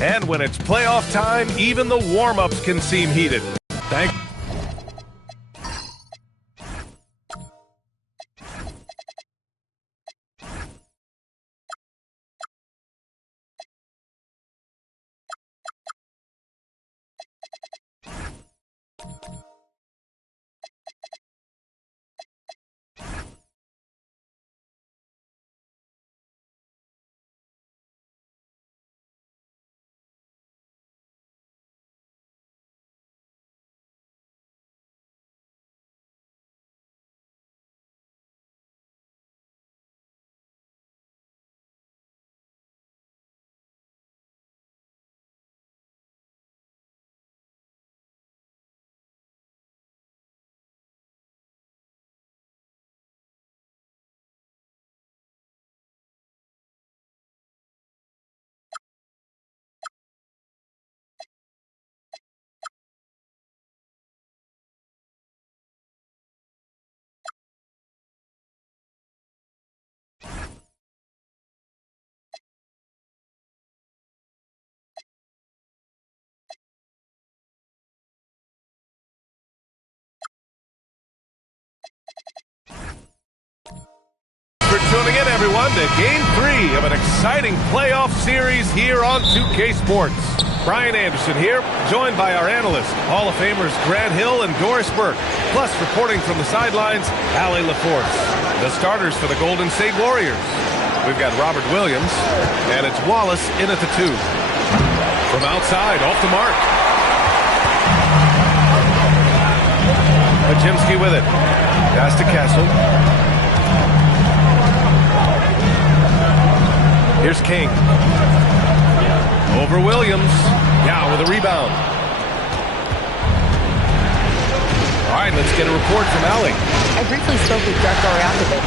And when it's playoff time, even the warm-ups can seem heated. Thank for tuning in, everyone, to Game 3 of an exciting playoff series here on 2K Sports. Brian Anderson here, joined by our analysts, Hall of Famers Grant Hill and Doris Burke, plus reporting from the sidelines, Allie LaForce. The starters for the Golden State Warriors. We've got Robert Williams, and it's Wallace in at the 2. From outside, off the mark. Podziemski with it. Pass to Castle. Here's King. Over Williams. Now with a rebound. All right, let's get a report from Allie. I briefly spoke with Darko Rakovic.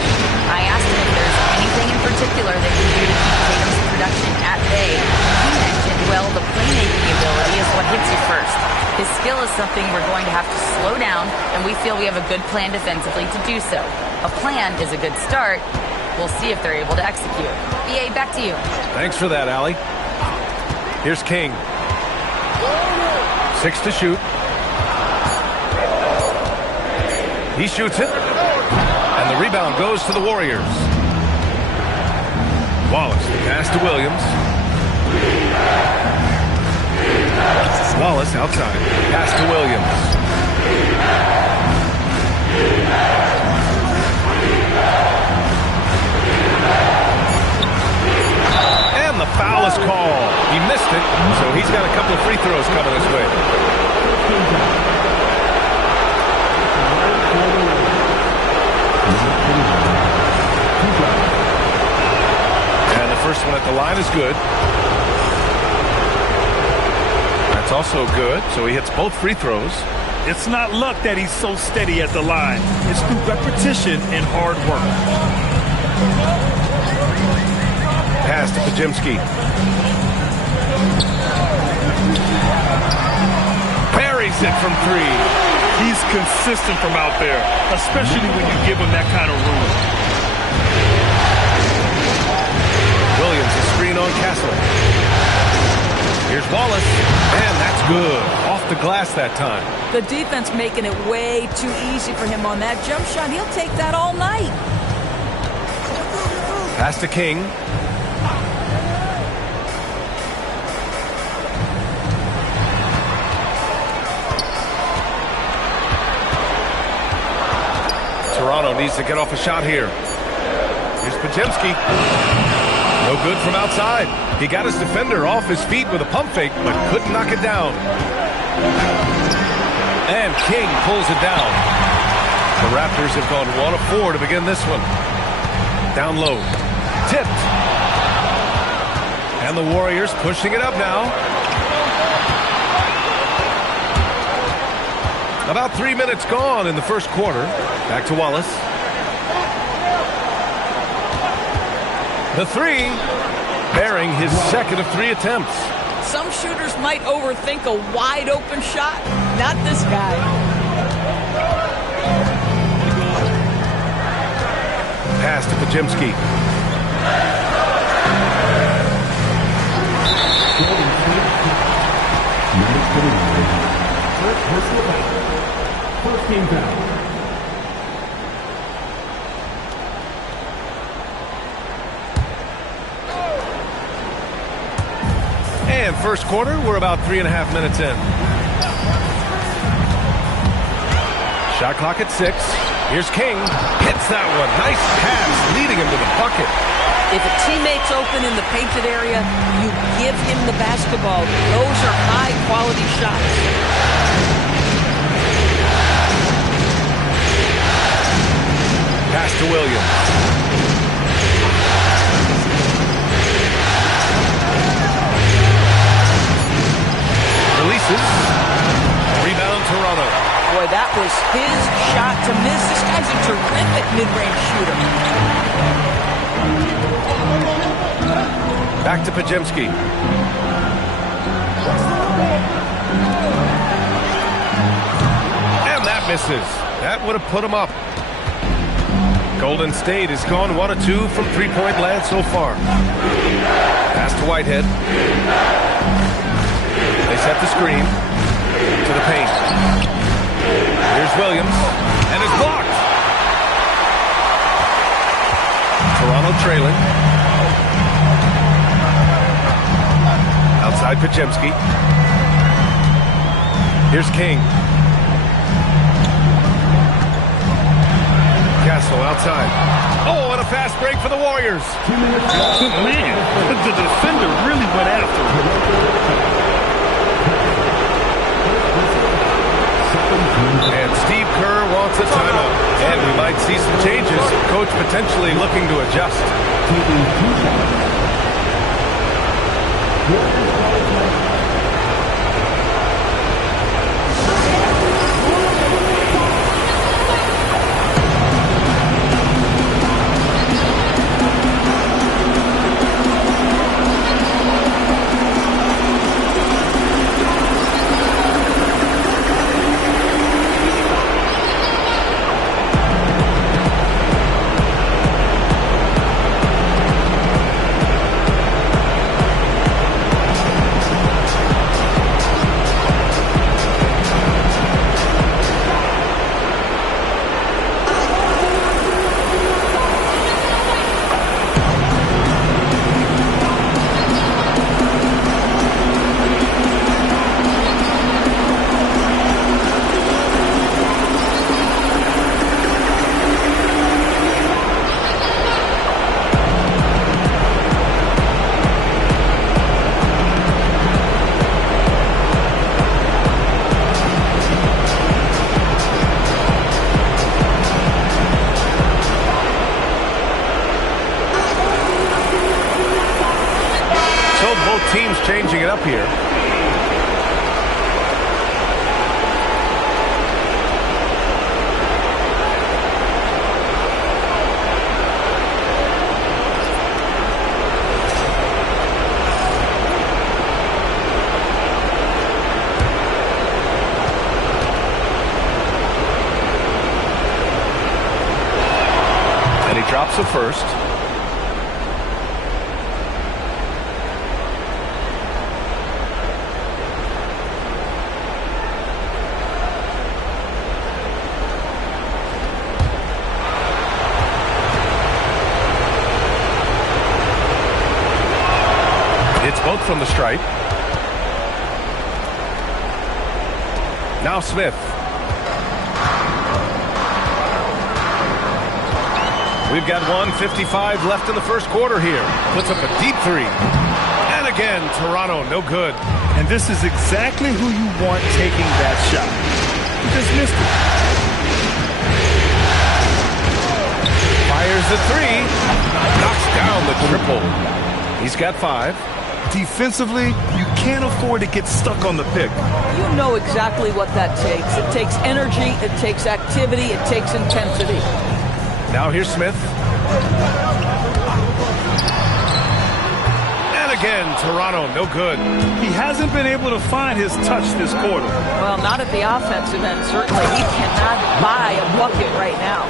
I asked him if there's anything in particular that can do to keep Tatum's production at bay. He mentioned, well, the playmaking ability is what hits you first. His skill is something we're going to have to slow down, and we feel we have a good plan defensively to do so. A plan is a good start. We'll see if they're able to execute. BA, back to you. Thanks for that, Allie. Here's King. 6 to shoot. He shoots it. And the rebound goes to the Warriors. Wallace, the pass to Williams. Wallace outside. Pass to Williams. And the foul is called. He missed it, so he's got a couple of free throws coming his way. And the first one at the line is good. That's also good, so he hits both free throws. It's not luck that he's so steady at the line. It's through repetition and hard work. Pass to Podziemski. Buries it from 3. He's consistent from out there, especially when you give him that kind of room. Williams, a screen on Castle. Here's Wallace, and that's good. Off the glass that time. The defense making it way too easy for him on that jump shot. He'll take that all night. Pass to King. Toronto needs to get off a shot here. Here's Podziemski. No good from outside. He got his defender off his feet with a pump fake, but couldn't knock it down. And King pulls it down. The Raptors have gone 1 of 4 to begin this one. Down low. Tipped. And the Warriors pushing it up now. About 3 minutes gone in the first quarter. Back to Wallace. The 3, bearing his second of 3 attempts. Some shooters might overthink a wide open shot. Not this guy. Pass to Podziemski. First game down. And first quarter, we're about 3.5 minutes in. Shot clock at 6. Here's King. Hits that one. Nice pass, leading him to the bucket. If a teammate's open in the painted area, you give him the basketball. Those are high-quality shots. Pass to Williams. Releases. Rebound Toronto. Boy, that was his shot to miss. This guy's a terrific mid-range shooter. Back to Podziemski. And that misses. That would have put him up. Golden State has gone 1 of 2 from three-point land so far. Pass to Whitehead. They set the screen to the paint. Here's Williams, and it's blocked. Toronto trailing. Outside Podziemski. Here's King. Castle outside. Oh, and a fast break for the Warriors. Man, the defender really went after him. And Steve Kerr wants a timeout. And we might see some changes. Coach potentially looking to adjust. Teams changing it up here. And he drops the first. Both from the stripe. Now Smith. We've got 1:55 left in the first quarter here. Puts up a deep three. And again, Toronto, no good. And this is exactly who you want taking that shot. He just missed it. Fires the three. Knocks down the triple. He's got 5. Defensively, you can't afford to get stuck on the pick. You know exactly what that takes. It takes energy, it takes activity, it takes intensity. Now here's Smith. And again, Toronto, no good. He hasn't been able to find his touch this quarter. Well, not at the offensive end, certainly. He cannot buy a bucket right now.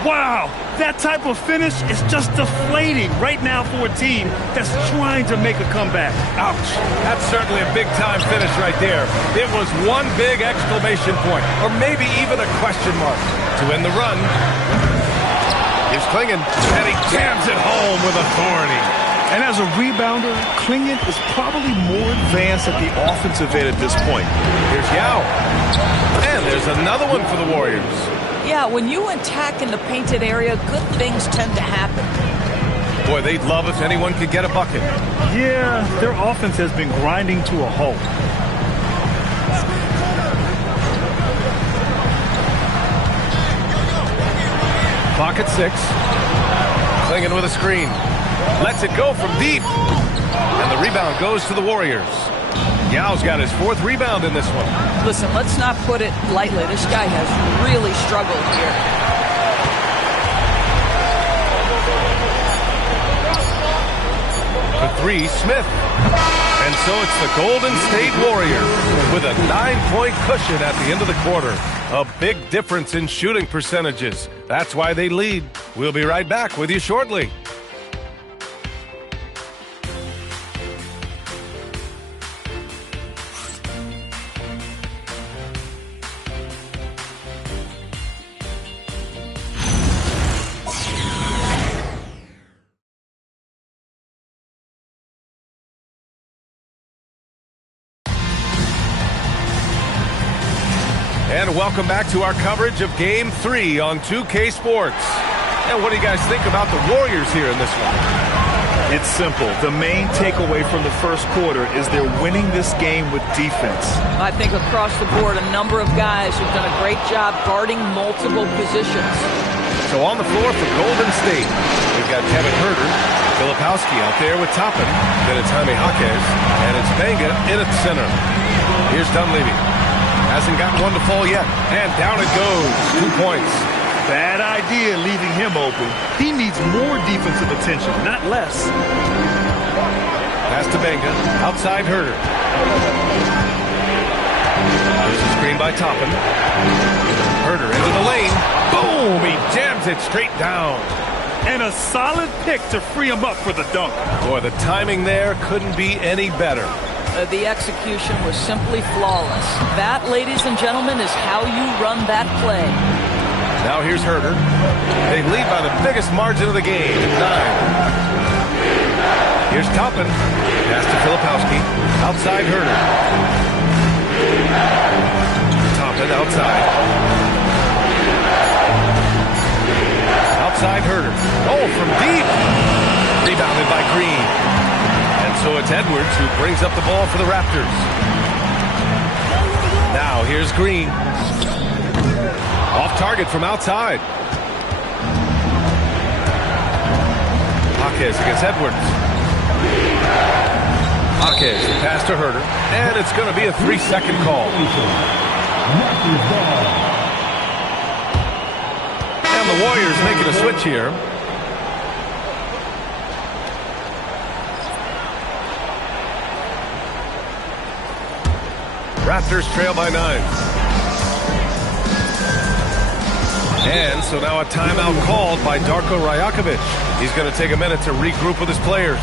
Wow, that type of finish is just deflating right now for a team that's trying to make a comeback. Ouch. That's certainly a big-time finish right there. It was one big exclamation point, or maybe even a question mark to end the run. Here's Clingan, and he jams it home with authority. And as a rebounder, Clingan is probably more advanced at the offensive end at this point. Here's Yao. And there's another one for the Warriors. Yeah, when you attack in the painted area, good things tend to happen. Boy, they'd love if anyone could get a bucket. Yeah, their offense has been grinding to a halt. Clock at 6. Clingan with a screen. Lets it go from deep. And the rebound goes to the Warriors. Yao's got his 4th rebound in this one. Listen, let's not put it lightly. This guy has really struggled here. For 3, Smith. And so it's the Golden State Warriors with a 9-point cushion at the end of the quarter. A big difference in shooting percentages. That's why they lead. We'll be right back with you shortly. And welcome back to our coverage of Game 3 on 2K Sports. And what do you guys think about the Warriors here in this one? It's simple. The main takeaway from the first quarter is they're winning this game with defense. I think across the board, a number of guys have done a great job guarding multiple positions. So on the floor for Golden State, we've got Kevin Huerter, Filipowski out there with Toppin, then it's Jaime Jaquez, and it's Benga in at center. Here's Dunleavy. Hasn't gotten one to fall yet. And down it goes. 2 points. Bad idea leaving him open. He needs more defensive attention, not less. Pass to Benga. Outside Huerter. There's a screen by Toppin. Huerter into the lane. Boom! He jams it straight down. And a solid pick to free him up for the dunk. Boy, the timing there couldn't be any better. The execution was simply flawless. That, ladies and gentlemen, is how you run that play. Now here's Huerter. They lead by the biggest margin of the game at 9. Here's Toppin. Pass to Filipowski. Outside Huerter. Toppin outside. Outside Huerter. Oh, from deep. Rebounded by Green. So it's Edwards who brings up the ball for the Raptors. Now here's Green. Off target from outside. Jaquez against Edwards. Jaquez, pass to Huerter. And it's going to be a 3-second call. And the Warriors making a switch here. Raptors trail by 9. And so now a timeout called by Darko Rajakovic. He's going to take a minute to regroup with his players.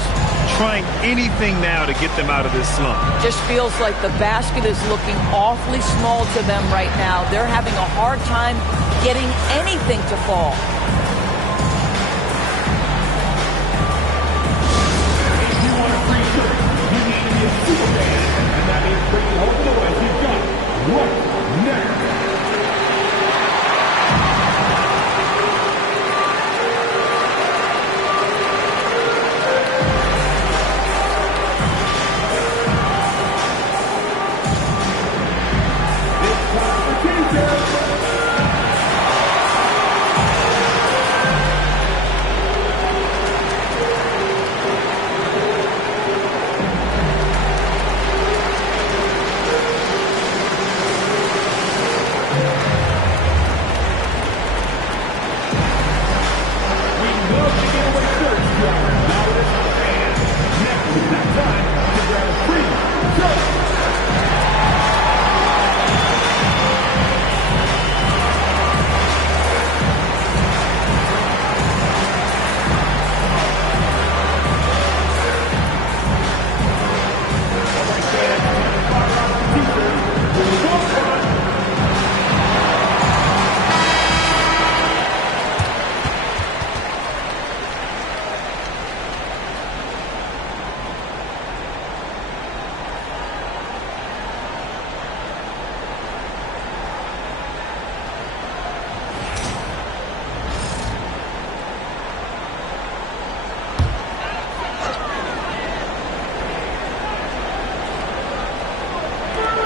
Trying anything now to get them out of this slump. Just feels like the basket is looking awfully small to them right now. They're having a hard time getting anything to fall.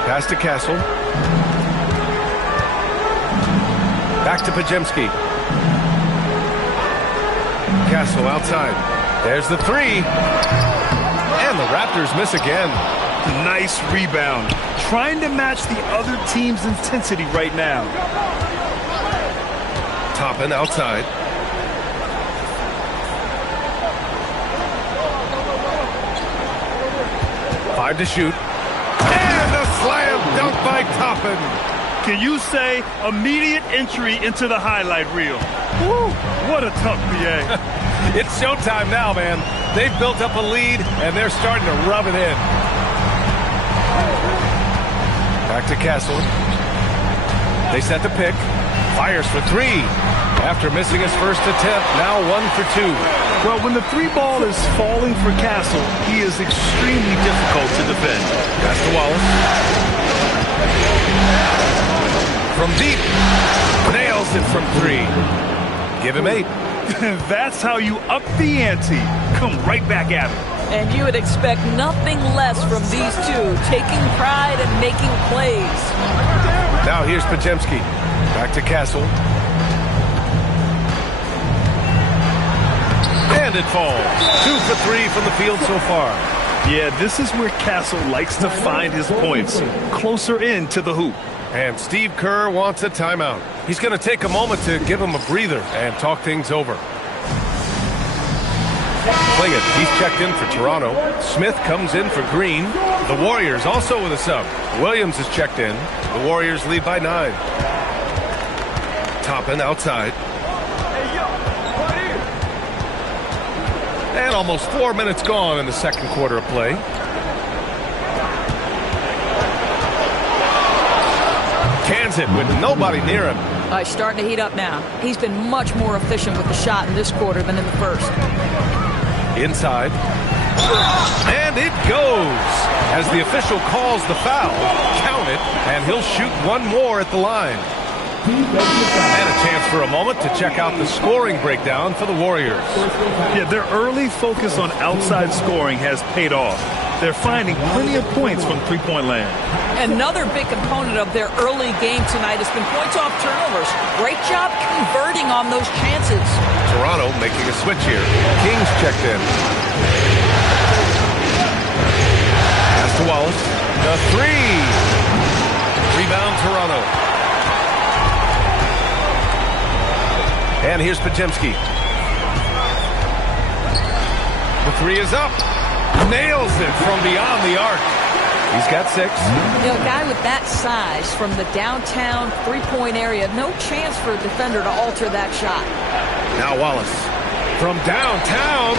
Pass to Castle. Back to Podziemski. Castle outside. There's the three. And the Raptors miss again. Nice rebound. Trying to match the other team's intensity right now. Toppin outside. Five to shoot. And a slam dunk by Toppin. Can you say immediate entry into the highlight reel? Woo, what a tough PA. It's showtime now, man. They've built up a lead, and they're starting to rub it in. Back to Castle. They set the pick. Fires for three. After missing his first attempt, now 1 for 2. Well, when the three ball is falling for Castle, he is extremely difficult to defend. Pass to Wallace. From deep. Nails it from 3. Give him 8. That's how you up the ante. Come right back at him. And you would expect nothing less from these two, taking pride and making plays. Now here's Podziemski. Back to Castle. And it falls. 2 for 3 from the field so far. Yeah, this is where Castle likes to find his points. Closer in to the hoop. And Steve Kerr wants a timeout. He's going to take a moment to give him a breather and talk things over. Klingit, he's checked in for Toronto. Smith comes in for Green. The Warriors also with a sub. Williams is checked in. The Warriors lead by 9. Toppin outside. And almost 4 minutes gone in the second quarter of play. Cans it with nobody near him. He's starting to heat up now. He's been much more efficient with the shot in this quarter than in the first. Inside. And it goes. As the official calls the foul, count it, and he'll shoot one more at the line. And a chance for a moment to check out the scoring breakdown for the Warriors. Yeah, their early focus on outside scoring has paid off. They're finding plenty of points from three-point land. Another big component of their early game tonight has been points off turnovers. Great job converting on those chances. Toronto making a switch here. Kings checked in. Pass to Wallace. The three. Rebound Toronto. And here's Podziemski. The three is up. Nails it from beyond the arc. He's got 6. You know, a guy with that size from the downtown three-point area, no chance for a defender to alter that shot. Now Wallace. From downtown.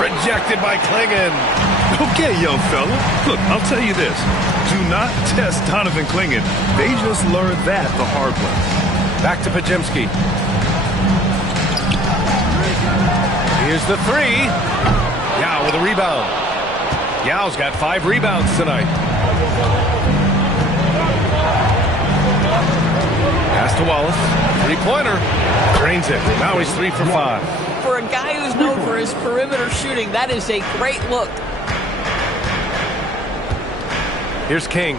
Rejected by Clingan. Okay, young fella. Look, I'll tell you this. Do not test Donovan Clingan. They just learned that the hard way. Back to Podziemski. Here's the three. Yao with a rebound. Yao's got 5 rebounds tonight. Pass to Wallace. Three-pointer. Drains it. Now he's 3 for 5. For a guy who's known for his perimeter shooting, that is a great look. Here's King.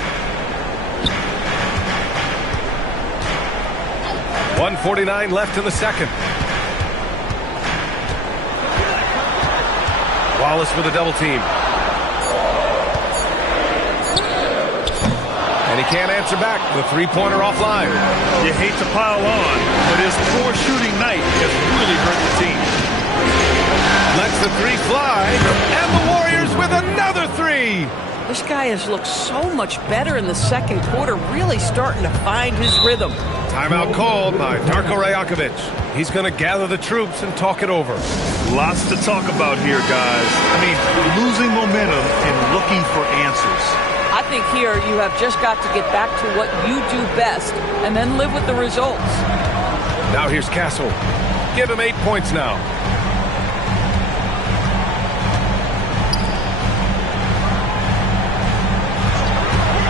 1:49 left in the second. Wallace with a double team. And he can't answer back. The three-pointer offline. You hate to pile on, but his poor shooting night has really hurt the team. Lets the three fly. And the Warriors with another three. This guy has looked so much better in the second quarter, really starting to find his rhythm. Timeout called by Darko Rajakovic. He's going to gather the troops and talk it over. Lots to talk about here, guys. I mean, losing momentum and looking for answers. I think here you have just got to get back to what you do best and then live with the results. Now here's Castle. Give him 8 points now.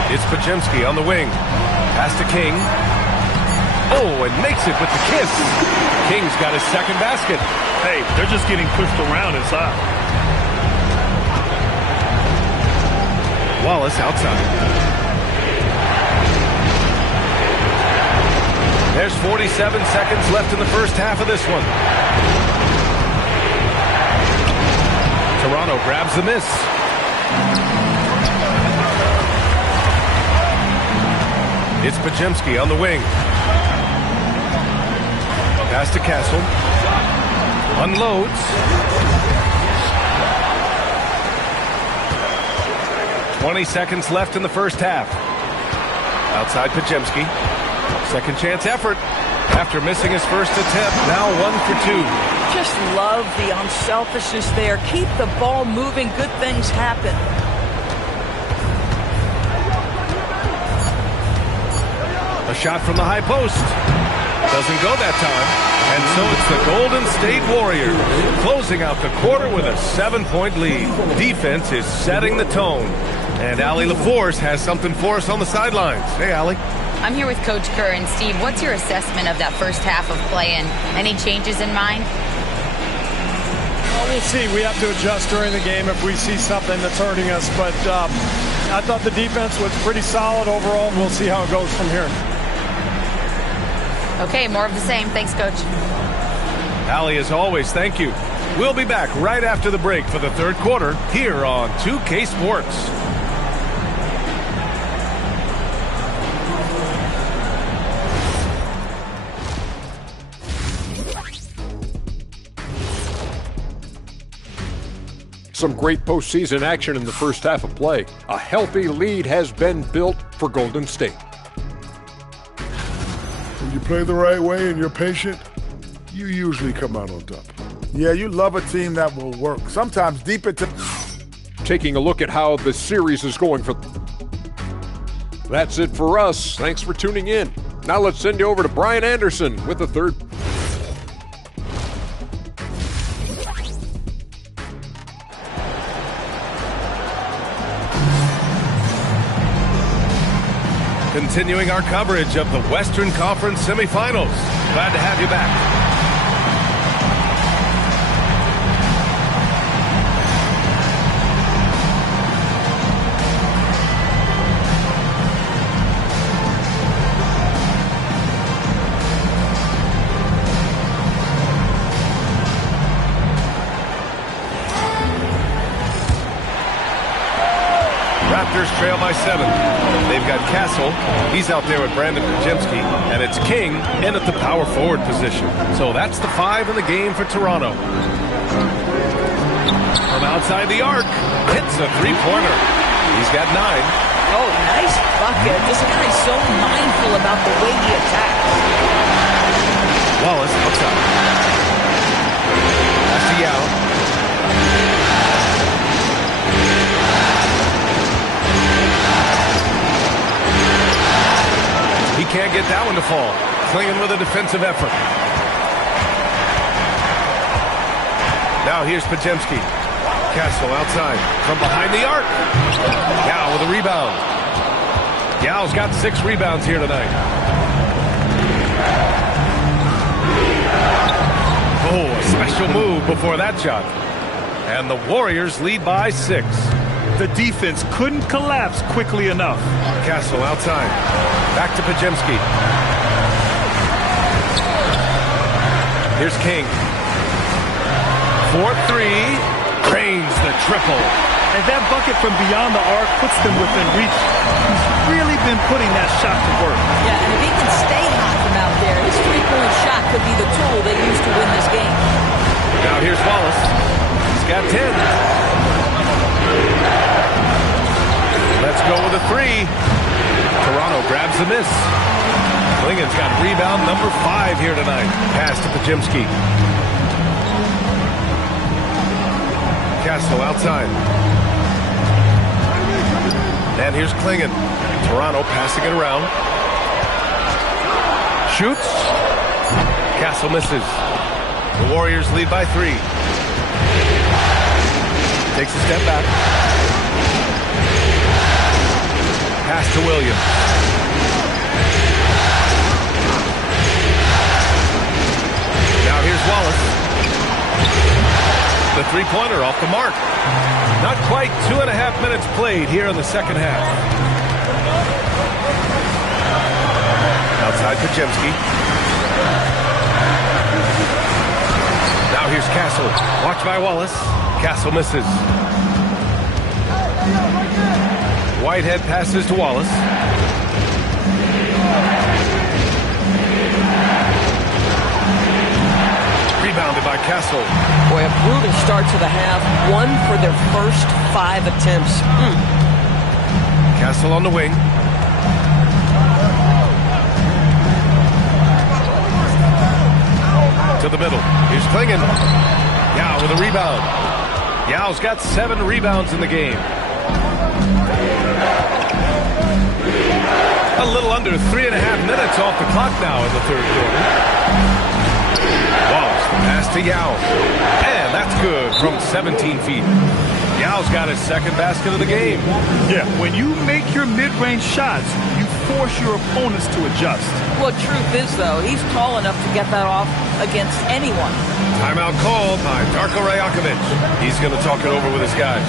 It's Podziemski on the wing. Pass to King. Oh, and makes it with the kiss. King's got his second basket. Hey, they're just getting pushed around inside. Wallace outside. There's 47 seconds left in the first half of this one. Toronto grabs the miss. It's Podziemski on the wing. Pass to Castle. Unloads. 20 seconds left in the first half. Outside Podziemski. Second chance effort. After missing his first attempt, now 1 for 2. Just love the unselfishness there. Keep the ball moving. Good things happen. A shot from the high post. Doesn't go that time. And so it's the Golden State Warriors closing out the quarter with a 7-point lead. Defense is setting the tone. And Allie LaForce has something for us on the sidelines. Hey, Allie. I'm here with Coach Kerr. And Steve, what's your assessment of that first half of play and any changes in mind? Well, we'll see. We have to adjust during the game if we see something that's hurting us. But I thought the defense was pretty solid overall. We'll see how it goes from here. Okay, more of the same. Thanks, Coach. Allie, as always, thank you. We'll be back right after the break for the third quarter here on 2K Sports. Some great postseason action in the first half of play. A healthy lead has been built for Golden State. When you play the right way and you're patient, you usually come out on top. Yeah, you love a team that will work. Sometimes deep into... Taking a look at how the series is going for... That's it for us. Thanks for tuning in. Now let's send you over to Brian Anderson with the third... Continuing our coverage of the Western Conference semifinals. Glad to have you back. Raptors trail by 7. They've got Castle. He's out there with Brandon Podziemski. And it's King in at the power forward position. So that's the 5 in the game for Toronto. From outside the arc, hits a three-pointer. He's got 9. Oh, nice bucket. This guy's so mindful about the way he attacks. Wallace outside. Pass to Yao. He can't get that one to fall. Clinging with a defensive effort. Now here's Podziemski. Castle outside. From behind the arc. Yao with a rebound. Yao's got 6 rebounds here tonight. Oh, a special move before that shot. And the Warriors lead by 6. The defense couldn't collapse quickly enough. Castle outside. Back to Podziemski. Here's King. 4-3. Drains the triple. And that bucket from beyond the arc puts them within reach. He's really been putting that shot to work. Yeah, and if he can stay hot from out there, his three-point shot could be the tool they use to win this game. Now here's Wallace. He's got 10. Let's go with a 3. Toronto grabs the miss. Klingen's got rebound number 5 here tonight. Pass to Podziemski. Castle outside. And here's Klingen. Toronto passing it around. Shoots. Castle misses. The Warriors lead by 3. Takes a step back. Pass to Williams. Now here's Wallace. The three-pointer off the mark. Not quite 2.5 minutes played here in the second half. Outside Podziemski. Castle. Watch by Wallace. Castle misses. Whitehead passes to Wallace. Rebounded by Castle. Boy, a brutal start to the half. 1 for their first 5 attempts. Castle on the wing. To the middle. Here's Clingan. Yao with a rebound. Yao's got 7 rebounds in the game. A little under 3.5 minutes off the clock now in the third quarter. Wallace, the pass to Yao. And that's good from 17 feet. Yao's got his second basket of the game. Yeah, when you make your mid-range shots, you force your opponents to adjust. Well, truth is, though, he's tall enough to get that off against anyone. Timeout called by Darko Rajakovic. He's going to talk it over with his guys.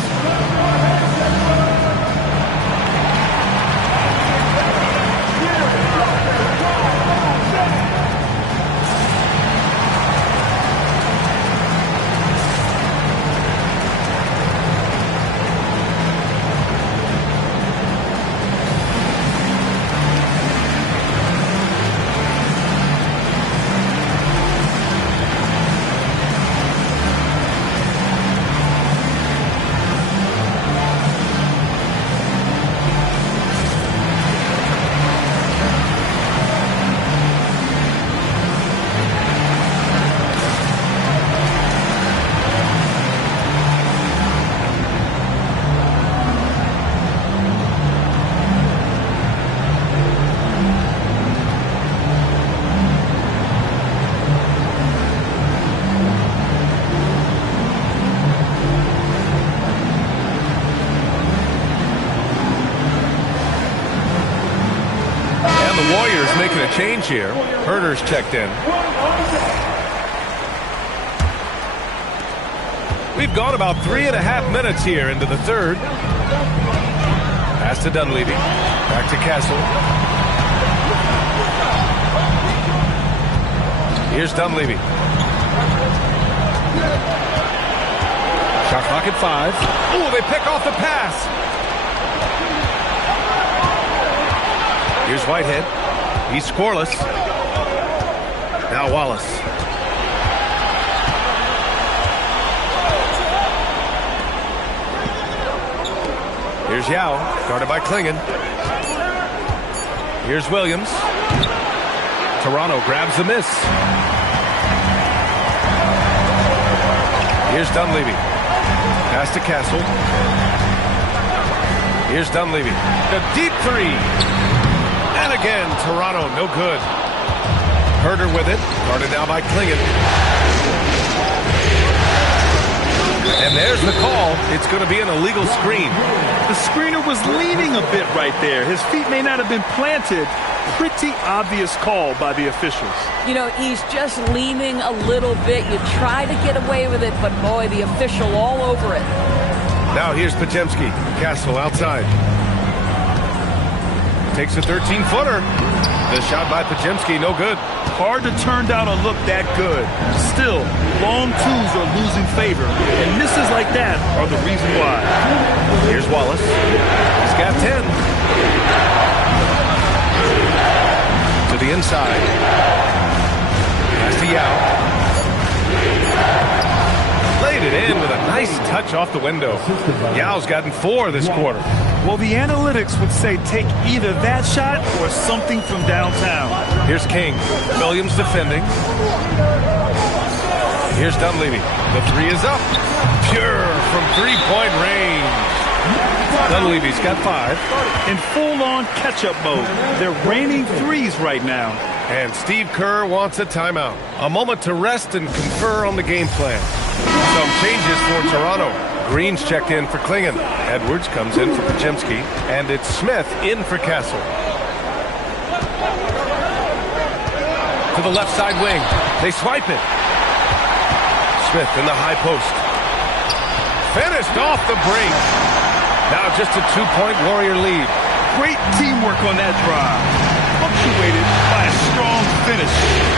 Making a change here. Herder's checked in. We've gone about 3.5 minutes here into the third. Pass to Dunleavy. Back to Castle. Here's Dunleavy. Shot clock at 5. Oh, they pick off the pass. Here's Whitehead. He's scoreless. Now Wallace. Here's Yao, guarded by Clingan. Here's Williams. Toronto grabs the miss. Here's Dunleavy. Pass to Castle. Here's Dunleavy. A deep 3. And again, Toronto, no good. Herder with it, guarded now by Clingan. And there's the call. It's going to be an illegal screen. The screener was leaning a bit right there. His feet may not have been planted. Pretty obvious call by the officials. You know, he's just leaning a little bit. You try to get away with it, but boy, the official all over it. Now here's Podziemski. Castle outside. Takes a 13-footer. The shot by Podziemski, no good. Hard to turn down a look that good. Still, long twos are losing favor, and misses like that are the reason why. Here's Wallace. He's got 10. To the inside. Pass to Yao. Laid it in with a nice touch off the window. Yao's gotten 4 this quarter. Well, the analytics would say take either that shot or something from downtown. Here's King. Williams defending. Here's Dunleavy. The 3 is up. Pure from 3-point range. Dunleavy's got 5. In full-on catch-up mode. They're raining 3s right now. And Steve Kerr wants a timeout. A moment to rest and confer on the game plan. Some changes for Toronto. Green's checked in for Clingan. Edwards comes in for Podziemski. And it's Smith in for Castle. To the left side wing. They swipe it. Smith in the high post. Finished off the break. Now just a 2-point Warrior lead. Great teamwork on that drive. Punctuated by a strong finish.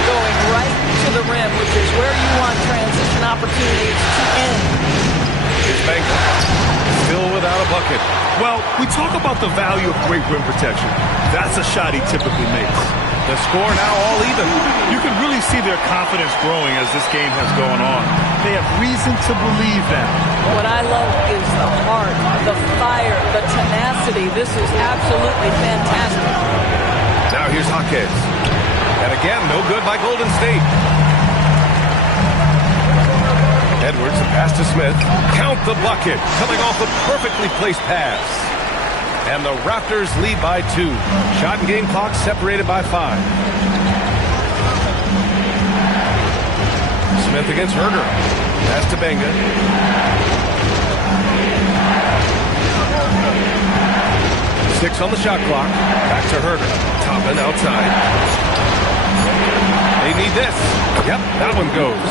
Going right to the rim, which is where you want transition opportunities to end. Here's Benga. Still without a bucket. Well, we talk about the value of great rim protection. That's a shot he typically makes. The score now all even. You can really see their confidence growing as this game has gone on. They have reason to believe that. What I love is the heart, the fire, the tenacity. This is absolutely fantastic. Now here's Jaquez. And again, no good by Golden State. Edwards, a pass to Smith. Count the bucket. Coming off a perfectly placed pass. And the Raptors lead by 2. Shot and game clock separated by 5. Smith against Herder. Pass to Benga. Six on the shot clock. Back to Herder. Toppin outside. They need this. Yep, that one goes.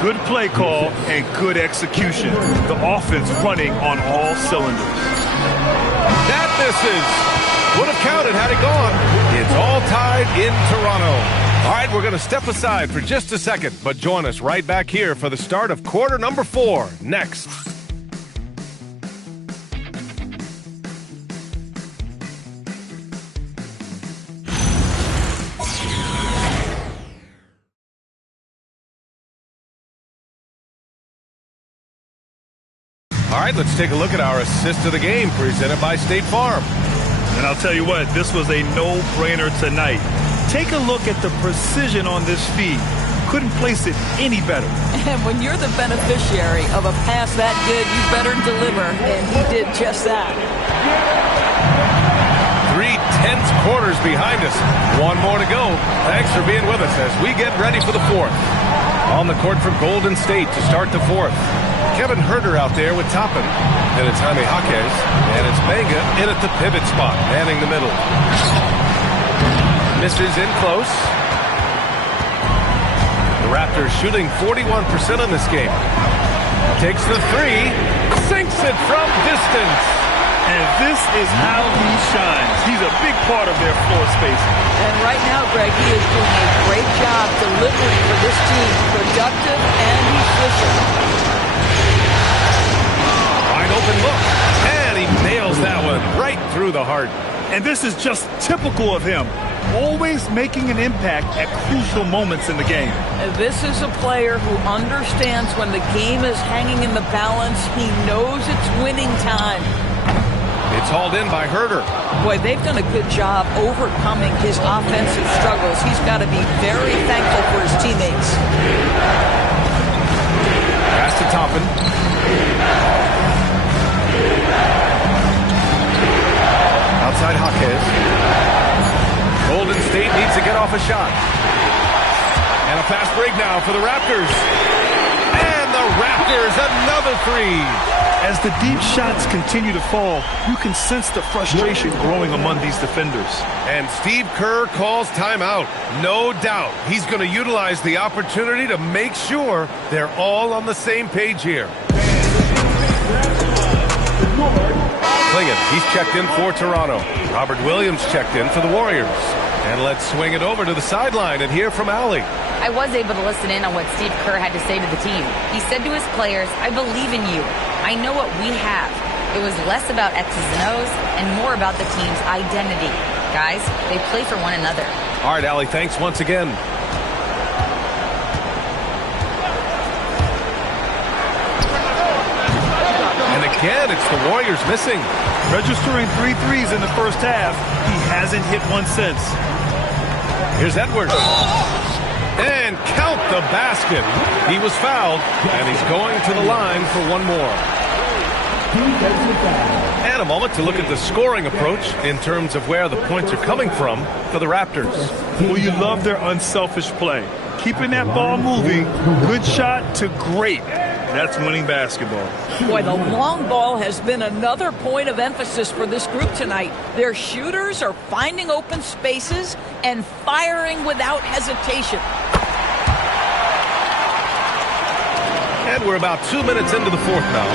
Good play call and good execution. The offense running on all cylinders. That misses. Would have counted had it gone. It's all tied in Toronto. All right, we're going to step aside for just a second, but join us right back here for the start of quarter number 4 next. All right, let's take a look at our assist of the game presented by State Farm. And I'll tell you what, this was a no-brainer tonight. Take a look at the precision on this feed. Couldn't place it any better. And when you're the beneficiary of a pass that good, you better deliver. And he did just that. 3 tense quarters behind us. One more to go. Thanks for being with us as we get ready for the 4th. On the court for Golden State to start the 4th. Kevin Herder out there with Toppin. Then it's Jaime Jaquez. And it's Benga in at the pivot spot, manning the middle. Misses in close. The Raptors shooting 41% in this game. Takes the 3. Sinks it from distance. And this is how he shines. He's a big part of their floor space. And right now, Greg, he is doing a great job delivering for this team. Productive and efficient. Open look, and he nails that one right through the heart. And this is just typical of him, always making an impact at crucial moments in the game. And this is a player who understands when the game is hanging in the balance. He knows it's winning time. It's hauled in by Herder. Boy, they've done a good job overcoming his offensive struggles. He's got to be very thankful for his teammates. Pass to Toppin. Outside Jaquez. Golden State needs to get off a shot. And a fast break now for the Raptors. And the Raptors, another 3. As the deep shots continue to fall, you can sense the frustration growing among these defenders. And Steve Kerr calls timeout. No doubt he's going to utilize the opportunity to make sure they're all on the same page here. Clingan, he's checked in for Toronto. Robert Williams checked in for the Warriors. And let's swing it over to the sideline and hear from Allie. I was able to listen in on what Steve Kerr had to say to the team. He said to his players, I believe in you. I know what we have. It was less about X's and O's and more about the team's identity. Guys, they play for one another. All right, Allie, thanks once again. And again, it's the Warriors missing. Registering 3 threes in the first half, he hasn't hit one since. Here's Edwards. And count the basket. He was fouled, and he's going to the line for one more. And a moment to look at the scoring approach in terms of where the points are coming from for the Raptors. Well, you love their unselfish play. Keeping that ball moving, good shot to great. That's winning basketball. Boy, the long ball has been another point of emphasis for this group tonight. Their shooters are finding open spaces and firing without hesitation. And we're about 2 minutes into the 4th now.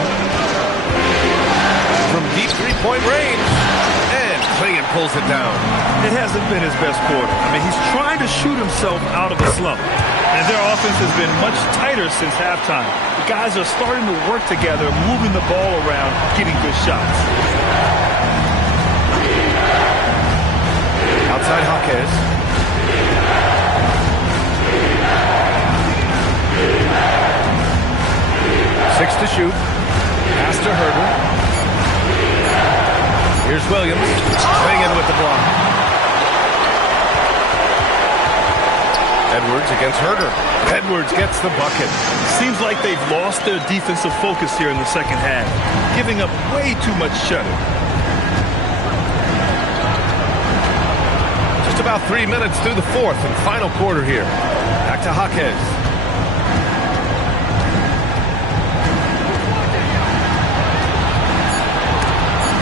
From deep three-point range. And Clingan pulls it down. It hasn't been his best quarter. I mean, he's trying to shoot himself out of a slump. And their offense has been much tighter since halftime. The guys are starting to work together, moving the ball around, getting good shots. Outside Jaquez. Six to shoot. Pass to Herder. Here's Williams. Clingan with the block. Edwards against Herder. Edwards gets the bucket. Seems like they've lost their defensive focus here in the second half, giving up way too much shutting. Just about 3 minutes through the fourth and final quarter here. Back to Jaquez.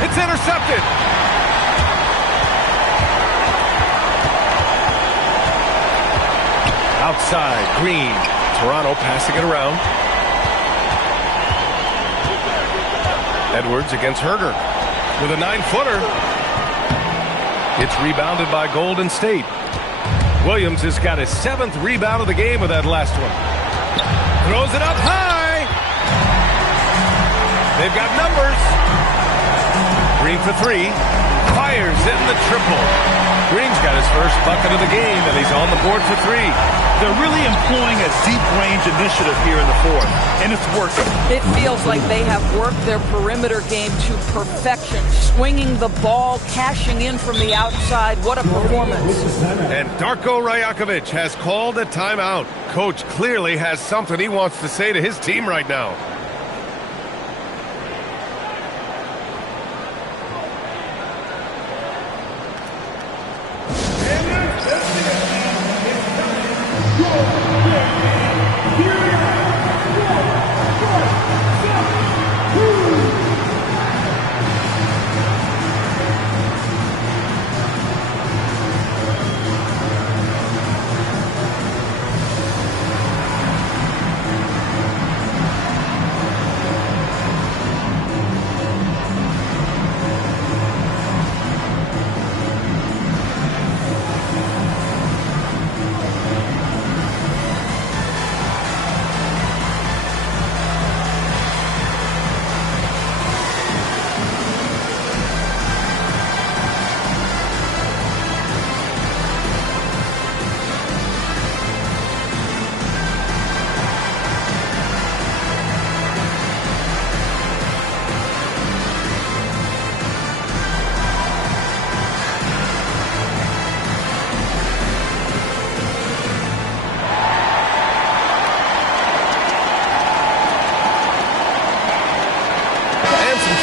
It's intercepted. Outside, Green. Toronto passing it around. Edwards against Herder with a 9-footer. It's rebounded by Golden State. Williams has got his 7th rebound of the game with that last one. Throws it up high. They've got numbers. Green for three. Fires in the triple. Green's got his first bucket of the game, and he's on the board for three. They're really employing a deep-range initiative here in the fourth, and it's working. It feels like they have worked their perimeter game to perfection, swinging the ball, cashing in from the outside. What a performance. And Darko Rajakovic has called a timeout. Coach clearly has something he wants to say to his team right now.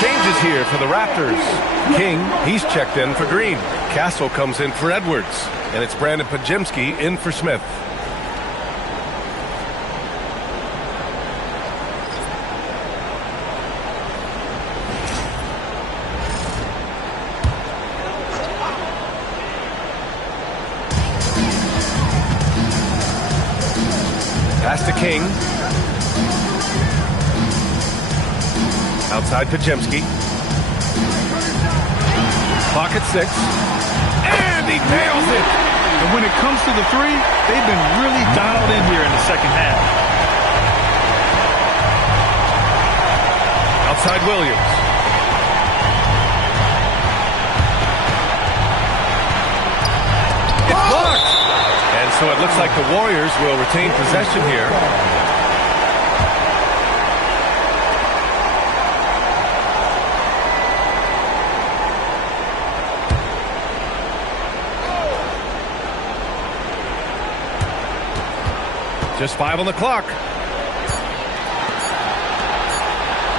Changes here for the Raptors. King, he's checked in for Green. Castle comes in for Edwards. And it's Brandon Podziemski in for Smith. Pass to King. Outside Podziemski. Pocket six. And he nails it. And when it comes to the three, they've been really dialed in here in the second half. Outside Williams. It's blocked. And so it looks like the Warriors will retain possession here. Just 5 on the clock.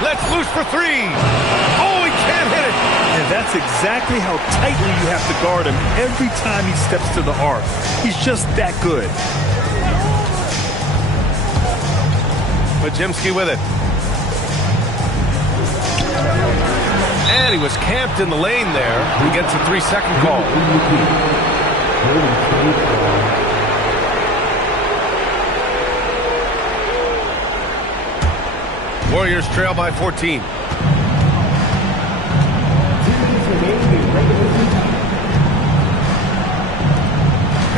Let's loose for three. Oh, he can't hit it. And that's exactly how tightly you have to guard him every time he steps to the arc. He's just that good. Podziemski with it. And he was camped in the lane there. He gets a 3-second call. Warriors trail by 14.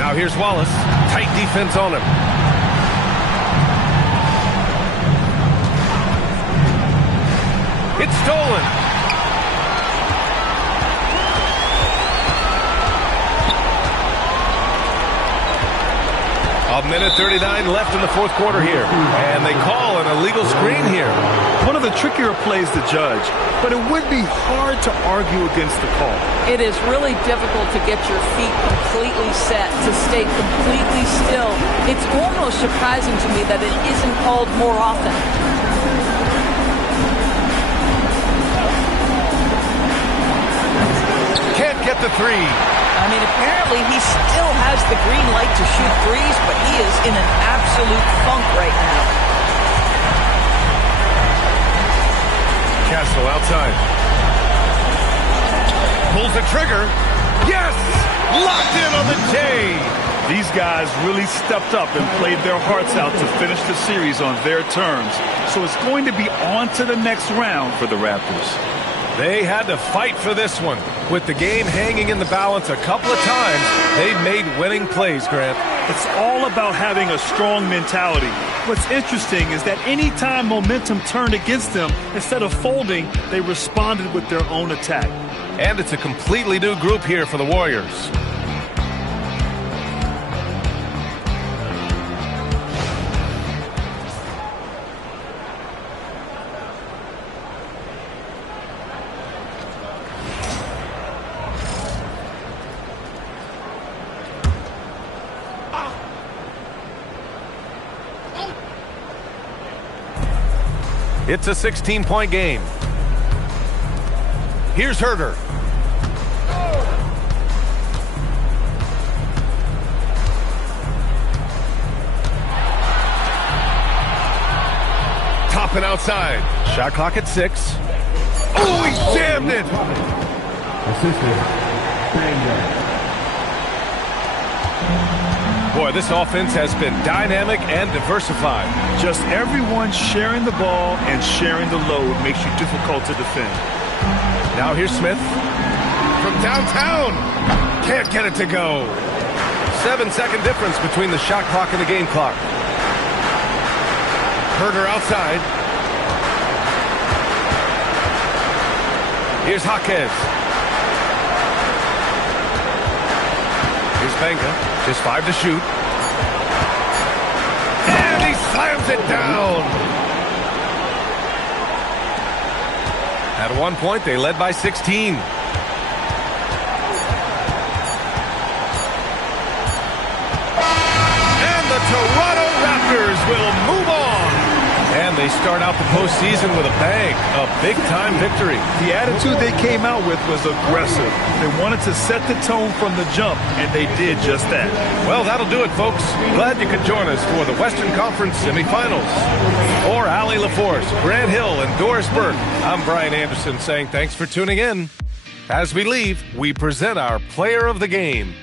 Now here's Wallace. Tight defense on him. It's stolen. A minute 39 left in the fourth quarter here. And they call an illegal screen here. One of the trickier plays to judge, but it would be hard to argue against the call. It is really difficult to get your feet completely set, to stay completely still. It's almost surprising to me that it isn't called more often. Can't get the three. I mean, apparently he still has the green light to shoot threes, but he is in an absolute funk right now. Castle outside. Pulls the trigger. Yes! Locked in on the J. These guys really stepped up and played their hearts out to finish the series on their terms. So it's going to be on to the next round for the Raptors. They had to fight for this one. With the game hanging in the balance a couple of times, they've made winning plays, Grant. It's all about having a strong mentality. What's interesting is that any time momentum turned against them, instead of folding, they responded with their own attack. And it's a completely new group here for the Warriors. It's a 16-point game. Here's Herder. Topping outside. Shot clock at 6. Oh, he jammed it. Boy, this offense has been dynamic and diversified. Just everyone sharing the ball and sharing the load makes you difficult to defend. Now here's Smith. From downtown. Can't get it to go. 7-second difference between the shot clock and the game clock. Herder outside. Here's Jaquez. Here's Benga. Just 5 to shoot. And he slams it down. At one point, they led by 16. And the Toronto Raptors will move on. And they start out the postseason with a bang, a big-time victory. The attitude they came out with was aggressive. They wanted to set the tone from the jump, and they did just that. Well, that'll do it, folks. Glad you could join us for the Western Conference semifinals. For Allie LaForce, Grant Hill, and Doris Burke, I'm Brian Anderson saying thanks for tuning in. As we leave, we present our player of the game.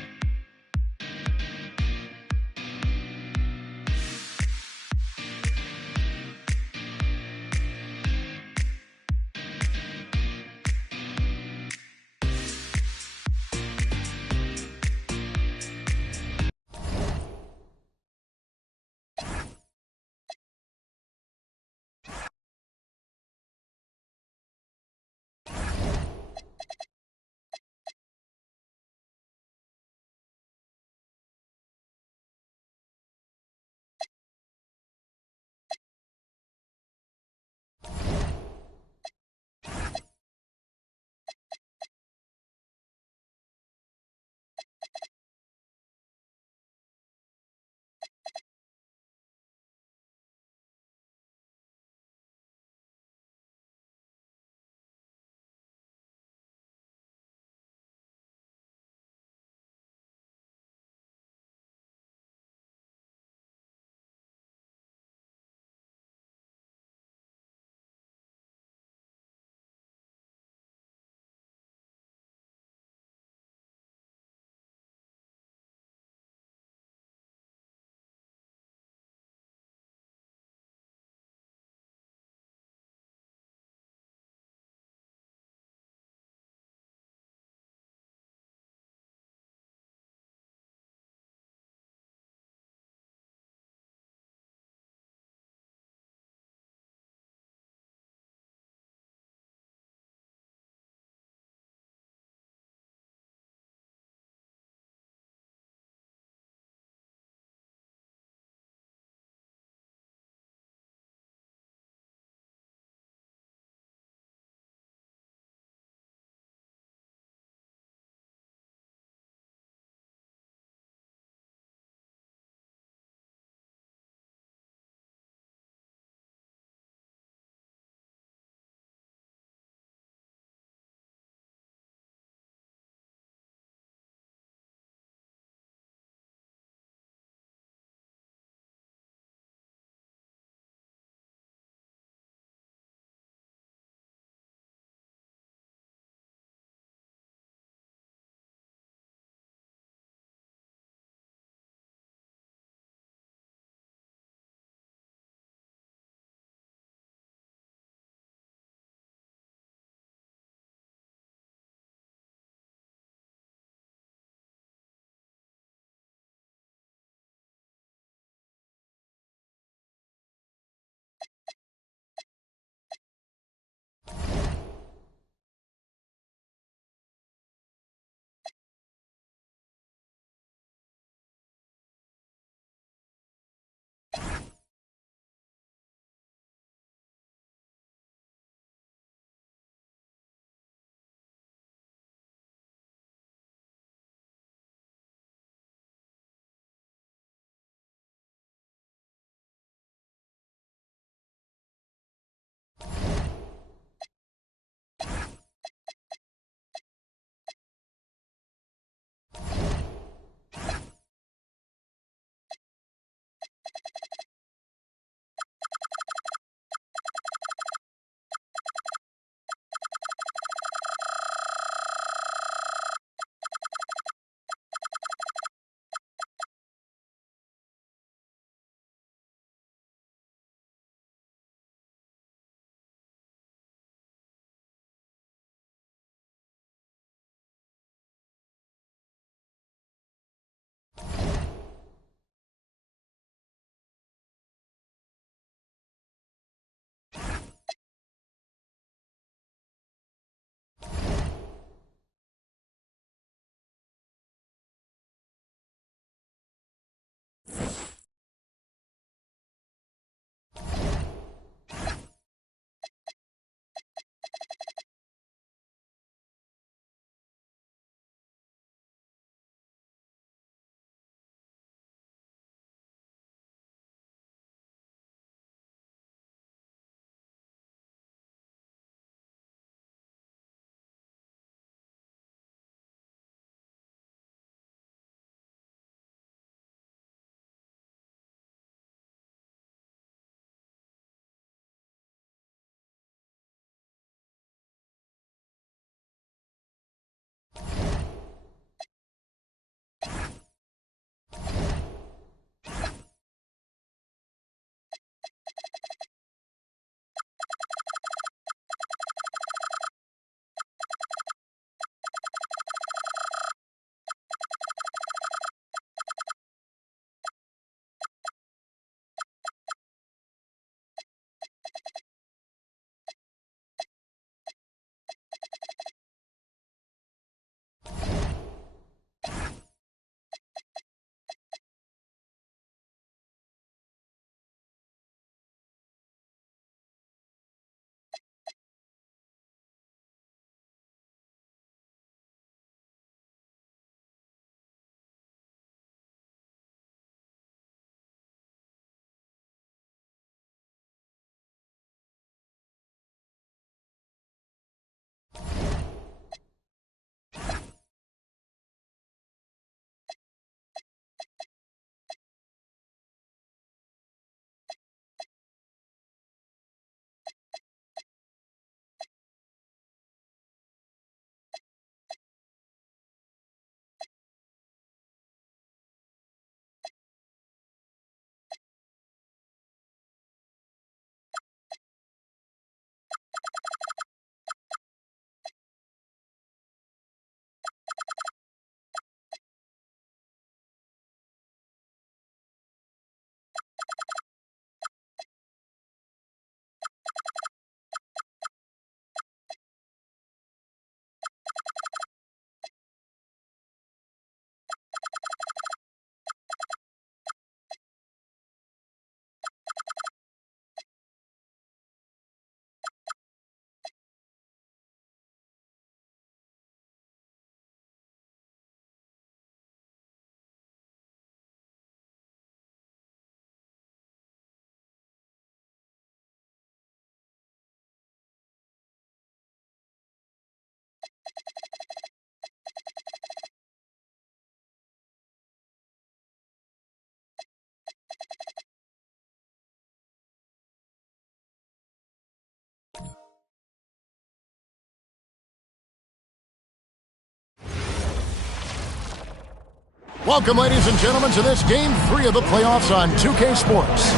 Welcome, ladies and gentlemen, to this Game 3 of the playoffs on 2K Sports.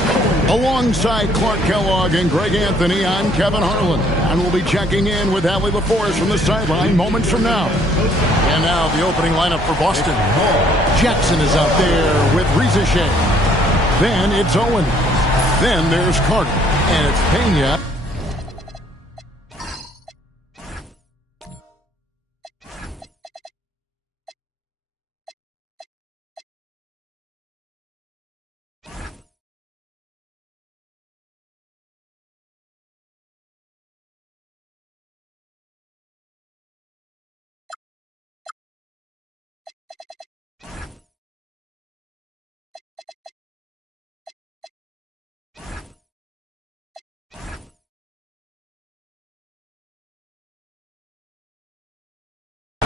Alongside Clark Kellogg and Greg Anthony, I'm Kevin Harlan. And we'll be checking in with Allie LaForest from the sideline moments from now. And now the opening lineup for Boston. Jackson is out there with Reza Shea. Then it's Owen. Then there's Carter. And it's Pena.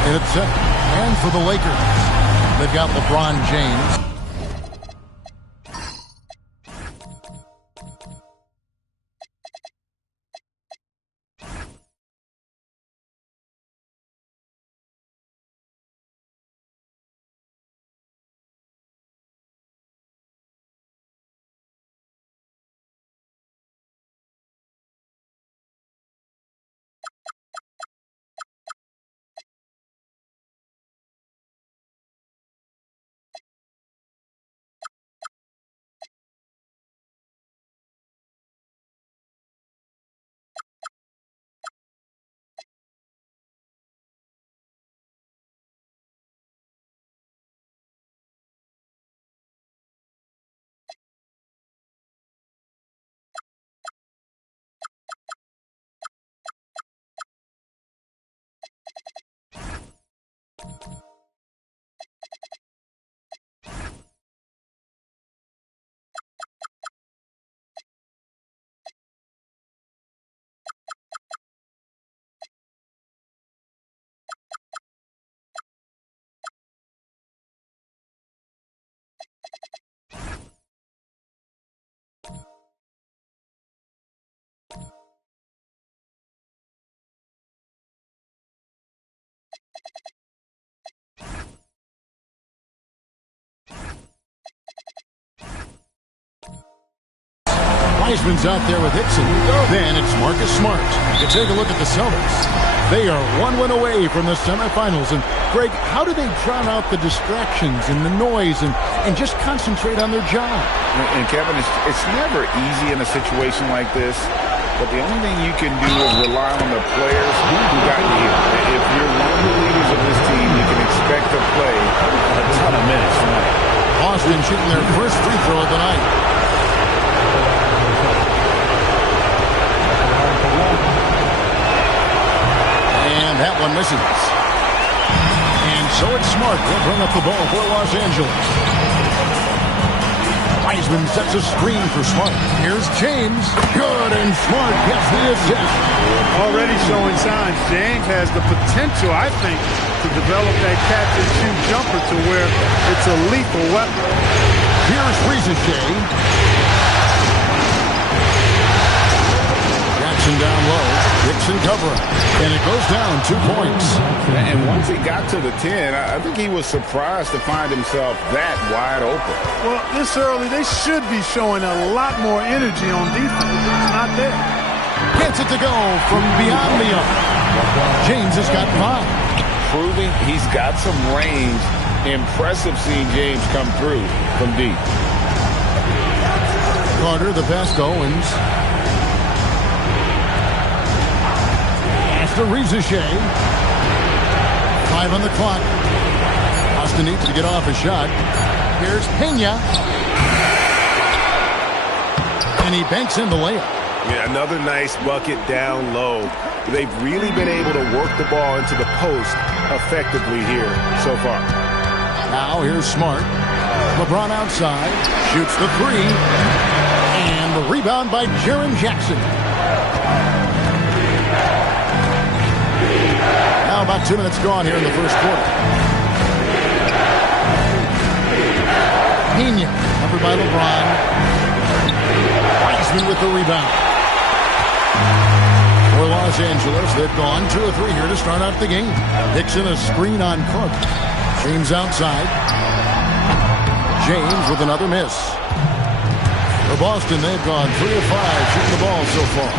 At center. And for the Lakers, they've got LeBron James. Wiseman's out there with Hickson. Then it's Marcus Smart. You take a look at the Celtics. They are one win away from the semifinals. And, Greg, how do they drown out the distractions and the noise and just concentrate on their job? And Kevin, it's never easy in a situation like this. But the only thing you can do is rely on the players who got you here. If you're one of the leaders of this team, you can expect to play a ton of minutes tonight. Boston shooting their first free throw of the night. And that one misses. And so it's Smart. They'll bring up the ball for Los Angeles. Wiseman sets a screen for Smart. Here's James. Good, and Smart gets the assist. Already showing signs. James has the potential, I think, to develop that catch-and-shoot jumper to where it's a lethal weapon. Here's Reza Shea. Jackson down low. Dixon cover. And it goes down 2 points. And once he got to the 10, I think he was surprised to find himself that wide open. Well, this early, they should be showing a lot more energy on defense. It's not there. Gets it to go from beyond the arc. James has got 5. Proving he's got some range. Impressive seeing James come through from deep. Carter, the pass to Owens. After Reza Shea. 5 on the clock. Boston needs to get off a shot. Here's Pena. And he banks in the layup. Yeah, another nice bucket down low. They've really been able to work the ball into the post effectively here so far. Now here's Smart. LeBron outside. Shoots the 3. And the rebound by Jaren Jackson. Now about 2 minutes gone here in the first quarter. Pena, covered by LeBron. Wiseman with the rebound. For Los Angeles, they've gone 2 of 3 here to start out the game. Dixon a screen on Clark. James outside. James with another miss. For Boston, they've gone 3 of 5 shooting the ball so far.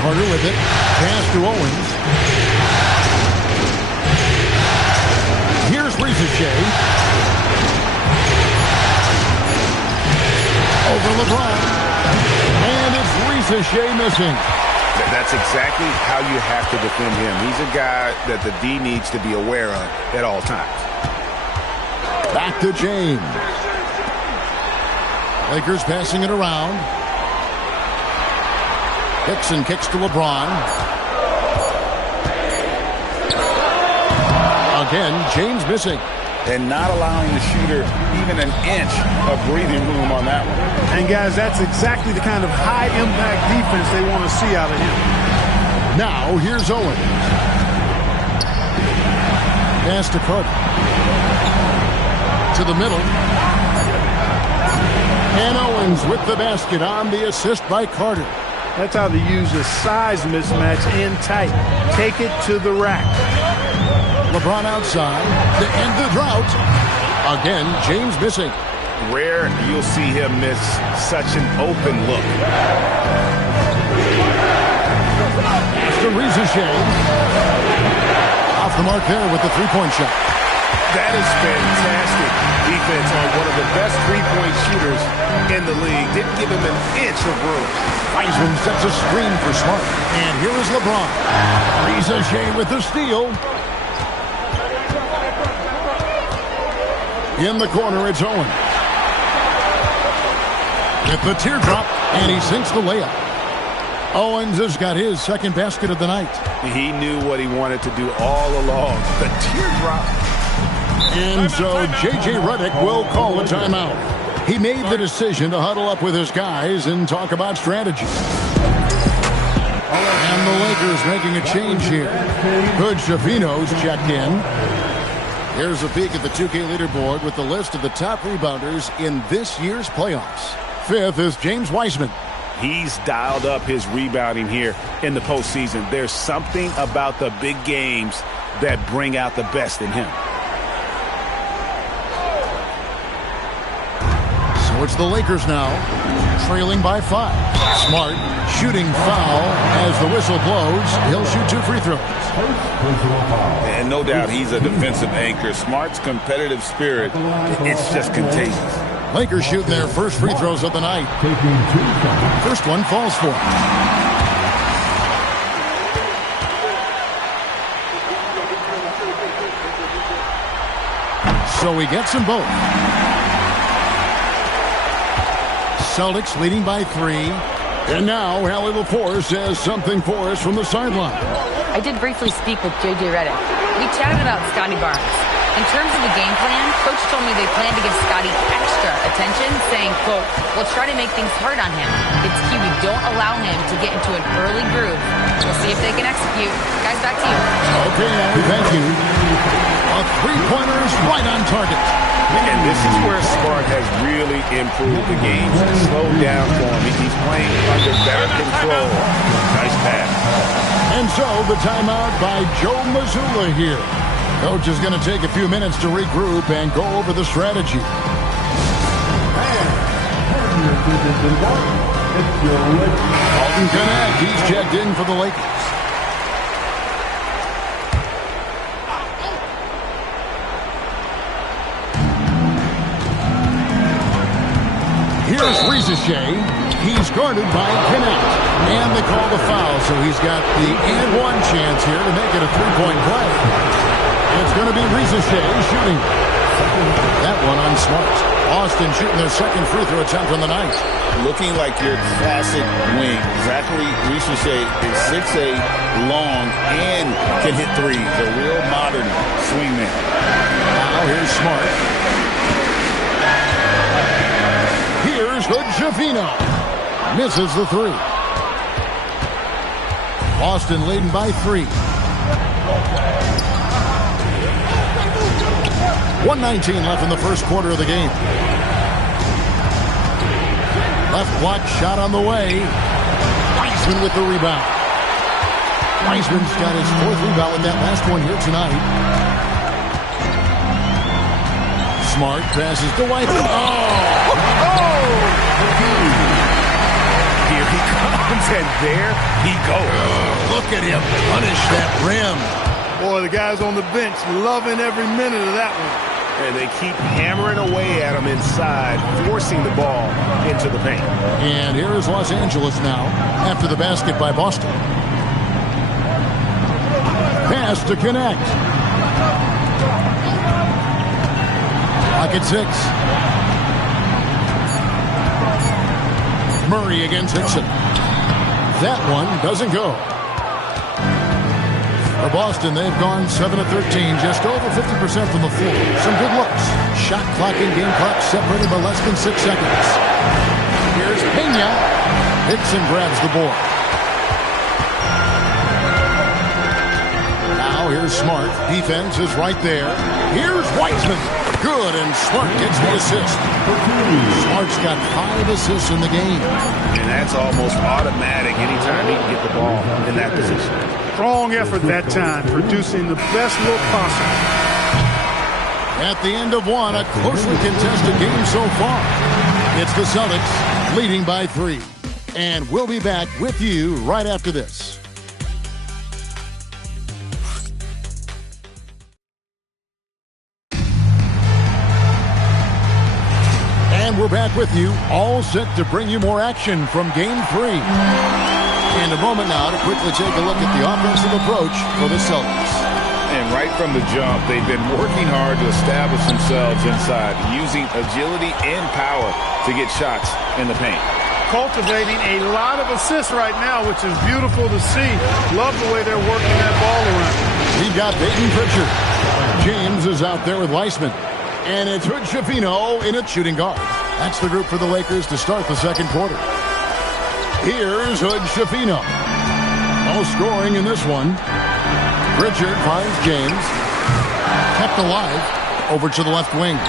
Carter with it. Pass to Owens. Here's Risacher. Over LeBron. And it's Risacher missing. That's exactly how you have to defend him. He's a guy that the D needs to be aware of at all times. Back to James. Lakers passing it around. Dixon kicks to LeBron. Again, James missing. And not allowing the shooter even an inch of breathing room on that one. And, guys, that's exactly the kind of high-impact defense they want to see out of him. Now, here's Owens. Pass to Carter. To the middle. And Owens with the basket on the assist by Carter. That's how they use the size mismatch in tight. Take it to the rack. LeBron outside to end the drought. Again, James missing. Rare you'll see him miss such an open look. To Risacher. Off the mark there with the three-point shot. That is fantastic defense on one of the best three-point shooters in the league. Didn't give him an inch of room. Wiseman sets a screen for Smart. And here is LeBron. Risacher with the steal. In the corner, it's Owen. With the teardrop, and he sinks the layup. Owens has got his second basket of the night. He knew what he wanted to do all along. The teardrop. And so J.J. Redick will call a timeout. He made the decision to huddle up with his guys and talk about strategy. And the Lakers making a change here. Good Shavino's checked in. Here's a peek at the 2K leaderboard with the list of the top rebounders in this year's playoffs. Fifth is James Wiseman. He's dialed up his rebounding here in the postseason. There's something about the big games that bring out the best in him. So it's the Lakers now, trailing by 5. Smart shooting foul as the whistle blows. He'll shoot 2 free throws. And no doubt he's a defensive anchor. Smart's competitive spirit, it's just contagious. Lakers shooting their first free throws of the night. First one falls for him. So he gets them both. Celtics leading by 3. And now Hallie LaForce says something for us from the sideline. I did briefly speak with J.J. Redick. We chatted about Scotty Barnes. In terms of the game plan, Coach told me they plan to give Scotty extra attention, saying, quote, we'll try to make things hard on him. It's key we don't allow him to get into an early groove. We'll see if they can execute. Guys, back to you. Okay, Hallie, thank you. A three-pointer's right on target. And this is where Smart has really improved the game. Slowed down for him. He's playing under better control. Nice pass. And so the timeout by Joe Mazzulla here. Coach is going to take a few minutes to regroup and go over the strategy. Alton Connect, he's checked in for the Lakers. Here's Risacher. He's guarded by Connect. And they call the foul, so he's got the and one chance here to make it a three-point play. It's going to be Risacher shooting. That one on Smart. Austin shooting their second free throw attempt on the night. Looking like your classic wing. Zachary Risacher is 6'8", long, and can hit threes. A real modern swingman. Now here's Smart. Here's Hood Shavino. Misses the 3. Boston leading by 3. 1:19 left in the first quarter of the game. Left block shot on the way. Wiseman with the rebound. Wiseman's got his 4th rebound with that last one here tonight. Smart passes to White. Here he comes, and there he goes. Look at him punish that rim. Boy, the guys on the bench loving every minute of that one. And they keep hammering away at him inside, forcing the ball into the paint. And here is Los Angeles now after the basket by Boston. Pass to connect. Clock at 6. Murray against Hickson. That one doesn't go. For Boston, they've gone 7 of 13, just over 50% from the floor. Some good looks. Shot clock and game clock separated by less than 6 seconds. Here's Pena. Hickson grabs the board. Now here's Smart. Defense is right there. Here's Wiseman. Good, and Smart gets the assist. Smart's got 5 assists in the game. And that's almost automatic anytime he can get the ball in that position. Strong effort that time, producing the best look possible. At the end of one, a closely contested game so far. It's the Celtics leading by 3. And we'll be back with you right after this. And we're back with you, all set to bring you more action from Game 3. And a moment now to quickly take a look at the offensive approach for the Celtics. And right from the jump, they've been working hard to establish themselves inside, using agility and power to get shots in the paint. Cultivating a lot of assists right now, which is beautiful to see. Love the way they're working that ball around. We've got Peyton Pritchard. James is out there with Weissman. And it's Hood Schifino in at shooting guard. That's the group for the Lakers to start the second quarter. Here's Hood Schifino. No scoring in this one. Pritchard finds James. Kept alive. Over to the left wing.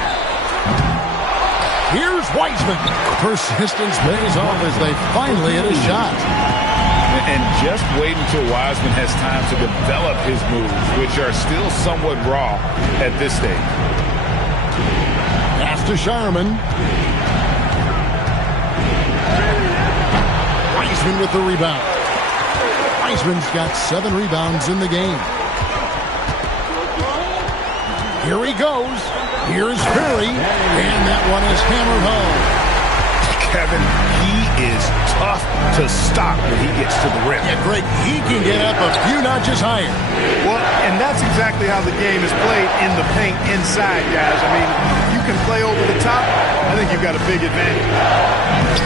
Here's Weissman. Persistence pays off as they finally hit a shot. And just wait until Wiseman has time to develop his moves, which are still somewhat raw at this stage. Pass to Sharman. Weissman with the rebound. Weissman's got 7 rebounds in the game. Here he goes. Here's Perry. And that one is hammered home. Kevin, he is tough to stop when he gets to the rim. Yeah, Greg, he can get up a few notches higher. Well, and that's exactly how the game is played in the paint inside, guys. I mean, if you can play over the top, I think you've got a big advantage.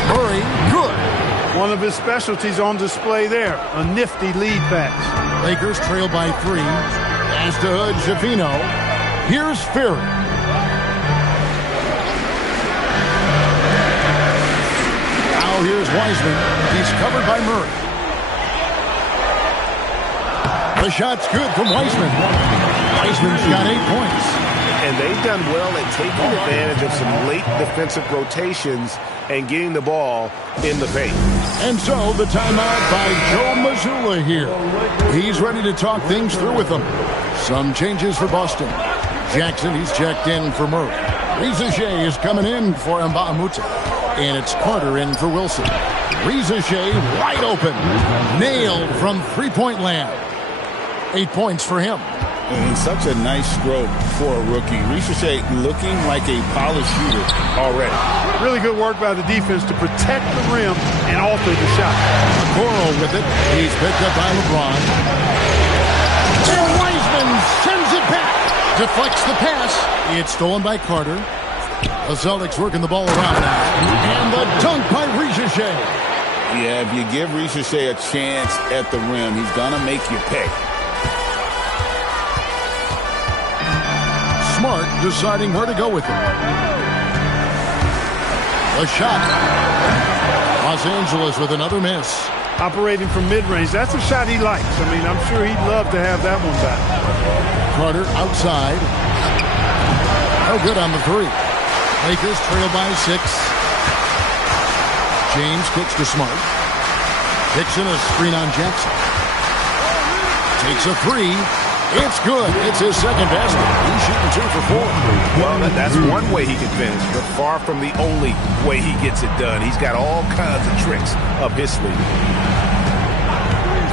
Murray, good. One of his specialties on display there, a nifty lead pass. Lakers trail by 3. As to Hood Schifino. Here's Ferry. Now here's Wiseman. He's covered by Murray. The shot's good from Weissman. Weissman's got 8 points. And they've done well at taking advantage of some late defensive rotations and getting the ball in the paint. And so the timeout by Joe Mazzulla here. He's ready to talk things through with them. Some changes for Boston. Jackson, he's checked in for Murray. Reza Shea is coming in for Mbamute. And it's Carter in for Wilson. Reza Shea wide open. Nailed from three-point land. 8 points for him. And such a nice stroke for a rookie. Reza Shea looking like a polished shooter already. Really good work by the defense to protect the rim and alter the shot. Okoro with it. He's picked up by LeBron. And Wiseman sends it back. Deflects the pass. It's stolen by Carter. The Celtics working the ball around now. And the dunk by Reza Shea. Yeah, if you give Reza Shea a chance at the rim, he's going to make you pay. Smart deciding where to go with it. A shot. Los Angeles with another miss. Operating from mid-range. That's a shot he likes. I mean, I'm sure he'd love to have that one back. Carter outside. No good on the 3. Lakers trail by 6. James kicks to Smart. Hickson a screen on Jackson. Takes a 3. It's good. It's his second basket. He's shooting 2 for 4. Well, that's one way he can finish, but far from the only way he gets it done. He's got all kinds of tricks up his sleeve.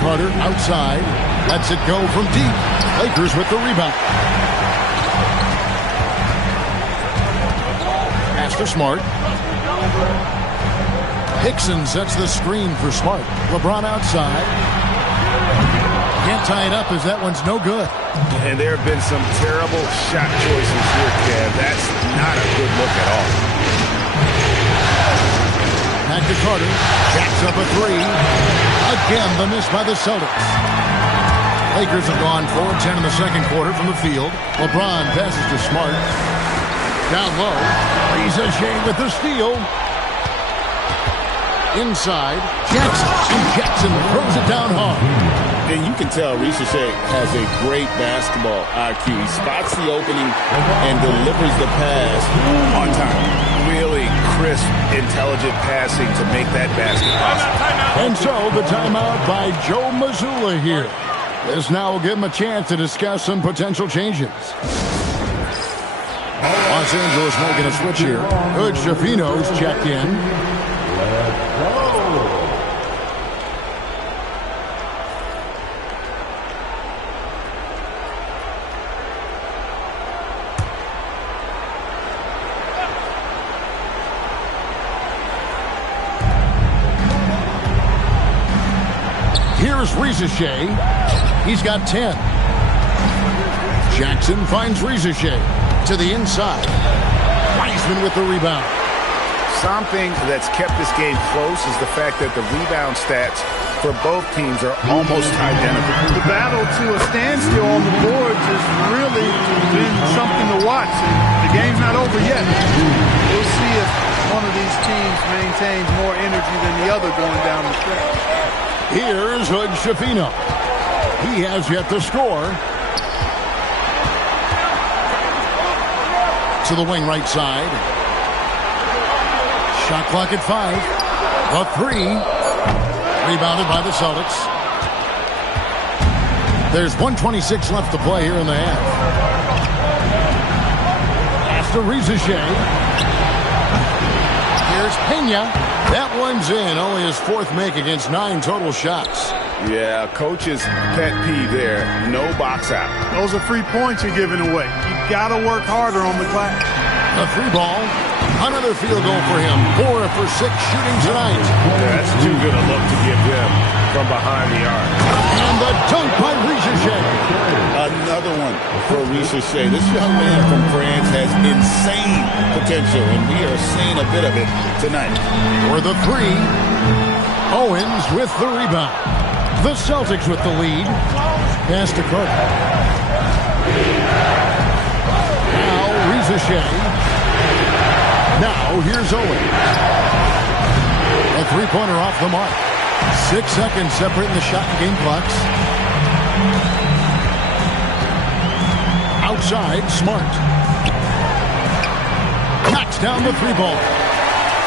Carter outside. Lets it go from deep. Lakers with the rebound. Pass to Smart. Hickson sets the screen for Smart. LeBron outside. Can't tie it up as that one's no good. And there have been some terrible shot choices here, Kev. That's not a good look at all. Back to Carter. Jacks up a 3. Again, the miss by the Celtics. Lakers have gone 4 of 10 in the second quarter from the field. LeBron passes to Smart. Down low. Risacher with the steal. Inside. Jackson throws it down hard. And you can tell Risacher has a great basketball IQ. He spots the opening and delivers the pass on time. Really crisp, intelligent passing to make that basket possible. And so the timeout by Joe Mazzulla here. This now will give him a chance to discuss some potential changes. Los Angeles making a switch here. Good. Shafino's checked in. Here's Risacher. He's got 10. Jackson finds Risacher to the inside. Wiseman with the rebound. Something that's kept this game close is the fact that the rebound stats for both teams are almost identical. The battle to a standstill on the boards has really been something to watch. And the game's not over yet. We'll see if one of these teams maintains more energy than the other going down the stretch. Here's Hood Shafino. He has yet to score. To the wing right side. Shot clock at 5. A 3. Rebounded by the Celtics. There's 1:26 left to play here in the half. Pass to Risacher. Here's Pena. That one's in. Only his 4th make against 9 total shots. Yeah, coach's pet peeve there. No box out. Those are free points you're giving away. You got to work harder on the glass. A 3 ball. Another field goal for him. 4 for 6 shooting tonight. Yeah, that's too good a look to give them from behind the arc. And the dunk by Risacher. Another one for Risacher. This young man from France has insane potential, and we are seeing a bit of it tonight. For the 3. Owens with the rebound. The Celtics with the lead. Pass to Carter. Now Risacher. Now here's Owens. A 3-pointer off the mark. 6 seconds separating the shot and game clocks. Outside, Smart. Knocks down the 3-ball.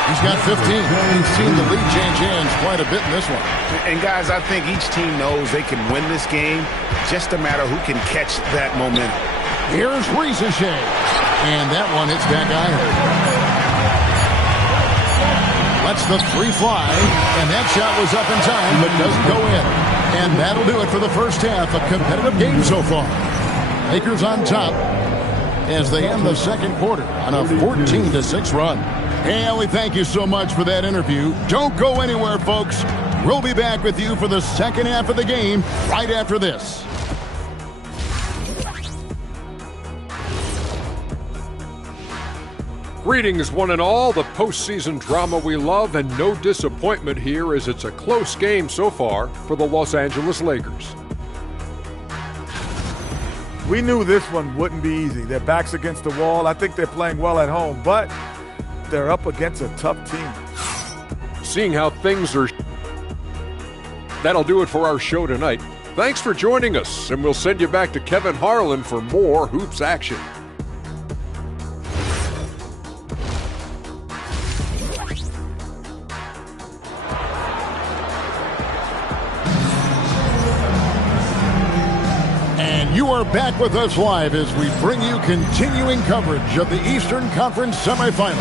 He's got 15. We've seen the lead change hands quite a bit in this one. And guys, I think each team knows they can win this game. Just a matter who can catch that momentum. Here's Risacher. And that one hits back iron. Lets the 3 fly. And that shot was up in time, but doesn't go in. And that'll do it for the first half. A competitive game so far. Lakers on top as they end the second quarter on a 14-6 run. And we thank you so much for that interview. Don't go anywhere, folks. We'll be back with you for the second half of the game right after this. Greetings, one and all. The postseason drama we love, and no disappointment here as it's a close game so far for the Los Angeles Lakers. We knew this one wouldn't be easy. Their back's against the wall. I think they're playing well at home, but they're up against a tough team. Seeing how things are, that'll do it for our show tonight. Thanks for joining us, and we'll send you back to Kevin Harlan for more hoops action. You are are back with us live as we bring you continuing coverage of the Eastern Conference semifinals.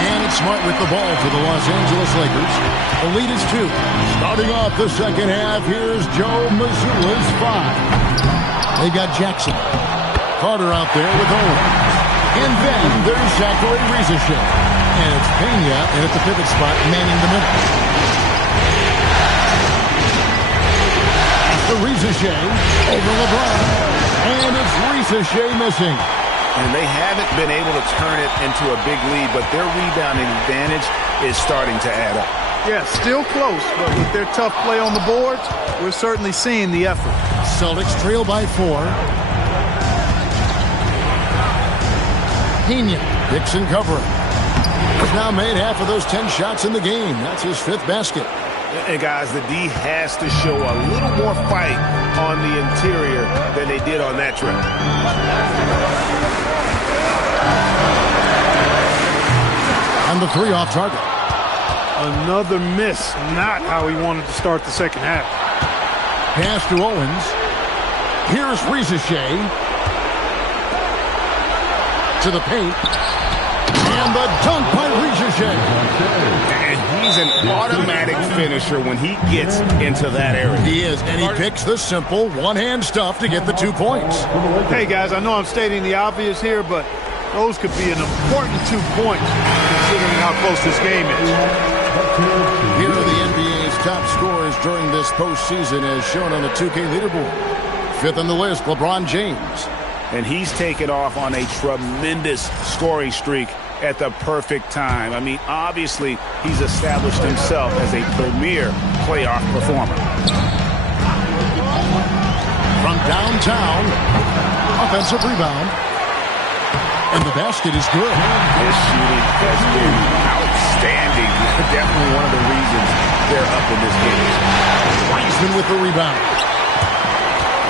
And it's Smart with the ball for the Los Angeles Lakers. The lead is 2. Starting off the second half, here's Joe Mazzulla's 5. They've got Jackson. Carter out there with Owens. And then there's Zachary Rizachet. And it's Pena at the pivot spot, manning the middle. After Rizachet, over LeBron. And it's Rizachet missing. And they haven't been able to turn it into a big lead, but their rebounding advantage is starting to add up. Yeah, still close, but with their tough play on the boards, we're certainly seeing the effort. Celtics trail by 4. Pena, Dixon covering. He's now made half of those 10 shots in the game. That's his 5th basket. And guys, the D has to show a little more fight on the interior than they did on that trip. And the 3 off target. Another miss. Not how he wanted to start the second half. Pass to Owens. Here's Rizachet. To the paint. And the dunk by Rizachet. And he's an automatic finisher when he gets into that area. He is, and he picks the simple one-hand stuff to get the 2 points. Hey, guys, I know I'm stating the obvious here, but those could be an important 2 points considering how close this game is. Here are the NBA's top scorers during this postseason as shown on the 2K leaderboard. 5th on the list, LeBron James. And he's taken off on a tremendous scoring streak at the perfect time. I mean, obviously, he's established himself as a premier playoff performer. From downtown, offensive rebound. And the basket is good. His shooting has been outstanding. Definitely one of the reasons they're up in this game. Wiseman with the rebound.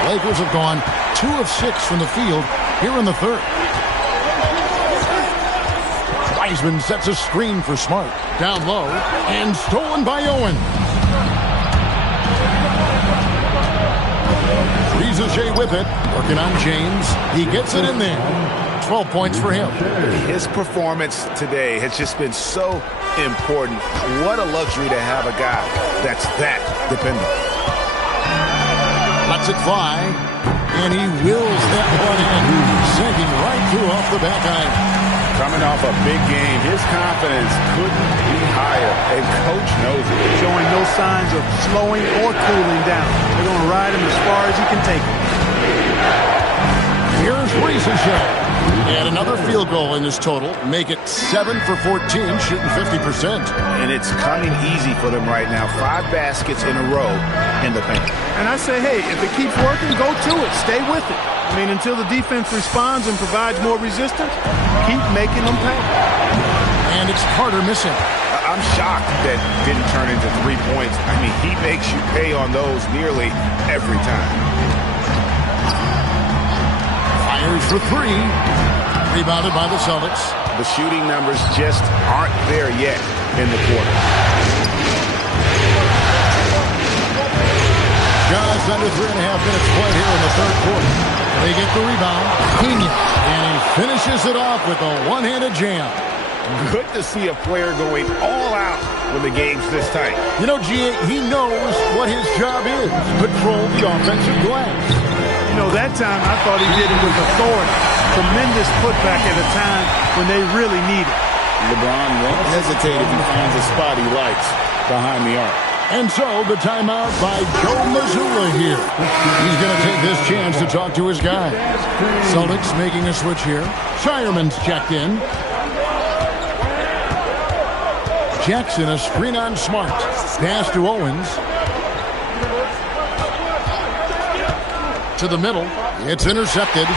Lakers have gone 2 of 6 from the field here in the 3rd. Wiseman sets a screen for Smart. Down low and stolen by Owen. Rizachet with it. Working on James. He gets it in there. 12 points for him. His performance today has just been so important. What a luxury to have a guy that's that dependable. Lets it fly. And he wills that one in. Sinking right through off the back iron. Coming off a big game, his confidence couldn't be higher, and Coach knows it. Showing no signs of slowing or cooling down. They're going to ride him as far as he can take him. Here's Rizachet. And another field goal in his total. Make it 7 for 14, shooting 50%. And it's coming easy for them right now. 5 baskets in a row in the paint. And I say, hey, if it keeps working, go to it. Stay with it. I mean, until the defense responds and provides more resistance, keep making them pay. And it's Carter missing. I'm shocked that didn't turn into 3 points. I mean, he makes you pay on those nearly every time. Fires for 3. Rebounded by the Celtics. The shooting numbers just aren't there yet in the quarter. Just under 3.5 minutes played here in the 3rd quarter. They get the rebound. Pena. And he finishes it off with a one-handed jam. Good to see a player going all out when the game's this tight. You know, G.A., he knows what his job is. Control the offensive glass. You know, that time I thought he did it with authority. Tremendous putback at a time when they really need it. LeBron won't hesitate if he finds a spot he likes behind the arc. And so the timeout by Joe Mazzulla here. He's going to take this chance to talk to his guy. Celtics making a switch here. Shireman's checked in. Jackson, a screen on Smart. Pass to Owens. To the middle. It's intercepted.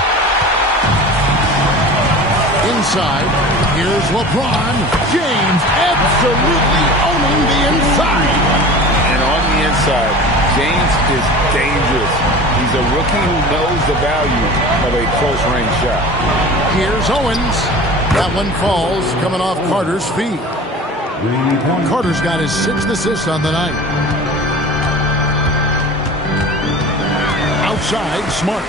Inside. Here's LeBron James absolutely owning the inside. And on the inside, James is dangerous. He's a rookie who knows the value of a close-range shot. Here's Owens. That one falls coming off Carter's feet. Carter's got his 6th assist on the night. inside, Smart.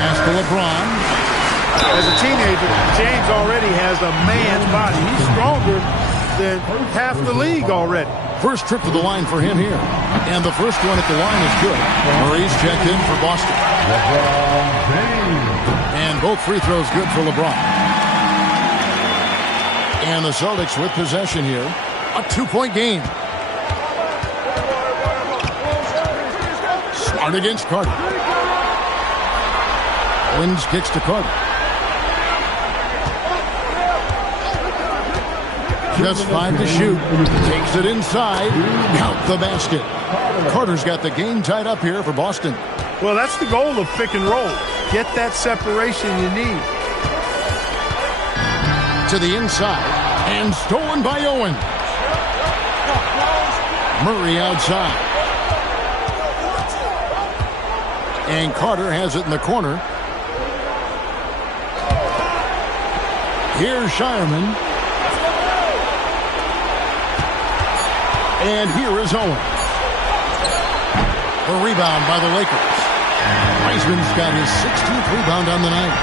Pass to LeBron. As a teenager, James already has a man's body. He's stronger than half the league already. First trip to the line for him here. And the first one at the line is good. Murray's checked in for Boston. And both free throws good for LeBron. And the Celtics with possession here. A 2-point game. Smart against Carter. Wins kicks to Carter. Just 5 to shoot. Takes it inside. Count the basket. Carter's got the game tied up here for Boston. Well, that's the goal of pick and roll. Get that separation you need. To the inside. And stolen by Owen. Murray outside. And Carter has it in the corner. Here's Shireman. And here is Owen. The rebound by the Lakers. Wiseman's got his 16th rebound on the night.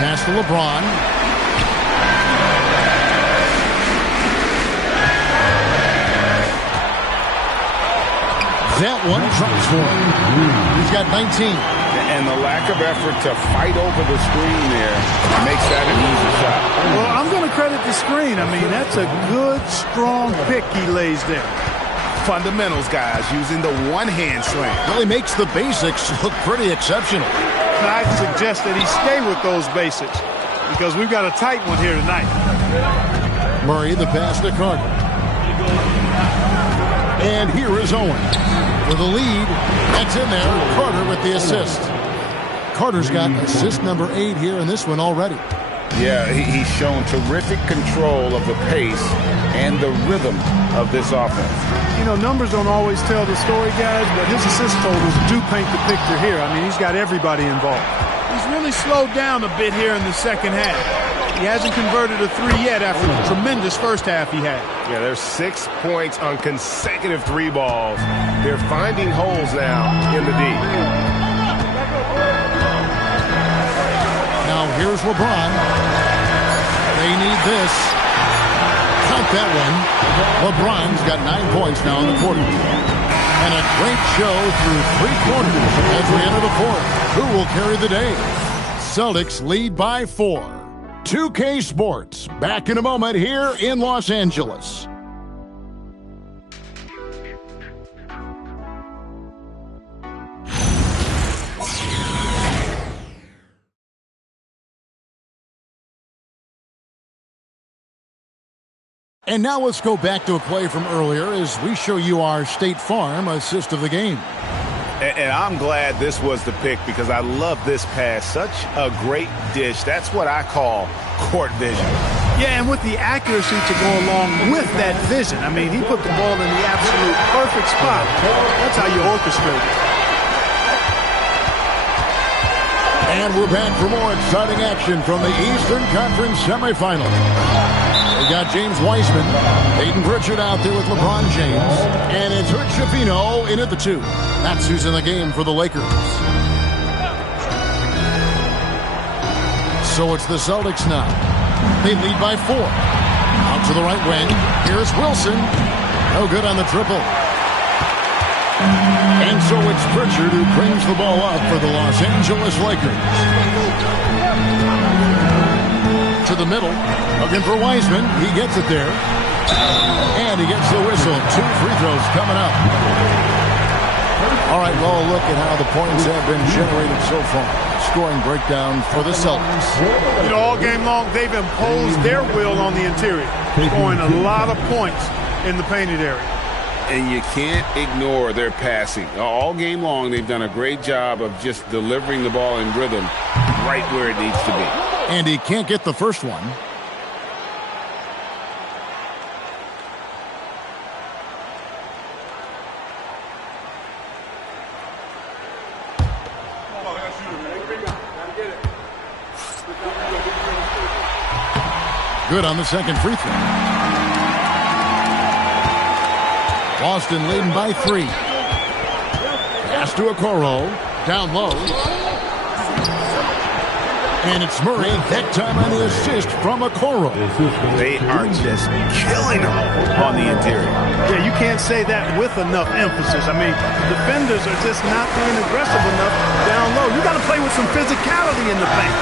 Pass to LeBron. That one tries for him. He's got 19. And the lack of effort to fight over the screen there makes that an easy shot. Well, I'm going to credit the screen. I mean, that's a good, strong pick he lays there. Fundamentals, guys, using the one-hand slam. Well, he makes the basics look pretty exceptional. And I suggest that he stay with those basics because we've got a tight one here tonight. Murray, the pass to Carter. And here is Owen with a lead. That's in there. Carter with the assist. Carter's got assist number 8 here in this one already. Yeah, he's shown terrific control of the pace and the rhythm of this offense. You know, numbers don't always tell the story, guys, but his assist totals do paint the picture here. I mean, he's got everybody involved. He's really slowed down a bit here in the second half. He hasn't converted a 3 yet after the tremendous first half he had. Yeah, there's 6 points on consecutive 3 balls. They're finding holes now in the D. Now here's LeBron. They need this. Count that one. LeBron's got 9 points now in the quarter. And a great show through 3 quarters as we enter the fourth. Who will carry the day? Celtics lead by 4. 2K Sports, back in a moment here in Los Angeles. And now let's go back to a play from earlier as we show you our State Farm assist of the game. And I'm glad this was the pick because I love this pass. Such a great dish. That's what I call court vision. Yeah, and with the accuracy to go along with that vision. I mean, he put the ball in the absolute perfect spot. That's how you orchestrate it. And we're back for more exciting action from the Eastern Conference semifinal. We got James Wiseman, Peyton Pritchard out there with LeBron James, and it's Rick Schifino in at the 2. That's who's in the game for the Lakers. So it's the Celtics now. They lead by 4. Out to the right wing. Here's Wilson. No good on the triple. And so it's Pritchard who brings the ball up for the Los Angeles Lakers. To the middle. Looking for Wiseman. He gets it there. And he gets the whistle. 2 free throws coming up. All right, well, look at how the points have been generated so far. Scoring breakdown for the Celtics. You know, all game long, they've imposed their will on the interior, scoring a lot of points in the painted area. And you can't ignore their passing. All game long, they've done a great job of just delivering the ball in rhythm right where it needs to be. And he can't get the first one. Good on the second free throw. Boston leading by 3. Pass to Okoro. Down low. And it's Murray, that time on the assist from Okoro. They are just killing him on the interior. Yeah, you can't say that with enough emphasis. I mean, the defenders are just not being aggressive enough down low. You got to play with some physicality in the paint.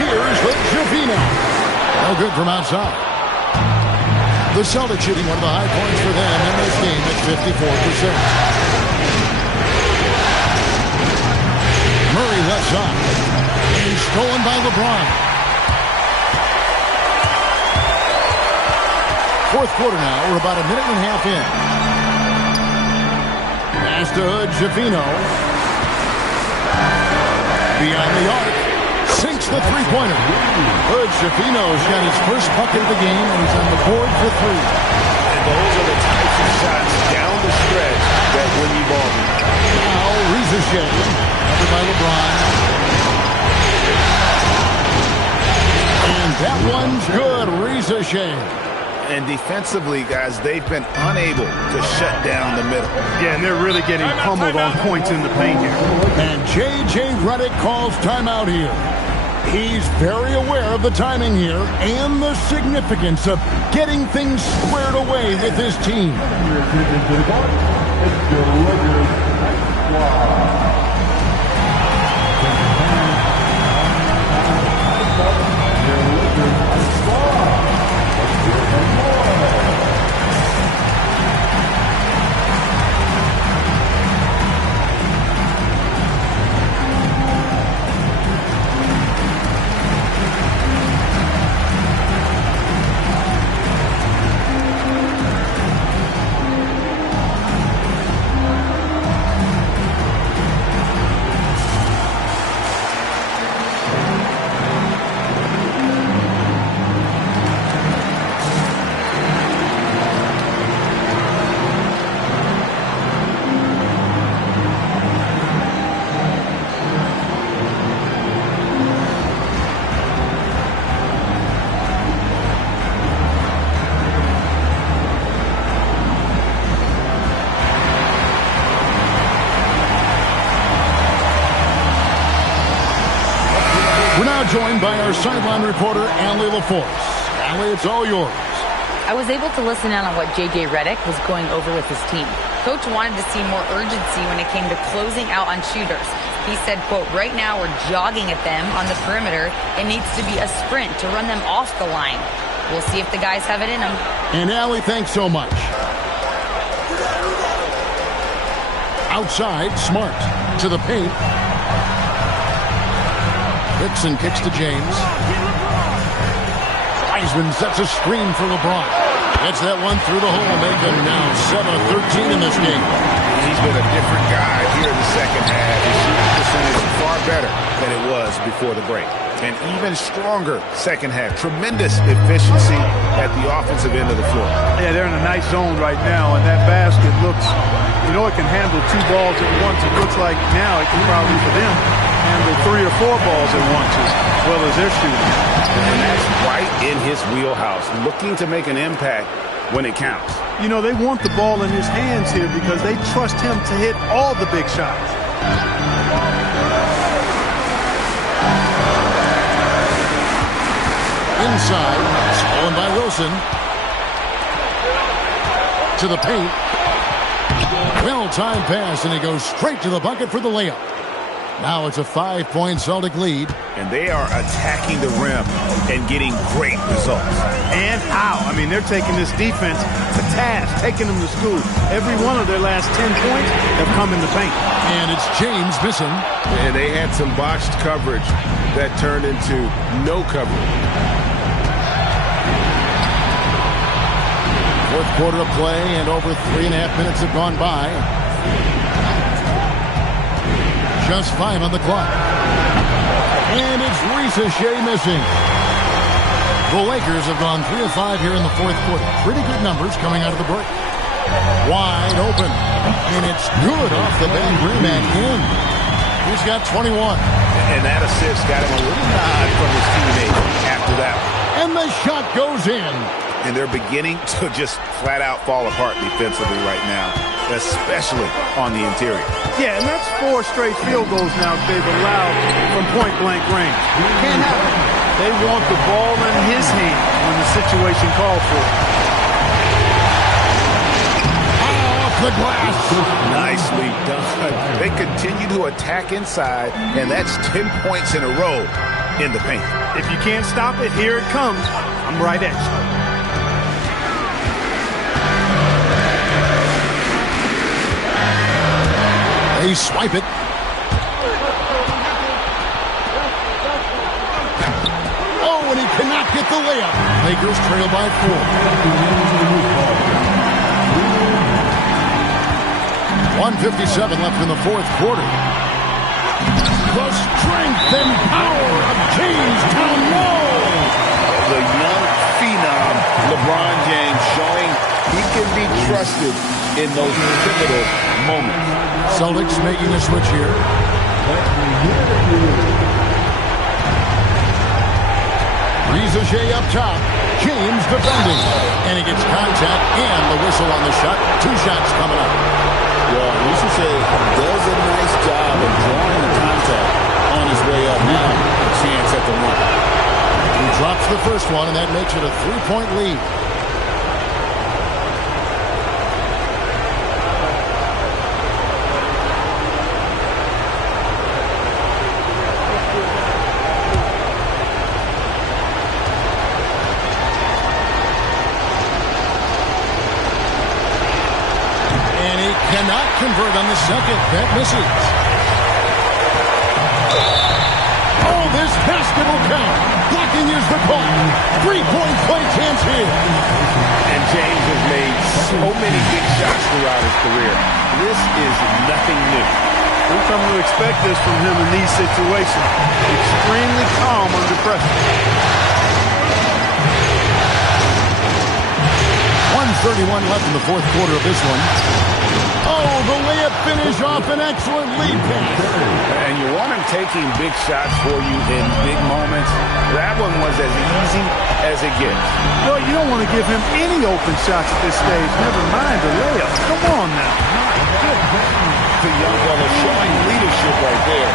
Here's Jovino. No good from outside. The Celtics shooting one of the high points for them in this game at 54%. Murray left side. He's stolen by LeBron. Fourth quarter now. We're about a minute and a half in. Pass to Jovino. Behind the arc. Sinks the three-pointer. Jovino's got his first bucket of the game, and he's on the board for 3. And those are the types of shots down the stretch that win you ball. Now, Rizachet, covered by LeBron. And that one's good, Rizachet. And defensively, guys, they've been unable to shut down the middle. Yeah, and they're really getting pummeled on points in the paint here. And J.J. Redick calls timeout here. He's very aware of the timing here and the significance of getting things squared away with his team. Joined by our sideline reporter, Allie LaForce. Allie, it's all yours. I was able to listen in on what J.J. Redick was going over with his team. Coach wanted to see more urgency when it came to closing out on shooters. He said, quote, right now we're jogging at them on the perimeter. It needs to be a sprint to run them off the line. We'll see if the guys have it in them. And Allie, thanks so much. Outside, Smart to the paint. Dixon kicks to James. Wiseman sets a screen for LeBron. Gets that one through the hole, making now 7 of 13 in this game. He's been a different guy here in the second half. His shooting percentage is far better than it was before the break. An even stronger second half. Tremendous efficiency at the offensive end of the floor. Yeah, they're in a nice zone right now, and that basket looks, you know, it can handle 2 balls at once. It looks like now it can probably, for them, handle 3 or 4 balls at once as well as they're shooting. And that's right in his wheelhouse, looking to make an impact when it counts. You know, they want the ball in his hands here because they trust him to hit all the big shots. Inside, stolen by Wilson. To the paint. Well-timed pass, and he goes straight to the bucket for the layup. Now it's a 5-point Celtic lead. And they are attacking the rim and getting great results. And how? I mean, they're taking this defense to task, taking them to school. Every one of their last 10 points have come in the paint. And it's James missing. And they had some botched coverage that turned into no coverage. Fourth quarter of play, and over 3.5 minutes have gone by. Just 5 on the clock. And it's Rizachet missing. The Lakers have gone 3 of 5 here in the fourth quarter. Pretty good numbers coming out of the break. Wide open. And it's good off the back rim and in. He's got 21. And that assist got him a little nod from his teammate after that. And the shot goes in. And they're beginning to just flat out fall apart defensively right now, especially on the interior. Yeah, and that's 4 straight field goals now they've allowed from point-blank range. Can't have it. They want the ball in his hand when the situation calls for it. Off the glass. Nicely done. They continue to attack inside, and that's 10 points in a row in the paint. If you can't stop it, here it comes. I'm right at you. They swipe it. Oh, and he cannot get the layup. Lakers trail by 4. 1:57 left in the fourth quarter. The strength and power of Jamestown Low. The young phenom, LeBron James, showing he can be trusted in those pivotal moments. Celtics making a switch here. Reza Shea up top. James defending. And he gets contact and the whistle on the shot. 2 shots coming up. Well, Reza Shea does a nice job of drawing the contact on his way up. Now, a chance at the one. He drops the first one, and that makes it a 3-point lead. Cannot convert on the second. That misses. Oh, this basket will count. Blocking is the call. 3-point play chance here. And James has made so many big shots throughout his career. This is nothing new. We've come to expect this from him in these situations. Extremely calm under pressure. 1:31 left in the fourth quarter of this one. Oh, the layup finish off an excellent lead pass. And you want him taking big shots for you in big moments. That one was as easy as it gets. Well, you don't want to give him any open shots at this stage. Never mind the layup. Come on now. The young fella showing leadership right there.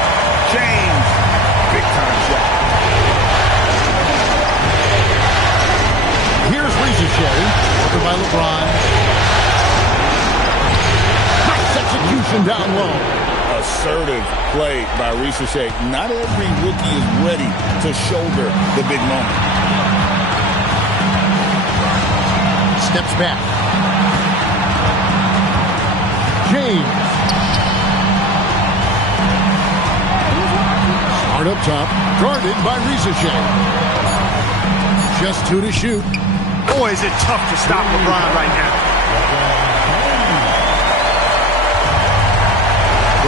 James, big time shot. Here's Reza Shea, covered by LeBron. Execution down low. Assertive play by Reza Shea. Not every rookie is ready to shoulder the big moment. Steps back. James. Smart up top. Guarded by Reza Shea. Just 2 to shoot. Boy, is it tough to stop LeBron right now.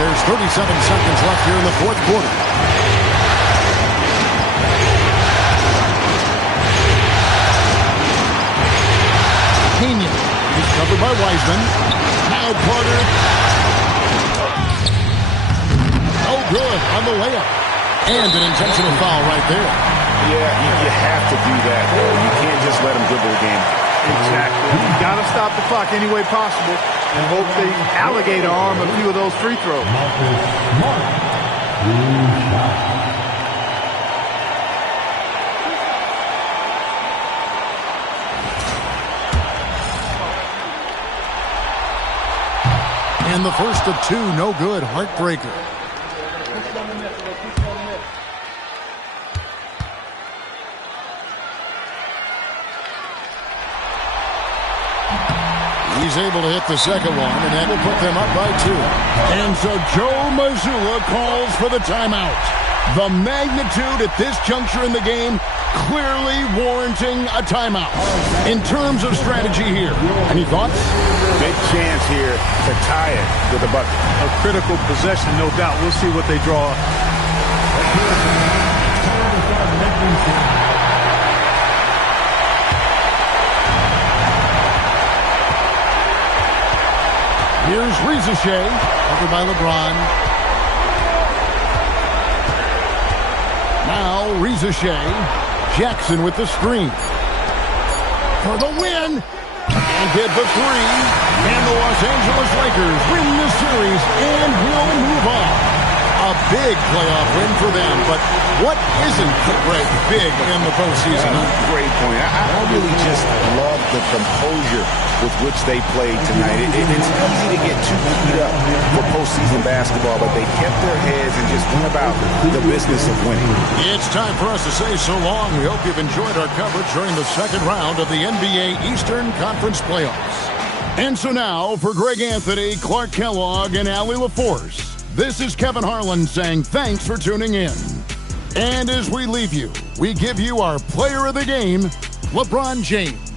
There's 37 seconds left here in the fourth quarter. Kenyon is covered by Wiseman. Now Carter. Oh, good on the layup. And an intentional foul right there. Yeah, you have to do that. You can't just let him dribble the game. Exactly. You got to stop the clock any way possible and hope the alligator arm a few of those free throws. And the first of 2, no good. Heartbreaker. He's able to hit the second one, and that will put them up by 2. And so Joe Mazzulla calls for the timeout. The magnitude at this juncture in the game clearly warranting a timeout. In terms of strategy here, any thoughts? Big chance here to tie it with a bucket. A critical possession, no doubt. We'll see what they draw. Here's Reza Shea, covered by LeBron. Now Reza Shea. Jackson with the screen. For the win. And hit the three. And the Los Angeles Lakers win the series and will move on. A big playoff win for them, but what isn't big in the postseason? Great point. I really just love the composure with which they played tonight. It's easy to get too keyed up for postseason basketball, but they kept their heads and just went about the business of winning. It's time for us to say so long. We hope you've enjoyed our coverage during the second round of the NBA Eastern Conference Playoffs. And so now, for Greg Anthony, Clark Kellogg, and Allie LaForce, this is Kevin Harlan saying thanks for tuning in. And as we leave you, we give you our player of the game, LeBron James.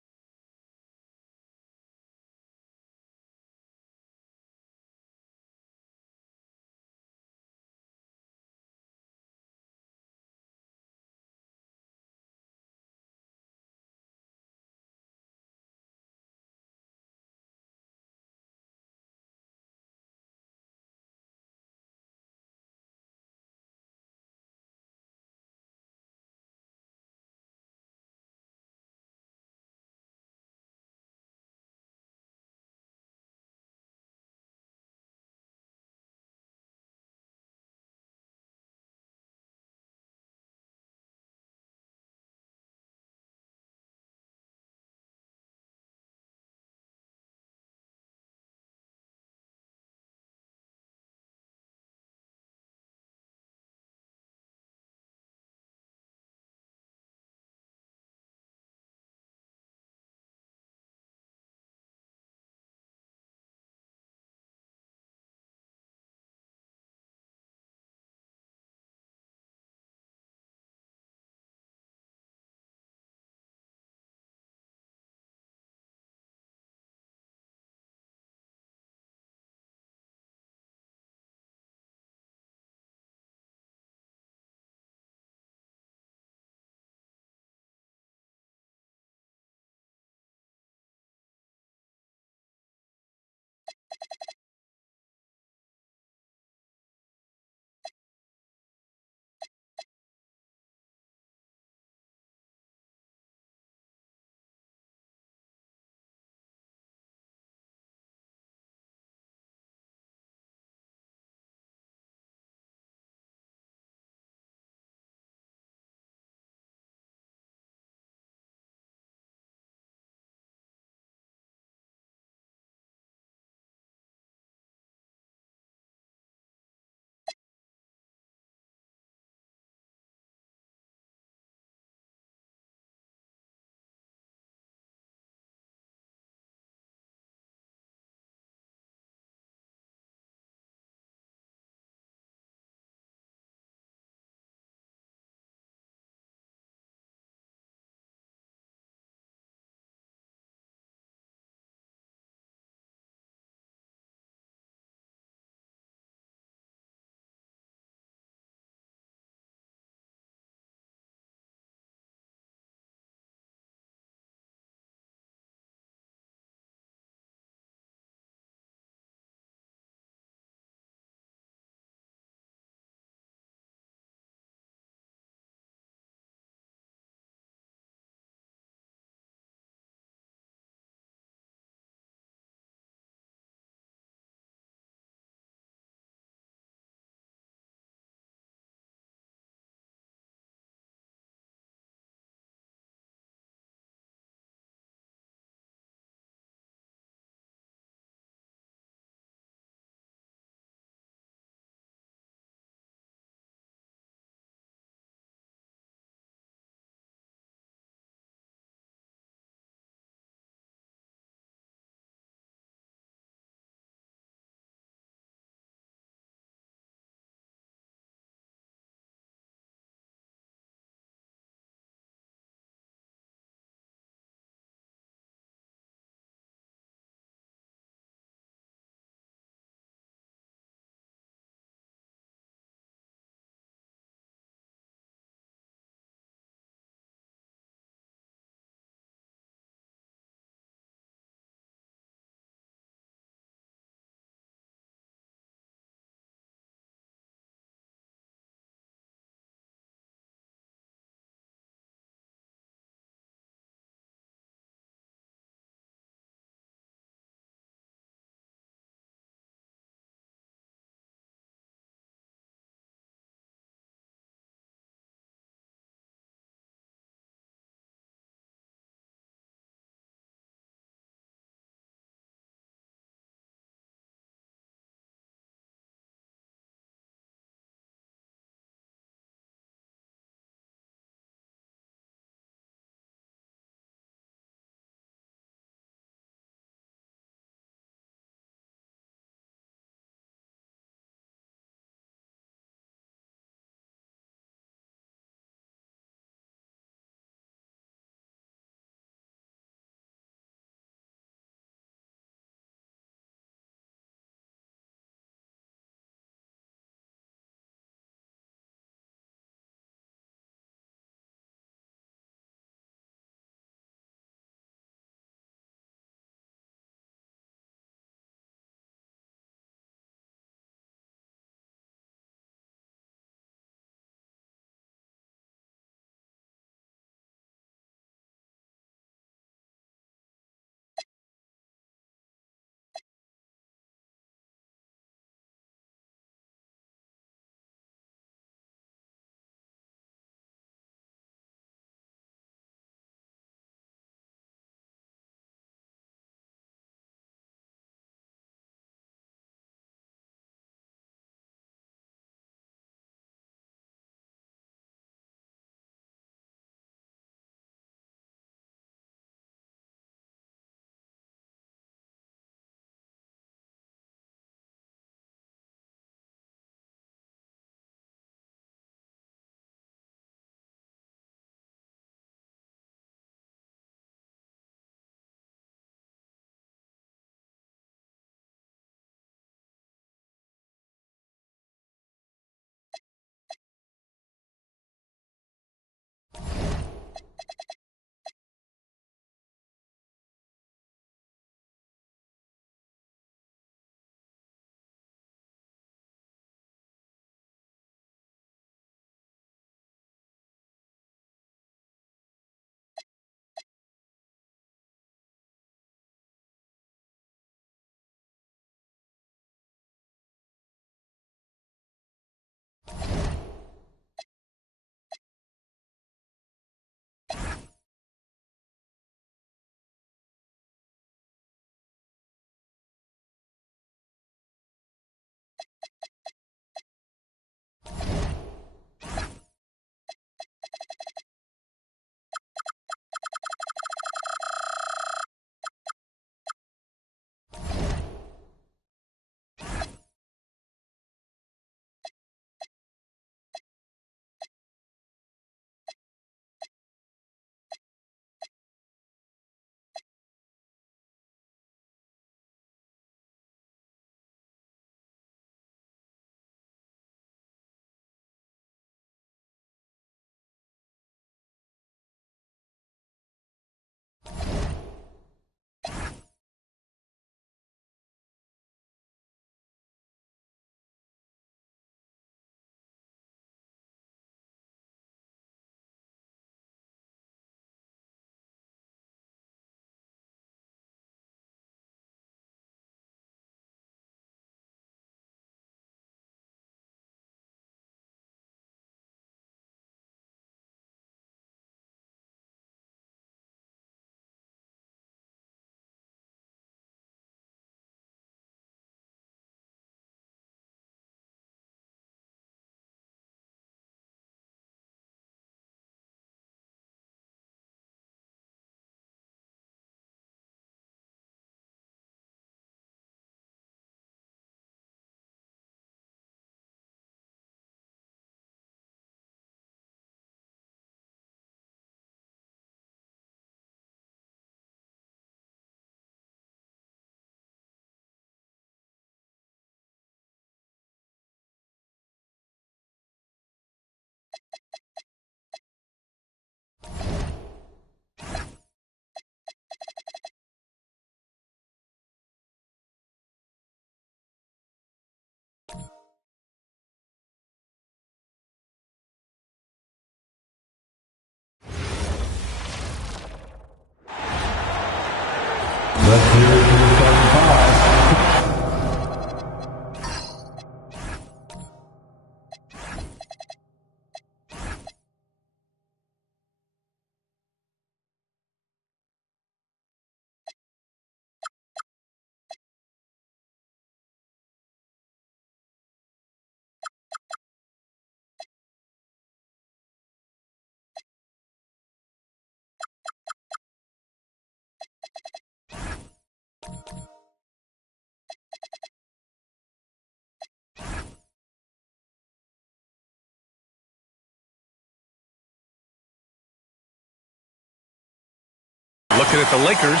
Looking at the Lakers.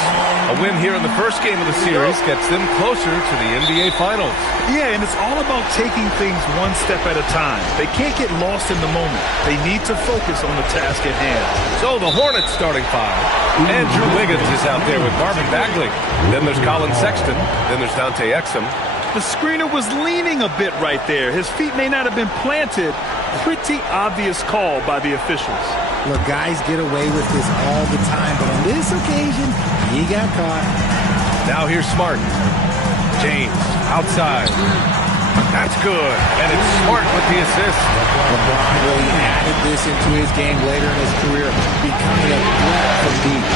A win here in the first game of the series gets them closer to the NBA Finals. Yeah, and it's all about taking things one step at a time. They can't get lost in the moment. They need to focus on the task at hand. So the Hornets starting five. Andrew Wiggins is out there with Marvin Bagley. Then there's Colin Sexton. Then there's Dante Exum. The screener was leaning a bit right there. His feet may not have been planted. Pretty obvious call by the officials. Look, guys get away with this all the time, but on this occasion, he got caught. Now here's Smart. James, outside. That's good. And it's Smart with the assist. LeBron really added this into his game later in his career, becoming a threat from deep.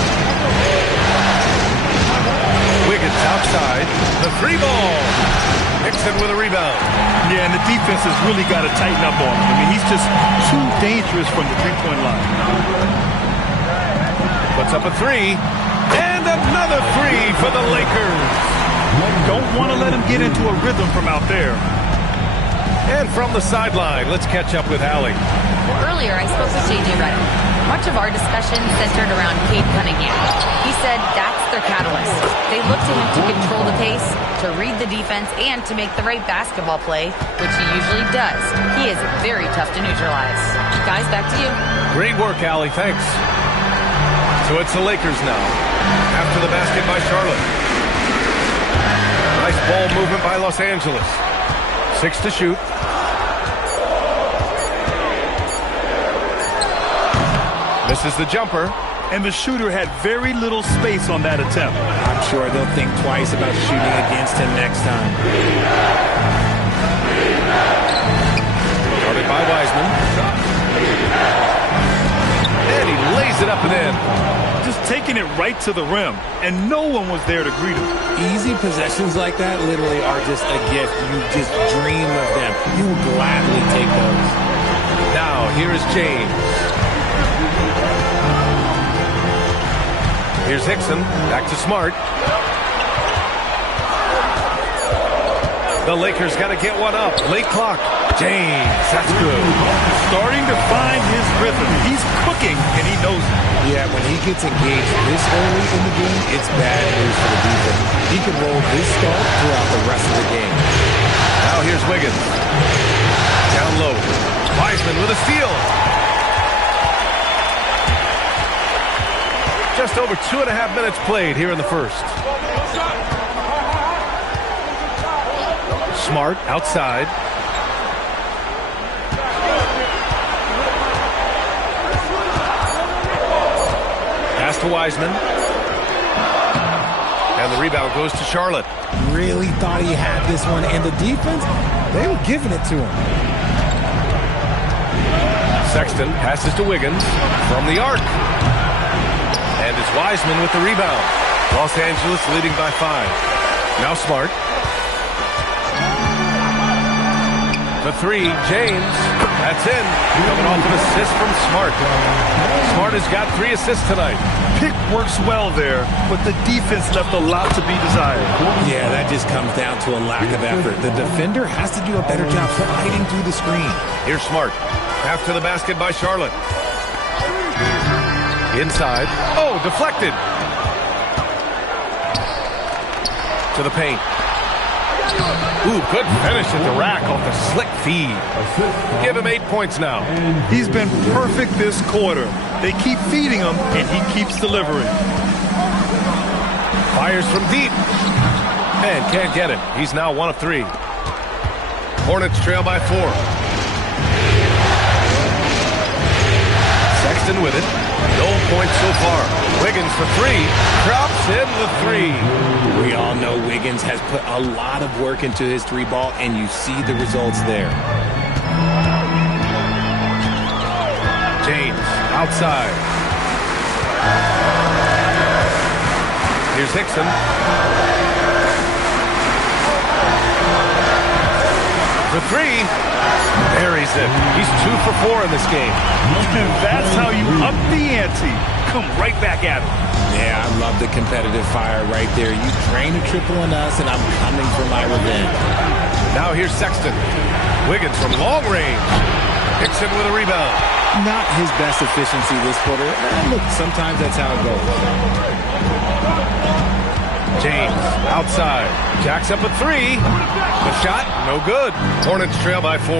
Wiggins outside. The three ball. Hickson with a rebound. Yeah, and the defense has really got to tighten up on him. I mean, he's just too dangerous from the three-point line. Puts up a three. And another three for the Lakers. Don't want to let him get into a rhythm from out there. And from the sideline, let's catch up with Allie. Earlier, I spoke with J.J. Redick. Much of our discussion centered around Cade Cunningham. He said that's their catalyst. They look to him to control the pace, to read the defense, and to make the right basketball play, which he usually does. He is very tough to neutralize. Guys, back to you. Great work, Allie. Thanks. So it's the Lakers now. After the basket by Charlotte. Nice ball movement by Los Angeles. 6 to shoot. Misses the jumper. And the shooter had very little space on that attempt. I'm sure they'll think twice about shooting against him next time. Started by Wiseman. And he lays it up and in. Just taking it right to the rim. And no one was there to greet him. Easy possessions like that literally are just a gift. You just dream of them. You will gladly take those. Now, here is James. Here's Hickson, back to Smart. The Lakers got to get one up. Late clock. James, that's good. Starting to find his rhythm. He's cooking, and he knows it. Yeah, when he gets engaged this early in the game, it's bad news for the defense. He can roll this start throughout the rest of the game. Now here's Wiggins. Down low. Wiseman with a steal. Just over 2.5 minutes played here in the first. Smart outside. Pass to Wiseman. And the rebound goes to Charlotte. Really thought he had this one, and the defense, they were giving it to him. Sexton passes to Wiggins from the arc. And it's Wiseman with the rebound. Los Angeles leading by 5. Now Smart. The three, James. That's in. Coming off an assist from Smart. Smart has got 3 assists tonight. Pick works well there, but the defense left a lot to be desired. Yeah, that just comes down to a lack of effort. The defender has to do a better job fighting through the screen. Here's Smart. After the basket by Charlotte. Inside. Oh, deflected. To the paint. Ooh, good finish at the rack off the slick feed. Give him 8 points now. He's been perfect this quarter. They keep feeding him, and he keeps delivering. Fires from deep. And can't get it. He's now 1 of 3. Hornets trail by 4. Sexton with it. No points so far. Wiggins for 3. Drops in the 3. We all know Wiggins has put a lot of work into his 3-ball, and you see the results there. James outside. Here's Hickson. For 3. Buries it. He's 2 for 4 in this game. That's how you up the ante. Come right back at him. Yeah, I love the competitive fire right there. You drain a triple on us, and I'm coming for my revenge. Now here's Sexton. Wiggins from long range. Hickson with a rebound. Not his best efficiency this quarter. Look, sometimes that's how it goes. James outside. Jacks up a three. The shot, no good. Hornets trail by 4.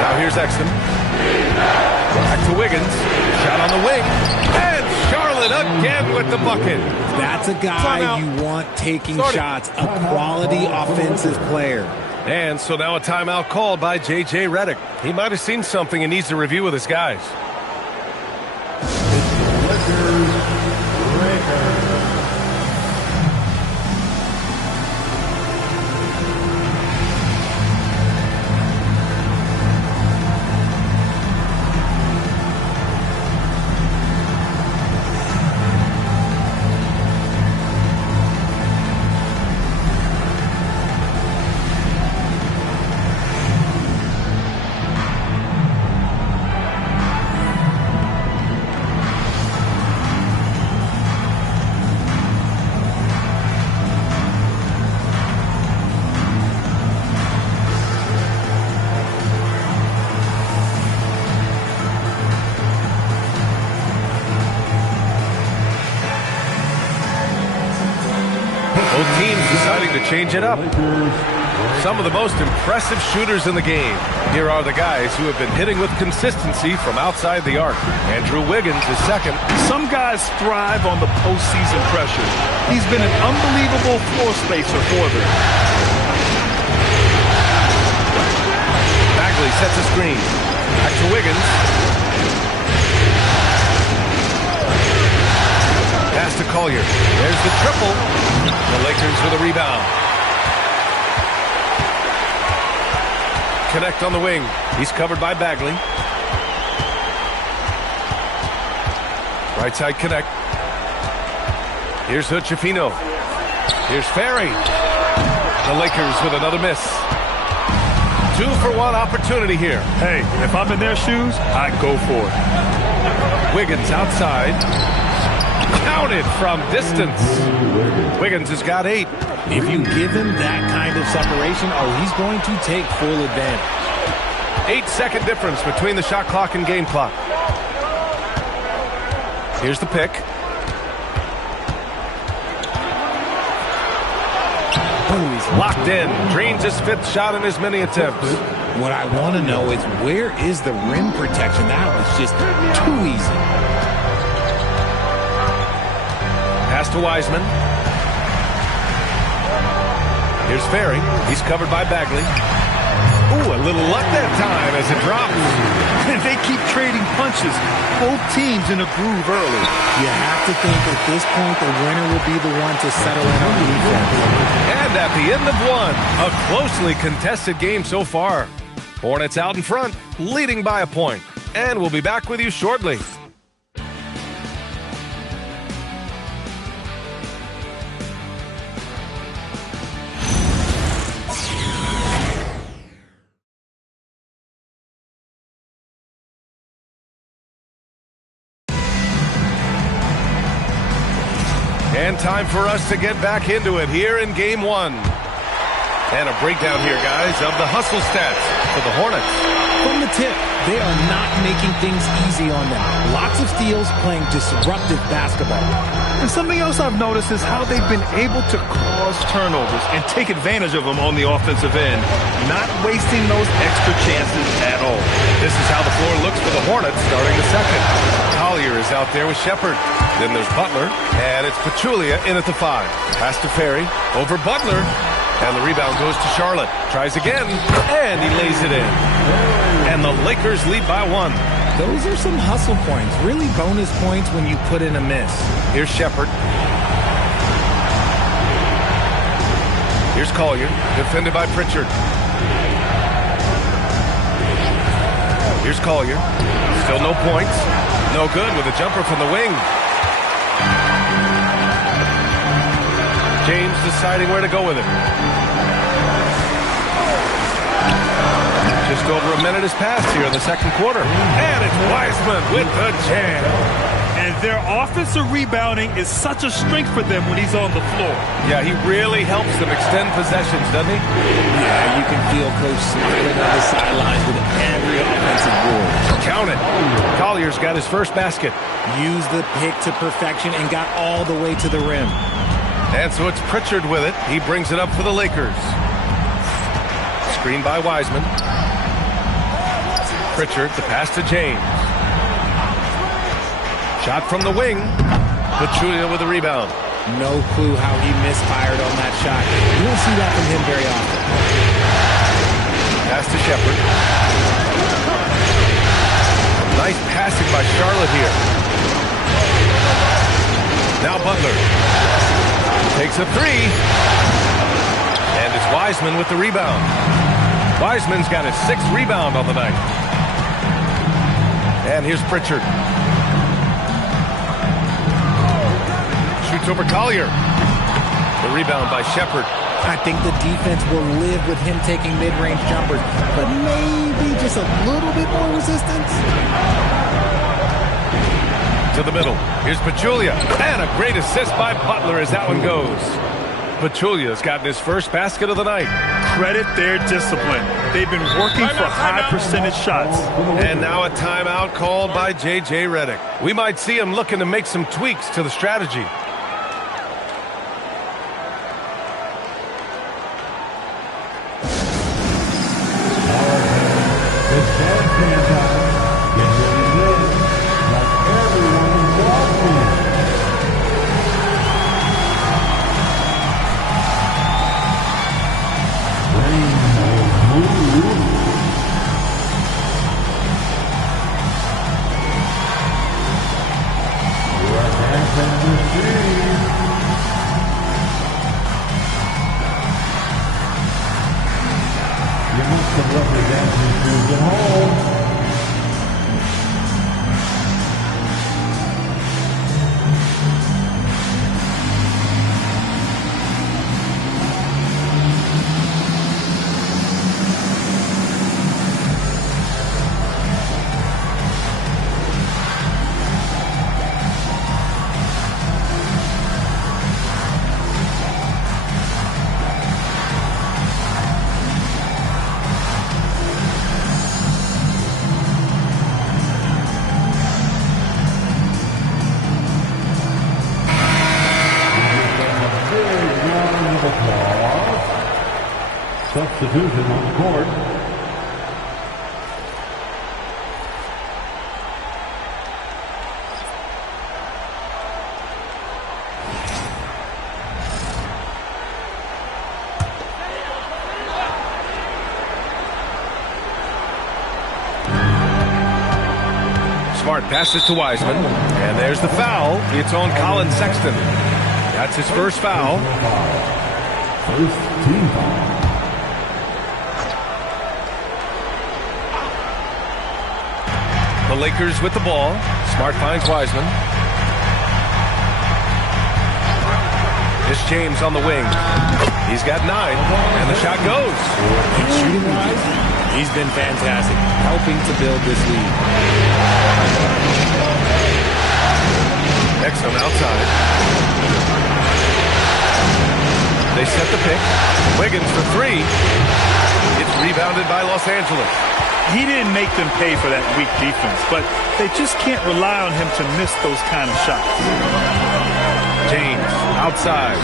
Now here's Exton. Back to Wiggins. Shot on the wing. And Charlotte again with the bucket. That's a guy you want taking shots. A quality offensive player. And so now a timeout called by J.J. Redick. He might have seen something and needs to review with his guys. Both teams deciding to change it up. Some of the most impressive shooters in the game. Here are the guys who have been hitting with consistency from outside the arc. Andrew Wiggins is second. Some guys thrive on the postseason pressure. He's been an unbelievable floor spacer for them. Bagley sets a screen. Back to Wiggins. Pass to Collier. There's the triple. The Lakers with a rebound. Connect on the wing. He's covered by Bagley. Right side connect. Here's Hood-Schifino. Here's Ferry. The Lakers with another miss. 2-for-1 opportunity here. Hey, if I'm in their shoes, I'd go for it. Wiggins outside. Counted from distance. Wiggins has got 8. If you give him that kind of separation, he's going to take full advantage. 8-second difference between the shot clock and game clock. Here's the pick. He's locked in. Drains his 5th shot in as many attempts. What I want to know is, where is the rim protection? That was just too easy. Pass to Wiseman. Here's Ferry. He's covered by Bagley. Ooh, a little luck that time as it drops. And they keep trading punches. Both teams in a groove early. You have to think at this point the winner will be the one to settle in on defense. And at the end of one, a closely contested game so far. Hornets out in front, leading by a point. And we'll be back with you shortly. And time for us to get back into it here in Game 1. And a breakdown here, guys, of the hustle stats for the Hornets. From the tip, they are not making things easy on them. Lots of steals, playing disruptive basketball. And something else I've noticed is how they've been able to cause turnovers and take advantage of them on the offensive end, not wasting those extra chances at all. This is how the floor looks for the Hornets starting the second. Collier is out there with Shepard. Then there's Butler, and it's Pachulia in at the 5. Pass to Ferry, over Butler, and the rebound goes to Charlotte. Tries again, and he lays it in. And the Lakers lead by 1. Those are some hustle points, really bonus points when you put in a miss. Here's Shepard. Here's Collier, defended by Pritchard. Here's Collier, still no points. No good with a jumper from the wing. James deciding where to go with it. Just over a minute has passed here in the second quarter. And it's Wiseman with the jam. And their offensive rebounding is such a strength for them when he's on the floor. Yeah, he really helps them extend possessions, doesn't he? Yeah, you can feel Coach smiling on the sidelines with every offensive board. Count it. Collier's got his first basket. Used the pick to perfection and got all the way to the rim. And so it's Pritchard with it. He brings it up for the Lakers. Screen by Wiseman. Pritchard, the pass to James. Shot from the wing. Pachulia with the rebound. No clue how he misfired on that shot. You don't see that from him very often. Pass to Shepherd. Nice passing by Charlotte here. Now Butler. Takes a three. And it's Wiseman with the rebound. Wiseman's got his 6th rebound on the night. And here's Pritchard. Shoots over Collier. The rebound by Shepherd. I think the defense will live with him taking mid-range jumpers, but maybe just a little bit more resistance. To the middle. Here's Pachulia. And a great assist by Butler as that one goes. Pachulia's gotten his first basket of the night. Credit their discipline. They've been working for high percentage shots. And now a timeout called by J.J. Redick. We might see him looking to make some tweaks to the strategy. Substitution on the court. Smart passes to Wiseman. And there's the foul. It's on Colin Sexton. That's his first foul. First team foul. The Lakers with the ball. Smart finds Wiseman. It's James on the wing. He's got 9, and the shot goes. And shooting-wise, he's been fantastic, helping to build this lead. Exum outside. They set the pick. Wiggins for 3. It's rebounded by Los Angeles. He didn't make them pay for that weak defense, but they just can't rely on him to miss those kind of shots. James outside.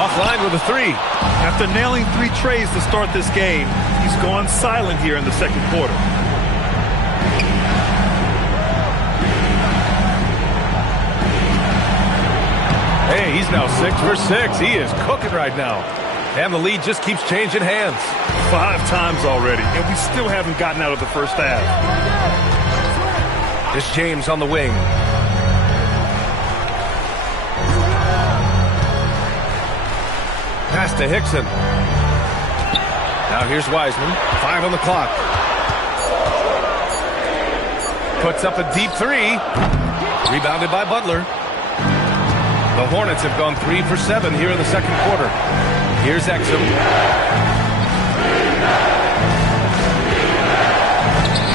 Offline with a 3. After nailing 3 trays to start this game, he's gone silent here in the second quarter. Hey, he's now 6 for 6. He is cooking right now. And the lead just keeps changing hands. 5 times already, and we still haven't gotten out of the first half. It's James on the wing. Pass to Hickson. Now here's Wiseman. 5 on the clock. Puts up a deep 3. Rebounded by Butler. The Hornets have gone 3 for 7 here in the second quarter. Here's Exum.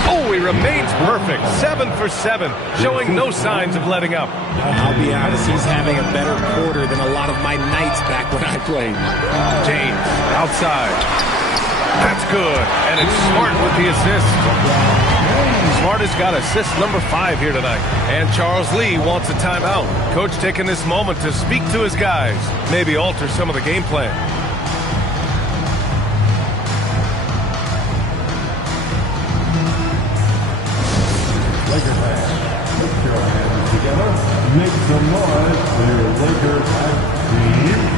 Oh, he remains perfect, 7 for 7, showing no signs of letting up. I'll be honest, he's having a better quarter than a lot of my nights back when I played. James, outside. That's good, and it's Smart with the assist. Smart has got assist number 5 here tonight. And Charles Lee wants a timeout. Coach taking this moment to speak to his guys, maybe alter some of the game plan. Lakers fans, put your hands together. Make some noise for your Lakers team.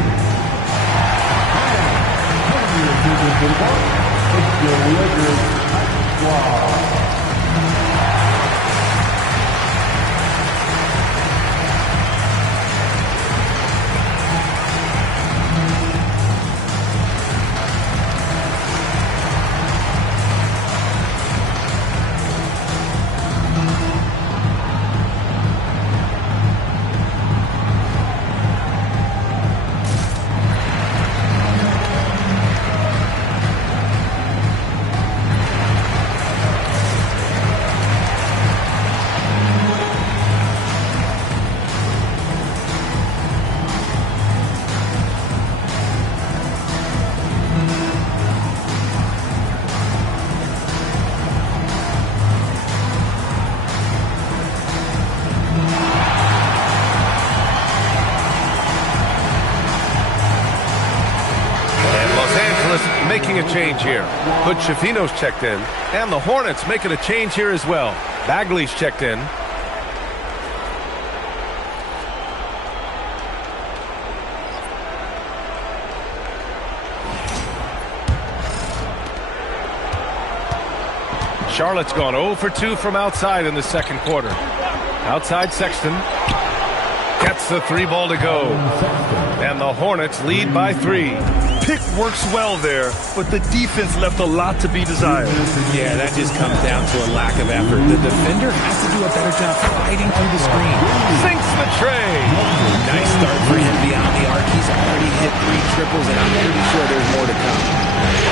It's your Lakers squad. Making a change here. Hood Schifino's checked in, and the Hornets making a change here as well. Bagley's checked in. Charlotte's gone 0 for 2 from outside in the second quarter. Outside Sexton. Gets the 3 ball to go. And the Hornets lead by 3. Pick works well there, but the defense left a lot to be desired. Yeah, that just comes down to a lack of effort. The defender has to do a better job fighting through the screen. Sinks the tray. Nice start for him beyond the arc. He's already hit 3 triples, and I'm pretty sure there's more to come.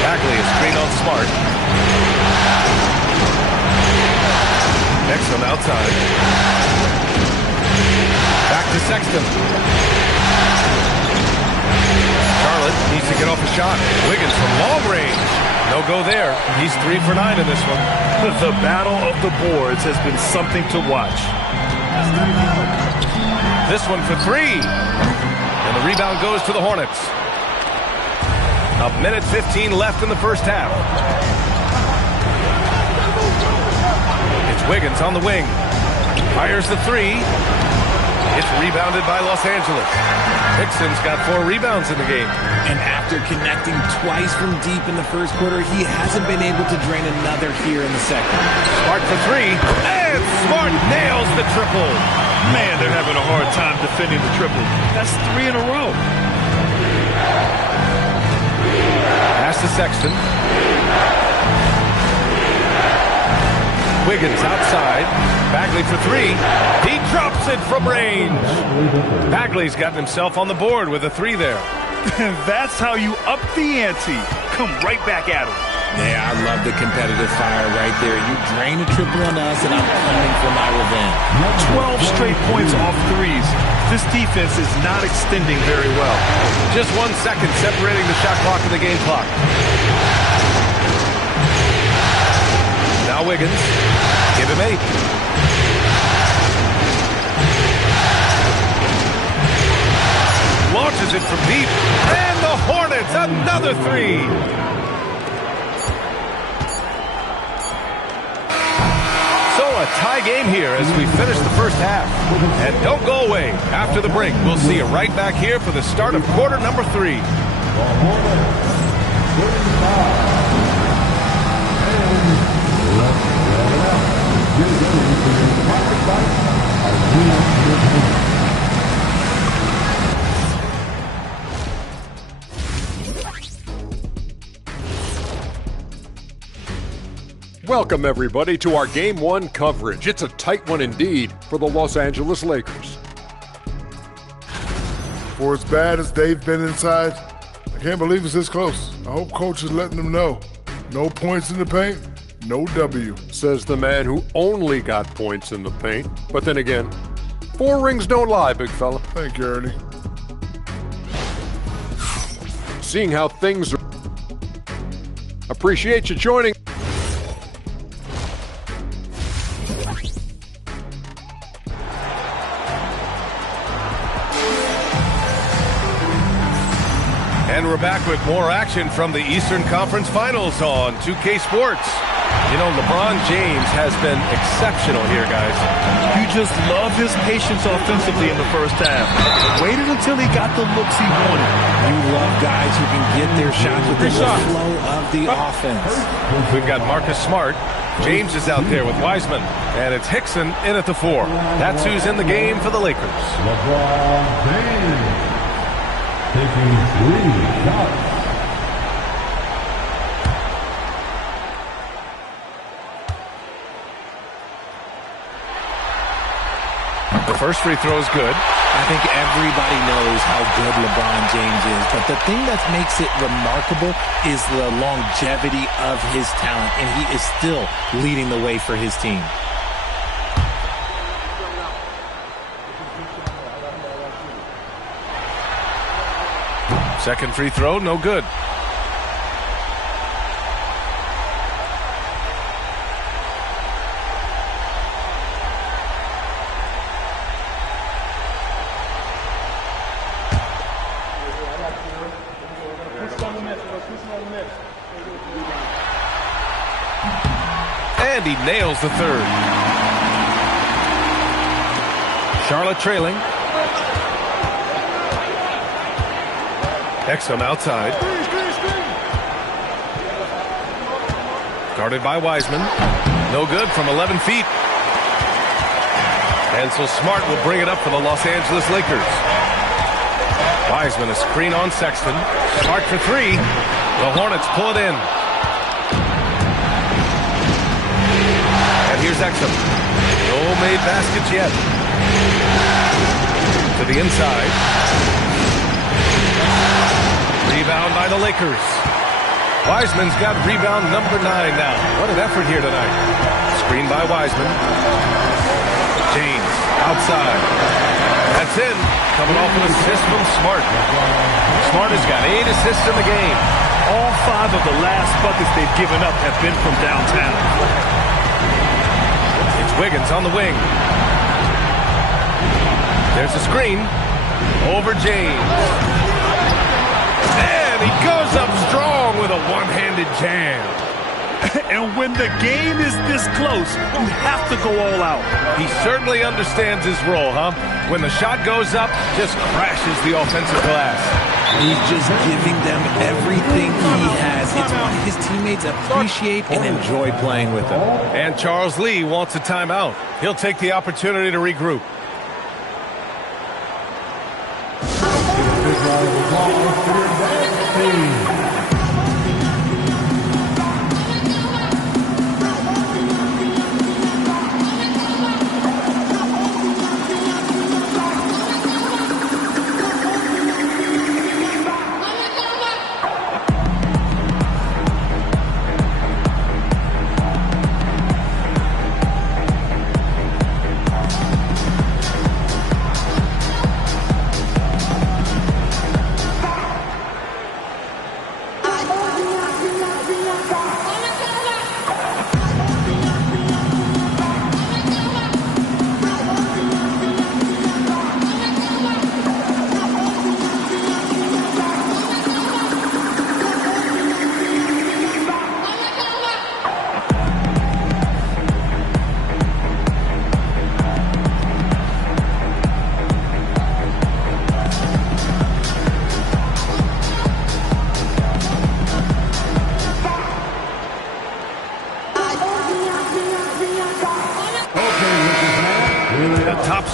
Bagley is screen on Smart. Next one outside. Back to Sexton. Charlotte needs to get off a shot. Wiggins from long range. No go there. He's 3 for 9 in this one. The battle of the boards has been something to watch. This one for 3. And the rebound goes to the Hornets. A minute 15 left in the first half. It's Wiggins on the wing. Fires the 3. It's rebounded by Los Angeles. Hickson's got 4 rebounds in the game. And after connecting twice from deep in the first quarter, he hasn't been able to drain another here in the second. Smart for 3. And Smart nails the triple. Man, they're having a hard time defending the triple. That's 3 in a row. Pass to Sexton. Wiggins outside. Bagley for 3. He drops it from range. Bagley's gotten himself on the board with a 3 there. That's how you up the ante. Come right back at him. Yeah, I love the competitive fire right there. You drain a triple on us, and I'm coming for my revenge. 12 straight points off 3s. This defense is not extending very well. Just 1 second separating the shot clock and the game clock. Now Wiggins. Give him 8. Launches it from deep. And the Hornets, another 3. So a tie game here as we finish the first half. And don't go away. After the break, we'll see you right back here for the start of quarter number 3. Welcome, everybody, to our Game 1 coverage. It's a tight one indeed for the Los Angeles Lakers. For as bad as they've been inside, I can't believe it's this close. I hope Coach is letting them know. No points in the paint, No W. Says the man who only got points in the paint. But then again, 4 rings don't lie, big fella. Thank you, Ernie. Seeing how things are. Appreciate you joining. And we're back with more action from the Eastern Conference Finals on 2K Sports. You know, LeBron James has been exceptional here, guys. You just love his patience offensively in the first half. Waited until he got the looks he wanted. You love guys who can get their shots within the flow of the offense. We've got Marcus Smart. James is out there with Wiseman. And it's Hickson in at the 4. That's who's in the game for the Lakers. LeBron James taking 3 shots. The first free throw is good. I think everybody knows how good LeBron James is, but the thing that makes it remarkable is the longevity of his talent, and he is still leading the way for his team. Second free throw, no good. And he nails the third. Charlotte trailing. Exum outside. Guarded by Wiseman. No good from 11 feet. And so Smart will bring it up for the Los Angeles Lakers. Wiseman a screen on Sexton. Smart for 3. The Hornets pull it in. And here's Exum. No made baskets yet. To the inside. Rebound by the Lakers. Wiseman's got rebound number 9 now. What an effort here tonight. Screen by Wiseman. James outside. That's in. Coming off an assist from Smart. Smart has got 8 assists in the game. All 5 of the last buckets they've given up have been from downtown. It's Wiggins on the wing. There's a screen. Over James. And he goes up strong with a one-handed jam. And when the game is this close, you have to go all out. He certainly understands his role, huh? When the shot goes up, just crashes the offensive glass. He's just giving them everything he has. It's what his teammates appreciate and enjoy playing with him. And Charles Lee wants a timeout. He'll take the opportunity to regroup.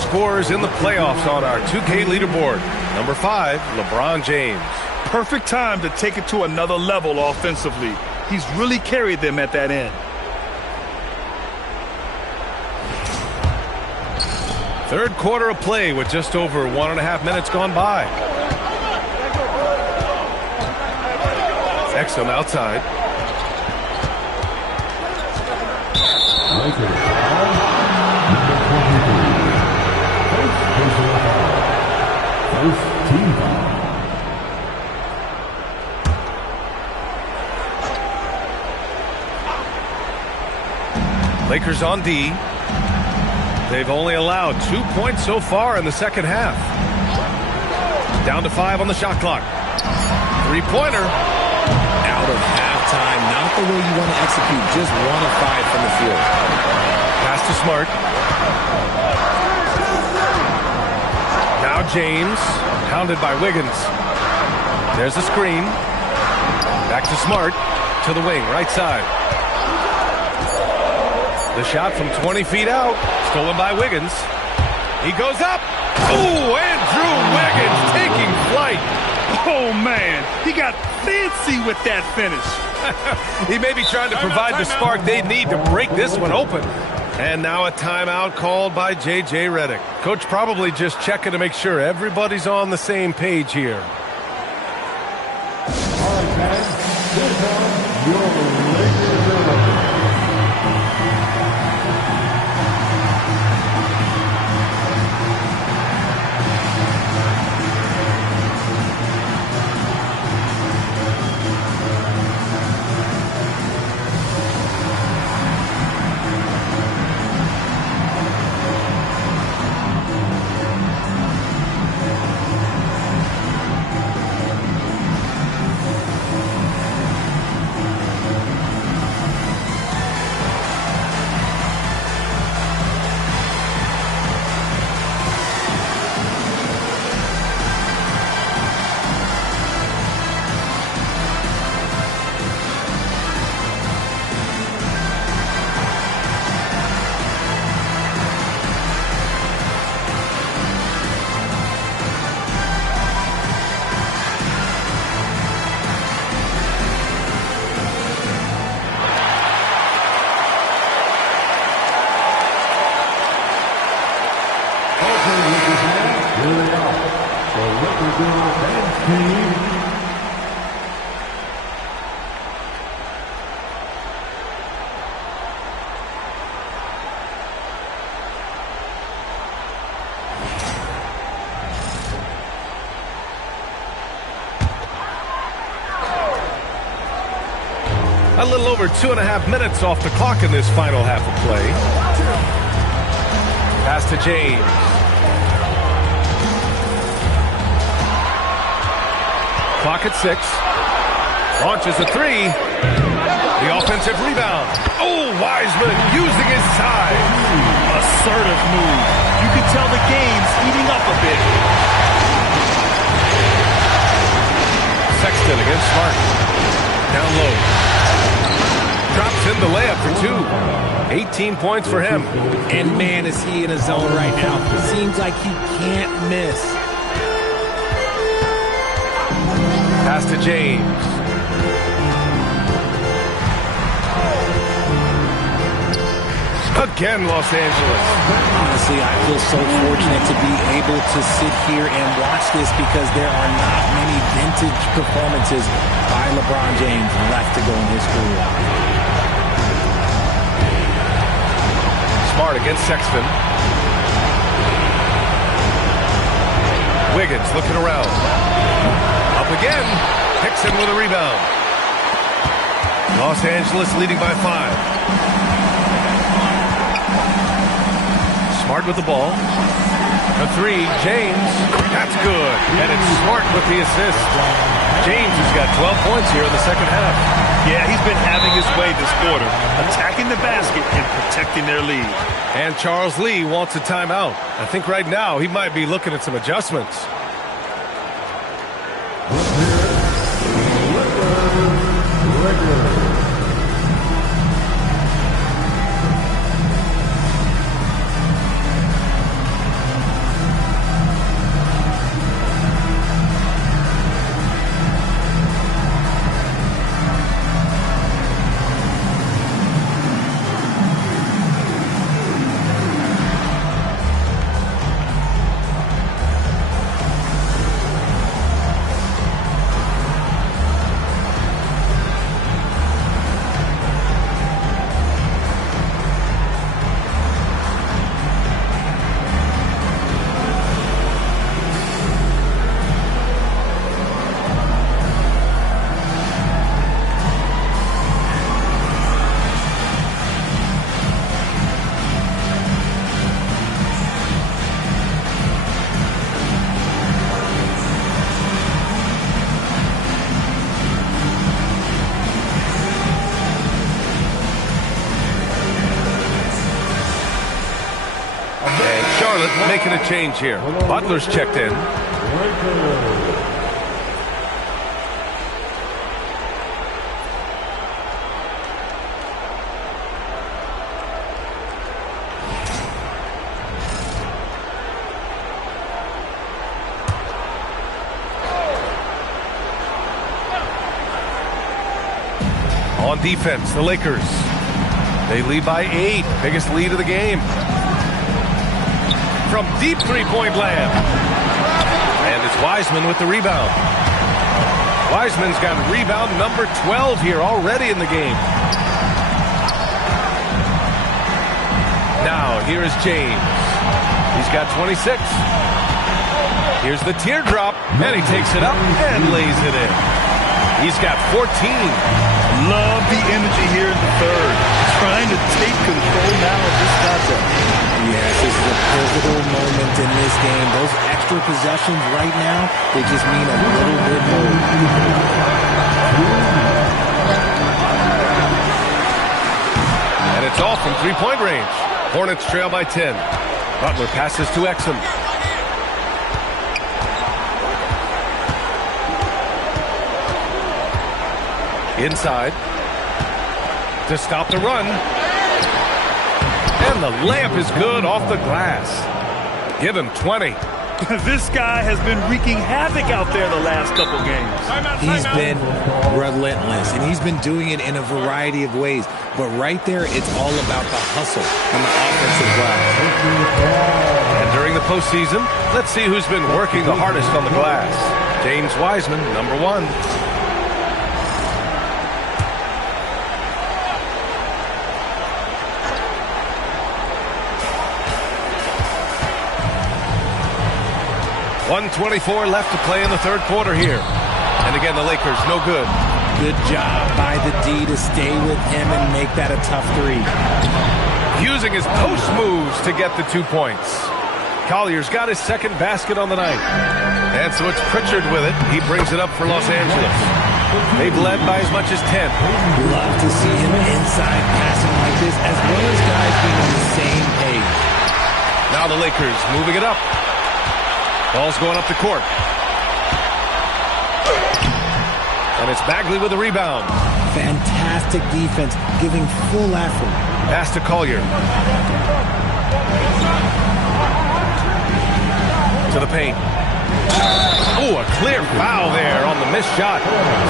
Scorers in the playoffs on our 2K leaderboard. Number 5, LeBron James. Perfect time to take it to another level offensively. He's really carried them at that end. Third quarter of play with just over 1.5 minutes gone by. Exum outside. Lakers foul. Number 23. First personal foul. First team foul. Lakers on D. They've only allowed 2 points so far in the second half. Down to 5 on the shot clock. Three-pointer. Out of halftime. Not the way you want to execute. Just 1 of 5 from the field. Pass to Smart. Now James. Hounded by Wiggins. There's a screen. Back to Smart. To the wing. Right side. The shot from 20 feet out. Stolen by Wiggins. He goes up. Oh, Andrew Wiggins taking flight. Oh, man. He got fancy with that finish. He may be trying to provide the spark they need to break this one open. And now a timeout called by J.J. Redick. Coach probably just checking to make sure everybody's on the same page here. All right, guys. Here comes your Lakers 11. A little over 2.5 minutes off the clock in this final half of play. Pass to James. Clock at 6. Launches a 3. The offensive rebound. Oh, Wiseman using his size. Assertive move. You can tell the game's heating up a bit. Sexton against Smart. Down low. Drops in the layup for 2. 18 points for him. And man, is he in a zone right now. Seems like he can't miss. Pass to James. Again, Los Angeles. Honestly, I feel so fortunate to be able to sit here and watch this because there are not many vintage performances by LeBron James left to go in his career. Smart against Sexton. Wiggins looking around. Up again. Hickson with a rebound. Los Angeles leading by 5. Smart with the ball. A 3. James. That's good. And it's Smart with the assist. James has got 12 points here in the second half. Yeah, he's been having his way this quarter, attacking the basket and protecting their lead. And Charles Lee wants a timeout. I think right now he might be looking at some adjustments. making a change here. Butler's checked in. On defense, the Lakers. They lead by 8. Biggest lead of the game. From deep three-point land. And it's Wiseman with the rebound. Wiseman's got rebound number 12 here already in the game. Now, here is James. He's got 26. Here's the teardrop, and he takes it up and lays it in. He's got 14. Love the energy here in the third. Trying to take control now of this contest. Yes, this is a pivotal moment in this game. Those extra possessions right now, they just mean a little bit more. And it's all from three-point range. Hornets trail by 10. Butler passes to Exum. Inside to stop the run. And the layup is good off the glass. Give him 20. This guy has been wreaking havoc out there the last couple games. He's been relentless, and he's been doing it in a variety of ways. But right there, it's all about the hustle on the offensive glass. And during the postseason, let's see who's been working the hardest on the glass. James Wiseman, number 1. .124 left to play in the third quarter here. And again, the Lakers, no good. Good job by the D to stay with him and make that a tough 3. Using his post moves to get the 2 points. Collier's got his second basket on the night. And so it's Pritchard with it. He brings it up for Los Angeles. They've led by as much as 10. Love to see him inside passing like this, as well as guys being on the same page. Now the Lakers moving it up. Ball's going up the court. And it's Bagley with the rebound. Fantastic defense, giving full effort. Pass to Collier. To the paint. Oh, a clear foul there on the missed shot.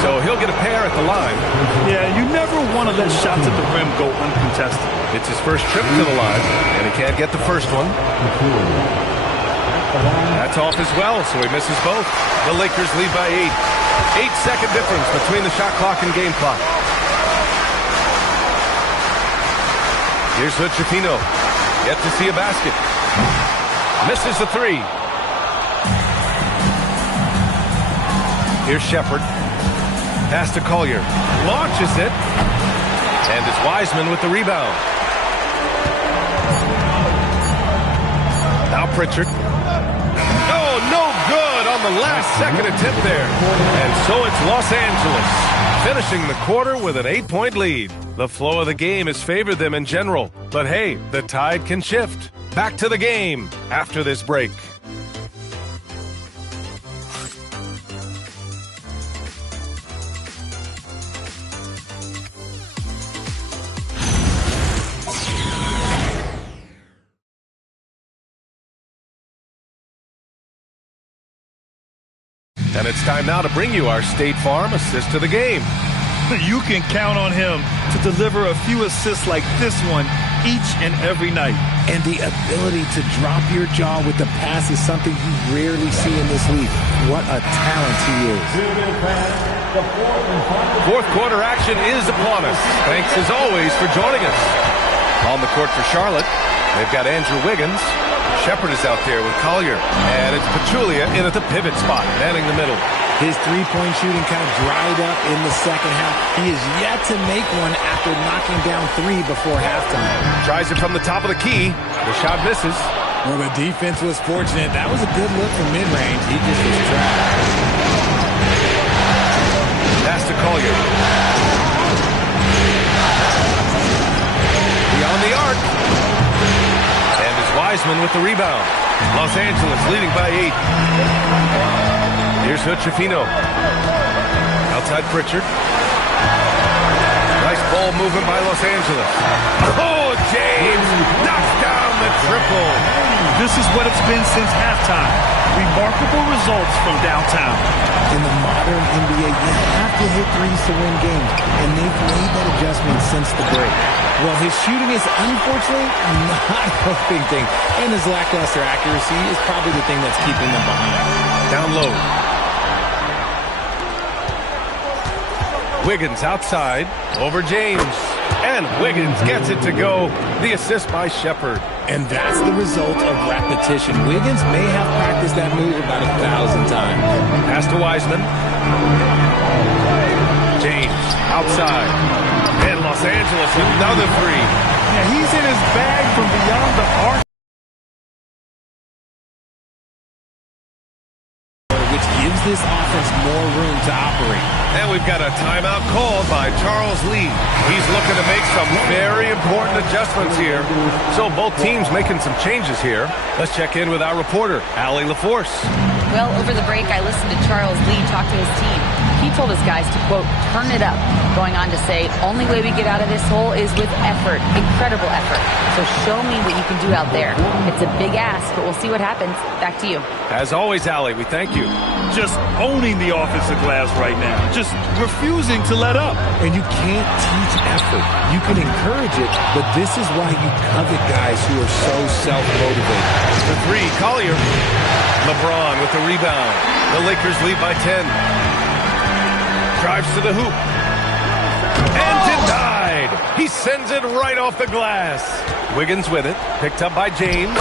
So he'll get a pair at the line. Yeah, you never want to let shots at the rim go uncontested. It's his first trip to the line, and he can't get the first one. That's off as well, so he misses both. The Lakers lead by 8. 8-second difference between the shot clock and game clock. Here's Hood-Schifino. Yet to see a basket. Misses the 3. Here's Shepherd. Pass to Collier. Launches it. And it's Wiseman with the rebound. Now Pritchard. Oh, no good on the last second attempt there. And so it's Los Angeles finishing the quarter with an 8-point lead. The flow of the game has favored them in general. But hey, the tide can shift. Back to the game after this break. And it's time now to bring you our State Farm assist to the game. You can count on him to deliver a few assists like this one each and every night. And the ability to drop your jaw with the pass is something you rarely see in this league. What a talent he is. Fourth quarter action is upon us. Thanks as always for joining us. On the court for Charlotte, they've got Andrew Wiggins. Shepherd is out there with Collier. And it's Pachulia in at the pivot spot, manning the middle. His three-point shooting kind of dried up in the second half. He is yet to make one after knocking down 3 before halftime. Tries it from the top of the key. The shot misses. Well, the defense was fortunate. That was a good look from mid-range. He just was trapped. Pass to Collier. Beyond the arc. And it's Wiseman with the rebound. Los Angeles leading by 8. Here's Hood-Schifino. Outside Pritchard. Nice ball movement by Los Angeles. Oh, James knocks down the triple. This is what it's been since halftime. Remarkable results from downtown. In the modern NBA, you have to hit threes to win games, and they've made that adjustment since the break. Well, his shooting is unfortunately not helping things, and his lackluster accuracy is probably the thing that's keeping them behind. Down low. Wiggins outside, over James. And Wiggins gets it to go. The assist by Shepherd. And that's the result of repetition. Wiggins may have practiced that move about 1,000 times. Pass to Wiseman. James outside. And Los Angeles another three. Yeah, he's in his bag from beyond the arc. Which gives this offense more room to operate. And we've got a timeout called by Charles Lee. He's looking to make some very important adjustments here. So both teams making some changes here. Let's check in with our reporter, Allie LaForce. Well, over the break, I listened to Charles Lee talk to his team. He told his guys to, quote, turn it up, going on to say, only way we get out of this hole is with effort, incredible effort. So show me what you can do out there. It's a big ask, but we'll see what happens. Back to you. As always, Allie, we thank you. Just owning the offensive glass right now. Just refusing to let up. And you can't teach effort. You can encourage it, but this is why you covet guys who are so self-motivated. The three, Collier. LeBron with the rebound. The Lakers lead by 10. Drives to the hoop. And denied. He sends it right off the glass. Wiggins with it. Picked up by James.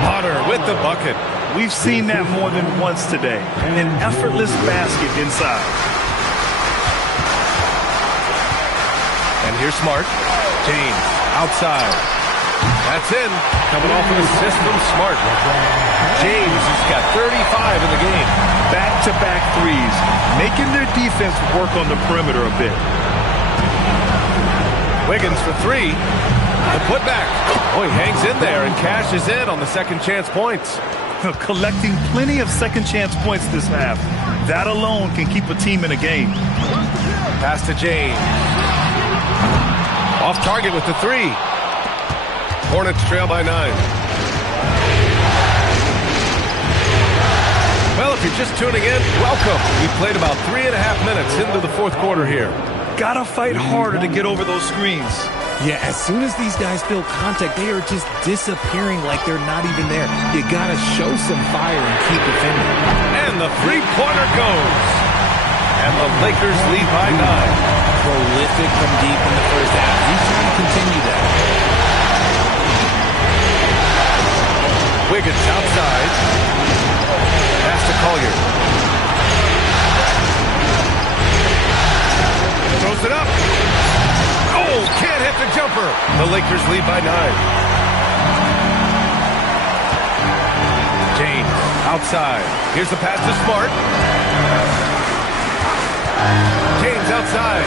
Potter with the bucket. We've seen that more than once today. An effortless basket inside. And here's Smart. James outside. That's in. Coming off an assist from Smart. James has got 35 in the game. Back-to-back threes. Making their defense work on the perimeter a bit. Wiggins for three. The putback. Oh, he hangs in there and cashes in on the second chance points. Collecting plenty of second chance points this half. That alone can keep a team in a game. Pass to James. Off target with the three. Hornets trail by 9. Well, if you're just tuning in, welcome. We played about 3.5 minutes into the fourth quarter here. Gotta fight harder to get over those screens. Yeah, as soon as these guys feel contact, they are just disappearing like they're not even there. You gotta show some fire and keep defending. And the three-pointer goes. And the Lakers lead by 9. Prolific from deep in the first half. He's trying to continue that. Wiggins outside. Pass to Collier. Throws it up. Oh, can't hit the jumper. The Lakers lead by 9. James outside. Here's the pass to Smart. James outside.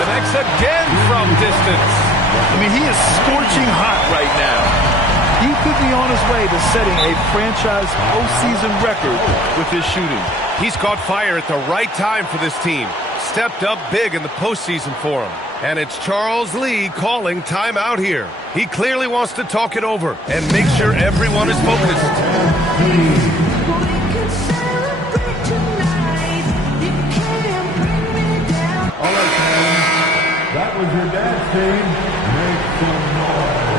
Connects again from distance. I mean, he is scorching hot right now. He could be on his way to setting a franchise postseason record with his shooting. He's caught fire at the right time for this team. Stepped up big in the postseason for him. And it's Charles Lee calling timeout here. He clearly wants to talk it over and make sure everyone is focused. All right, fans. That was your dance team. Make some noise.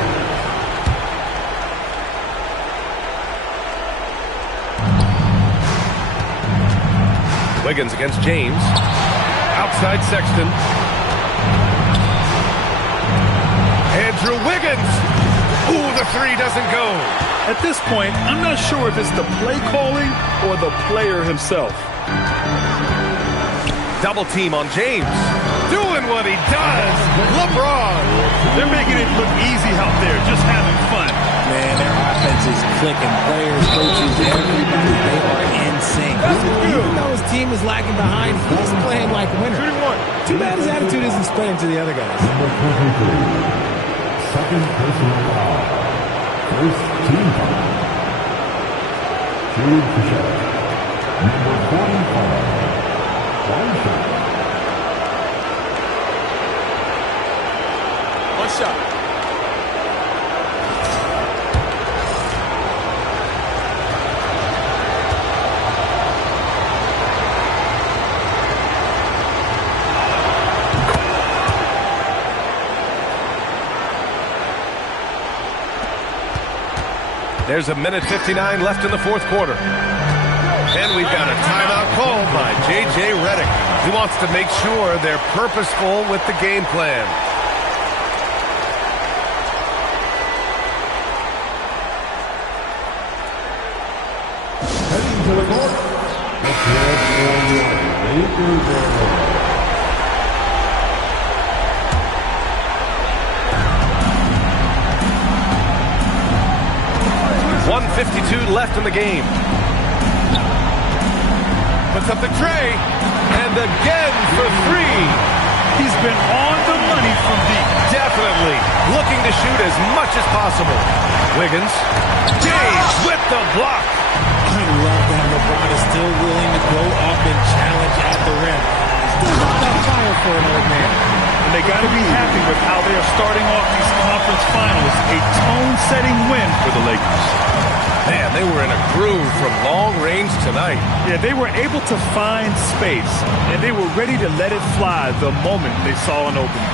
Wiggins against James. Outside Sexton. Andrew Wiggins. Ooh, the three doesn't go. At this point, I'm not sure if it's the play calling or the player himself. Double team on James. Doing what he does. LeBron. They're making it look easy out there, just having fun. Man, their offense is clicking. Players, coaches, everybody, they are in sync. Even though his team is lagging behind, he's playing like a winner. Too bad his attitude isn't spreading to the other guys. Number 22. Second personal foul. First team foul. Jude Fisher. Number 45. One shot. One shot. There's a minute 59 left in the fourth quarter. And we've got a timeout called by J.J. Redick. He wants to make sure they're purposeful with the game plan. Heading to the court. The California Lakers are 1:52 left in the game. Puts up the tray, and again for three. He's been on the money from deep. Definitely looking to shoot as much as possible. Wiggins, James with the block. I love that LeBron is still willing to go up and challenge at the rim. Still got that fire for an old man. And they got to be happy with how they are starting off these conference finals. A tone-setting win for the Lakers. Man, they were in a groove from long range tonight. Yeah, they were able to find space, and they were ready to let it fly the moment they saw an opening.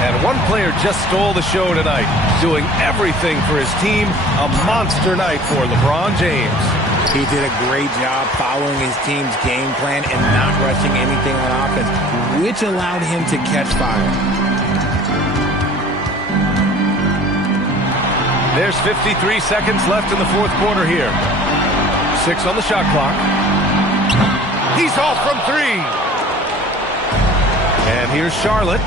And one player just stole the show tonight, doing everything for his team. A monster night for LeBron James. He did a great job following his team's game plan and not rushing anything on offense, which allowed him to catch fire. There's 53 seconds left in the fourth quarter here. 6 on the shot clock. He's off from three. And here's Charlotte.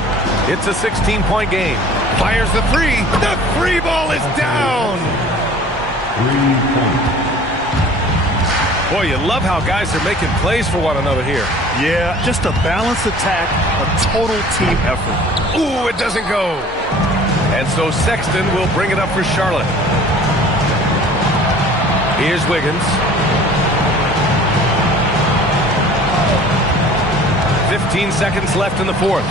It's a 16-point game. Fires the three. The free ball is down. 3 points. Boy, you love how guys are making plays for one another here. Yeah, just a balanced attack, a total team effort. Ooh, it doesn't go. And so Sexton will bring it up for Charlotte. Here's Wiggins. 15 seconds left in the fourth.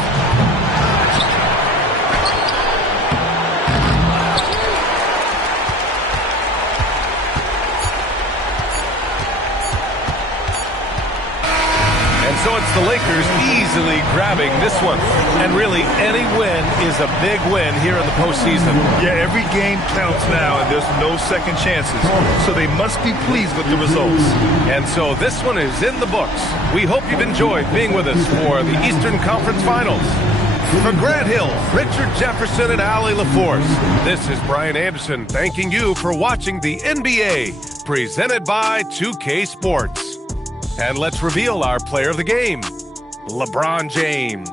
So it's the Lakers easily grabbing this one. And really, any win is a big win here in the postseason. Yeah, every game counts now, and there's no second chances. So they must be pleased with the results. And so this one is in the books. We hope you've enjoyed being with us for the Eastern Conference Finals. For Grant Hill, Richard Jefferson, and Allie LaForce, this is Brian Anderson thanking you for watching the NBA, presented by 2K Sports. And let's reveal our player of the game, LeBron James.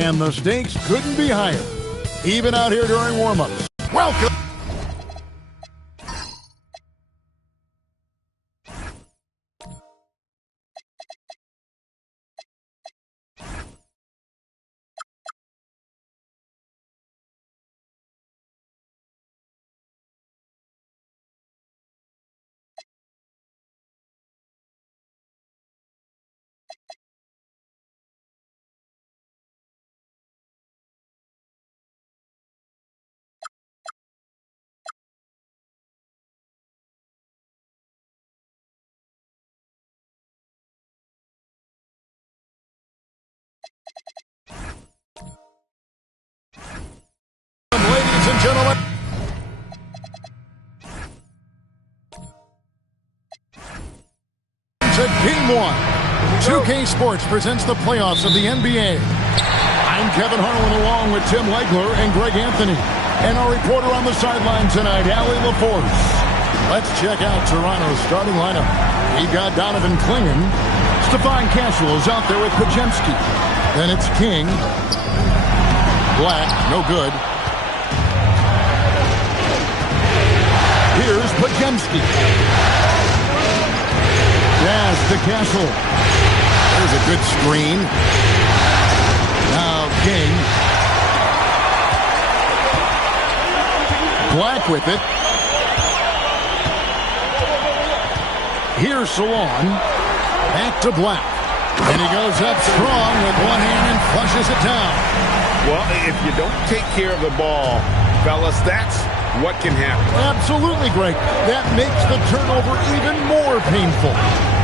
and the stakes couldn't be higher, even out here during warm-ups. Welcome. Ladies and gentlemen, to Game 1. 2K Sports presents the playoffs of the NBA. I'm Kevin Harlan along with Tim Legler and Greg Anthony. And our reporter on the sideline tonight, Allie LaForce. Let's check out Toronto's starting lineup. We've got Donovan Clingan. Stephon Castle is out there with Podziemski. Then it's King. Black, no good. Here's Podziemski. Pass to Castle. There's a good screen. Now King. Black with it. Here's Salon. Back to Black. And he goes up strong with one hand and flushes it down. Well, if you don't take care of the ball, fellas, that's what can happen. Absolutely, Greg. That makes the turnover even more painful.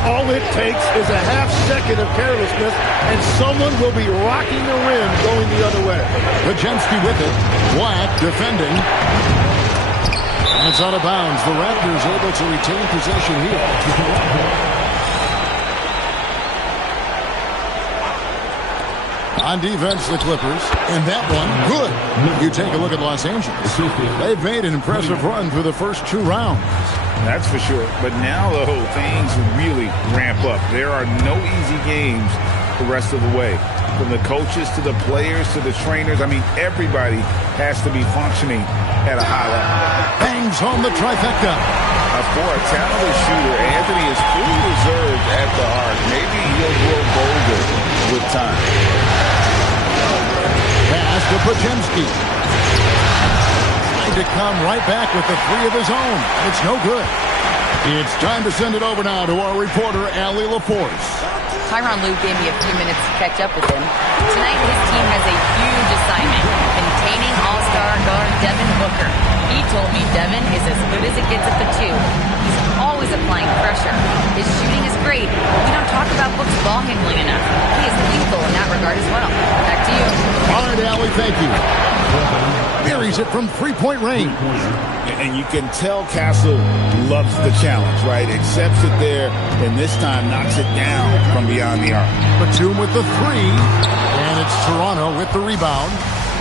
All it takes is a half second of carelessness, and someone will be rocking the rim going the other way. Podziemski with it. Black defending. And it's out of bounds. The Raptors able to retain possession here. On defense, the Clippers. And that one, good. You take a look at Los Angeles. They've made an impressive run through the first 2 rounds. That's for sure. But now, though, things really ramp up. There are no easy games the rest of the way. From the coaches to the players to the trainers, I mean, everybody has to be functioning at a high level. Bangs home the trifecta. For a talented shooter, Anthony is pretty reserved at the heart. Maybe he'll grow bolder with time. Pass to Podziemski. Trying to come right back with the 3 of his own. It's no good. It's time to send it over now to our reporter, Allie LaForce. Tyronn Lue gave me a few minutes to catch up with him. Tonight, his team has a huge assignment, containing all-star guard Devin Booker. He told me Devin is as good as it gets at the 2. He's always applying pressure. His shooting is great, but we don't talk about Book's ball handling enough. He is lethal in that regard as well. Back to you. All right, Allie, thank you. Buries it from 3-point range. And you can tell Castle loves the challenge, right? Accepts it there, and this time knocks it down from beyond the arc. Batum with the 3, and it's Toronto with the rebound.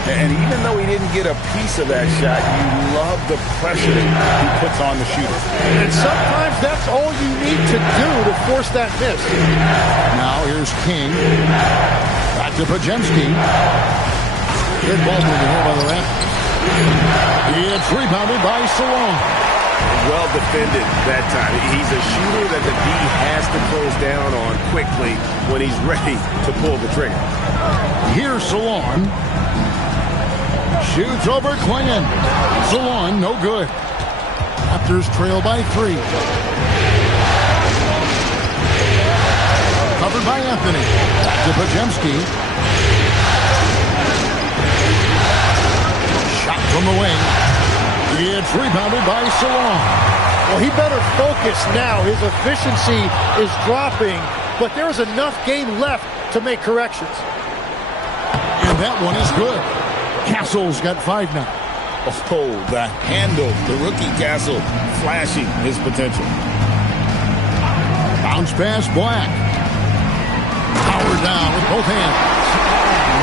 And even though he didn't get a piece of that shot, you love the pressure that he puts on the shooter. And sometimes that's all you need to do to force that miss. Now here's King. Back to Podziemski. Good ball moving here by the Raptors. It's rebounded by Salon. Well defended that time. He's a shooter that the D has to close down on quickly when he's ready to pull the trigger. Here's Salon. Shoots over Clingan. Salon, no good. Raptors trail by 3. Covered by Anthony. Back to Podziemski. Shot from the wing. It's rebounded by Salon. Well, he better focus now. His efficiency is dropping, but there's enough game left to make corrections. And that one is good. Castle's got 5 now. Oh, the handle. The rookie Castle flashing his potential. Bounce pass, Black. Power down with both hands.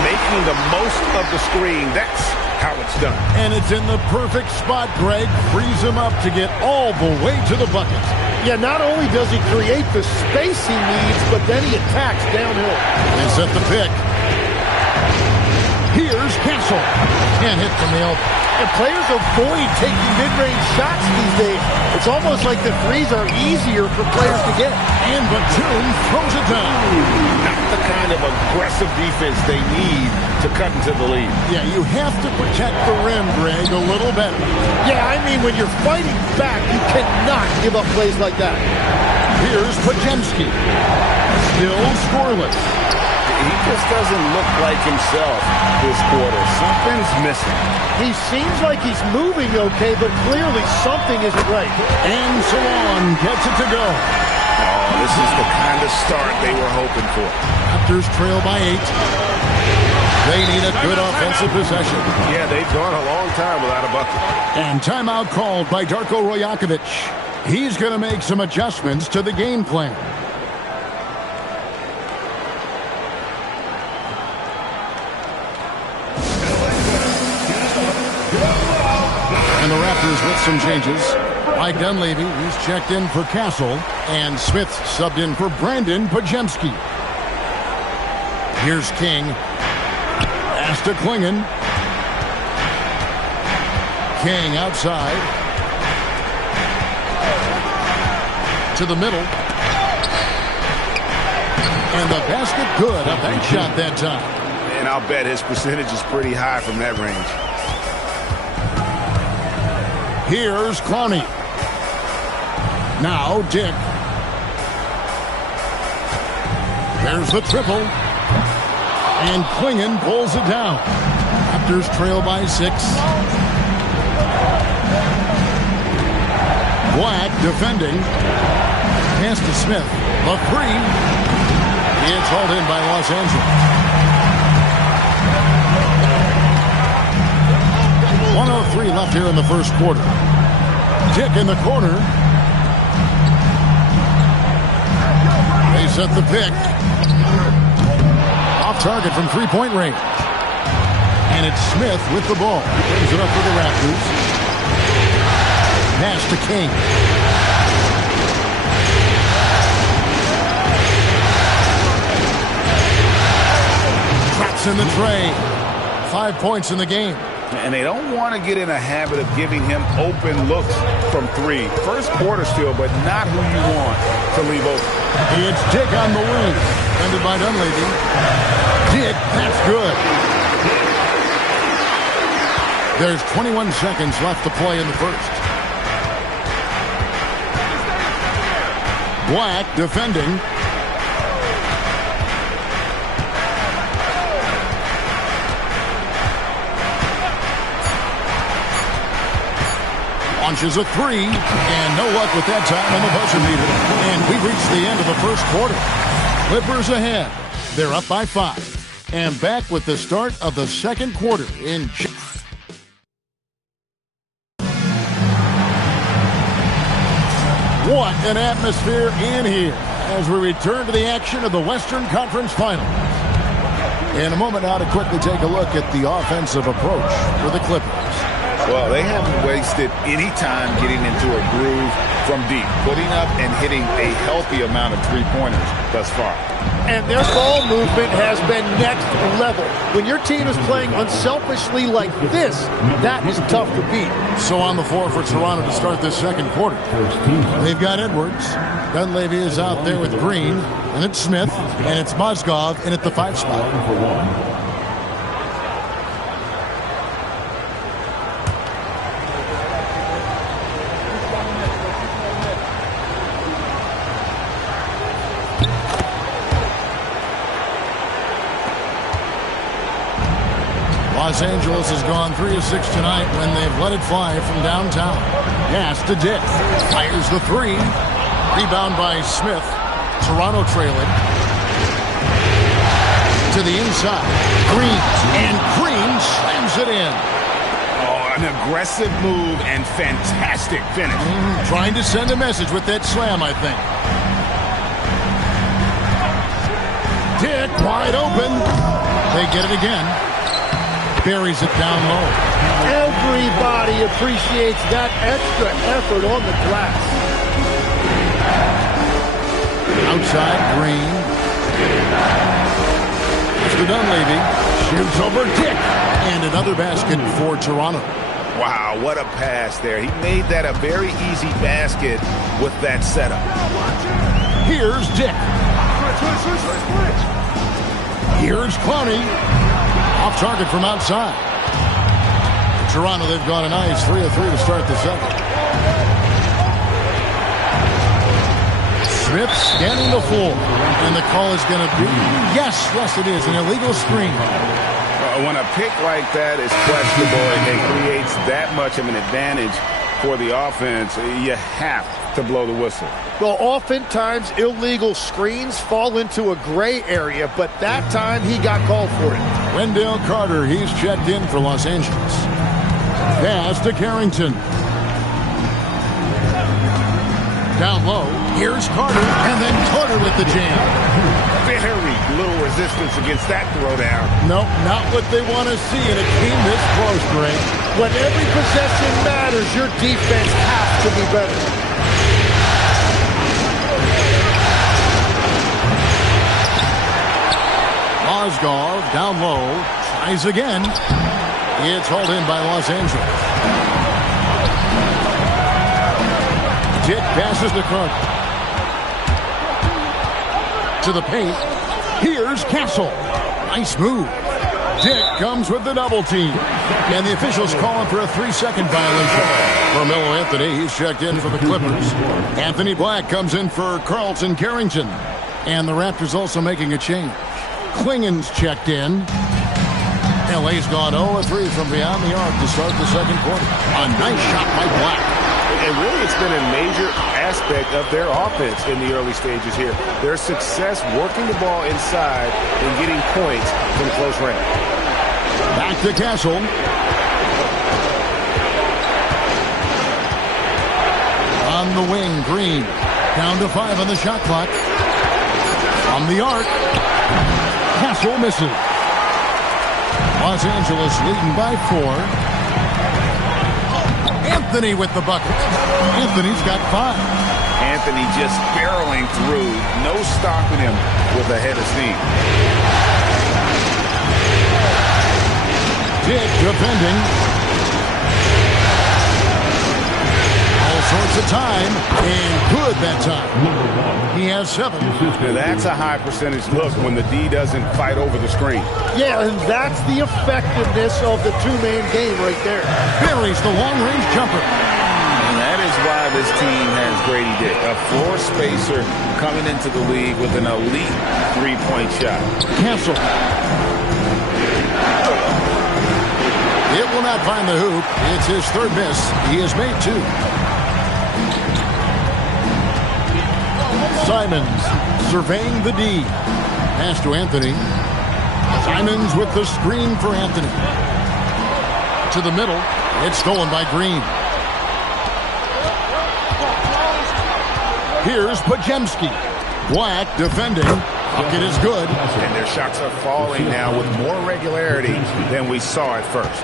Making the most of the screen. That's how it's done. And it's in the perfect spot, Greg. Frees him up to get all the way to the bucket. Yeah, not only does he create the space he needs, but then he attacks downhill. And set the pick. Cancel. Can't hit from the elbow. And players avoid taking mid-range shots these days. It's almost like the threes are easier for players to get. And Batum throws it down. Not the kind of aggressive defense they need to cut into the lead. Yeah, you have to protect the rim, Greg, a little better. Yeah, I mean, when you're fighting back, you cannot give up plays like that. Here's Podziemski. Still scoreless. He just doesn't look like himself this quarter. Something's missing. He seems like he's moving okay, but clearly something isn't right. And Salon gets it to go. Oh, this is the kind of start they were hoping for. Raptors trail by 8. They need a good offensive possession. Yeah, they've gone a long time without a bucket. And timeout called by Darko Rajakovic. He's going to make some adjustments to the game plan. And the Raptors with some changes. Mike Dunleavy, he's checked in for Castle. And Smith subbed in for Brandon Podziemski. Here's King. Pass to Klingon. King outside. To the middle. And the basket good. A bank shot that time. And I'll bet his percentage is pretty high from that range. Here's Clowney. Now Dick. There's the triple. And Klingon pulls it down. Raptors trail by 6. Black defending. Pass to Smith. The 3. It's hauled in by Los Angeles. 1:03 left here in the first quarter. Dick in the corner. They set the pick. Off target from three-point range. And it's Smith with the ball. He brings it up for the Raptors. Pass to King. Traps in the tray. 5 points in the game. And they don't want to get in a habit of giving him open looks from 3. First quarter still, but not who you want to leave open. It's Dick on the wing. Defended by Dunleavy. Dick, that's good. There's 21 seconds left to play in the first. Black defending. Launches a 3, and no luck with that time on the buzzer beater. And we've reached the end of the first quarter. Clippers ahead. They're up by 5. And back with the start of the second quarter in... What an atmosphere in here as we return to the action of the Western Conference Finals. In a moment now to quickly take a look at the offensive approach for the Clippers. Well, they haven't wasted any time getting into a groove from deep, putting up and hitting a healthy amount of three-pointers thus far. And their ball movement has been next level. When your team is playing unselfishly like this, that is tough to beat. So on the floor for Toronto to start this second quarter. They've got Edwards. Dunleavy is out there with Green. And it's Smith. And it's Mozgov in at the 5 spot. Los Angeles has gone 3 of 6 tonight when they've let it fly from downtown. Pass to Dick. Fires the 3. Rebound by Smith. Toronto trailing. To the inside. Green. And Green slams it in. Oh, an aggressive move and fantastic finish. Trying to send a message with that slam, I think. Dick wide open. They get it again. Buries it down low. Everybody appreciates that extra effort on the glass. Outside, Green. It's to Dunleavy. Shoots over Dick. And another basket for Toronto. Wow, what a pass there. He made that a very easy basket with that setup. Here's Dick. Here's Clowney. Off target from outside. Toronto, they've gone a nice 3 of 3 to start the second. Smith scanning the floor. And the call is going to be, yes, it is, an illegal screen. When a pick like that is questionable and creates that much of an advantage for the offense, you have to blow the whistle. Well, oftentimes illegal screens fall into a gray area, but that time he got called for it. Wendell Carter, he's checked in for Los Angeles. Pass to Carrington. Down low, here's Carter, and then Carter with the jam. Very little resistance against that throwdown. Nope, not what they want to see in a game this close, Greg. When every possession matters, your defense has to be better. Mozgov down low, tries again. It's hauled in by Los Angeles. Dick passes to Carter. To the paint. Here's Castle. Nice move. Dick comes with the double team. And the officials calling for a 3-second violation. Carmelo Anthony, he's checked in for the Clippers. Anthony Black comes in for Carlton Carrington. And the Raptors also making a change. Klingen's checked in. LA's gone 0-3 from beyond the arc to start the second quarter. A nice shot by Black. And really, it's been a major aspect of their offense in the early stages here. Their success working the ball inside and getting points from close range. Back to Castle. On the wing, Green. Down to 5 on the shot clock. From the arc. Castle misses. Los Angeles leading by 4. Anthony with the bucket. Anthony's got 5. Anthony just barreling through. No stopping him with a head of steam. Dick defending. All sorts of time. And good that time. He has 7. Now that's a high percentage look when the D doesn't fight over the screen. Yeah, and that's the effectiveness of the two-man game right there. Buries the long-range jumper. And that is why this team has Grady Dick, a floor spacer coming into the league with an elite three-point shot. Cancel. It will not find the hoop. It's his 3rd miss. He has made 2. Simons surveying the D. Pass to Anthony. Simons with the screen for Anthony. To the middle. It's stolen by Green. Here's Pajemski. Black defending. Bucket is good. And their shots are falling now with more regularity than we saw at first.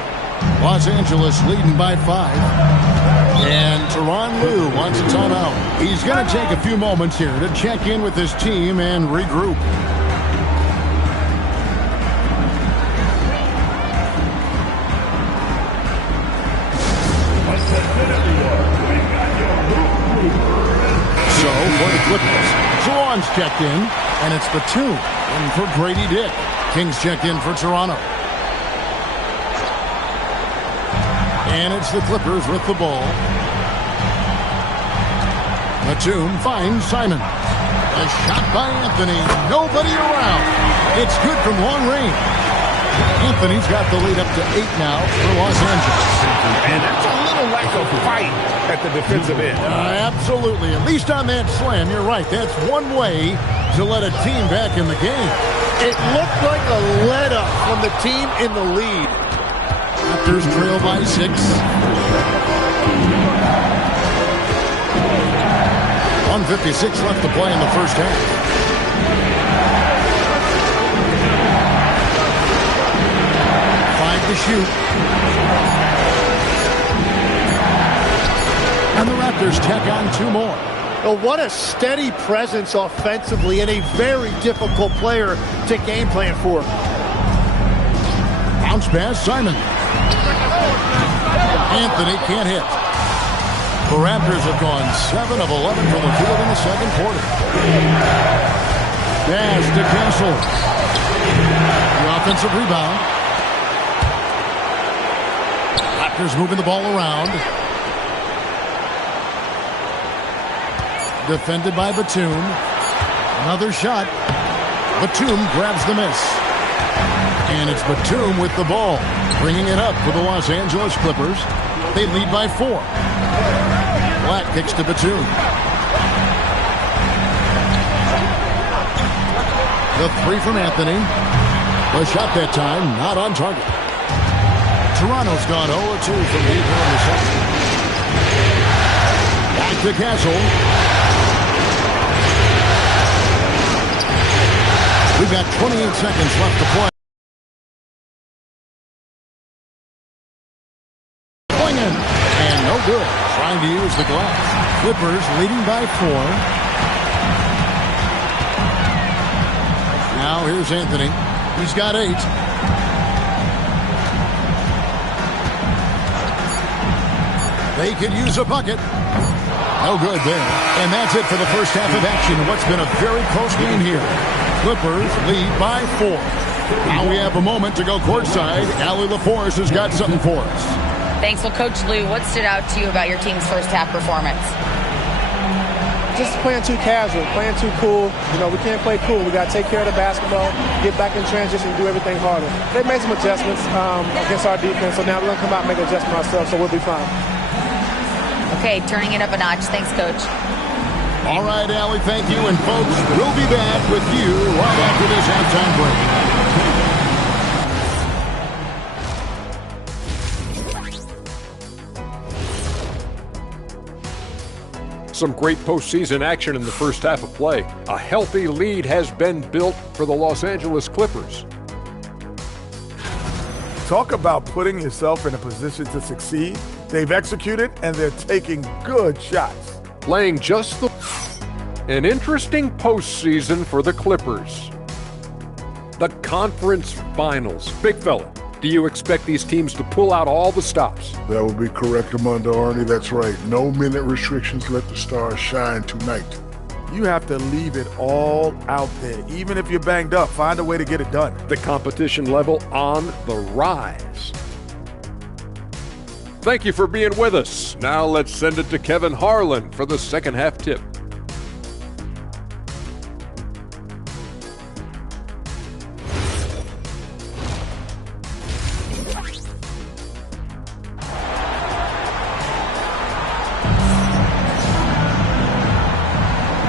Los Angeles leading by 5. And Tyronn Lue wants a timeout. He's going to take a few moments here to check in with his team and regroup. So for the Clippers, Jawan's checked in, and it's the 2 in for Grady Dick. Kings checked in for Toronto. And it's the Clippers with the ball. Batum finds Simon. A shot by Anthony. Nobody around. It's good from long range. Anthony's got the lead up to 8 now for Los Angeles. And that's a little lack of fight at the defensive end. Absolutely. At least on that slam, you're right. That's one way to let a team back in the game. It looked like a let-up from the team in the lead. Raptors trail by 6. 1:56 left to play in the first half. To shoot. And the Raptors tack on 2 more. Oh, what a steady presence offensively and a very difficult player to game plan for. Bounce pass, Simon. Anthony can't hit. The Raptors have gone 7 of 11 from the field in the second quarter. Pass to Kessel. The offensive rebound. Raptors moving the ball around. Defended by Batum. Another shot. Batum grabs the miss. And it's Batum with the ball, bringing it up for the Los Angeles Clippers. They lead by 4. Black kicks to Batum. The 3 from Anthony. The shot that time, not on target. Toronto's gone 0-2 from deep here in the second. Back to Castle. We've got 28 seconds left to play. Swinging. And no good. Trying to use the glass. Clippers leading by 4. Now here's Anthony. He's got 8. They could use a bucket. No good there. And that's it for the first half of action. What's been a very close game here. Clippers lead by 4. Now we have a moment to go courtside. Allie LaForce has got something for us. Thanks. Well, Coach Lou, what stood out to you about your team's first half performance? Just playing too casual, playing too cool. You know, we can't play cool. We got to take care of the basketball, get back in transition, and do everything harder. They made some adjustments against our defense, so now we're going to come out and make adjustments ourselves, so we'll be fine. Okay, turning it up a notch. Thanks, Coach. All right, Allie, thank you. And, folks, we'll be back with you right after this halftime break. Some great postseason action in the first half of play. A healthy lead has been built for the Los Angeles Clippers. Talk about putting yourself in a position to succeed. They've executed, and they're taking good shots. Playing just the... An interesting postseason for the Clippers. The conference finals. Big fella, do you expect these teams to pull out all the stops? That would be correct, Armando Arnie. That's right. No minute restrictions. Let the stars shine tonight. You have to leave it all out there. Even if you're banged up, find a way to get it done. The competition level on the rise. Thank you for being with us. Now let's send it to Kevin Harlan for the second half tip.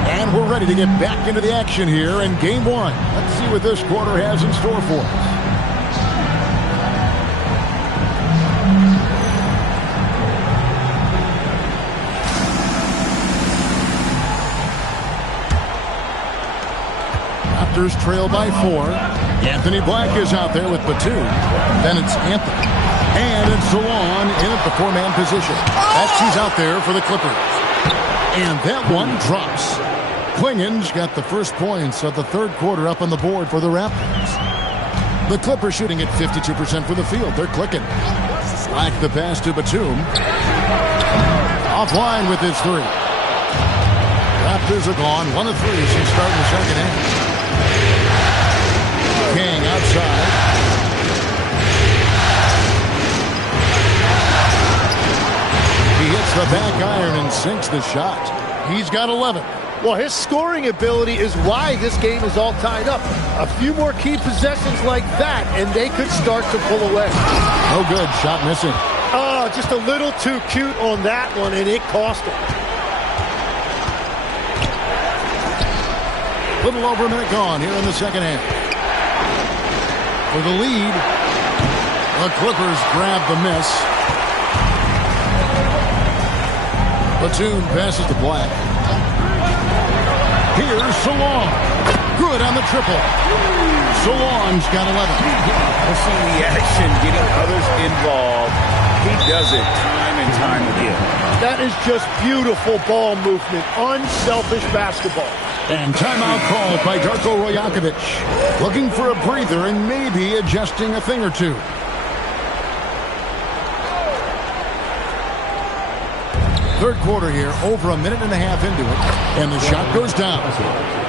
And we're ready to get back into the action here in Game 1. Let's see what this quarter has in store for us. Raptors trail by 4. Anthony Black is out there with Batum. Then it's Anthony. And it's Salon in at the 4-man position. That's who's out there for the Clippers. And that one drops. Klingen's got the first points of the third quarter up on the board for the Raptors. The Clippers shooting at 52% from the field. They're clicking. Black the pass to Batum. Offline with his 3. Raptors are gone 1 of 3 since starting the second half. King outside. He hits the back iron and sinks the shot. He's got 11. Well, his scoring ability is why this game is all tied up. A few more key possessions like that, and they could start to pull away. No good. Shot missing. Oh, just a little too cute on that one, and it cost him. Little over a minute gone here in the second half. For the lead, the Clippers grab the miss. Batum passes to Black. Here's Salon. Good on the triple. Salon's got 11. Pushing the action, getting others involved. He does it time and time again. That is just beautiful ball movement. Unselfish basketball. And timeout called by Darko Rajakovic. Looking for a breather and maybe adjusting a thing or two. Third quarter here, over a minute and a half into it, and the shot goes down.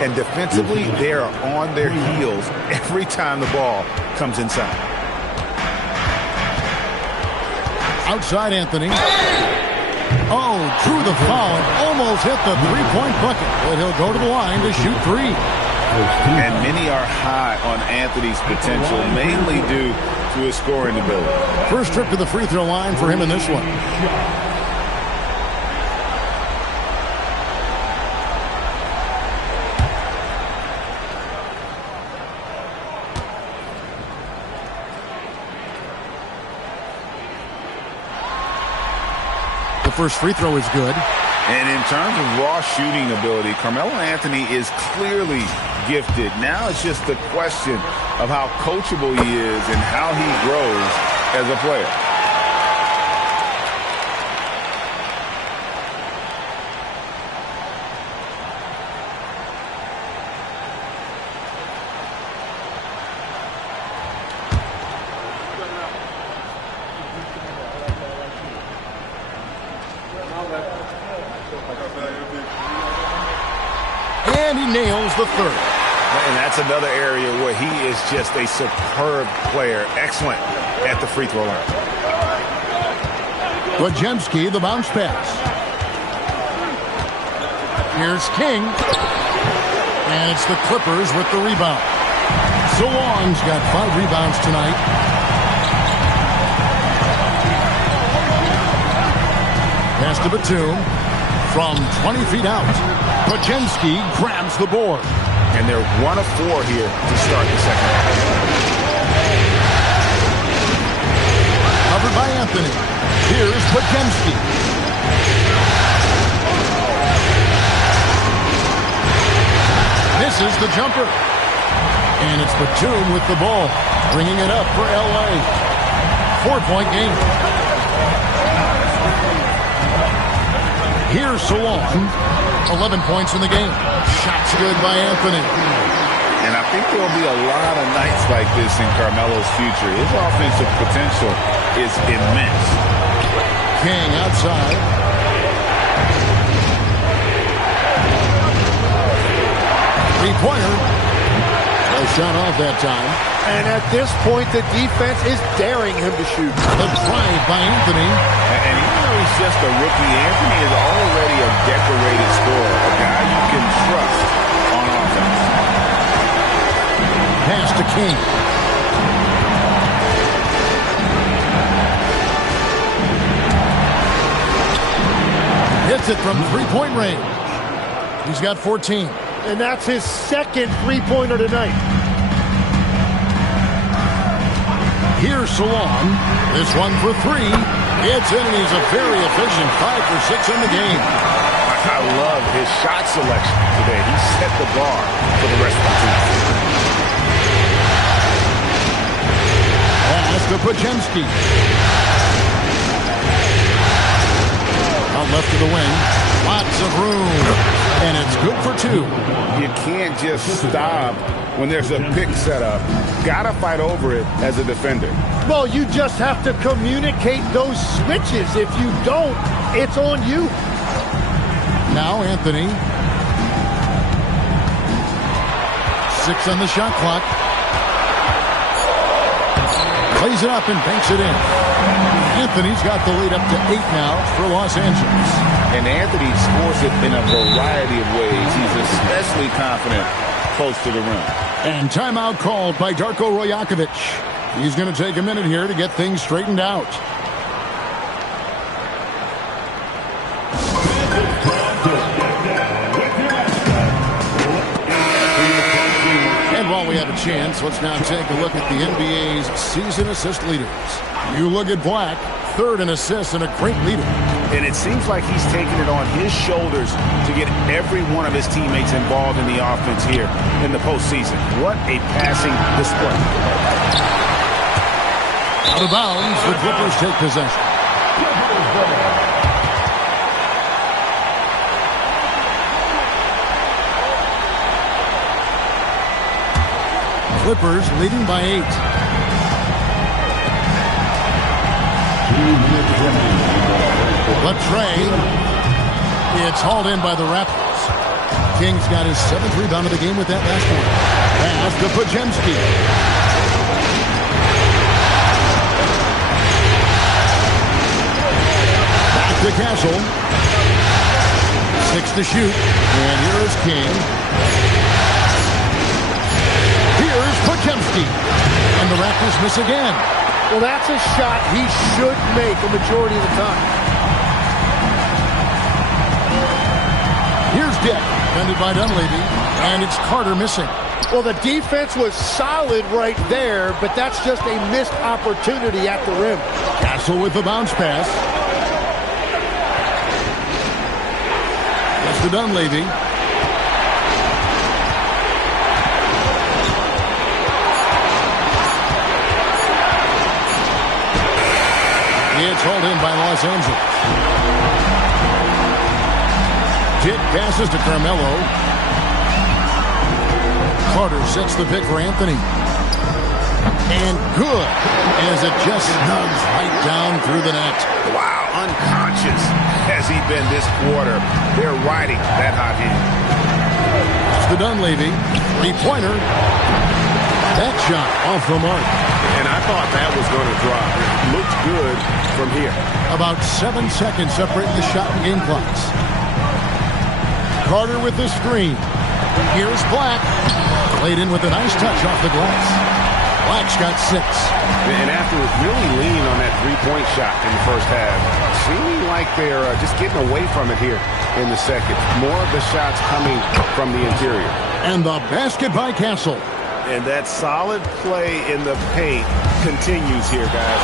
And defensively, they are on their heels every time the ball comes inside. Outside Anthony. Oh, drew the foul and almost hit the three-point bucket. But he'll go to the line to shoot three. And many are high on Anthony's potential, mainly due to his scoring ability. First trip to the free throw line for him in this one. The first free throw is good. And in terms of raw shooting ability, Carmelo Anthony is clearly gifted. Now it's just the question of how coachable he is and how he grows as a player. And he nails the third. And that's another area where he is just a superb player. Excellent at the free throw line. Wojemski, the bounce pass. Here's King. And it's the Clippers with the rebound. So Long's got 5 rebounds tonight. Pass to Batum. From 20 feet out, Wojemski grabs the board. And they're 1 of 4 here to start the second half. Covered by Anthony. Here's Wojemski. Misses the jumper. And it's Batum with the ball, bringing it up for L.A. 4-point game. Here's Solon. 11 points in the game. Shots good by Anthony. And I think there will be a lot of nights like this in Carmelo's future. His offensive potential is immense. King outside. Three-pointer. No shot off that time. And at this point, the defense is daring him to shoot. The drive by Anthony. And even though he's just a rookie, Anthony is already a decorated scorer, a guy you can trust on offense. Pass to King. Hits it from three-point range. He's got 14. And that's his second three-pointer tonight. Here's Solon. This one for 3. It's in, and he's a very efficient 5 for 6 in the game. I love his shot selection today. He set the bar for the rest of the team. Pass to Wojemski. Out left to the wing. Lots of room. And it's good for 2. You can't just stop when there's a pick set up. Gotta fight over it as a defender. Well, you just have to communicate those switches. If you don't, it's on you. Now Anthony. 6 on the shot clock. Plays it up and banks it in. Anthony's got the lead up to 8 now for Los Angeles. And Anthony scores it in a variety of ways. He's especially confident close to the rim. And timeout called by Darko Rajakovic. He's going to take a minute here to get things straightened out. And while we have a chance, let's now take a look at the NBA's season assist leaders. You look at Black, 3rd in assists and a great leader. And it seems like he's taking it on his shoulders to get every one of his teammates involved in the offense here in the postseason. What a passing display. Out of bounds, the Clippers take possession. Clippers leading by 8. Latrey It's hauled in by the Raptors. King's got his 7th rebound of the game with that last one. Pass to Podziemski. Back to Castle. 6 to shoot. And here is King. Here's Podziemski. And the Raptors miss again. Well, that's a shot he should make a majority of the time. Here's Dick, defended by Dunleavy, and it's Carter missing. Well, the defense was solid right there, but that's just a missed opportunity at the rim. Castle with the bounce pass. That's to Dunleavy. It's hauled in by Los Angeles. Dick passes to Carmelo. Carter sets the pick for Anthony. And good, as it just snugs right down through the net. Wow, unconscious has he been this quarter. They're riding that hot hand. It's the Dunleavy. 3-pointer. That shot off the mark. And I thought that was going to drop. It looked good from here. About 7 seconds separating the shot and game clocks. Carter with the screen. Here's Black. Played in with a nice touch off the glass. Black's got 6. And after really leaning on that three-point shot in the first half, seeming like they're just getting away from it here in the second. More of the shots coming from the interior. And the basket by Castle. And that solid play in the paint continues here, guys.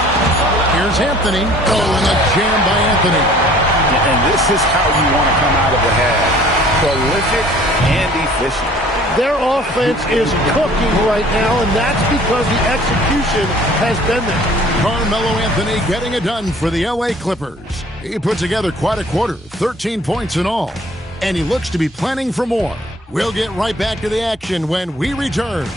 Here's Anthony. Oh, and a jam by Anthony. And this is how you want to come out of the half. Prolific and efficient. Their offense is cooking right now, and that's because the execution has been there. Carmelo Anthony getting it done for the LA Clippers. He put together quite a quarter, 13 points in all. And he looks to be planning for more. We'll get right back to the action when we return.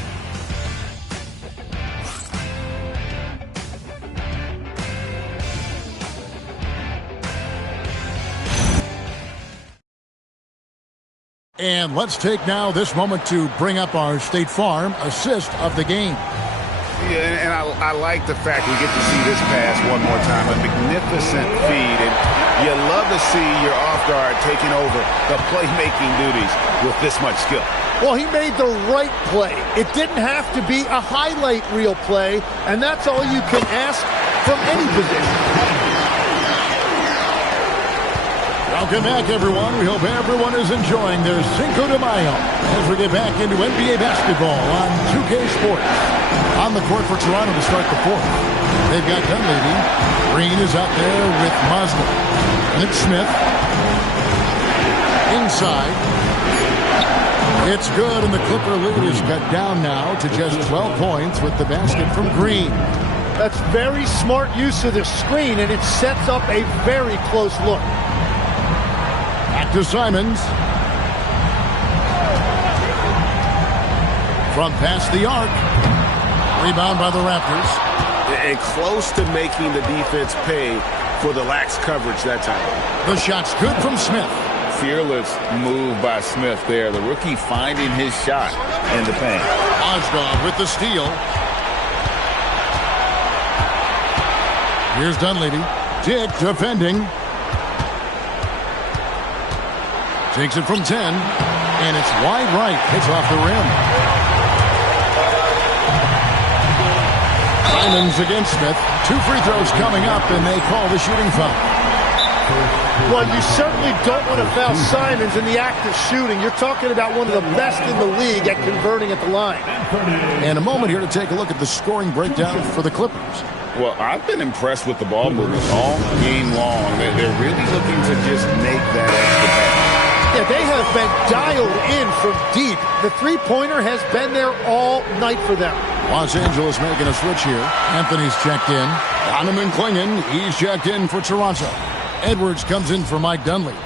And let's take now this moment to bring up our State Farm assist of the game. Yeah, and I like the fact we get to see this pass one more time. A magnificent feed. And you love to see your off guard taking over the playmaking duties with this much skill. Well, he made the right play. It didn't have to be a highlight reel play, and that's all you can ask from any position. Welcome back, everyone. We hope everyone is enjoying their Cinco de Mayo as we get back into NBA basketball on 2K Sports. On the court for Toronto to start the fourth. They've got Dunleavy. Green is out there with Mosley. And it's Smith. Inside. It's good, and the Clipper lead is cut down now to just 12 points with the basket from Green. That's very smart use of the screen, and it sets up a very close look. Back to Simons. From past the arc. Rebound by the Raptors. And close to making the defense pay for the lax coverage that time. The shot's good from Smith. Fearless move by Smith there. The rookie finding his shot in the paint. Ozdov with the steal. Here's Dunleavy. Dick defending. Takes it from 10. And it's wide right. Hits off the rim. Simons against Smith. 2 free throws coming up, and they call the shooting foul. Well, you certainly don't want to foul Simons in the act of shooting. You're talking about one of the best in the league at converting at the line. And a moment here to take a look at the scoring breakdown for the Clippers. Well, I've been impressed with the ball movement all game long. They're really looking to just make that extra pass. Yeah, they have been dialed in from deep. The three-pointer has been there all night for them. Los Angeles making a switch here. Anthony's checked in. Donovan Clingan, he's checked in for Toronto. Edwards comes in for Mike Dunleavy.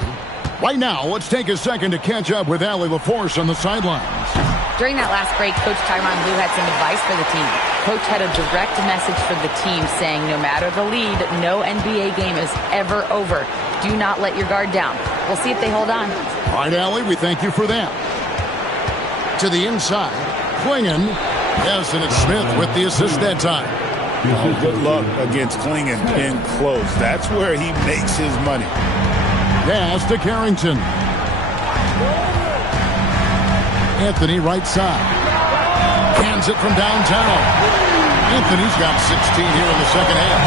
Right now, let's take a second to catch up with Allie LaForce on the sidelines. During that last break, Coach Tyronn Lue had some advice for the team. Coach had a direct message for the team saying no matter the lead, no NBA game is ever over. Do not let your guard down. We'll see if they hold on. All right, Allie, we thank you for that. To the inside, Clingan. Yes, and it's Smith with the assist that time. Oh, good luck against Clingan in close. That's where he makes his money. Pass to Carrington. Anthony right side. Cans it from downtown. Anthony's got 16 here in the second half.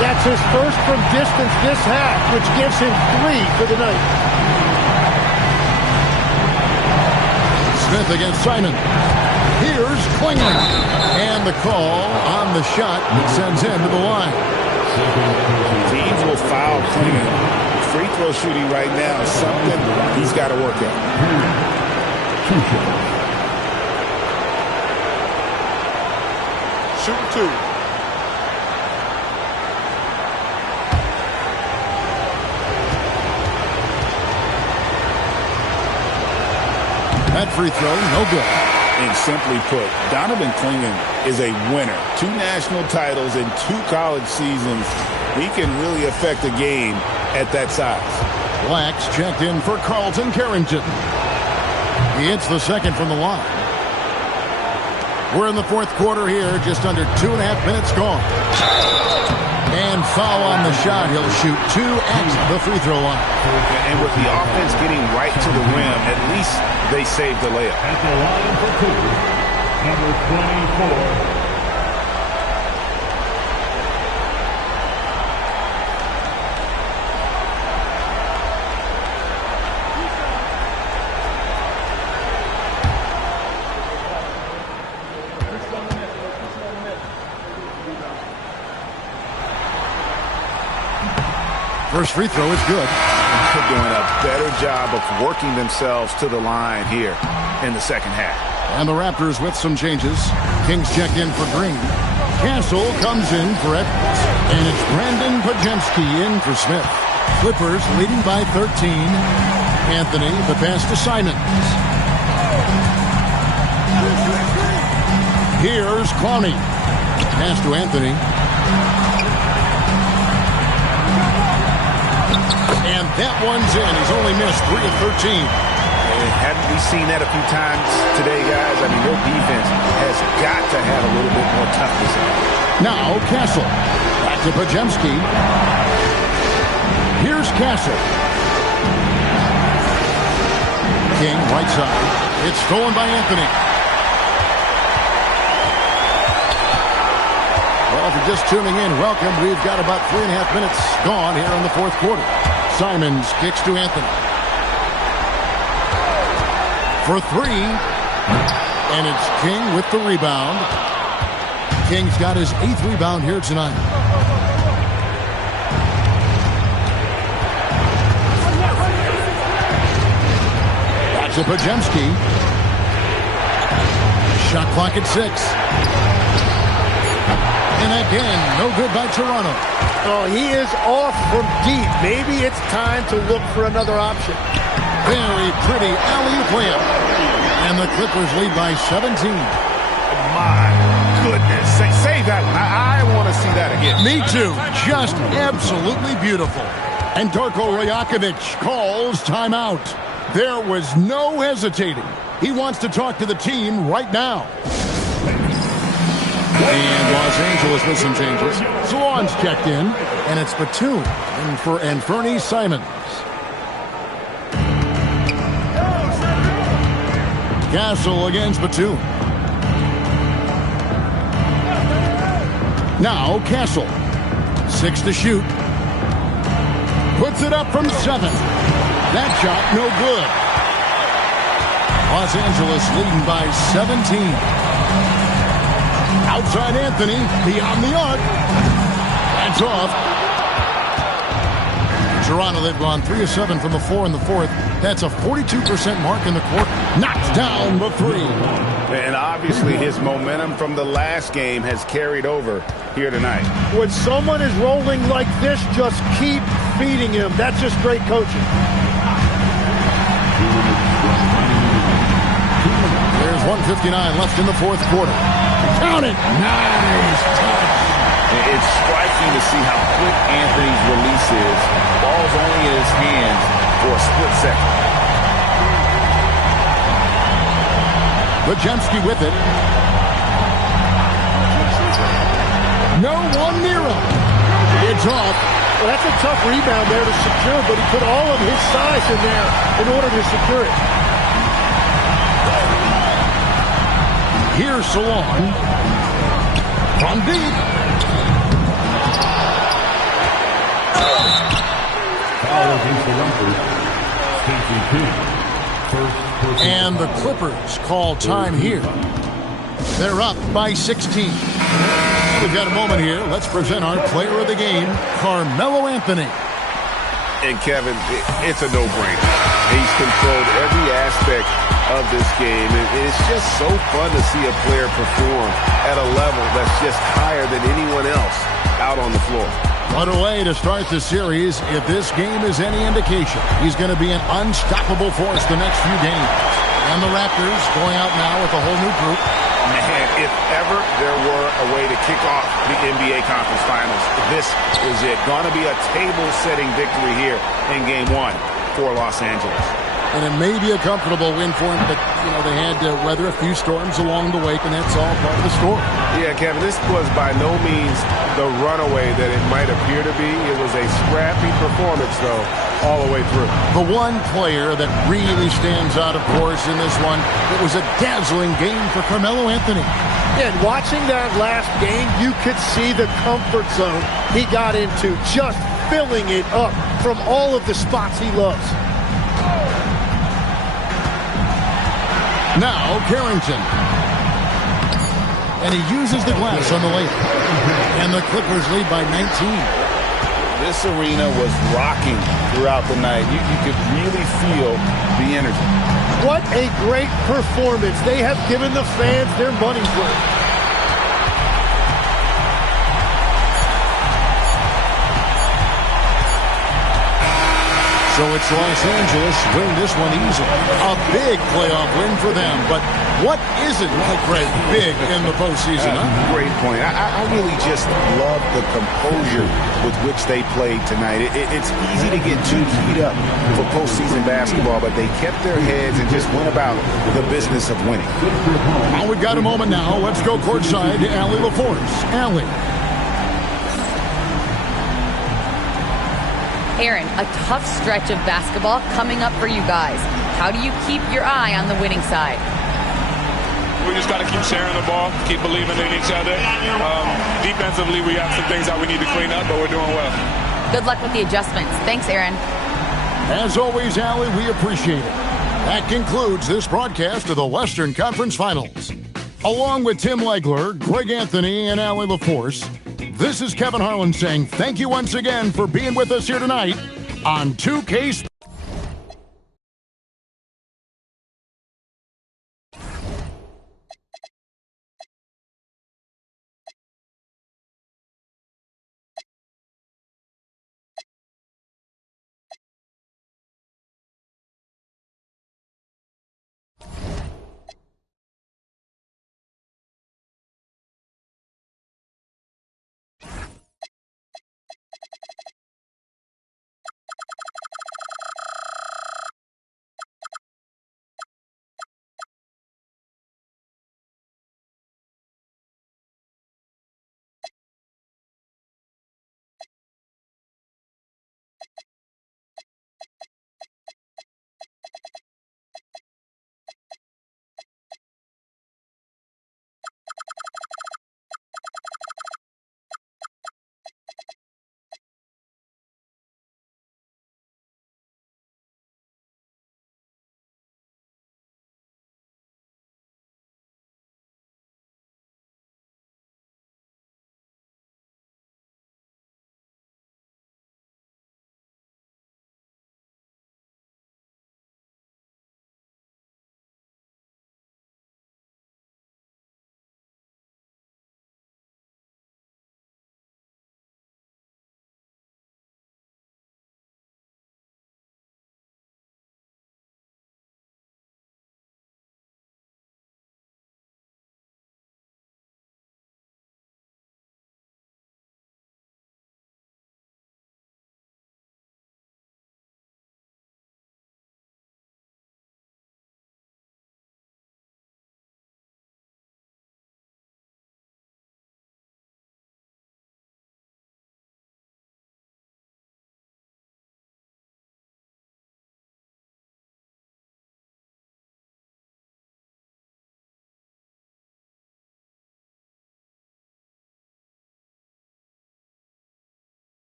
That's his first from distance this half, which gives him 3 for the night. Smith against Simon. Here's Clingan. And the call on the shot that sends him to the line. Teams will foul Clingan. Free throw shooting right now is something he's got to work at. Shoot 2. That free throw, no good. And simply put, Donovan Clingan is a winner. 2 national titles in 2 college seasons. He can really affect a game at that size. Blacks checked in for Carlton Carrington. He hits the second from the line. We're in the fourth quarter here, just under 2.5 minutes gone. And foul on the shot. He'll shoot 2 at the free throw line. And with the offense getting right to the rim, at least they saved the layup. At the line for 2, number 24. First free throw is good. They're doing a better job of working themselves to the line here in the second half. And the Raptors with some changes. Kings checked in for Green. Castle comes in for Edwards. And it's Brandon Podziemski in for Smith. Clippers leading by 13. Anthony, the pass to Simons. Here's Clowney. Pass to Anthony. And that one's in. He's only missed 3 of 13. And haven't we seen that a few times today, guys? I mean, their defense has got to have a little bit more toughness. Now, Castle. Back to Podziemski. Here's Castle. King, right side. It's stolen by Anthony. Well, if you're just tuning in, welcome. We've got about 3.5 minutes gone here in the fourth quarter. Simons kicks to Anthony. For 3. And it's King with the rebound. King's got his 8th rebound here tonight. Back to Podziemski. Shot clock at 6. And again, no good by Toronto. Oh, he is off from deep. Maybe it's time to look for another option. Very pretty alley-oop layup. And the Clippers lead by 17. My goodness. Save that one. I want to see that again. Me too. Just absolutely beautiful. And Darko Rajakovic calls timeout. There was no hesitating. He wants to talk to the team right now. And Los Angeles with some changes. Salon's checked in, and it's Batum and Fernie Simons. Castle against Batum. Now Castle. 6 to shoot. Puts it up from 7. That shot no good. Los Angeles leading by 17. Outside Anthony, beyond the arc. That's off. Toronto, they've gone 3 of 7 from the floor in the fourth. That's a 42% mark in the quarter. Knocks down the 3. And obviously his momentum from the last game has carried over here tonight. When someone is rolling like this, just keep feeding him. That's just great coaching. There's 1:59 left in the fourth quarter. Count it. Nice touch. It's striking to see how quick Anthony's release is. Ball's only in his hands, for a split second. Lajemski with it. No one near him. It's off. Well, that's a tough rebound there to secure, but he put all of his size in there in order to secure it. Here's Salon. From deep. Foul against the Lakers. Stacey King. And the Clippers call time here. They're up by 16. We've got a moment here. Let's present our player of the game, Carmelo Anthony. And Kevin, it's a no-brainer. He's controlled every aspect of this game. And it's just so fun to see a player perform at a level that's just higher than anyone else out on the floor. What a way to start the series. If this game is any indication, he's going to be an unstoppable force the next few games. And the Raptors going out now with a whole new group. Man, if ever there were a way to kick off the NBA Conference Finals, this is it. Going to be a table-setting victory here in Game 1 for Los Angeles. And it may be a comfortable win for him, but, you know, they had to weather a few storms along the way, and that's all part of the story. Yeah, Kevin, this was by no means the runaway that it might appear to be. It was a scrappy performance, though, all the way through. The one player that really stands out, of course, in this one, it was a dazzling game for Carmelo Anthony. Yeah, and watching that last game, you could see the comfort zone he got into, just filling it up from all of the spots he loves. Now, Carrington. And he uses the glass on the layup. And the Clippers lead by 19. This arena was rocking throughout the night. You could really feel the energy. What a great performance. They have given the fans their money's worth. So it's Los Angeles win this one easily. A big playoff win for them. But what isn't great big in the postseason? Great point. I really just love the composure with which they played tonight. It's easy to get too keyed up for postseason basketball, but they kept their heads and just went about the business of winning. Well, we've got a moment now. Let's go courtside to Allie LaForce. Allie. Aaron, a tough stretch of basketball coming up for you guys. How do you keep your eye on the winning side? We just got to keep sharing the ball, keep believing in each other. Defensively, we have some things that we need to clean up, but we're doing well. Good luck with the adjustments. Thanks, Aaron. As always, Allie, we appreciate it. That concludes this broadcast of the Western Conference Finals. Along with Tim Legler, Greg Anthony, and Allie LaForce, this is Kevin Harlan saying thank you once again for being with us here tonight on 2K Sports.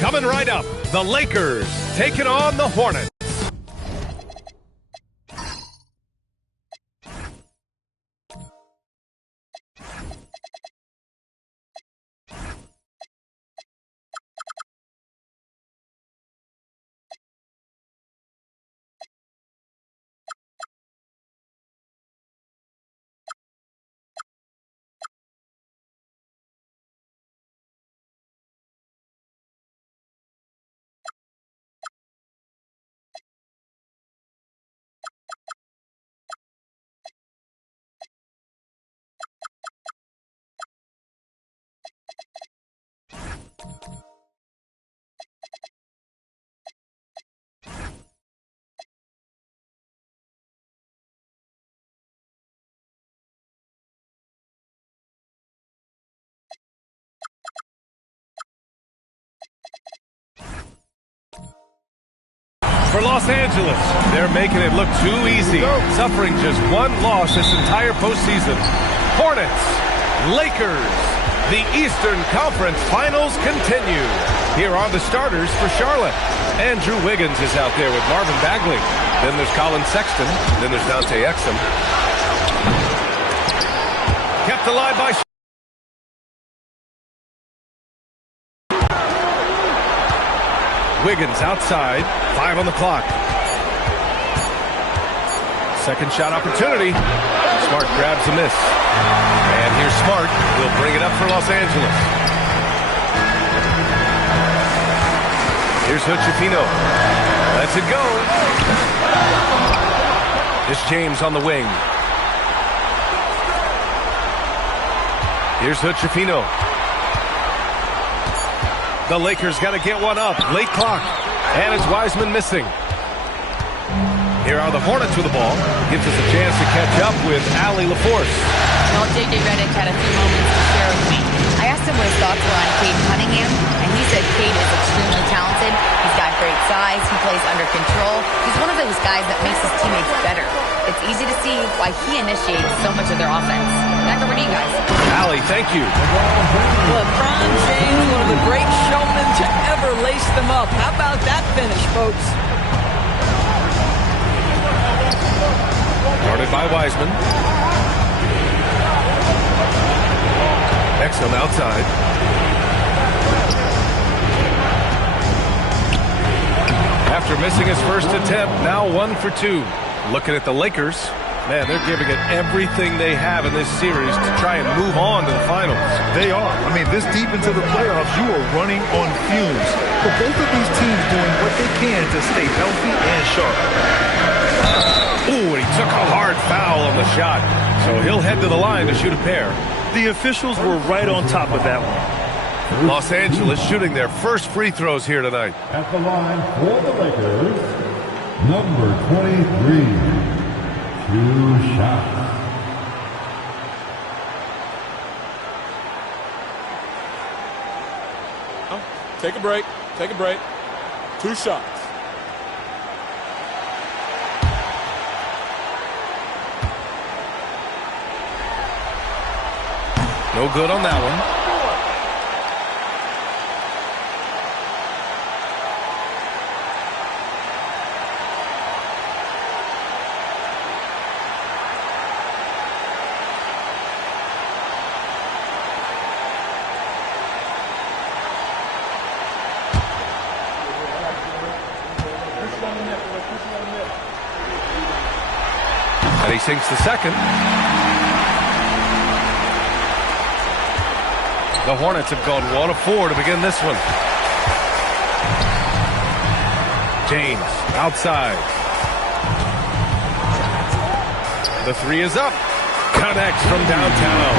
Coming right up, the Lakers taking on the Hornets. For Los Angeles, they're making it look too easy, suffering just one loss this entire postseason. Hornets, Lakers, the Eastern Conference Finals continue. Here are the starters for Charlotte. Andrew Wiggins is out there with Marvin Bagley. Then there's Colin Sexton. Then there's Dante Exum. Kept alive by Wiggins outside, 5 on the clock. Second shot opportunity. Smart grabs a miss. And here's Smart. He'll bring it up for Los Angeles. Here's Hood-Schifino. Lets it go. It's James on the wing. Here's Hood-Schifino. The Lakers got to get one up. Late clock. And it's Wiseman missing. Here are the Hornets with the ball. Gives us a chance to catch up with Allie LaForce. Well, J.J. Redick had a few moments to share with me. I asked him what his thoughts were on Cade Cunningham, and he said Cade is extremely talented. He's got great size. He plays under control. He's one of those guys that makes his teammates better. It's easy to see why he initiates so much of their offense. Back over to you guys. Allie, thank you. LeBron James, one of the great showmen to ever lace them up. How about that finish, folks? Guarded by Wiseman. Exum outside. After missing his first attempt, now 1 for 2. Looking at the Lakers, man, they're giving it everything they have in this series to try and move on to the finals. They are. I mean, this deep into the playoffs, you are running on fumes. But both of these teams doing what they can to stay healthy and sharp. Ooh, and he took a hard foul on the shot. So he'll head to the line to shoot a pair. The officials were right on top of that one. Los Angeles shooting their first free throws here tonight. At the line for the Lakers, number 23, 2 shots. Take a break. Take a break. 2 shots. No good on that one. And he sinks the second. The Hornets have gone 1 of 4 to begin this one. James outside. The 3 is up. Connects from downtown.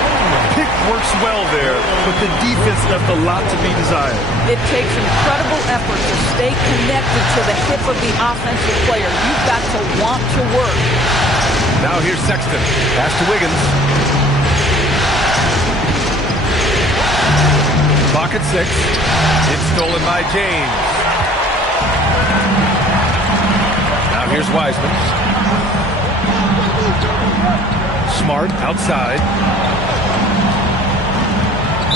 Pick works well there, but the defense left a lot to be desired. It takes incredible effort to stay connected to the hip of the offensive player. You've got to want to work. Now here's Sexton. Pass to Wiggins. Clock at 6. It's stolen by James. Now here's Wiseman. Smart outside.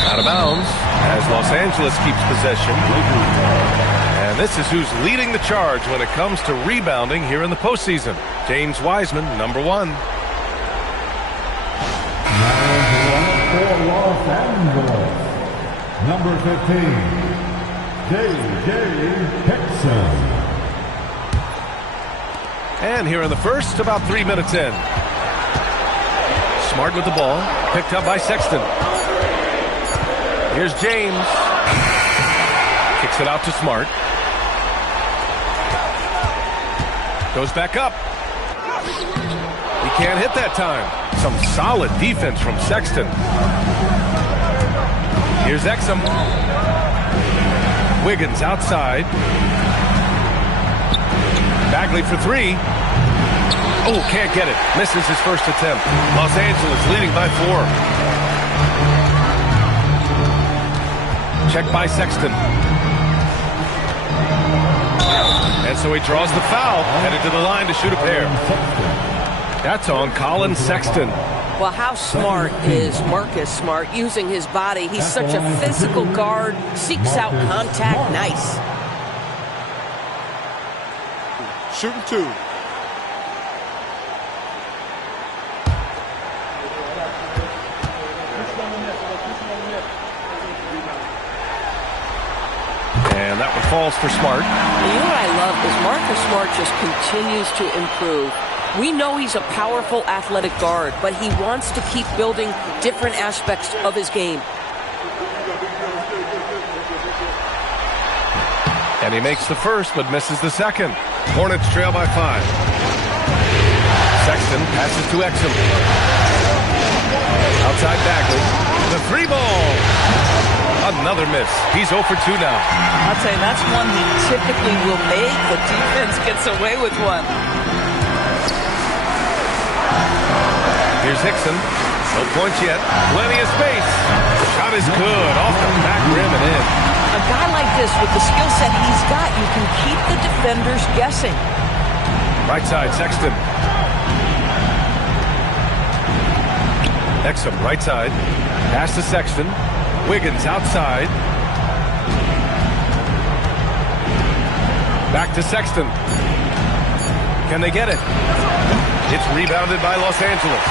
Out of bounds as Los Angeles keeps possession. And this is who's leading the charge when it comes to rebounding here in the postseason. James Wiseman, number 1. For Los Angeles, number 15, J.J. Hickson. And here in the first, about 3 minutes in. Smart with the ball, picked up by Sexton. Here's James. Kicks it out to Smart. Goes back up. He can't hit that time. Some solid defense from Sexton. Here's Exum. Wiggins outside. Bagley for 3. Oh, can't get it. Misses his first attempt. Los Angeles leading by 4. Checked by Sexton. And so he draws the foul, headed to the line to shoot a pair. That's on Colin Sexton. Well, how smart is Marcus Smart using his body? He's such a physical guard, seeks out contact. Nice. Shooting 2. And that one falls for Smart. You know what I love is Marcus Smart just continues to improve. We know he's a powerful athletic guard, but he wants to keep building different aspects of his game. And he makes the first, but misses the second. Hornets trail by 5. Sexton passes to Exum. Outside Bagley. The 3-ball. Another miss. He's 0 for 2 now. I'll tell you, that's one he typically will make. The defense gets away with one. Here's Hickson. No points yet. Plenty of space. Shot is good. Off the back rim and in. A guy like this, with the skill set he's got, you can keep the defenders guessing. Right side, Sexton. Exum, right side. Pass to Sexton. Wiggins outside. Back to Sexton. Can they get it? It's rebounded by Los Angeles.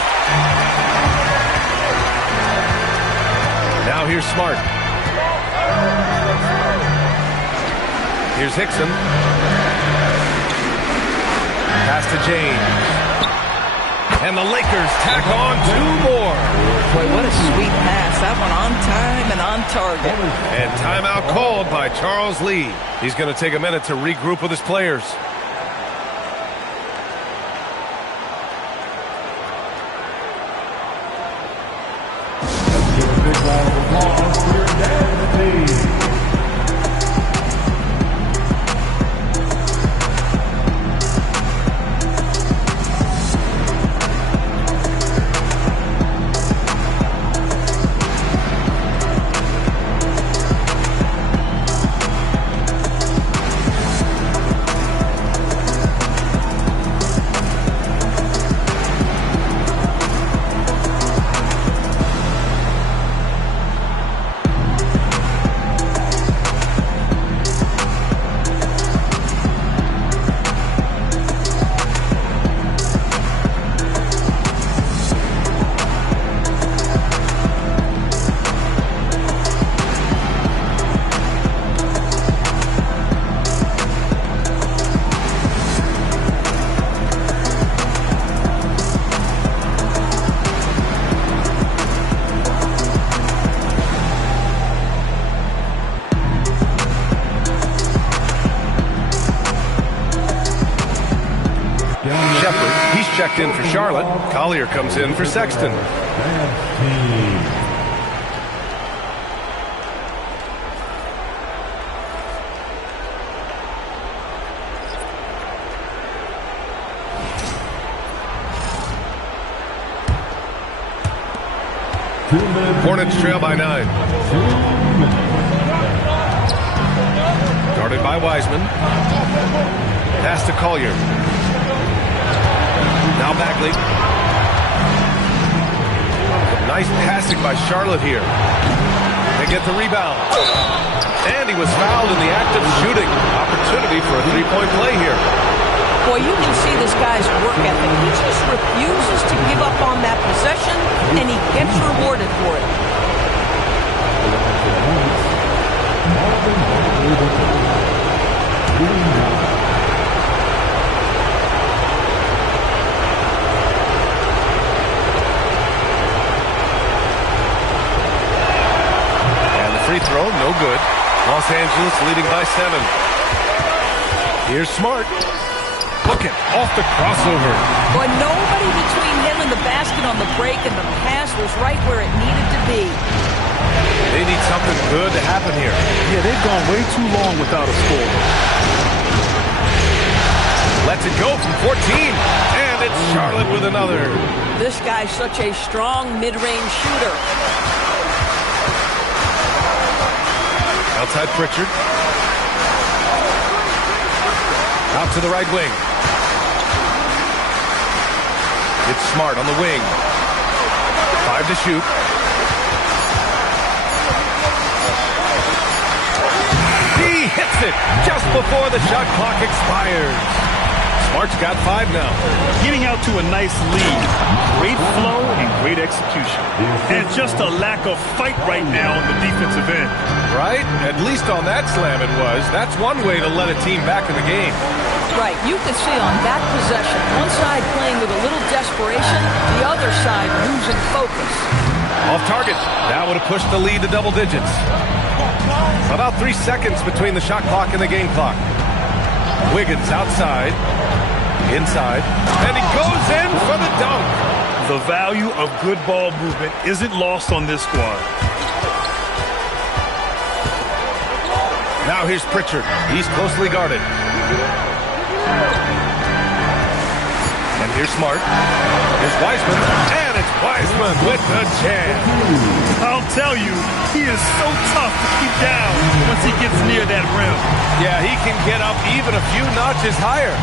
Now here's Smart. Here's Hickson. Pass to James. And the Lakers tack on 2 more. Boy, what a sweet pass. That one on time and on target. And timeout called by Charles Lee. He's going to take a minute to regroup with his players. Let's give a big round of applause for your dad team. Checked in for Charlotte. Collier comes in for Sexton. Hornets trail by 9. Guarded by Wiseman. Pass to Collier. Now Bagley. Nice passing by Charlotte here. They get the rebound. And he was fouled in the act of shooting. Opportunity for a three-point play here. Boy, you can see this guy's work ethic. He just refuses to give up on that possession, and he gets rewarded for it. And the free throw, no good. Los Angeles leading by 7. Here's Smart. Looking off the crossover. Boy, nobody between him and the basket on the break, and the pass was right where it needed to be. They need something good to happen here. Yeah, they've gone way too long without a score. Lets it go from 14. And it's Charlotte with another. This guy's such a strong mid-range shooter. Outside Pritchard. Out to the right wing. It's Smart on the wing. 5 to shoot. He hits it just before the shot clock expires. Smart's got 5 now. Getting out to a nice lead. Great flow and great execution. And just a lack of fight right now on the defensive end. Right? At least on that slam it was. That's one way to let a team back in the game. Right, you can see on that possession, one side playing with a little desperation, the other side losing focus. Off target. That would have pushed the lead to double digits. About 3 seconds between the shot clock and the game clock. Wiggins outside. Inside. And he goes in for the dunk. The value of good ball movement isn't lost on this squad. Now here's Pritchard. He's closely guarded. And here's Smart. Here's Wiseman. And it's Wiseman with the jam. I'll tell you, he is so tough to keep down once he gets near that rim. Yeah, he can get up even a few notches higher.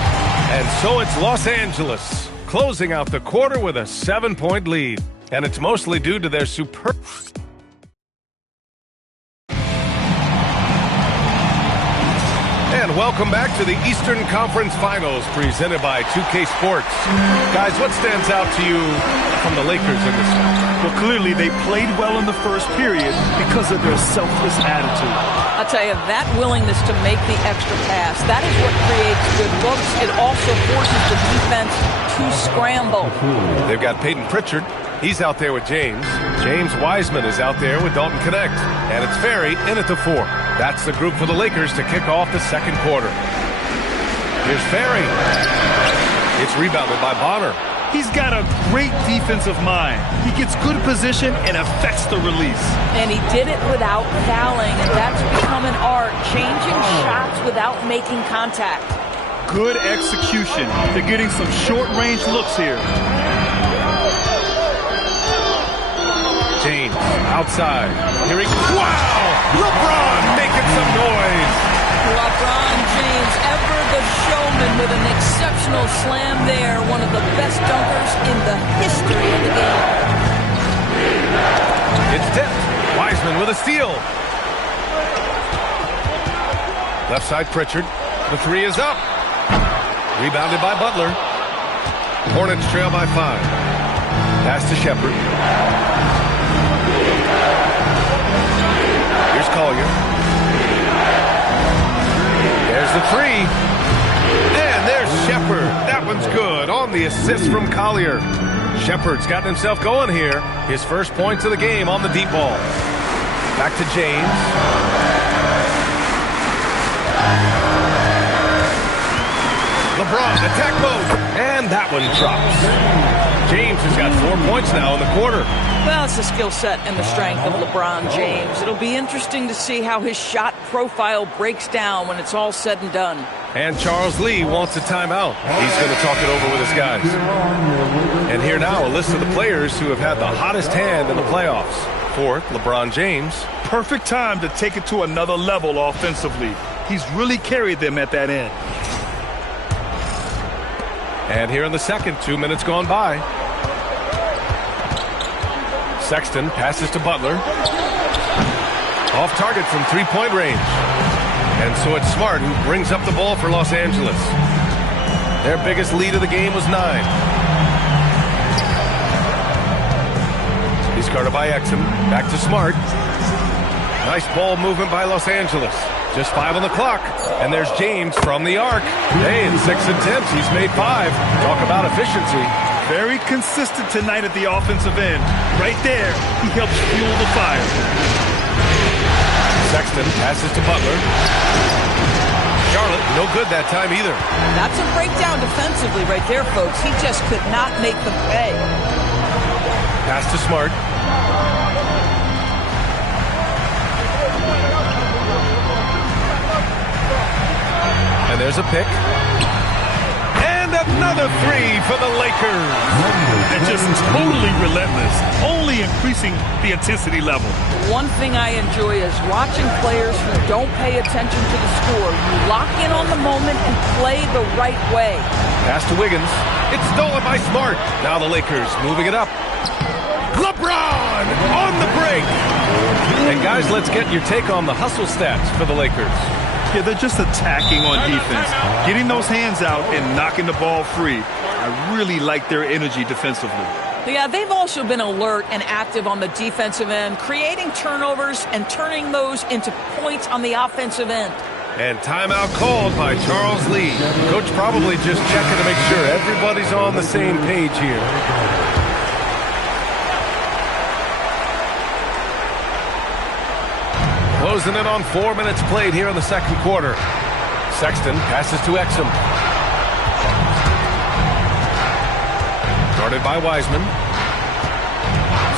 And so it's Los Angeles closing out the quarter with a 7-point lead. And it's mostly due to their superb... And welcome back to the Eastern Conference Finals presented by 2K Sports. Guys, what stands out to you from the Lakers in this one? Well, clearly they played well in the first period because of their selfless attitude. I'll tell you, that willingness to make the extra pass, that is what creates good looks. It also forces the defense to scramble. They've got Peyton Pritchard. He's out there with James. James Wiseman is out there with Dalton Connect. And it's Ferry in at the 4. That's the group for the Lakers to kick off the second quarter. Here's Ferry. It's rebounded by Bonner. He's got a great defensive mind. He gets good position and affects the release. And he did it without fouling, and that's become an art, changing shots without making contact. Good execution. They're getting some short-range looks here. James outside. Here he goes. Wow! LeBron making some noise. LeBron James, ever the showman, with an exceptional slam there. One of the best dunkers in the history of the game. It's tipped. Wiseman with a steal. Left side Pritchard. The 3 is up. Rebounded by Butler. Hornets trail by 5. Pass to Shepherd. Here's Collier. There's the 3. And there's Shepherd. That one's good on the assist from Collier. Shepherd's gotten himself going here. His first points of the game on the deep ball. Back to James. LeBron, attack mode. And that one drops. James has got 4 points now in the quarter. Well, it's the skill set and the strength of LeBron James. It'll be interesting to see how his shot profile breaks down when it's all said and done. And Charles Lee wants a timeout. He's going to talk it over with his guys. And here now, a list of the players who have had the hottest hand in the playoffs. 4th, LeBron James. Perfect time to take it to another level offensively. He's really carried them at that end. And here in the second, 2 minutes gone by. Sexton passes to Butler. Off target from three-point range. And so it's Smart who brings up the ball for Los Angeles. Their biggest lead of the game was 9. He's guarded by Exum. Back to Smart. Nice ball movement by Los Angeles. Just 5 on the clock. And there's James from the arc. Hey, in 6 attempts, he's made 5. Talk about efficiency. Very consistent tonight at the offensive end. Right there, he helps fuel the fire. Sexton passes to Butler. Charlotte, no good that time either. That's a breakdown defensively right there, folks. He just could not make them pay. Pass to Smart. And there's a pick. And another 3 for the Lakers. And just totally relentless, only increasing the intensity level. One thing I enjoy is watching players who don't pay attention to the score. You lock in on the moment and play the right way. Pass to Wiggins. It's stolen by Smart. Now the Lakers moving it up. LeBron on the break. And guys, let's get your take on the hustle stats for the Lakers. Yeah, they're just attacking on defense, getting those hands out and knocking the ball free. I really like their energy defensively. Yeah, they've also been alert and active on the defensive end, creating turnovers and turning those into points on the offensive end. And timeout called by Charles Lee. Coach probably just checking to make sure everybody's on the same page here. Closing in on 4 minutes played here in the second quarter. Sexton passes to Exum. Guarded by Wiseman.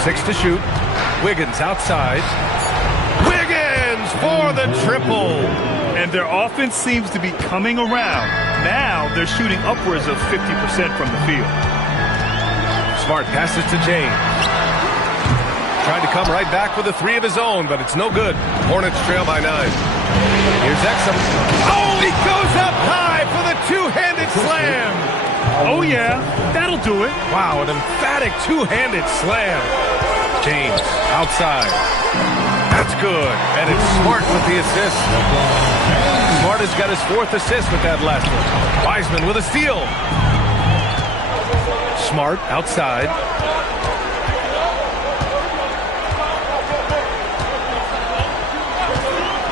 6 to shoot. Wiggins outside. Wiggins for the triple. And their offense seems to be coming around. Now they're shooting upwards of 50% from the field. Smart passes to James. Tried to come right back with a 3 of his own, but it's no good. Hornets trail by 9. Here's Exum. Oh, he goes up high for the two-handed slam. Oh, yeah, that'll do it. Wow, an emphatic two-handed slam. James outside. That's good. And it's Smart with the assist. Smart has got his 4th assist with that last one. Wiseman with a steal. Smart outside.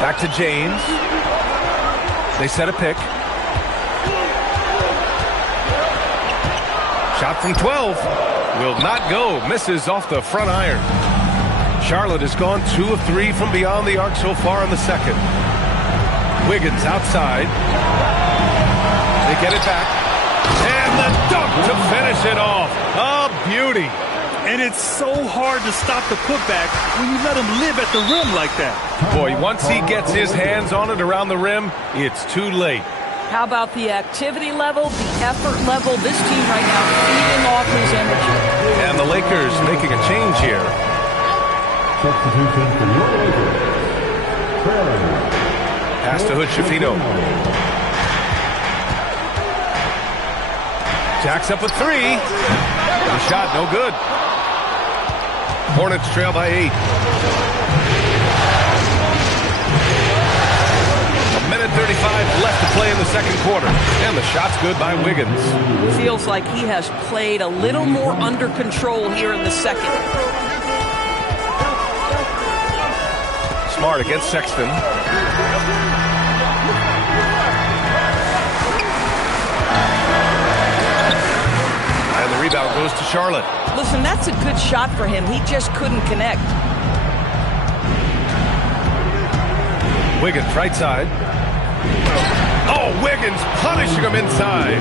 Back to James. They set a pick. Shot from 12. Will not go. Misses off the front iron. Charlotte has gone 2 of 3 from beyond the arc so far in the second. Wiggins outside. They get it back. And the dunk to finish it off. A beauty. And it's so hard to stop the putback when you let him live at the rim like that. Boy, once he gets his hands on it around the rim, it's too late. How about the activity level, the effort level? This team right now feeding off his energy. And the Lakers making a change here. Substitution for your Lakers. Pass to Hood-Schifino. Jacks up a 3. The shot no good. Hornets trail by 8. A minute 35 left to play in the second quarter. And the shot's good by Wiggins. Feels like he has played a little more under control here in the second. Smart against Sexton. And the rebound goes to Charlotte. Listen, that's a good shot for him. He just couldn't connect. Wiggins right side. Oh, Wiggins punishing him inside.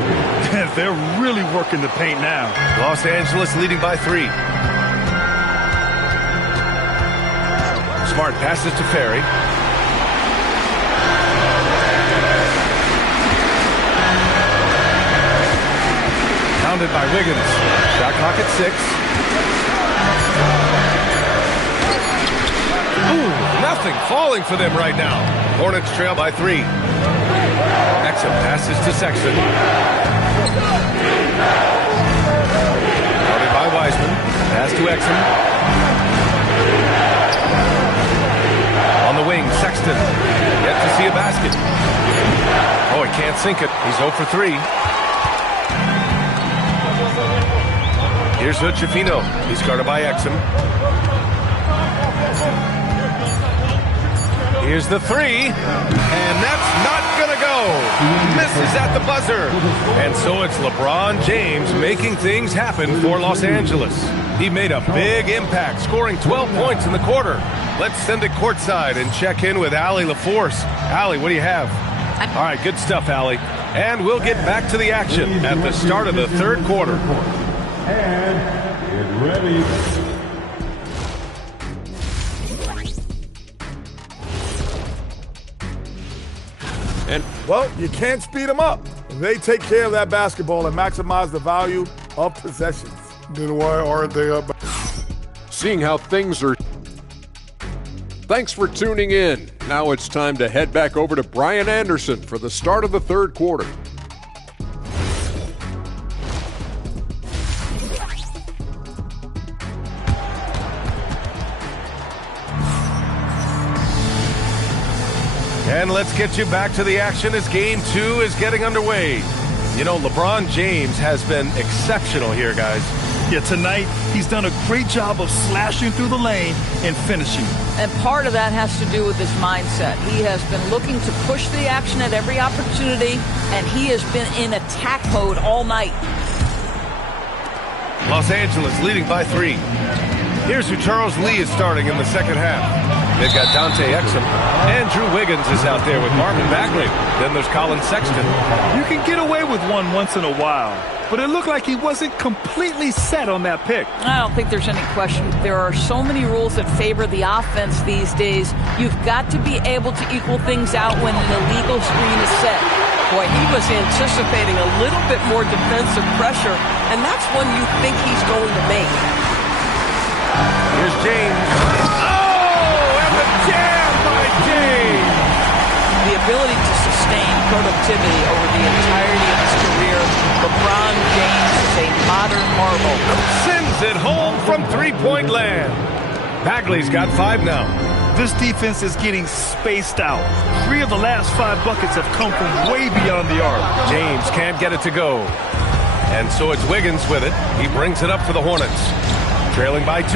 They're really working the paint now. Los Angeles leading by 3. Smart passes to Ferry. Pounded by Wiggins. Shot clock at 6. Ooh, nothing falling for them right now. Hornets trail by 3. Exum passes to Sexton. Guarded by Wiseman. Pass to Exum. On Sexton. Yet to see a basket. Oh, he can't sink it. He's 0 for 3. Here's Hood-Schifino. He's guarded by Exum. Here's the 3. And that's not going to go. Misses at the buzzer. And so it's LeBron James making things happen for Los Angeles. He made a big impact, scoring 12 points in the quarter. Let's send it courtside and check in with Allie LaForce. Allie, what do you have? All right, good stuff, Allie. And we'll get back to the action at the start of the third quarter. And get ready. And well, you can't speed them up. They take care of that basketball and maximize the value of possessions. Then why aren't they up? Seeing how things are. Thanks for tuning in. Now it's time to head back over to Brian Anderson for the start of the third quarter. And let's get you back to the action as Game 2 is getting underway. You know, LeBron James has been exceptional here, guys. Yeah, tonight he's done a great job of slashing through the lane and finishing. And part of that has to do with his mindset. He has been looking to push the action at every opportunity, and he has been in attack mode all night. Los Angeles leading by 3. Here's who Charles Lee is starting in the second half. They've got Dante Exum. Andrew Wiggins is out there with Marvin Bagley. Then there's Colin Sexton. You can get away with one once in a while, but it looked like he wasn't completely set on that pick. I don't think there's any question. There are so many rules that favor the offense these days. You've got to be able to equal things out when an illegal screen is set. Boy, he was anticipating a little bit more defensive pressure, and that's one you think he's going to make. Here's James. Oh, and the jam by James. The ability to sustain productivity over the entirety of his career, LeBron James is a modern marvel. Sends it home from three-point land. Bagley's got 5 now. This defense is getting spaced out. 3 of the last 5 buckets have come from way beyond the arc. James can't get it to go. And so it's Wiggins with it. He brings it up for the Hornets. Trailing by 2.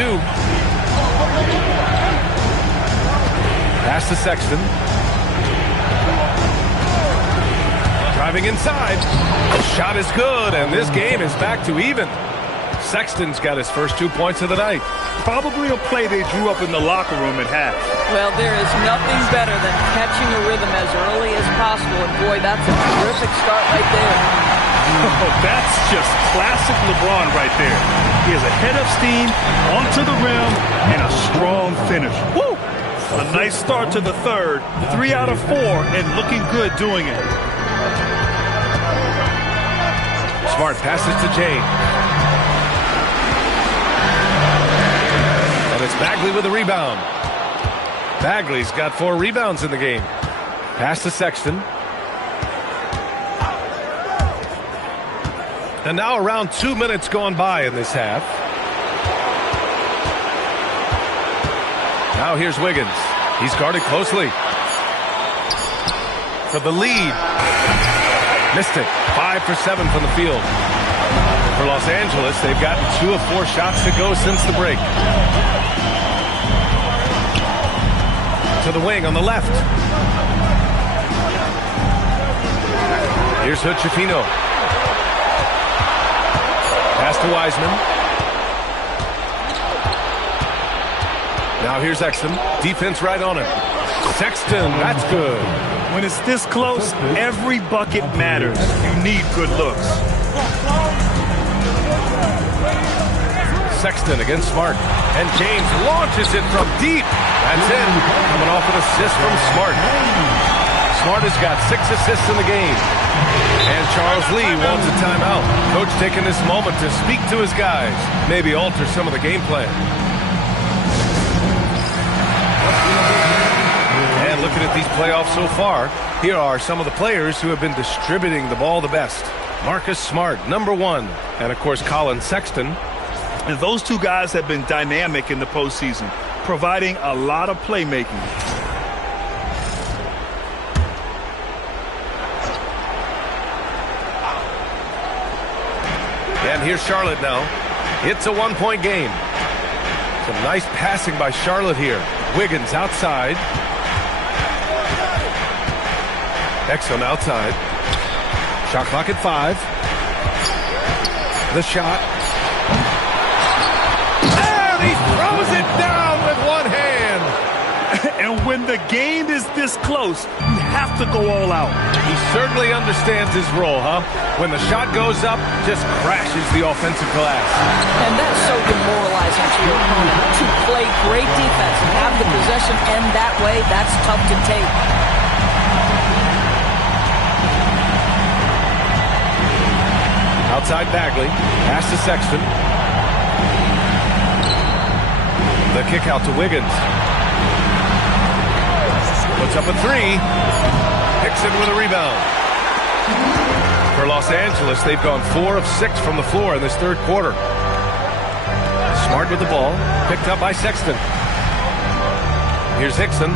Pass to Sexton. Driving inside. The shot is good, and this game is back to even. Sexton's got his first 2 points of the night. Probably a play they drew up in the locker room at half. Well, there is nothing better than catching a rhythm as early as possible, and boy, that's a terrific start right there. Oh, that's just classic LeBron right there. He has a head of steam, onto the rim, and a strong finish. Woo! A nice start to the third. 3 out of 4, and looking good doing it. Smart passes to James. And it's Bagley with a rebound. Bagley's got 4 rebounds in the game. Pass to Sexton. And now around 2 minutes gone by in this half. Now here's Wiggins. He's guarded closely. For the lead. Missed it. 5 for 7 from the field. For Los Angeles, they've gotten 2 of 4 shots to go since the break. To the wing on the left. Here's Hood-Schifino. Pass to Wiseman. Now here's Exum. Defense right on him. Sexton, that's good. When it's this close, every bucket matters. You need good looks. Sexton against Smart. And James launches it from deep. That's in. Coming off an assist from Smart. Smart has got 6 assists in the game. And Charles Lee wants a timeout. Coach taking this moment to speak to his guys. Maybe alter some of the game plan. And looking at these playoffs so far, here are some of the players who have been distributing the ball the best. Marcus Smart, #1. And, of course, Colin Sexton. And those 2 guys have been dynamic in the postseason, providing a lot of playmaking. here's Charlotte now. It's a one-point game. Some nice passing by Charlotte here. Wiggins outside. Exum outside. Shot clock at 5. The shot. And he throws it down with one hand. And when the game is this close, you have to go all out. He certainly understands his role, huh? When the shot goes up, just crashes the offensive glass. And that's so demoralizing to your opponent. To play great defense and have the possession end that way, that's tough to take. Outside Bagley. Pass to Sexton. The kick out to Wiggins. Puts up a 3. Hickson with a rebound. For Los Angeles, they've gone 4 of 6 from the floor in this third quarter. Smart with the ball. Picked up by Sexton. Here's Hickson.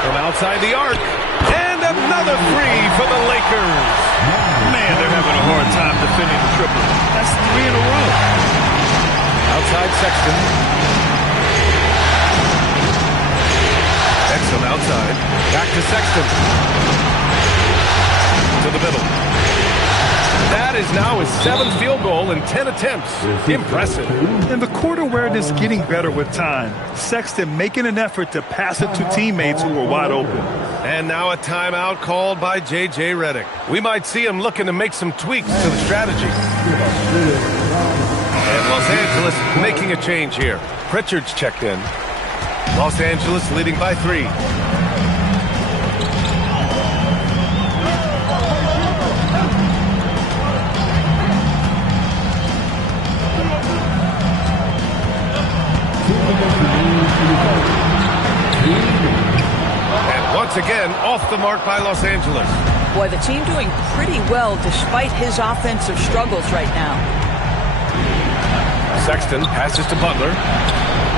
From outside the arc. And another 3 for the Lakers. Man, they're having a hard time defending the triple. That's 3 in a row. Outside Sexton. Exum outside. Back to Sexton. To the middle. That is now his 7th field goal in 10 attempts. Impressive. In the quarter where it is getting better with time, Sexton making an effort to pass it to teammates who were wide open. And now a timeout called by J.J. Redick. We might see him looking to make some tweaks to the strategy. And Los Angeles making a change here. Pritchard's checked in. Los Angeles leading by 3. And once again, off the mark by Los Angeles. Boy, the team doing pretty well despite his offensive struggles right now. Sexton passes to Butler.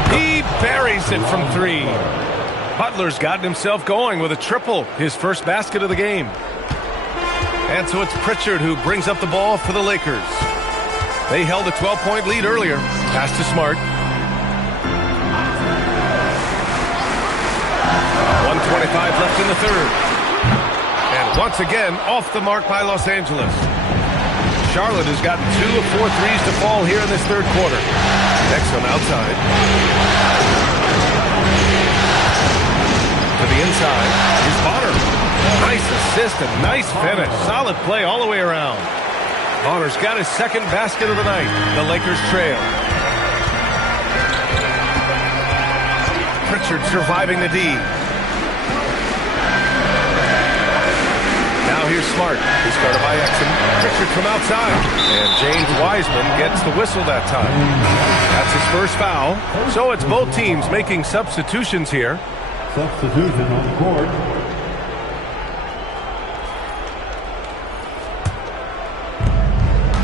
He buries it from 3. Butler's gotten himself going with a triple, his first basket of the game. And so it's Pritchard who brings up the ball for the Lakers. They held a 12-point lead earlier. Pass to Smart. 1:25 left in the third. And once again, off the mark by Los Angeles. Charlotte has gotten 2 of 4 threes to fall here in this third quarter. Exum outside. To the inside. Here's Bonner. Nice assist and nice finish. Solid play all the way around. Bonner's got his 2nd basket of the night. The Lakers trail. Pritchard surviving the D. Now here's Smart. He's guarded by Exum. Pritchard from outside. And James Wiseman gets the whistle that time. That's his first foul. So it's both teams making substitutions here. Substitution on the court.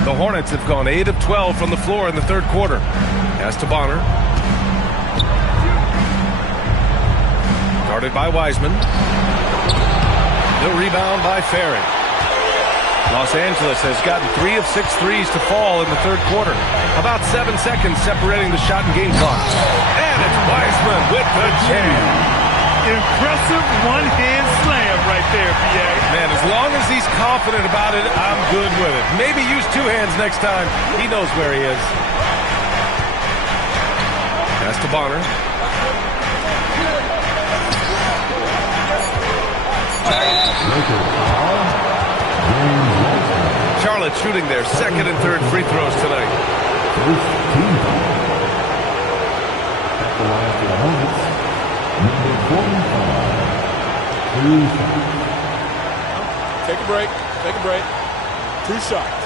The Hornets have gone 8 of 12 from the floor in the third quarter. Pass to Bonner. Guarded by Wiseman. The rebound by Ferry. Los Angeles has gotten 3 of 6 threes to fall in the third quarter. About 7 seconds separating the shot and game clock. And it's Wiseman with the jam. Impressive one-hand slam right there, PA. Man, as long as he's confident about it, I'm good with it. Maybe use 2 hands next time. He knows where he is. Pass to Bonner. Charlotte shooting their 2nd and 3rd free throws tonight. Take a break. Take a break. 2 shots.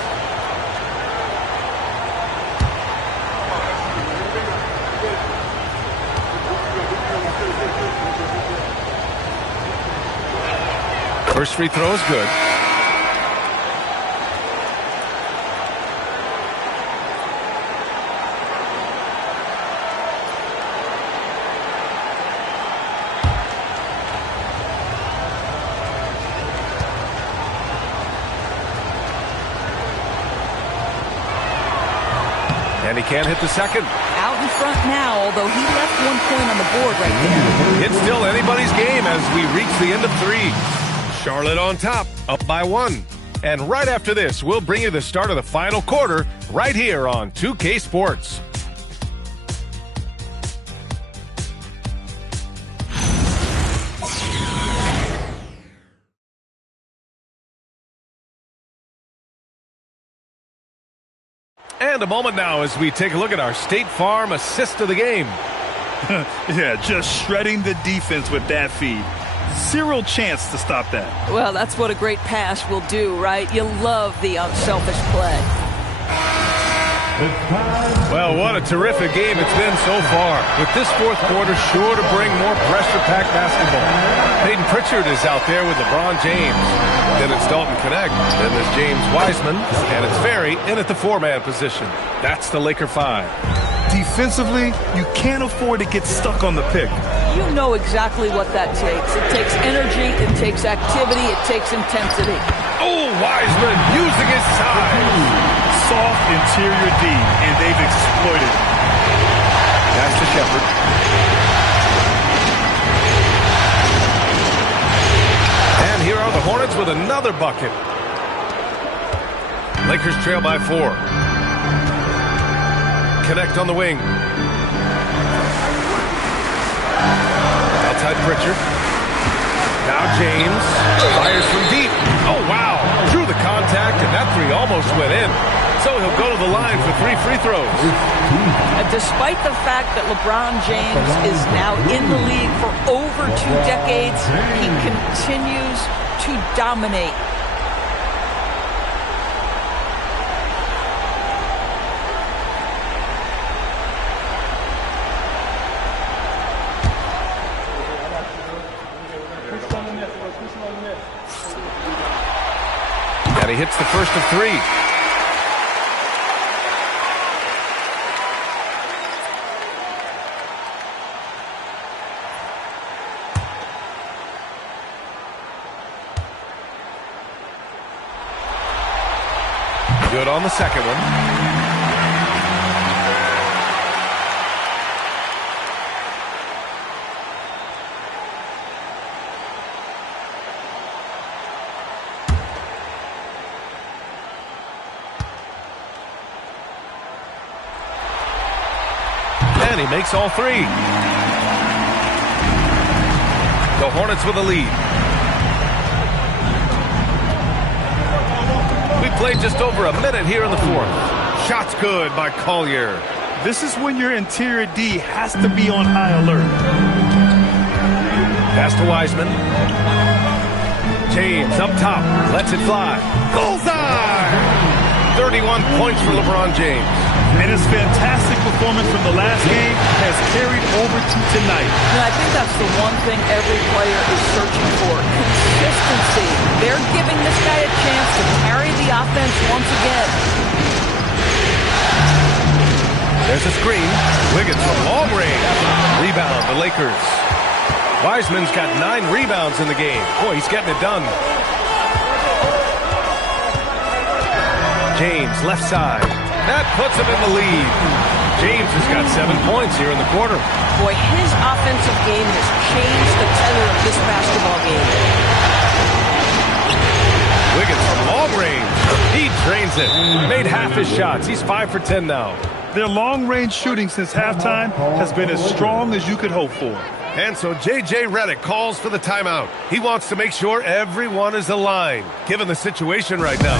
First free throw is good. And he can't hit the second. Out in front now, although he left 1 point on the board right there. It's still anybody's game as we reach the end of 3. Charlotte on top, up by 1. And right after this, we'll bring you the start of the final quarter right here on 2K Sports. And a moment now as we take a look at our State Farm assist of the game. Yeah, just shredding the defense with that feed. Zero chance to stop that. Well, that's what a great pass will do, right? You love the unselfish play. Well, what a terrific game it's been so far. With this fourth quarter sure to bring more pressure-packed basketball. Peyton Pritchard is out there with LeBron James. Then it's Dalton Connect. Then there's James Wiseman. And it's Ferry in at the 4-man position. That's the Laker 5. Defensively, you can't afford to get stuck on the pick. You know exactly what that takes. It takes energy, it takes activity, it takes intensity. Oh, Wiseman using his size. Soft interior D, and they've exploited it. That's to Shepherd. And here are the Hornets with another bucket. Lakers trail by 4. Connect on the wing. Outside Pritchard. Now James fires from deep. Oh, wow. Drew the contact, and that 3 almost went in. So he'll go to the line for 3 free throws. Despite the fact that LeBron James is now in the league for over 2 decades, he continues to dominate. And he hits the first of 3. Good on the second one. And he makes all 3. The Hornets with a lead. We played just over a minute here in the fourth. Shots good by Collier. This is when your interior D has to be on high alert. Pass to Wiseman. James up top. Lets it fly. Bullseye! 31 points for LeBron James. And his fantastic performance from the last game has carried over to tonight. And I think that's the one thing every player is searching for. Consistency. They're giving this guy a chance to carry the offense once again. There's a screen. Wiggins from long range. Rebound, the Lakers. Wiseman's got 9 rebounds in the game. Boy, he's getting it done. James, left side. That puts him in the lead. James has got 7 points here in the quarter. Boy, his offensive game has changed the tenor of this basketball game. Wiggins from long range. He drains it. Made half his shots. He's 5 for 10 now. Their long-range shooting since halftime has been as strong as you could hope for. And so J.J. Redick calls for the timeout. He wants to make sure everyone is aligned, given the situation right now.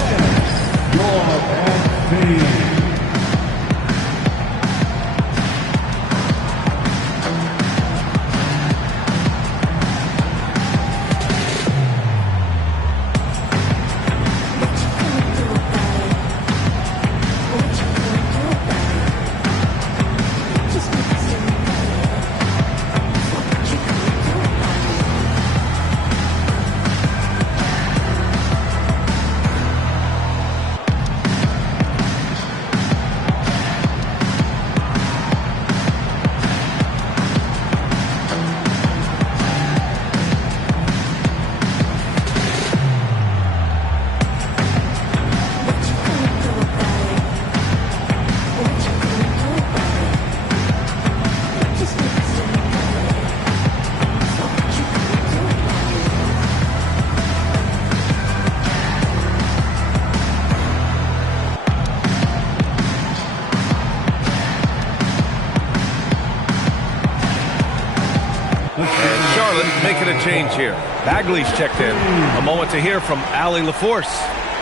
making a change here. Bagley's checked in. A moment to hear from Allie LaForce.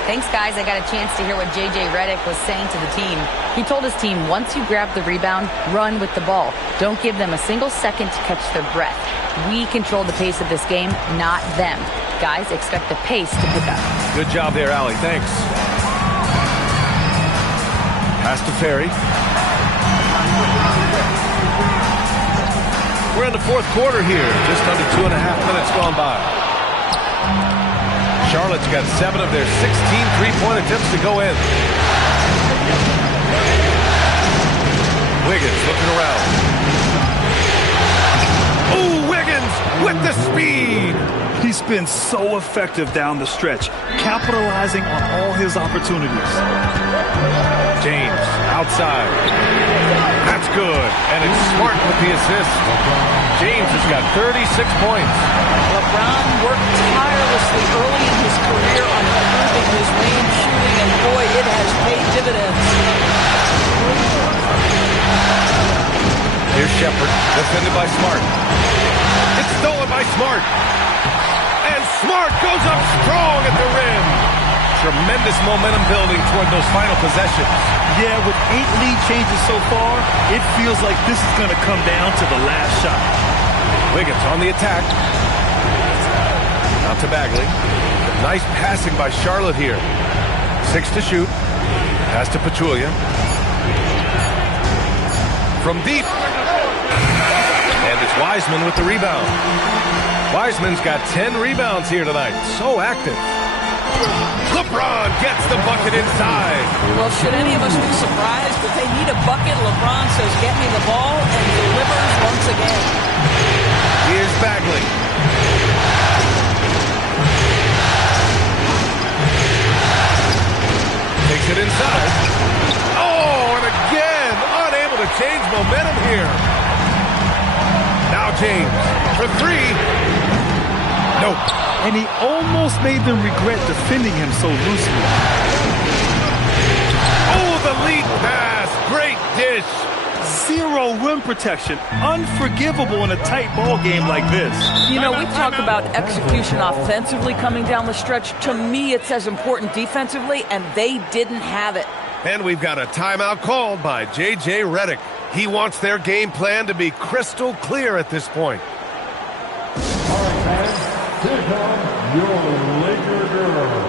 Thanks, guys. I got a chance to hear what J.J. Redick was saying to the team. He told his team, once you grab the rebound, run with the ball. Don't give them a single second to catch their breath. We control the pace of this game, not them. Guys, expect the pace to pick up. Good job there, Allie. Thanks. Pass to Ferry. We're in the fourth quarter here. Just under 2.5 minutes gone by. Charlotte's got 7 of their 16 three-point attempts to go in. Wiggins looking around. Oh, Wiggins with the speed. He's been so effective down the stretch, capitalizing on all his opportunities. James outside. That's good. And it's Smart with the assist. James has got 36 points. LeBron worked tirelessly early in his career on improving his range shooting, and boy, it has paid dividends. Here's Shepard, defended by Smart. It's stolen by Smart. And Smart goes up strong at the rim. Tremendous momentum building toward those final possessions. Yeah, with 8 lead changes so far, it feels like this is going to come down to the last shot. Wiggins on the attack. Out to Bagley. Nice passing by Charlotte here. 6 to shoot. Pass to Pachulia. From deep. And it's Wiseman with the rebound. Wiseman's got 10 rebounds here tonight. So active. LeBron gets the bucket inside. Well, should any of us be surprised that they need a bucket? LeBron says, get me the ball, and delivers once again. Here's Bagley. Takes it inside. Oh, and again, unable to change momentum here. Now James for 3. Nope. And he almost made them regret defending him so loosely. Oh, the lead pass. Great dish. 0 rim protection. Unforgivable in a tight ball game like this. You know, we talk about execution offensively coming down the stretch. To me, it's as important defensively, and they didn't have it. And we've got a timeout called by J.J. Redick. He wants their game plan to be crystal clear at this point. All right, fans. Here comes your Laker girl.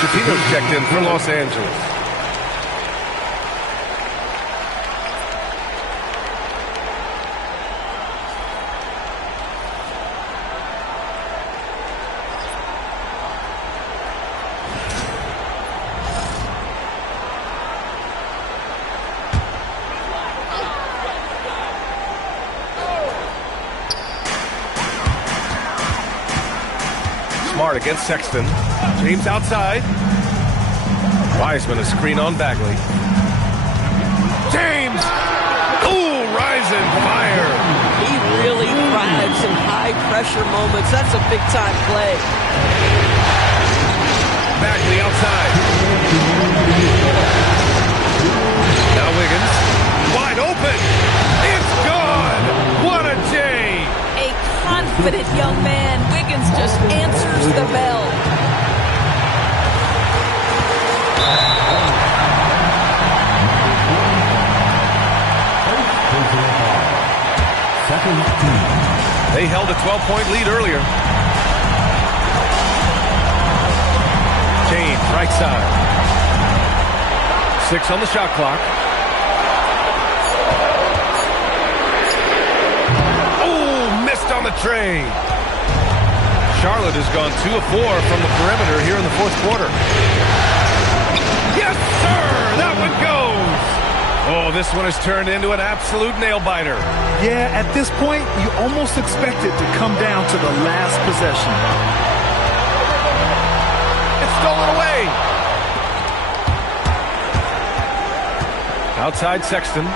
Chipino's checked in for Los Angeles. Smart against Sexton. James outside. Wiseman a screen on Bagley. James! Ooh, rising fire. He really thrives in high-pressure moments. That's a big-time play. Bagley outside. Now Wiggins. Wide open. It's gone. What a day. A confident young man. Wiggins just answers the bell. 12-point lead earlier. James, right side. 6 on the shot clock. Oh, missed on the tray. Charlotte has gone 2 of 4 from the perimeter here in the fourth quarter. Yes, sir! That one goes! Oh, this one has turned into an absolute nail-biter. Yeah, at this point, you almost expect it to come down to the last possession. It's stolen away. Outside Sexton.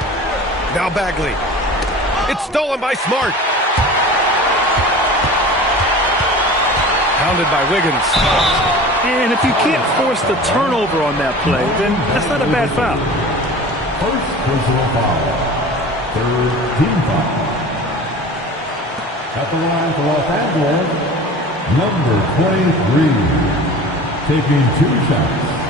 Now Bagley. It's stolen by Smart. Pounded by Wiggins. And if you can't force the turnover on that play, then that's not a bad foul. First personal foul. Third team foul. At the line for Los Angeles, number 23, taking 2 shots.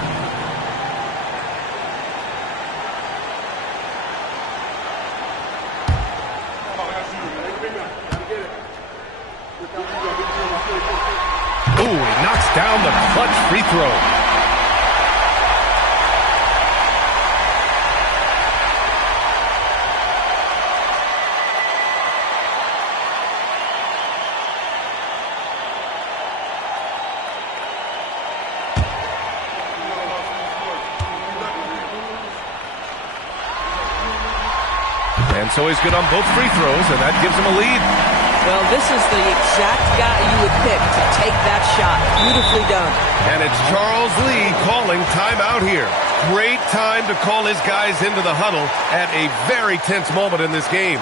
Ooh, he knocks down the clutch free throw. And so he's good on both free throws, and that gives him a lead. Well, this is the exact guy you would pick to take that shot. Beautifully done. And it's Charles Lee calling timeout here. Great time to call his guys into the huddle at a very tense moment in this game.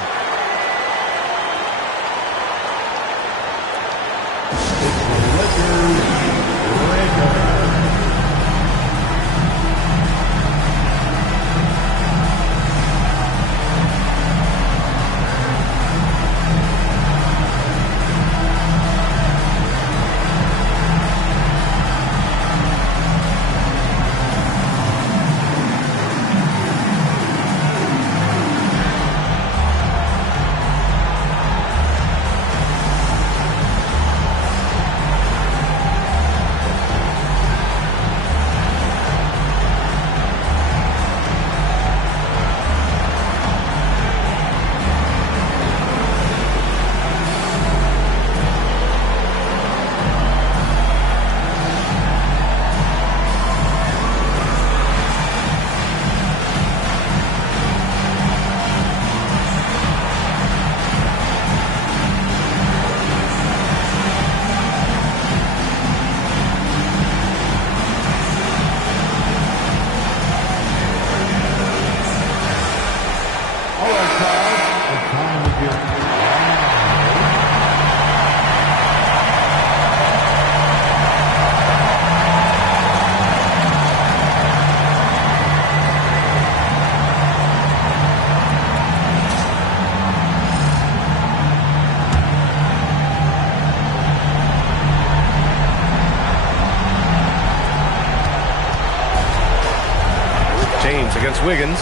James against Wiggins.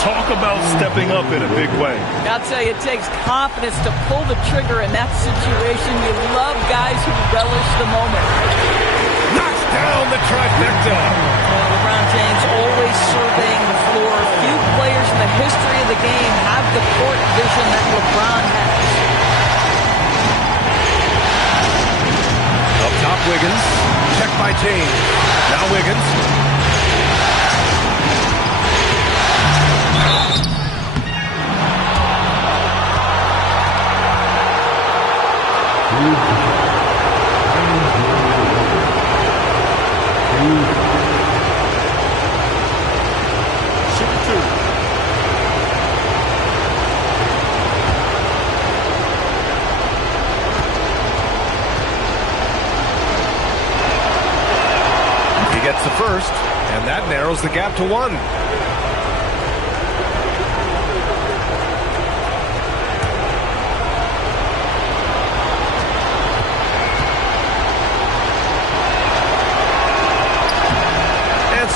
Talk about stepping up in a big way. I'll tell you, it takes confidence to pull the trigger in that situation. You love guys who relish the moment. Knocks down the trifecta. LeBron James always surveying the floor. Few players in the history of the game have the court vision that LeBron has. Up top, Wiggins. Check by James. Now Wiggins. He gets the first, and that narrows the gap to 1.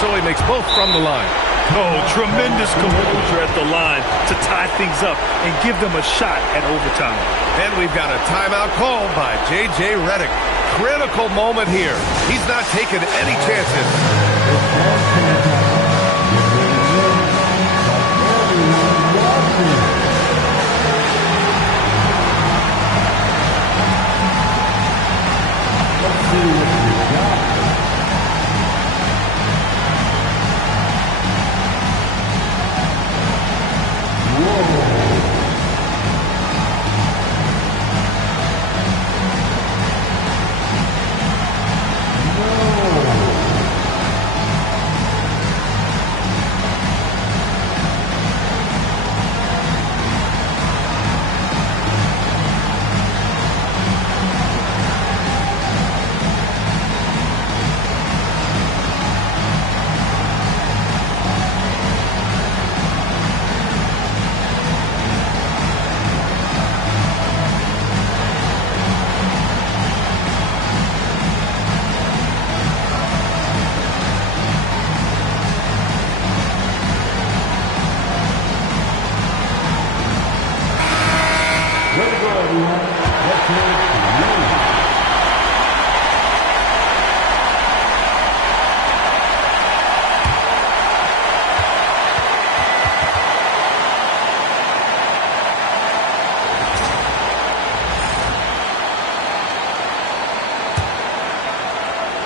So he makes both from the line. Oh, tremendous composure at the line to tie things up and give them a shot at overtime. And we've got a timeout called by J.J. Redick. Critical moment here. He's not taking any chances.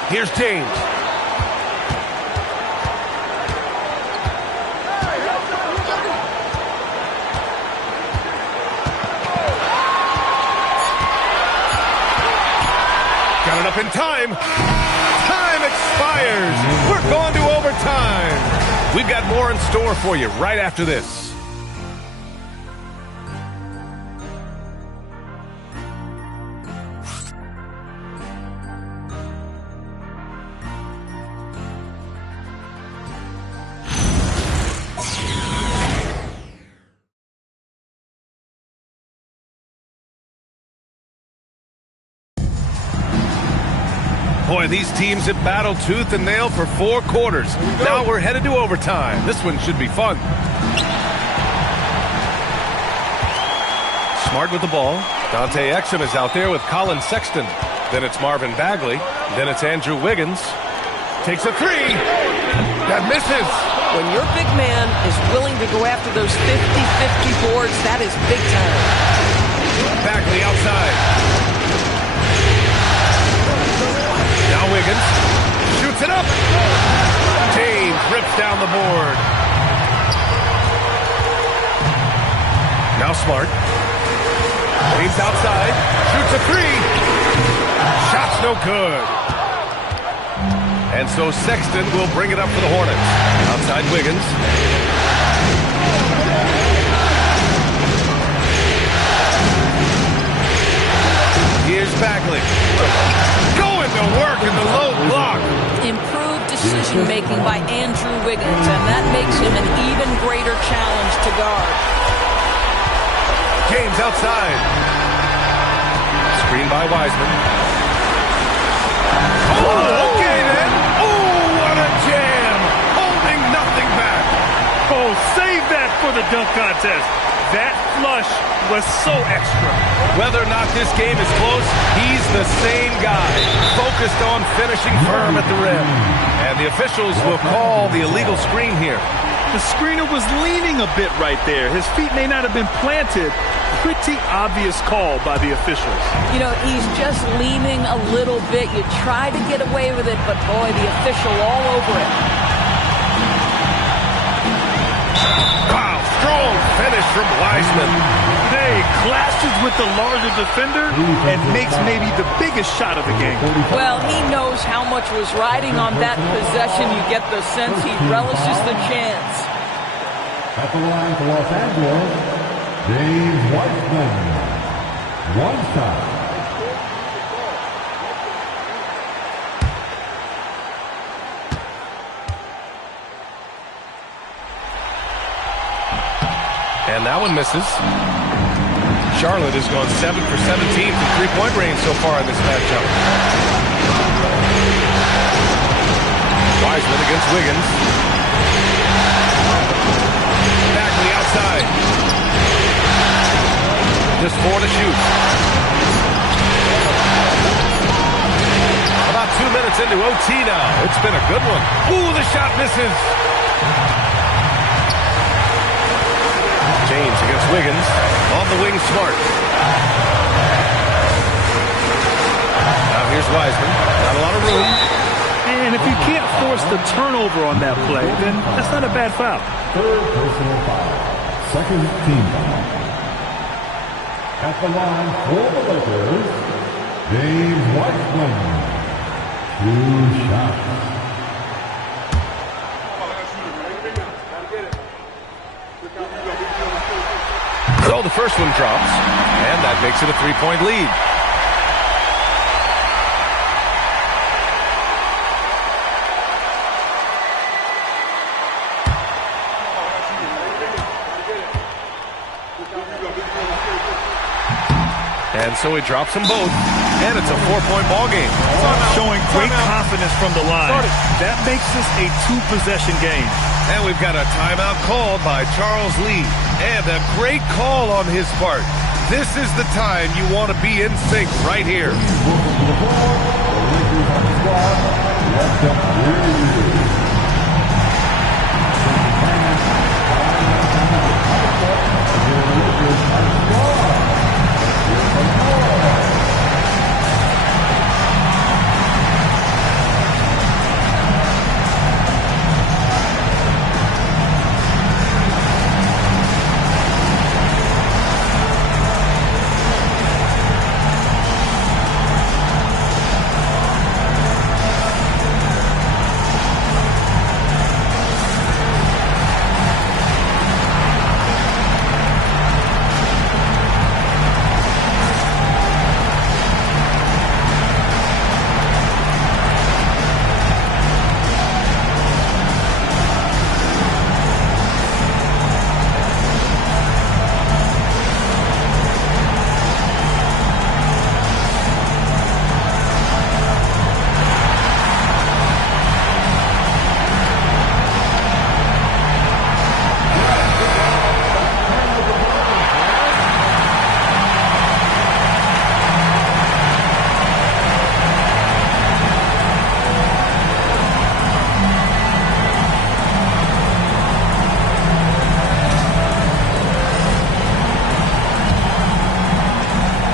Here's James. Got it up in time. Time expires. We're going to overtime. We've got more in store for you right after this. Boy, these teams have battled tooth and nail for 4 quarters. Now we're headed to overtime. This one should be fun. Smart with the ball. Dante Exum is out there with Colin Sexton. Then it's Marvin Bagley. Then it's Andrew Wiggins. Takes a 3. That misses. When your big man is willing to go after those 50-50 boards, that is big time. Bagley outside. Now Wiggins shoots it up. James rips down the board. Now Smart. James outside. Shoots a 3. Shot's no good. And so Sexton will bring it up for the Hornets. Outside Wiggins. Here's Bagley. Going to work in the low block. Improved decision-making by Andrew Wiggins, and that makes him an even greater challenge to guard. James outside. Screen by Wiseman. Oh, okay then. Oh, what a jam. Holding nothing back. Oh, save that for the dunk contest. That flush was so extra. Whether or not this game is close, he's the same guy, focused on finishing firm at the rim. And the officials will call the illegal screen here. The screener was leaning a bit right there. His feet may not have been planted. Pretty obvious call by the officials. You know, he's just leaning a little bit. You try to get away with it, but boy, the official all over it. Wow, strong finish from Wiseman. Hey, clashes with the larger defender and makes maybe the biggest shot of the game. Well, he knows how much was riding on that possession. You get the sense he relishes the chance. At the line for Los Angeles, James Wiseman. 1 shot. And that one misses. Charlotte has gone 7 for 17 from three-point range so far in this matchup. Wiseman against Wiggins. side. Just 4 to shoot. About 2 minutes into OT now. It's been a good one. Ooh, the shot misses. James against Wiggins. On the wing, Smart. Now here's Wiseman. Not a lot of room. And if you can't force the turnover on that play, then that's not a bad foul. Third personal foul. Second team foul. At the line for the Lakers, James Wiseman. 2 shots. So the first one drops, and that makes it a 3-point lead. And so he drops them both, and it's a 4-point ball game. Showing great confidence from the line. That makes this a 2-possession game. And we've got a timeout called by Charles Lee, and a great call on his part. This is the time you want to be in sync right here.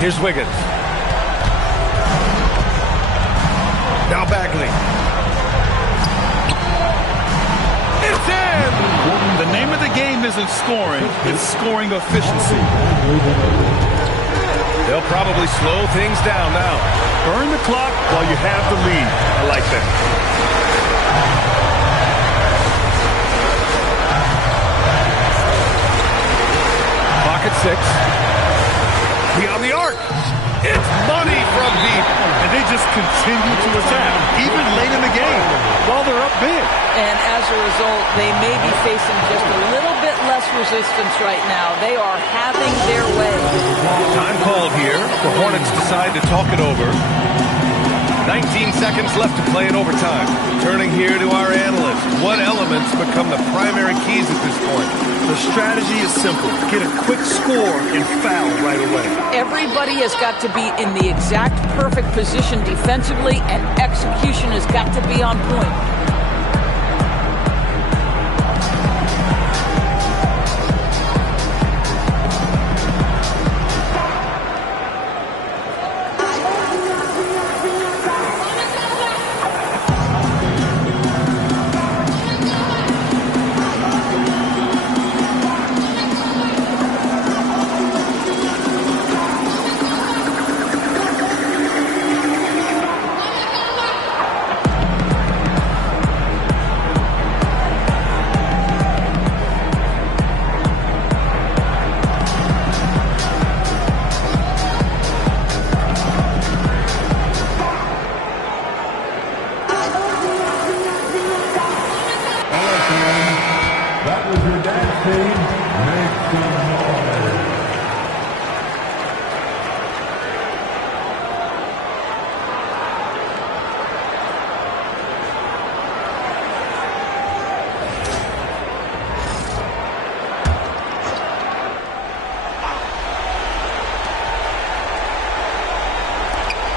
Here's Wiggins. Now Bagley. It's in! The name of the game isn't scoring, it's scoring efficiency. They'll probably slow things down now. Burn the clock while you have the lead. I like that. Pocket 6. Beyond the arc. It's money from deep. And they just continue to attack, even late in the game, while they're up big. And as a result, they may be facing just a little bit less resistance right now. They are having their way. Time called here. The Hornets decide to talk it over. 19 seconds left to play in overtime. Turning here to our analyst. What elements become the primary keys at this point? The strategy is simple. Get a quick score and foul right away. Everybody has got to be in the exact perfect position defensively, and execution has got to be on point.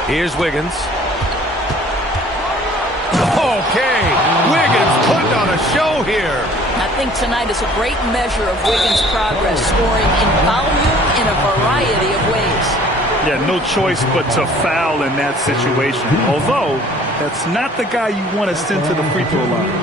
Here's Wiggins. Okay, Wiggins putting on a show here. I think tonight is a great measure of Wiggins' progress, scoring in volume in a variety of ways. Yeah, no choice but to foul in that situation. Although, that's not the guy you want to send to the free throw line.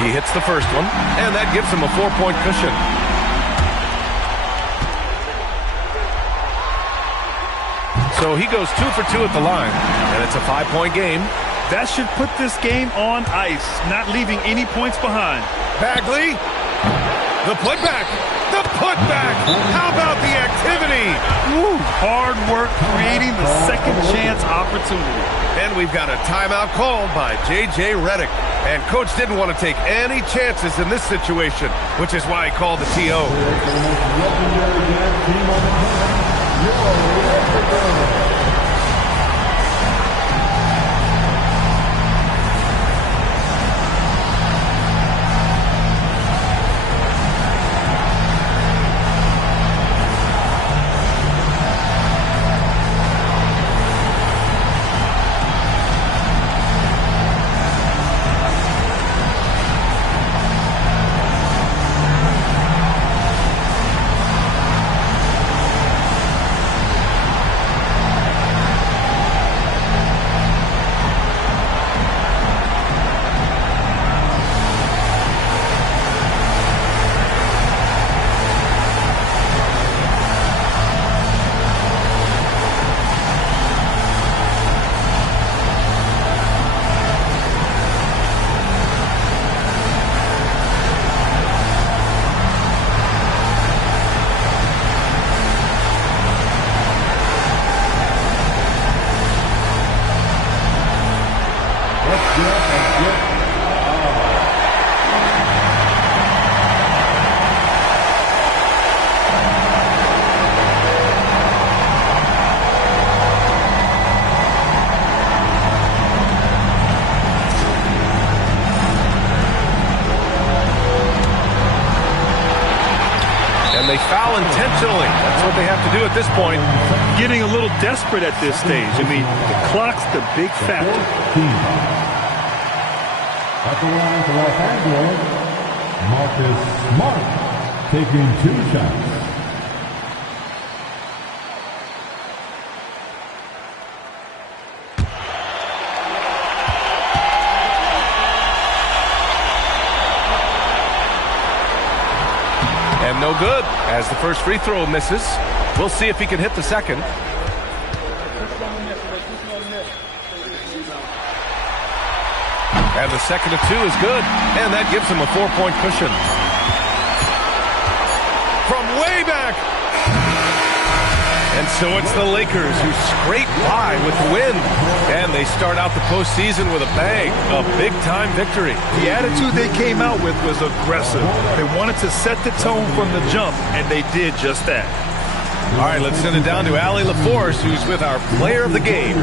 He hits the first one, and that gives him a 4-point cushion. So he goes 2 for 2 at the line, and it's a 5-point game. That should put this game on ice, not leaving any points behind. Bagley, the putback, the putback. How about the activity? Woo, hard work creating the second chance opportunity. And we've got a timeout called by J.J. Redick. And Coach didn't want to take any chances in this situation, which is why he called the TO. They foul intentionally. That's what they have to do at this point. Getting a little desperate at this stage. I mean, the clock's the big factor. At the line for Los Angeles, Marcus Smart taking 2 shots. And no good, as the first free throw misses. We'll see if he can hit the second. And the second of 2 is good, and that gives him a 4-point cushion. From way back. And so it's the Lakers who scrape by with the win. And they start out the postseason with a bang, a big-time victory. The attitude they came out with was aggressive. They wanted to set the tone from the jump, and they did just that. All right, let's send it down to Allie LaForce, who's with our player of the game.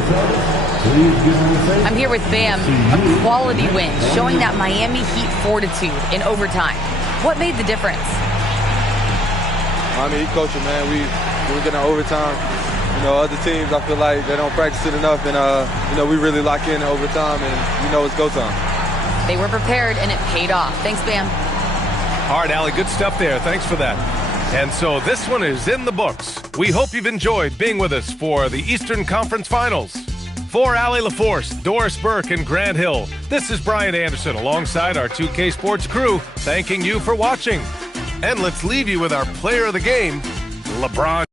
I'm here with Bam, a quality win, showing that Miami Heat fortitude in overtime. What made the difference? Miami Heat coaching, man. We get in overtime. You know, other teams, I feel like they don't practice it enough, and you know, we really lock in overtime, and you know it's go time. They were prepared, and it paid off. Thanks, Bam. All right, Allie, good stuff there. Thanks for that. And so this one is in the books. We hope you've enjoyed being with us for the Eastern Conference Finals. For Allie LaForce, Doris Burke, and Grant Hill, this is Brian Anderson alongside our 2K Sports crew, thanking you for watching. And let's leave you with our player of the game, LeBron.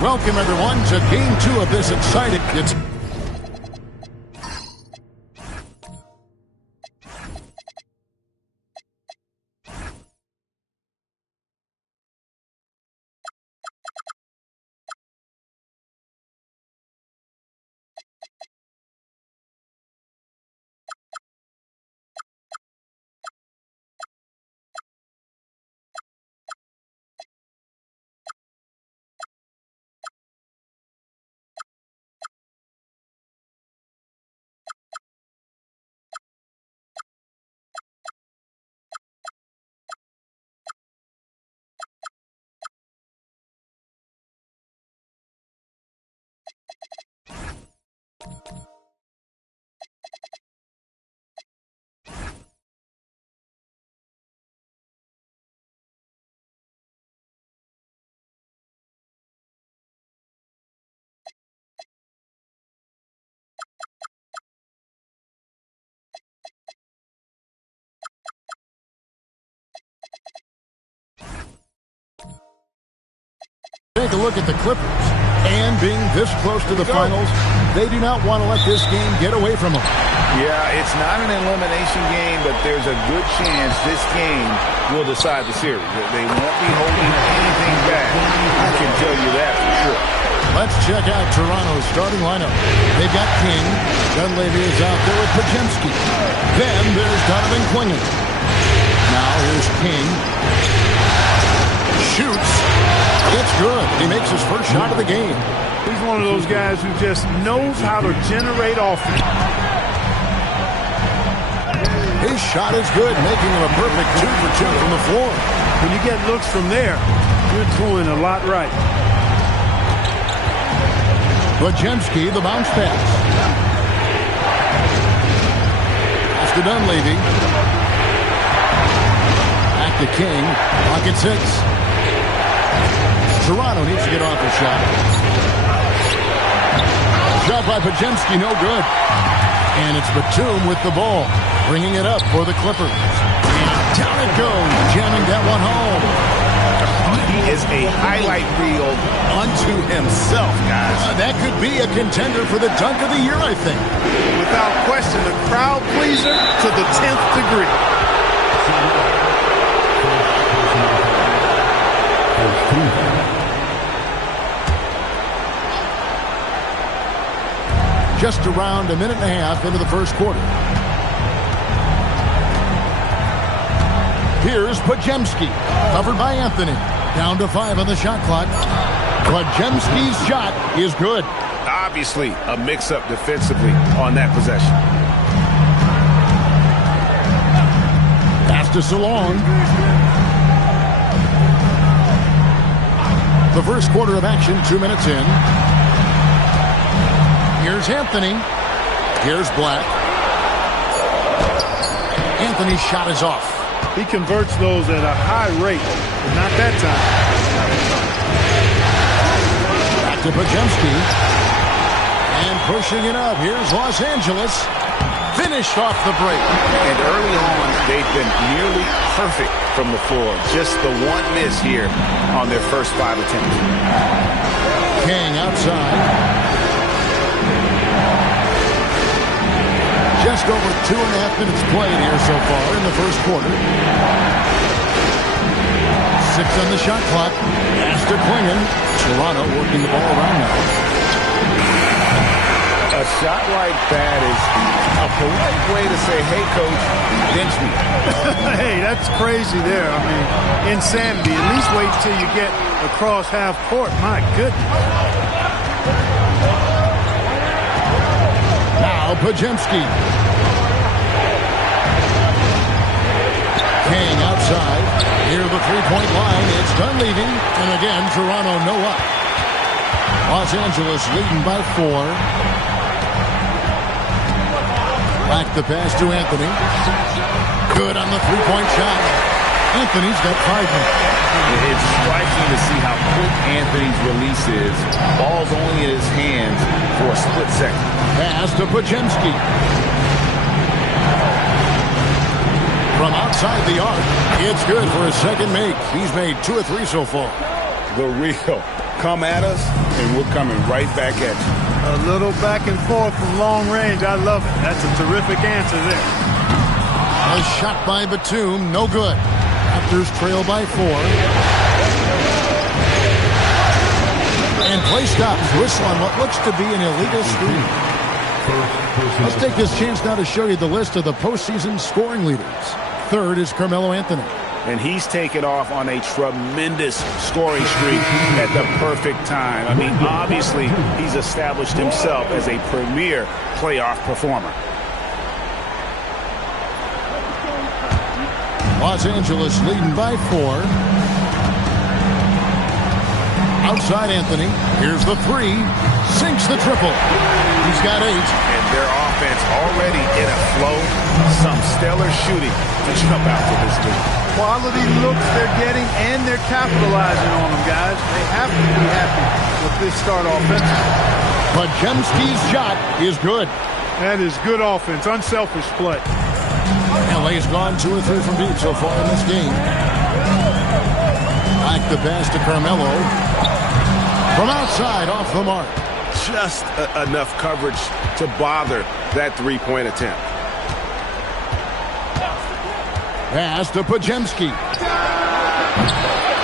Welcome, everyone, to Game 2 of this exciting... Take a look at the Clippers. And being this close to the finals, they do not want to let this game get away from them. Yeah, it's not an elimination game, but there's a good chance this game will decide the series. They won't be holding anything back. I can tell you that for sure. Let's check out Toronto's starting lineup. They've got King. Dunleavy is out there with Podziemski. Then there's Donovan Clingan. Now here's King. Shoots. It's good. He makes his first shot of the game. He's one of those guys who just knows how to generate offense. His shot is good, making him a perfect 2 for 2 from the floor. When you get looks from there, you're doing a lot right. Podziemski, the bounce pass. Pass to Dunleavy. Back to King. Pocket 6. Toronto needs to get off the shot. Shot by Podziemski, no good. And it's Batum with the ball, bringing it up for the Clippers. And down it goes, jamming that one home. He is a highlight reel unto himself, guys. That could be a contender for the dunk of the year, I think. Without question, a crowd pleaser to the 10th degree. Just around a minute and a half into the first quarter. Here's Podziemski, covered by Anthony. Down to 5 on the shot clock. Podziemski's shot is good. Obviously, a mix-up defensively on that possession. Pass to Salon. The first quarter of action, 2 minutes in. Here's Anthony. Here's Black. Anthony's shot is off. He converts those at a high rate, but not that time. Back to Podziemski. And pushing it up. Here's Los Angeles. Finished off the break. And early on, they've been nearly perfect from the floor. Just the one miss here on their first 5 attempts. King outside. Just over 2.5 minutes played here so far in the first quarter. 6 on the shot clock. Pass to Clingan. Toronto working the ball around now. A shot like that is a polite way to say, hey, coach, bench me. Hey, that's crazy there. I mean, insanity. At least wait until you get across half court. My goodness. Now Podziemski. King outside. Near the three-point line. It's Dunleavy. And again, Toronto no up. Los Angeles leading by 4. Back the pass to Anthony. Good on the three-point shot. Anthony's got 5 minutes. It's striking to see how quick Anthony's release is. Ball's only in his hands for a split second. Pass to Podziemski. From outside the arc, it's good for his second make. He's made 2 of 3 so far. The real Come at us, and we're coming right back at you. A little back and forth from long range. I love it. That's a terrific answer there. A shot by Batum, no good. Raptors trail by 4. And play stops. Whistle on what looks to be an illegal screen. Let's take this chance now to show you the list of the postseason scoring leaders. Third is Carmelo Anthony. And he's taken off on a tremendous scoring streak at the perfect time. I mean, obviously, he's established himself as a premier playoff performer. Los Angeles leading by 4. Outside Anthony. Here's the 3. Sinks the triple. He's got 8. And their offense already in a flow. Some stellar shooting to jump out to this lead. Quality looks they're getting, and they're capitalizing on them, guys. They have to be happy with this start offensively. Podziemski's shot is good. That is good offense, unselfish play. LA's gone 2 or 3 from deep so far in this game. Like the pass to Carmelo. From outside, off the mark. Just enough coverage to bother that three-point attempt. Pass to Podziemski.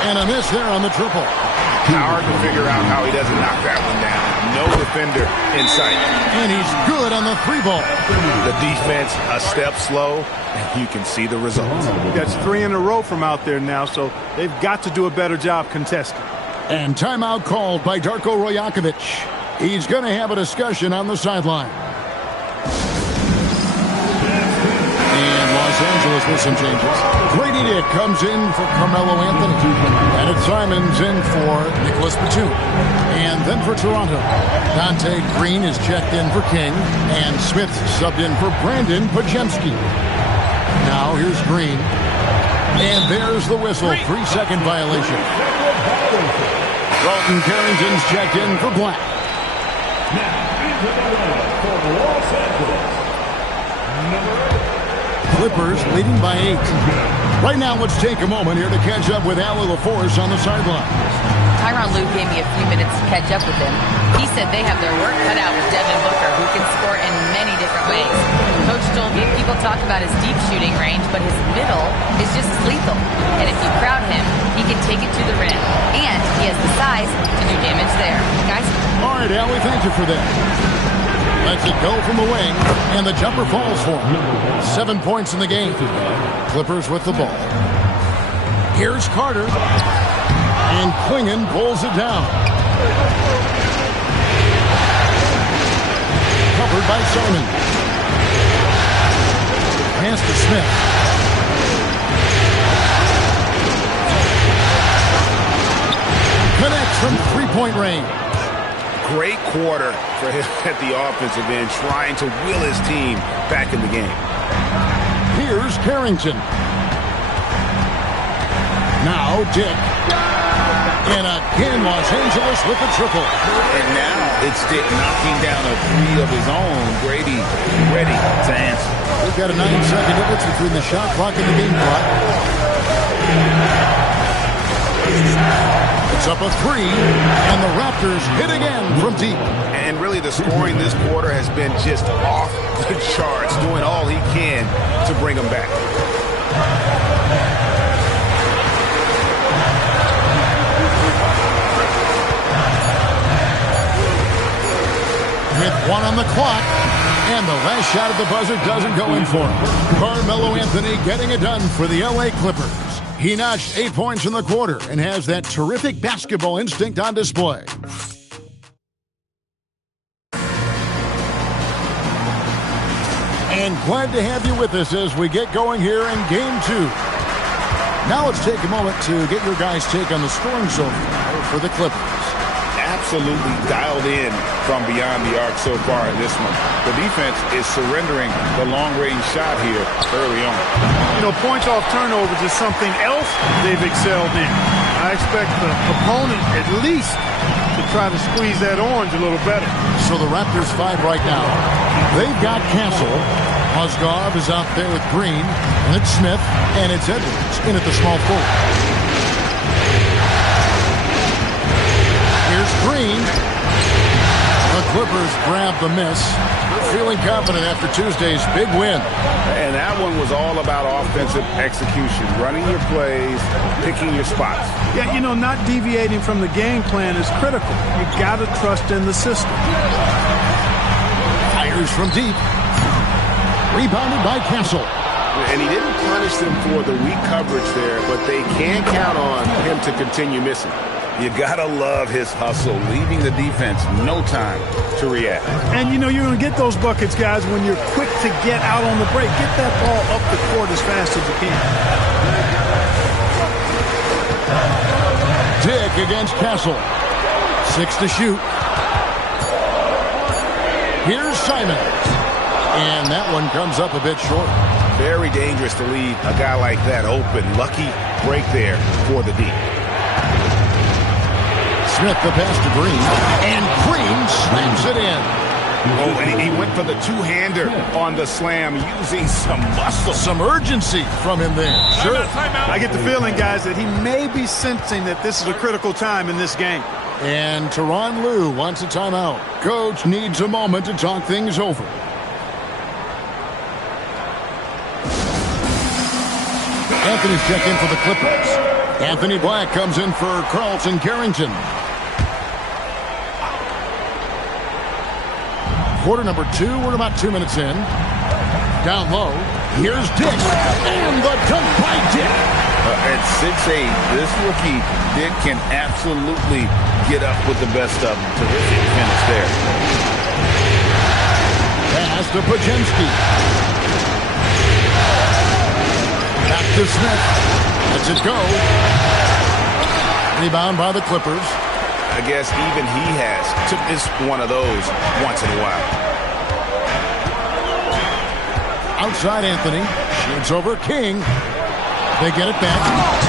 And a miss there on the triple. Hard to figure out how he doesn't knock that one down. No defender in sight. And he's good on the 3 ball. The defense a step slow, and you can see the results. That's 3 in a row from out there now, so they've got to do a better job contesting. And timeout called by Darko Rajakovic. He's going to have a discussion on the sideline. And Los Angeles with some changes. Grady Dick comes in for Carmelo Anthony. Bennett Simons in for Nicholas Batum. And then for Toronto, Dante Green is checked in for King. And Smith subbed in for Brandon Podziemski. Now here's Green. And there's the whistle. 3-second violation. Rolton Carrington's checked in for Black. Clippers leading by 8. Right now, let's take a moment here to catch up with Allie LaForce on the sideline. Tyronn Lue gave me a few minutes to catch up with him. He said they have their work cut out with Devin Booker, who can score in many different ways. Coach told me people talk about his deep shooting range, but his middle is just as lethal. And if you crowd him, he can take it to the rim. And he has the size to do damage there. Guys? All right, Allie, thank you for that. Lets it go from the wing, and the jumper falls for him. 7 points in the game. Clippers with the ball. Here's Carter. And Klingon pulls it down. Covered by Simon. Pass to Smith. Connects from three-point range. Great quarter for him at the offensive end, trying to will his team back in the game. Here's Carrington. Now Dick. And again, Los Angeles with the triple. And now it's Dick knocking down a 3 of his own. Grady ready to answer. We've got a 9-second difference between the shot clock and the game clock. It's up a 3, and the Raptors hit again from deep. And really the scoring this quarter has been just off the charts, doing all he can to bring them back. With 1 on the clock, and the last shot at the buzzer doesn't go in for him. Carmelo Anthony getting it done for the LA Clippers. He notched 8 points in the quarter and has that terrific basketball instinct on display. And glad to have you with us as we get going here in Game 2. Now let's take a moment to get your guys' take on the scoring so far for the Clippers. Absolutely dialed in from beyond the arc so far in this one. The defense is surrendering the long-range shot here early on. You know, points off turnovers is something else they've excelled in. I expect the opponent at least to try to squeeze that orange a little better. So the Raptors 5 right now. They've got Castle. Mozgov is out there with Green. And it's Smith. And it's Edwards in at the small forward. Clippers grab the miss. Feeling confident after Tuesday's big win. And that one was all about offensive execution, running your plays, picking your spots. Yeah, you know, not deviating from the game plan is critical. You got to trust in the system. Fires from deep. Rebounded by Castle. And he didn't punish them for the weak coverage there, but they can't count on him to continue missing. You gotta love his hustle, leaving the defense no time to react. And you know you're going to get those buckets, guys, when you're quick to get out on the break. Get that ball up the court as fast as you can. Dick against Castle. 6 to shoot. Here's Simons. And that one comes up a bit short. Very dangerous to leave a guy like that open. Lucky break there for the D. Smith the pass to Green, and Green slams it in. Oh, and he went for the two-hander on the slam, using some muscle. Some urgency from him there. Sure. I get the feeling, guys, that he may be sensing that this is a critical time in this game. And Tyronn Lue wants a timeout. Coach needs a moment to talk things over. Anthony's checked in for the Clippers. Anthony Black comes in for Carlton Carrington. Quarter number 2, we're about 2 minutes in. Down low, here's Dick, and the dunk by Dick. At 6'8", this rookie, Dick, can absolutely get up with the best of them. Terrific finish there. Pass to Podziemski. Back to Smith. Lets it go. Rebound by the Clippers. I guess even he has to miss one of those once in a while. Outside Anthony. Shoots over King. They get it back.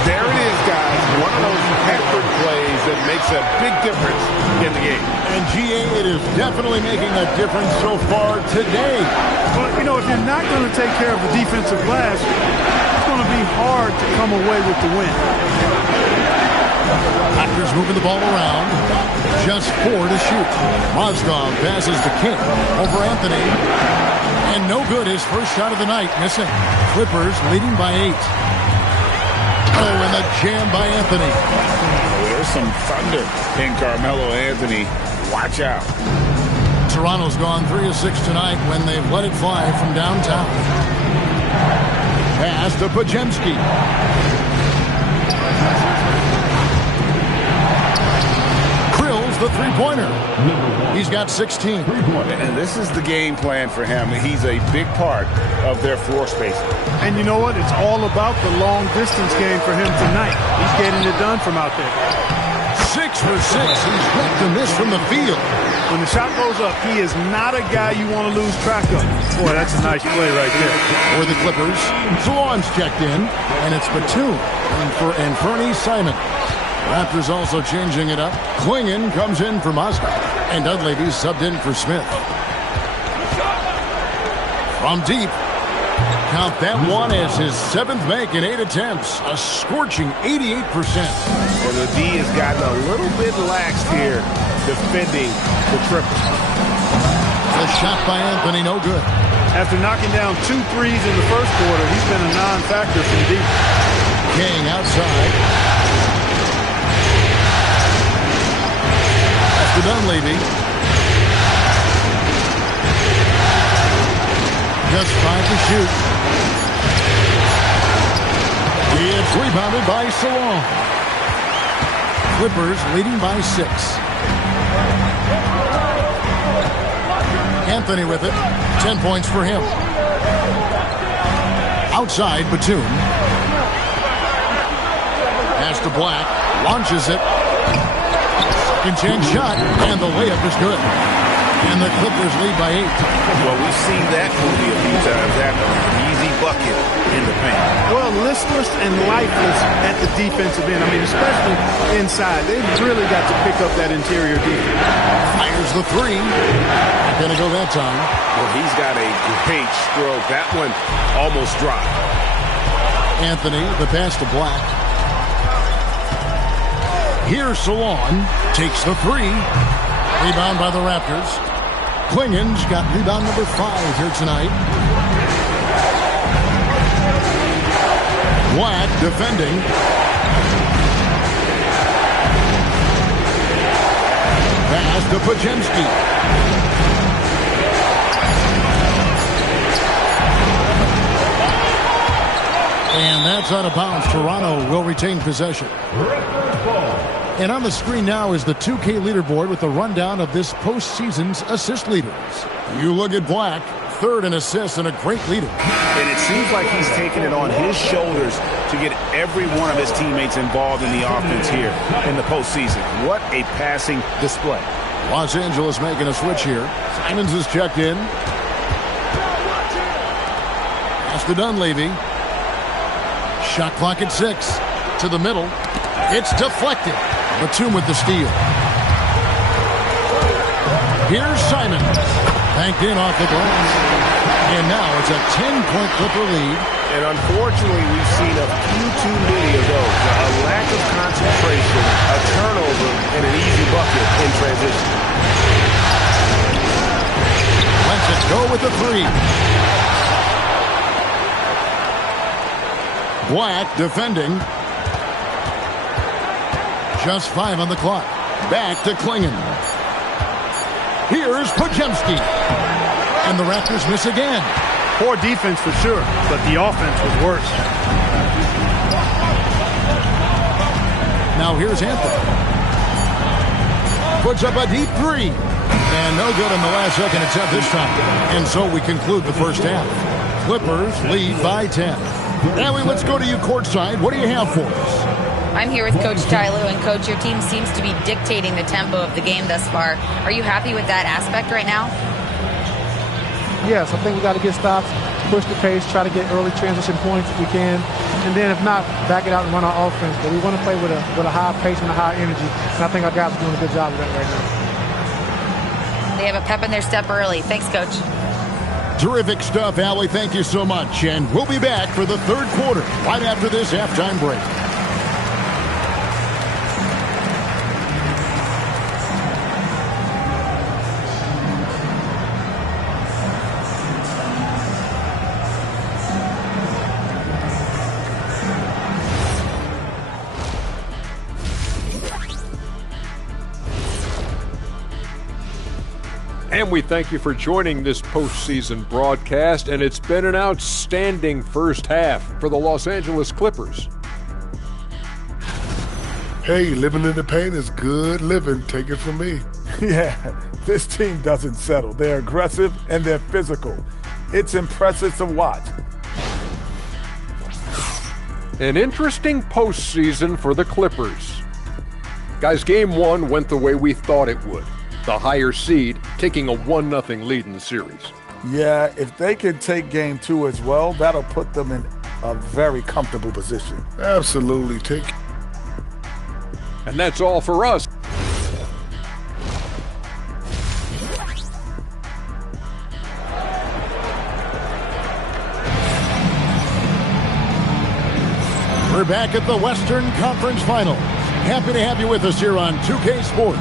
There it is, guys. One of those peppered plays that makes a big difference in the game. And GA, it is definitely making a difference so far today. But, you know, if you're not going to take care of the defensive glass, it's going to be hard to come away with the win. Raptors moving the ball around. Just 4 to shoot. Mozgov passes to King over Anthony. And no good, his first shot of the night, missing. Clippers leading by 8. Oh, and the jam by Anthony. There's some thunder in Carmelo Anthony. Watch out. Toronto's gone 3 of 6 tonight when they've let it fly from downtown. Pass to Podziemski. The three-pointer. He's got 16. And this is the game plan for him. He's a big part of their floor spacing. And you know what? It's all about the long-distance game for him tonight. He's getting it done from out there. 6 for 6. He's got to miss from the field. When the shot goes up, he is not a guy you want to lose track of. Boy, that's a nice play right there. For the Clippers, Salon's checked in, and it's Batum and Fernie Simon. Raptors also changing it up. Klingon comes in for Mozgov, and Dunleavy subbed in for Smith. From deep, count that one as his 7th make in 8 attempts, a scorching 88%. And the D has gotten a little bit laxed here defending the triple. The shot by Anthony, no good. After knocking down 2 threes in the first quarter, he's been a non-factor from deep. King outside. To Dunleavy. Just 5 to shoot. It's rebounded by Salon. Clippers leading by 6. Anthony with it. 10 points for him. Outside, Batum. Pass to Black. Launches it. Chance shot, and the layup is good. And the Clippers lead by 8. Well, we've seen that movie a few times happen. Easy bucket in the paint. Well, listless and lifeless at the defensive end. I mean, especially inside. They've really got to pick up that interior defense. Fires the 3. Not going to go that time. Well, he's got a great stroke. That one almost dropped. Anthony, the pass to Black. Here's Salon. Takes the 3. Rebound by the Raptors. Klingen's got rebound number 5 here tonight. Black defending. Pass to Podziemski. And that's out of bounds. Toronto will retain possession. And on the screen now is the 2K leaderboard with a rundown of this postseason's assist leaders. You look at Black, 3rd in assists and a great leader. And it seems like he's taking it on his shoulders to get every one of his teammates involved in the offense here in the postseason. What a passing display. Los Angeles making a switch here. Simons is checked in. Pass to Dunleavy. Shot clock at 6. To the middle. It's deflected. Batum with the steal. Here's Simons. Banked in off the glass. And now it's a 10-point Clipper lead. And unfortunately, we've seen a few too many of those. A lack of concentration, a turnover, and an easy bucket in transition. Lets it go with the 3. Black defending. Just 5 on the clock. Back to Klingen. Here's Podziemski. And the Raptors miss again. Poor defense for sure, but the offense was worse. Now here's Anthony. Puts up a deep 3. And no good in the last second attempt this time. And so we conclude the first half. Clippers lead by 10. Ellie, let's go to you courtside. What do you have for us? I'm here with Coach Ty Lue, and Coach, your team seems to be dictating the tempo of the game thus far. Are you happy with that aspect right now? Yes, I think we got to get stops, push the pace, try to get early transition points if we can, and then if not, back it out and run our offense. But we want to play with a high pace and a high energy, and I think our guys are doing a good job of that right now. They have a pep in their step early. Thanks, Coach. Terrific stuff, Allie. Thank you so much. And we'll be back for the third quarter right after this halftime break. And we thank you for joining this postseason broadcast, and it's been an outstanding first half for the Los Angeles Clippers. Hey, living in the paint is good living. Take it from me. Yeah, this team doesn't settle. They're aggressive and they're physical. It's impressive to watch. An interesting postseason for the Clippers. Guys, Game 1 went the way we thought it would. The higher seed taking a 1-0 lead in the series. Yeah, if they can take Game 2 as well, that'll put them in a very comfortable position. Absolutely. And that's all for us. We're back at the Western Conference Finals. Happy to have you with us here on 2K Sports.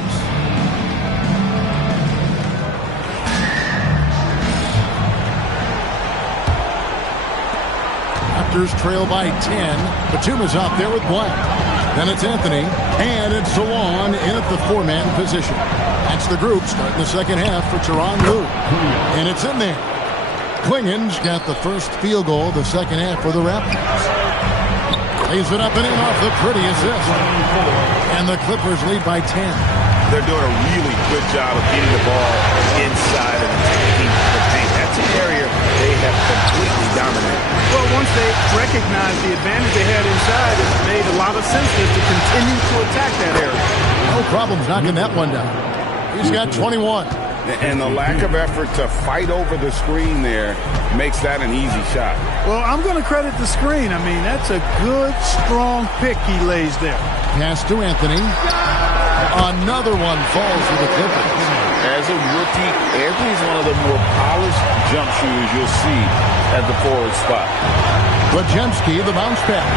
Raptors trail by 10. Batum is out there with Black. Then it's Anthony, and it's Zawan in at the 4-man position. That's the group starting the second half for Tyronn Lue. And it's in there. Klingen's got the first field goal of the second half for the Raptors. Lays it up and in off the pretty assist. And the Clippers lead by 10. They're doing a really good job of getting the ball inside and attacking the paint. That's an area they have completely dominated. Well, once they recognized the advantage they had inside, it made a lot of sense to continue to attack that area. No problems knocking that one down. He's got 21. And the lack of effort to fight over the screen there makes that an easy shot. Well, I'm going to credit the screen. I mean, that's a good, strong pick he lays there. Pass to Anthony. Another one falls for the Clippers. As a rookie, Anthony's one of the more polished jump shooters you'll see at the forward spot. Podziemski, the bounce pass.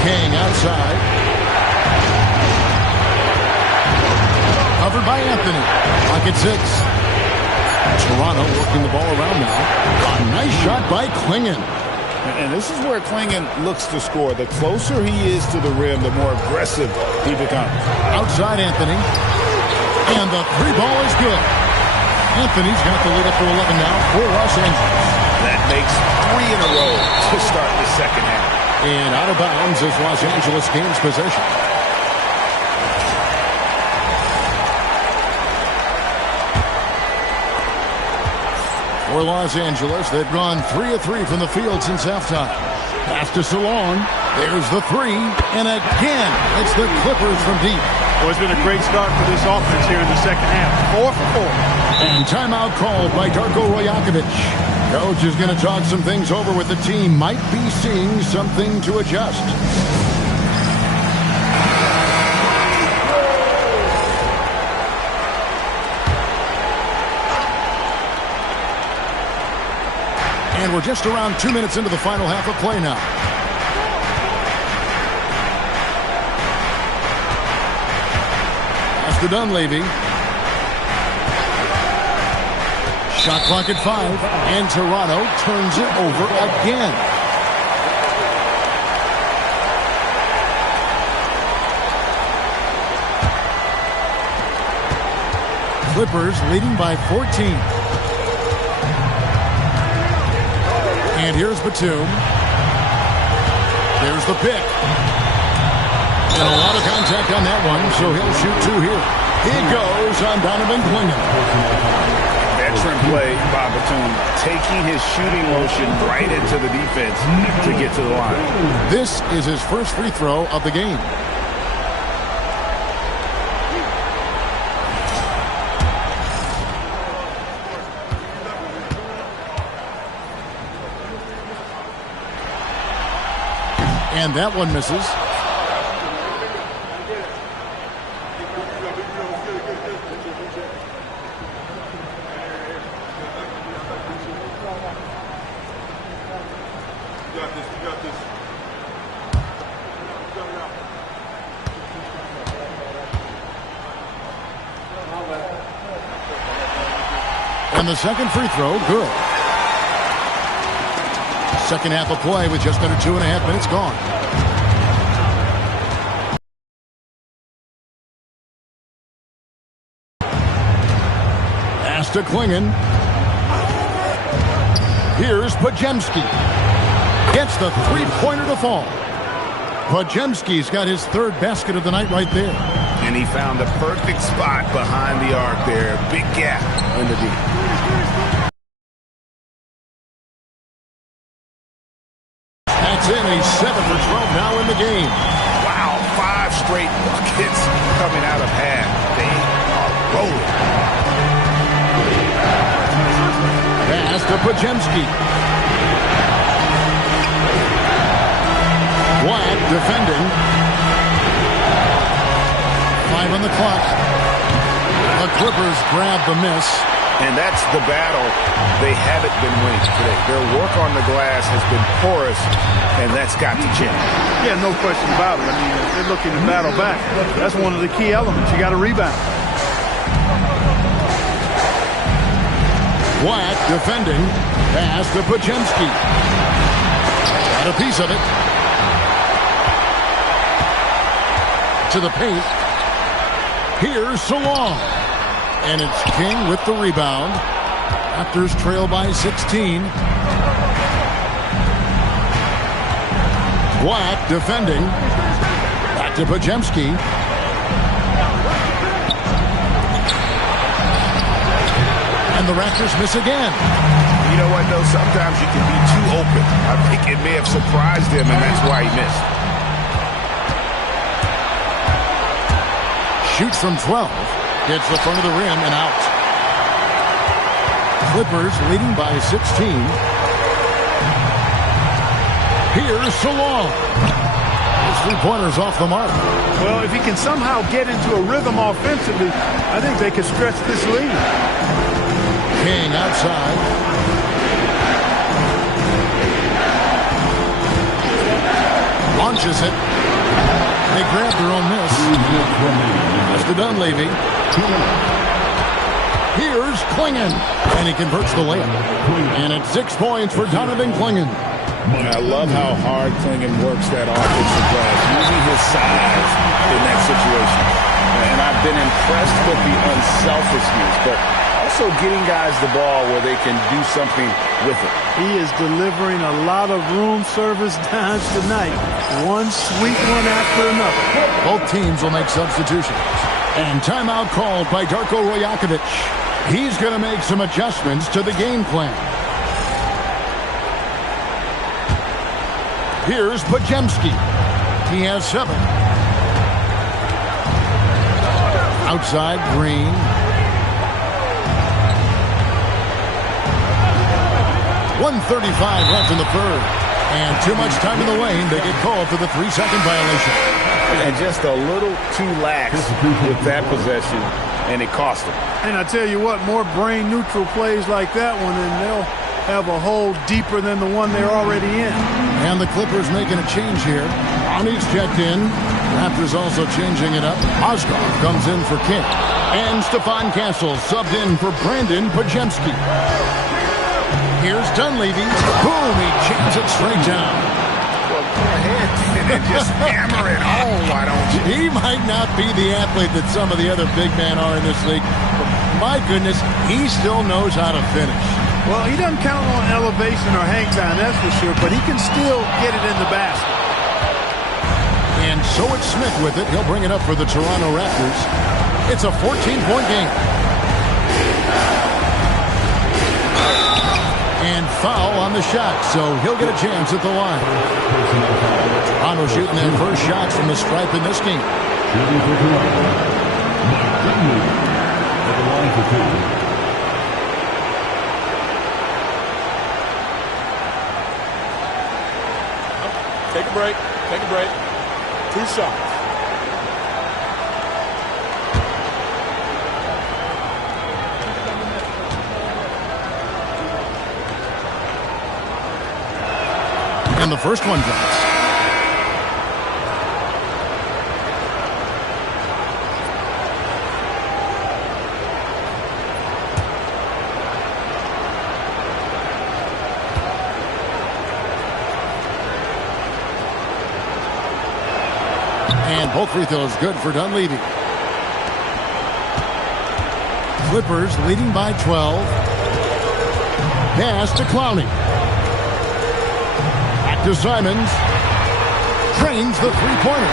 King outside. Covered by Anthony. Clock at 6. Toronto working the ball around now. A nice shot by Klingon. And this is where Klingon looks to score. The closer he is to the rim, the more aggressive he becomes. Outside Anthony. And the 3 ball is good. Anthony's got the lead up to 11 now for Los Angeles. That makes 3 in a row to start the second half. And out of bounds as Los Angeles gains possession. For Los Angeles, they've gone 3 of 3 from the field since halftime. Pass to Salon. There's the 3. And again, it's the Clippers from deep. Well, it's been a great start for this offense here in the second half. 4 for 4. And timeout called by Darko Rajakovic. Coach is going to talk some things over with the team. Might be seeing something to adjust. And we're just around 2 minutes into the final half of play now. Pass to Dunleavy. Shot clock at 5. And Toronto turns it over again. Clippers leading by 14. And here's Batum. There's the pick. And a lot of contact on that one, so he'll shoot 2 here. He goes on Donovan Klingon. Veteran play by Batum, taking his shooting motion right into the defense to get to the line. This is his first free throw of the game. And that one misses. And the second free throw, good. Second half of play with just under 2.5 minutes gone. Pass to Klingon. Here's Podziemski. Gets the three-pointer to fall. Podziemski's got his 3rd basket of the night right there. And he found the perfect spot behind the arc there. Big gap in the deep. That's in. He's 7 for 12 now in the game. Wow, 5 straight buckets coming out of half. They are rolling. Pass to Podziemski. Wyatt defending. 5 on the clock. The Clippers grab the miss. And that's the battle they haven't been winning today. Their work on the glass has been porous, and that's got to change. Yeah, no question about it. I mean, they're looking to battle back. That's one of the key elements. You got to rebound. Wyatt defending. Pass to Podziemski. Got a piece of it. To the paint. Here's Salon. And it's King with the rebound. Raptors trail by 16. Wyatt defending. Back to Podziemski. And the Raptors miss again. You know what, though? Sometimes you can be too open. I think it may have surprised him, and that's why he missed. Shoots from 12. Hits the front of the rim and out. Clippers leading by 16. Here's Salon. His three-pointer's off the mark. Well, if he can somehow get into a rhythm offensively, I think they could stretch this lead. King outside. Launches it. They grab their own miss. That's to Dunleavy. Here's Clingan, and he converts the layup. And it's 6 points for Donovan Clingan. I love how hard Clingan works that offensive glass, using his size in that situation. And I've been impressed with the unselfishness, but also getting guys the ball where they can do something with it. He is delivering a lot of room service dimes tonight. One sweet one after another. Both teams will make substitutions. And timeout called by Darko Rajakovic. He's going to make some adjustments to the game plan. Here's Podziemski. He has 7. Outside, Green. .135 left in the third. And too much time in the lane. They get called for the 3-second violation. And just a little too lax with that possession, and it cost them. And I tell you what, more brain-neutral plays like that one, and they'll have a hole deeper than the one they're already in. And the Clippers making a change here. Ronnie's checked in. Raptors also changing it up. Osgoff comes in for King. And Stephon Castle subbed in for Brandon Podziemski. Here's Dunleavy. Boom, he jams it straight down. Well, go ahead and just hammer it home, why don't you? He might not be the athlete that some of the other big men are in this league, but my goodness, he still knows how to finish. Well, he doesn't count on elevation or hang time, that's for sure, but he can still get it in the basket. And so it's Smith with it. He'll bring it up for the Toronto Raptors. It's a 14-point game. And foul on the shot, so he'll get a chance at the line. Toronto shooting their first shots from the stripe in this game. Take a break. Take a break. 2 shots. And the first one drops. And both free throws good for Dunleavy. Clippers leading by 12. Pass to Clowney. To Simons. Drains the three-pointer.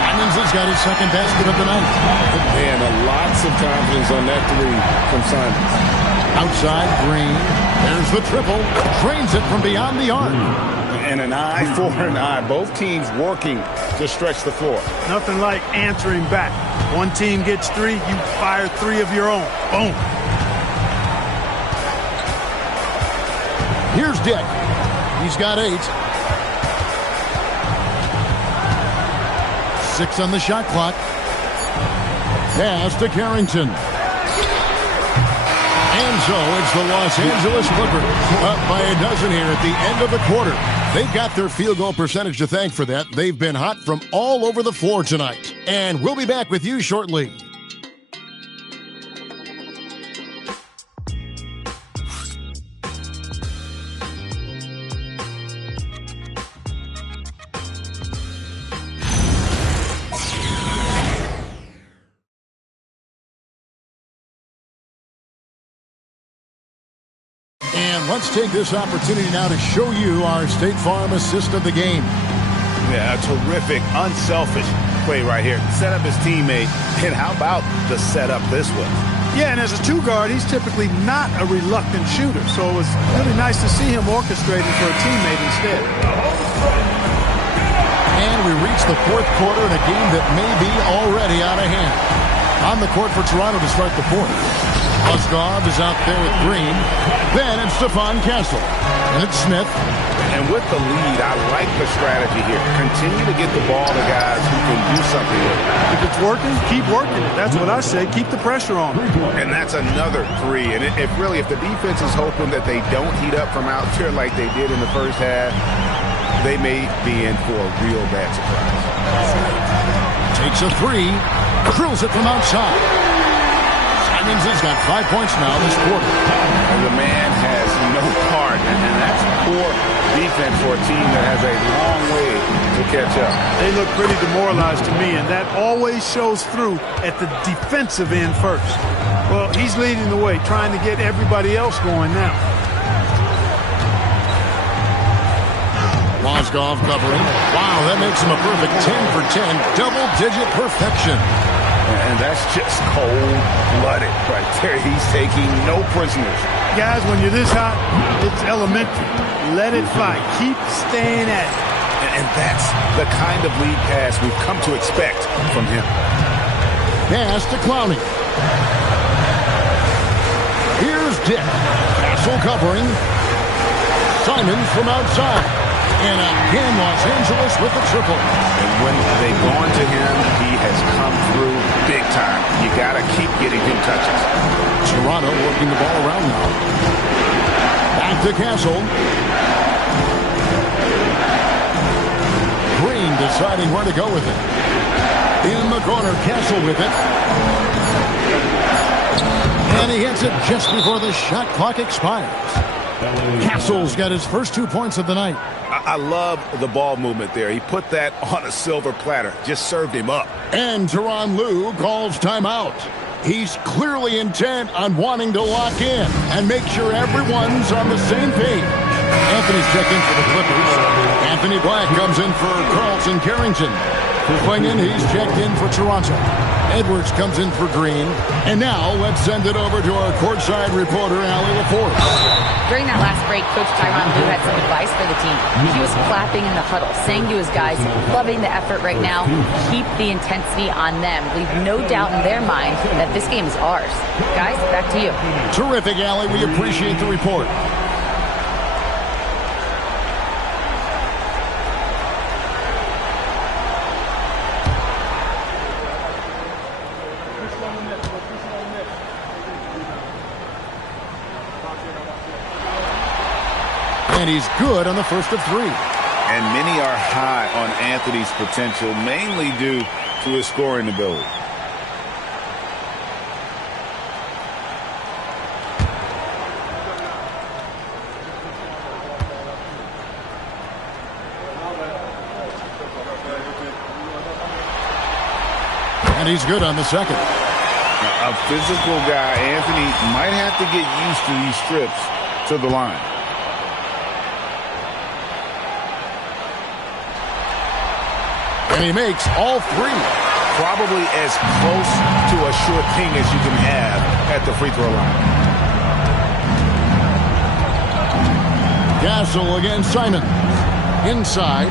Simons has got his second basket of the night. Man, lots of confidence on that 3 from Simons. Outside, Green. There's the triple. Drains it from beyond the arc. And an eye for an eye. Both teams working to stretch the floor. Nothing like answering back. One team gets 3, you fire 3 of your own. Boom. Here's Dick. He's got 8. 6 on the shot clock. Pass to Carrington. And so it's the Los Angeles Clippers up by a dozen here at the end of the quarter. They've got their field goal percentage to thank for that. They've been hot from all over the floor tonight. And we'll be back with you shortly. And let's take this opportunity now to show you our State Farm assist of the game. Yeah, a terrific, unselfish play right here. Set up his teammate, and how about the setup this was? Yeah, and as a 2-guard, he's typically not a reluctant shooter, so it was really nice to see him orchestrating for a teammate instead. And we reach the fourth quarter in a game that may be already out of hand. On the court for Toronto to start the fourth. Osgoff is out there with Green. Then it's Stephon Castle. And it's Smith. And with the lead, I like the strategy here. Continue to get the ball to guys who can do something with it. If it's working, keep working it. That's what I say. Keep the pressure on. And that's another 3. And if the defense is hoping that they don't heat up from out there like they did in the first half, they may be in for a real bad surprise. Takes a three. Drills it from outside. Simons has got 5 points now this quarter. And the man has no part, and that's poor defense for a team that has a long way to catch up. They look pretty demoralized to me, and that always shows through at the defensive end first. Well, he's leading the way, trying to get everybody else going now. Mozgov covering. Wow, that makes him a perfect 10 for 10. Double-digit perfection. And that's just cold-blooded right there. He's taking no prisoners. Guys, when you're this hot, it's elementary. Let it fly. Keep staying at it. And that's the kind of lead pass we've come to expect from him. Pass to Clowney. Here's Dick. Castle covering. Simons from outside. And again, Los Angeles with the triple. And when they've gone to him, he has come through big time. You got to keep getting him touches. Toronto working the ball around now. Back to Castle. Green deciding where to go with it. In the corner, Castle with it. And he hits it just before the shot clock expires. Castle's got his first 2 points of the night. I love the ball movement there. He put that on a silver platter. Just served him up. And Tyronn Lue calls timeout. He's clearly intent on wanting to lock in and make sure everyone's on the same page. Anthony's checked in for the Clippers. Anthony Black comes in for Carlton Carrington. For Klingon, he's checked in for Toronto. Edwards comes in for Green. And now let's send it over to our courtside reporter, Allie LaForce. During that last break, Coach Tyronn Lue had some advice for the team. He was clapping in the huddle, saying to his guys, loving the effort right now, keep the intensity on them. Leave no doubt in their mind that this game is ours. Guys, back to you. Terrific, Allie. We appreciate the report. And he's good on the first of three. And many are high on Anthony's potential, mainly due to his scoring ability. And he's good on the second. Now, a physical guy, Anthony might have to get used to these trips to the line. And he makes all three. Probably as close to a short ping as you can have at the free throw line. Castle against Simon. Inside.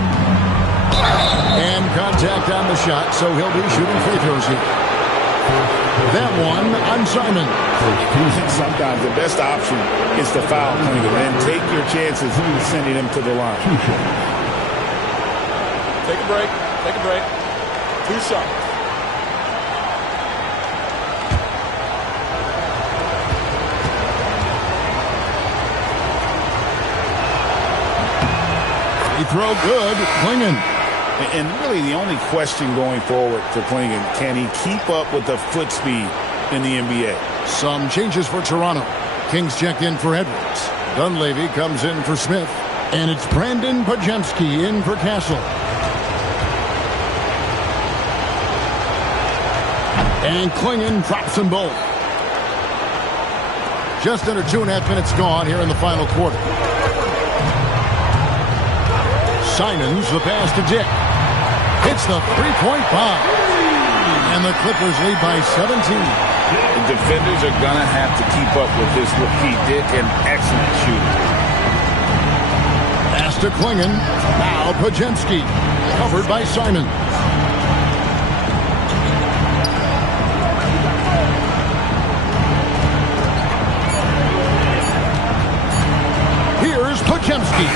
And contact on the shot, so he'll be shooting free throws here. That one on Simon. Sometimes the best option is to foul Klingon and take your chances sending him to the line. Take a break. Take a break. 2 shots. He throw good. Klingon. And really the only question going forward for Klingon, can he keep up with the foot speed in the NBA? Some changes for Toronto. Kings checked in for Edwards. Dunleavy comes in for Smith. And it's Brandon Podziemski in for Castle. And Klingon drops them both. Just under 2.5 minutes gone here in the final quarter. Simons, the pass to Dick. Hits the three-point bomb. And the Clippers lead by 17. The defenders are going to have to keep up with this rookie. Dick, an excellent shooter. Pass to Klingon. Now Podziemski. Covered by Simon. Here's Podziemski.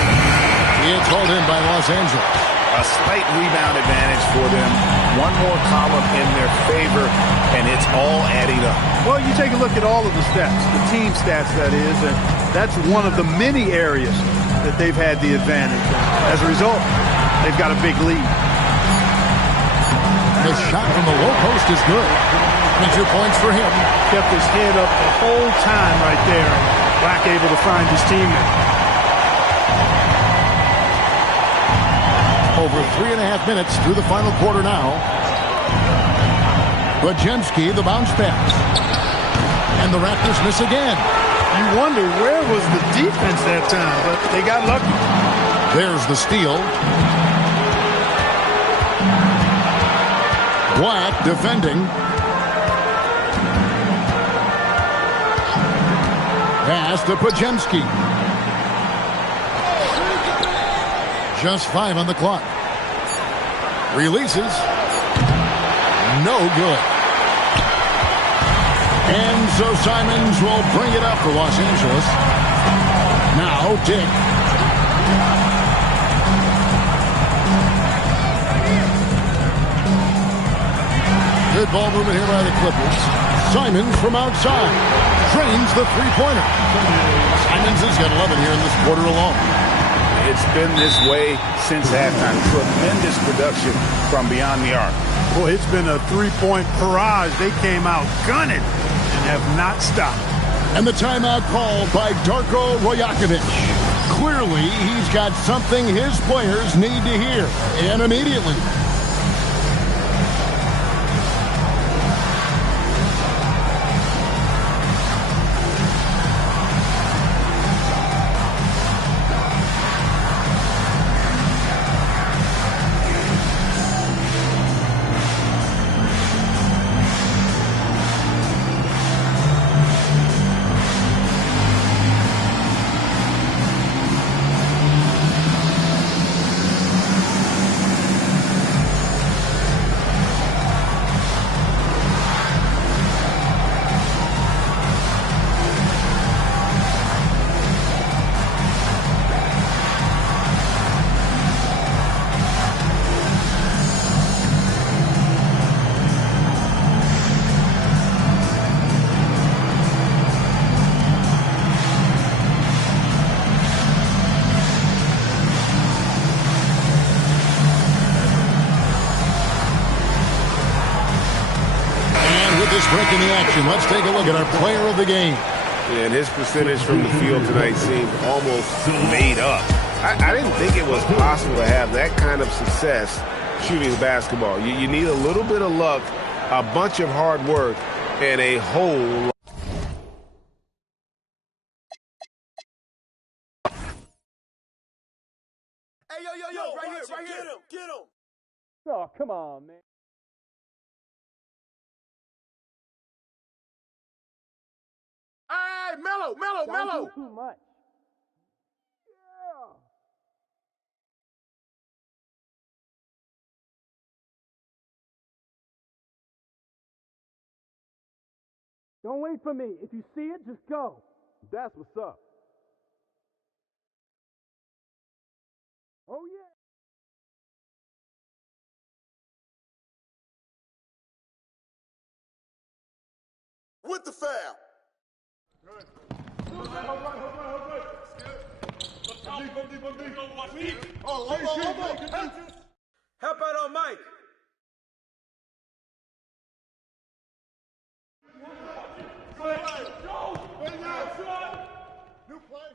It's hauled in by Los Angeles. A slight rebound advantage for them. One more column in their favor, and it's all adding up. Well, you take a look at all of the stats, the team stats, that is, and that's one of the many areas that they've had the advantage. As a result, they've got a big lead. The shot from the low post is good. 22 points for him. Kept his head up the whole time right there. Black able to find his teammate. Over 3.5 minutes through the final quarter now. Podziemski, the bounce pass. And the Raptors miss again. You wonder where was the defense that time, but they got lucky. There's the steal. Black defending. Pass to Podziemski. Just 5 on the clock. Releases. No good. And so Simons will bring it up for Los Angeles. Now Dick. Good ball movement here by the Clippers. Simons from outside. Drains the three-pointer. Simons has got 11 here in this quarter alone. It's been this way since halftime. Tremendous production from beyond the arc. Boy, it's been a three-point barrage. They came out gunning and have not stopped. And the timeout called by Darko Rajakovic. Clearly, he's got something his players need to hear, and immediately. Breaking the action. Let's take a look at our player of the game. And his percentage from the field tonight seemed almost made up. I didn't think it was possible to have that kind of success shooting basketball. You need a little bit of luck, a bunch of hard work, and a whole Hey, yo, right here. Get him. Oh, come on, man. Hey, Mello. Too much. Yeah. Don't wait for me. If you see it, just go. That's what's up. Oh, yeah. With the foul. Help out on Mike. New play.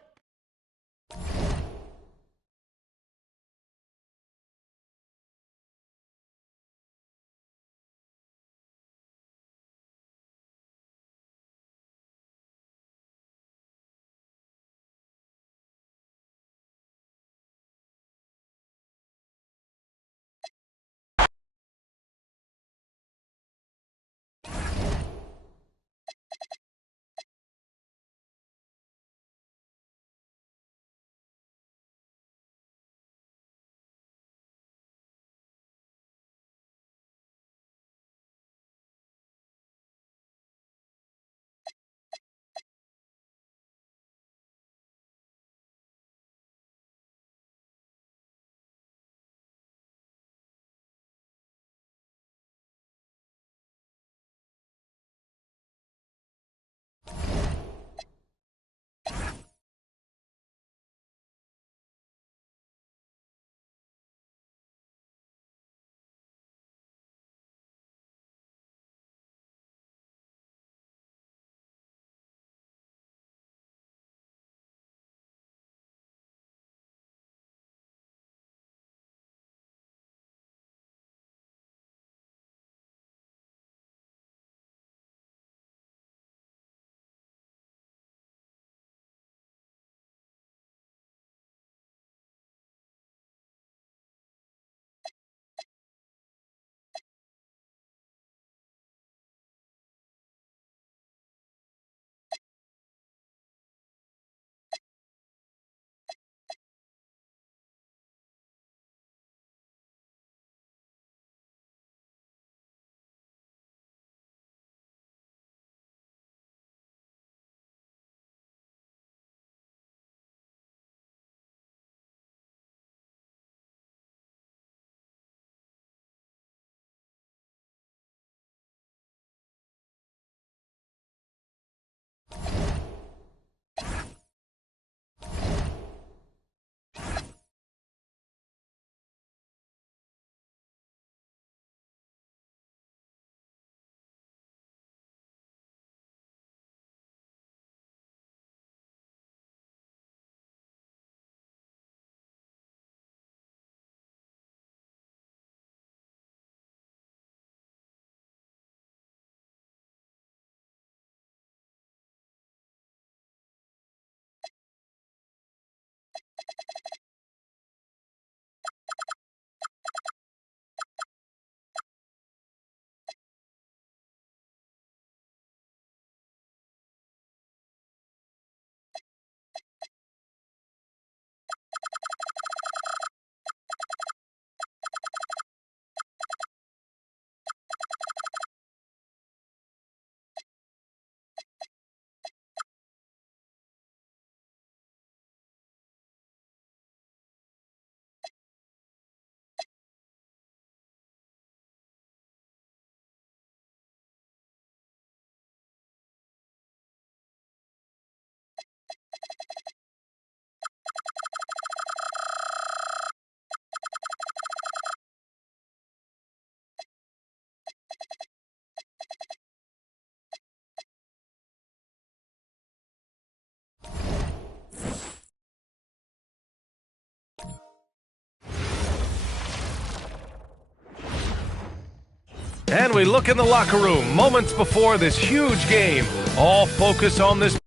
And we look in the locker room moments before this huge game. All focus on this.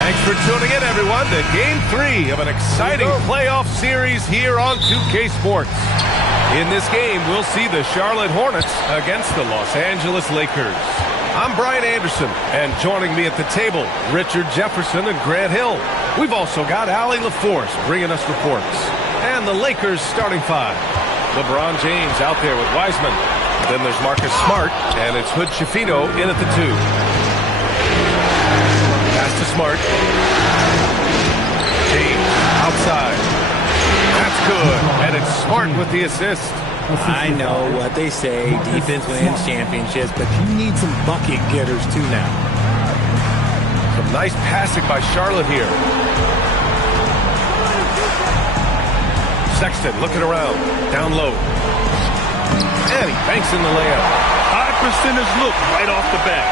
Thanks for tuning in, everyone, to Game 3 of an exciting playoff series here on 2K Sports. In this game, we'll see the Charlotte Hornets against the Los Angeles Lakers. I'm Brian Anderson, and joining me at the table, Richard Jefferson and Grant Hill. We've also got Allie LaForce bringing us reports. And the Lakers starting five. LeBron James out there with Wiseman. Then there's Marcus Smart, and it's Hood Schifino in at the 2. Pass to Smart. James outside. That's good, and it's Smart with the assist. I know what they say, defense wins championships, but you need some bucket getters too now. Some nice passing by Charlotte here. Sexton looking around, down low. And he banks in the layup. High percentage look right off the bat.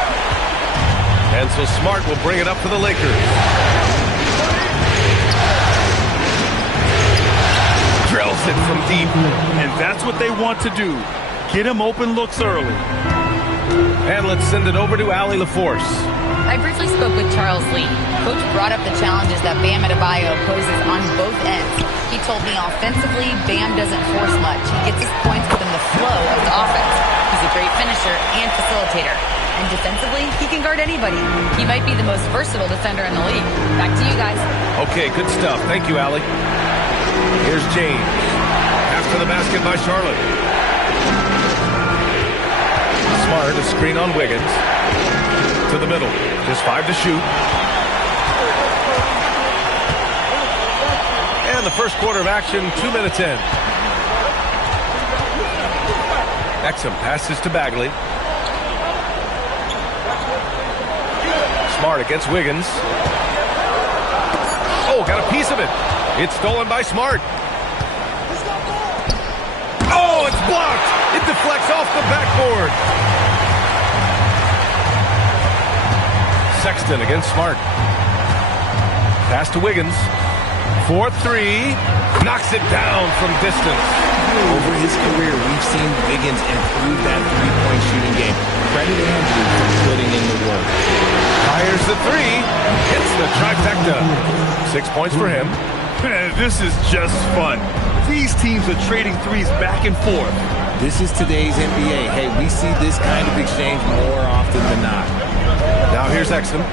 And so Smart will bring it up for the Lakers. Drills it from deep. And that's what they want to do. Get him open looks early. And let's send it over to Allie LaForce. I briefly spoke with Charles Lee. Coach brought up the challenges that Bam Adebayo poses on both ends. He told me offensively, Bam doesn't force much. He gets his points within the flow of the offense. He's a great finisher and facilitator. And defensively, he can guard anybody. He might be the most versatile defender in the league. Back to you guys. Okay, good stuff. Thank you, Allie. Here's James. Pass to the basket by Charlotte. Smart, a screen on Wiggins. To the middle. Just 5 to shoot. And the first quarter of action, 2 minutes in. Exum passes to Bagley. Smart against Wiggins. Oh, got a piece of it. It's stolen by Smart. Oh, it's blocked. It deflects off the backboard. Sexton against Smart. Pass to Wiggins. 4-3. Knocks it down from distance. Over his career, we've seen Wiggins improve that three-point shooting game. Credit Andrew for putting in the work. Fires the 3. Hits the trifecta. 6 points for him. This is just fun. These teams are trading threes back and forth. This is today's NBA. Hey, we see this kind of exchange more often than not. Now here's Exum.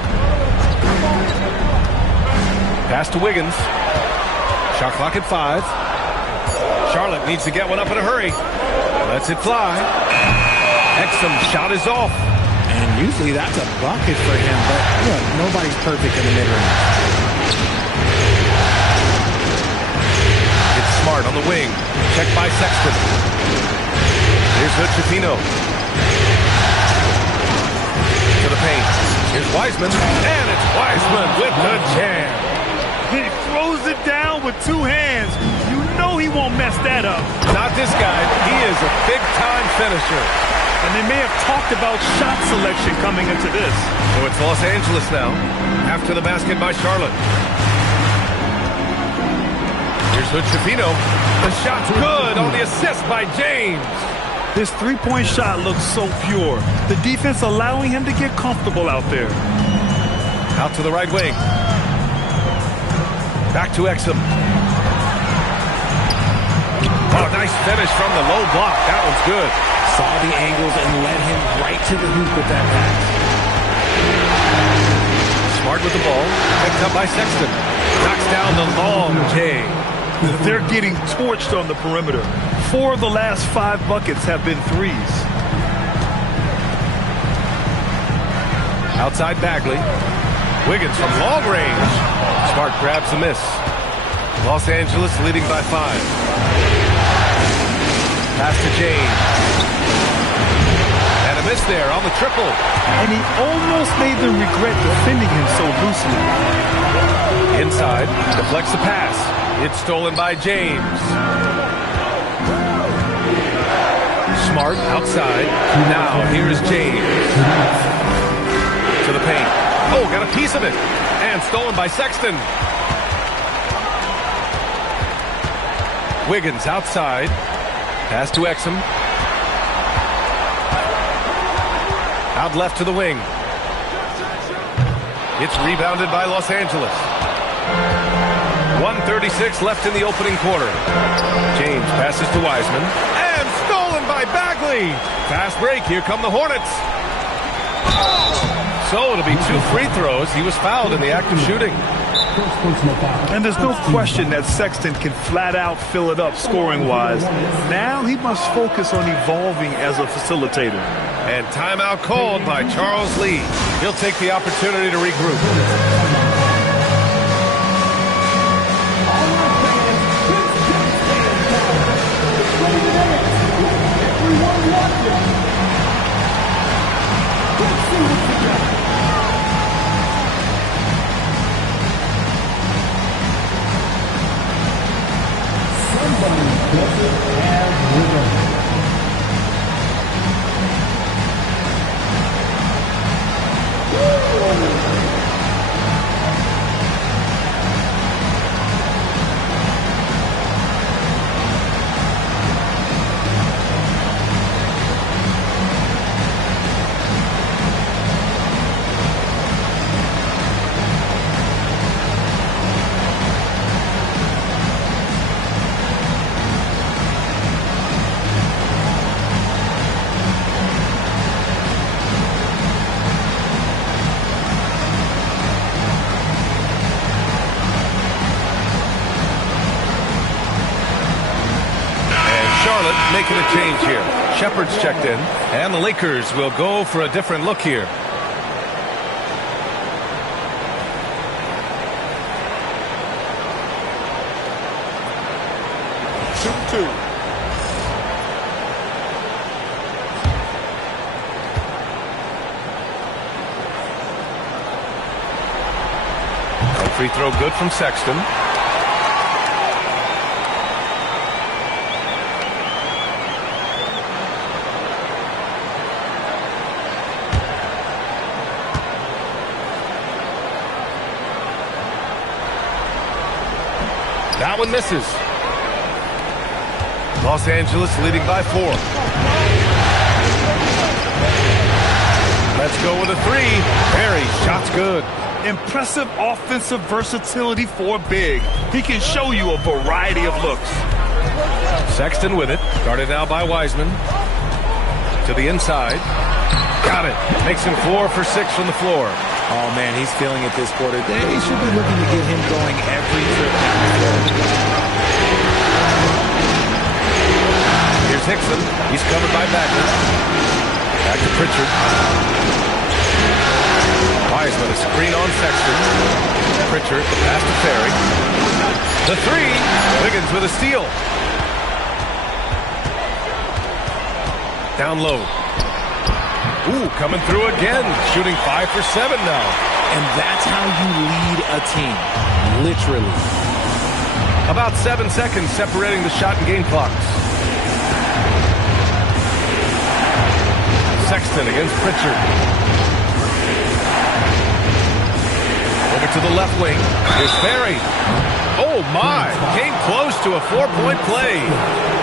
Pass to Wiggins. Shot clock at 5. Charlotte needs to get one up in a hurry. Lets it fly. Exum's shot is off. And usually that's a bucket for him, but look, nobody's perfect in the mid-range. It's Smart on the wing. Checked by Sexton. Here's Hood Schifino. To the paint. Here's Wiseman. And it's Wiseman with the jam. He throws it down with 2 hands. You know he won't mess that up. Not this guy. He is a big-time finisher. And they may have talked about shot selection coming into this. So it's Los Angeles now, after the basket by Charlotte. Here's Hood-Schifino. The shot's good on the assist by James. His three-point shot looks so pure. The defense allowing him to get comfortable out there. Out to the right wing. Back to Exum. Oh, nice finish from the low block. That one's good. Saw the angles and led him right to the hoop with that pass. Smart with the ball. Picked up by Sexton. Knocks down the long J. They're getting torched on the perimeter. 4 of the last 5 buckets have been threes. Outside Bagley. Wiggins from long range. Smart grabs the miss. Los Angeles leading by 5. Pass to James. And a miss there on the triple. And he almost made them regret defending him so loosely. Inside, deflects the pass. It's stolen by James. Smart outside. Now here is James. To the paint. Oh, got a piece of it. And stolen by Sexton. Wiggins outside. Pass to Exum. Out left to the wing. It's rebounded by Los Angeles. 1:36 left in the opening quarter. James passes to Wiseman. And stolen by Bagley. Fast break. Here come the Hornets. So it'll be 2 free throws. He was fouled in the act of shooting. And there's no question that Sexton can flat out fill it up scoring-wise. Now he must focus on evolving as a facilitator. And timeout called by Charles Lee. He'll take the opportunity to regroup. Making a change here. Shepard's checked in, and the Lakers will go for a different look here. Shoot 2. Free throw good from Sexton. That one misses. Los Angeles leading by 4. Let's go with a 3. Perry, shot's good. Impressive offensive versatility for big. He can show you a variety of looks. Sexton with it. Guarded now by Wiseman. To the inside. Got it. Makes him 4 for 6 from the floor. Oh, man, he's feeling it this quarter. They should be looking to get him going every trip down the floor. Here's Hickson. He's covered by Bagley. Back to Pritchard. Wiseman, a screen on Sexton. Pritchard, the pass to Ferry. The 3. Wiggins with a steal. Down low. Ooh, coming through again. Shooting 5 for 7 now. And that's how you lead a team. Literally. About 7 seconds separating the shot and game clocks. Sexton against Pritchard. Over to the left wing. Here's Ferry. Oh, my. Came close to a 4-point play.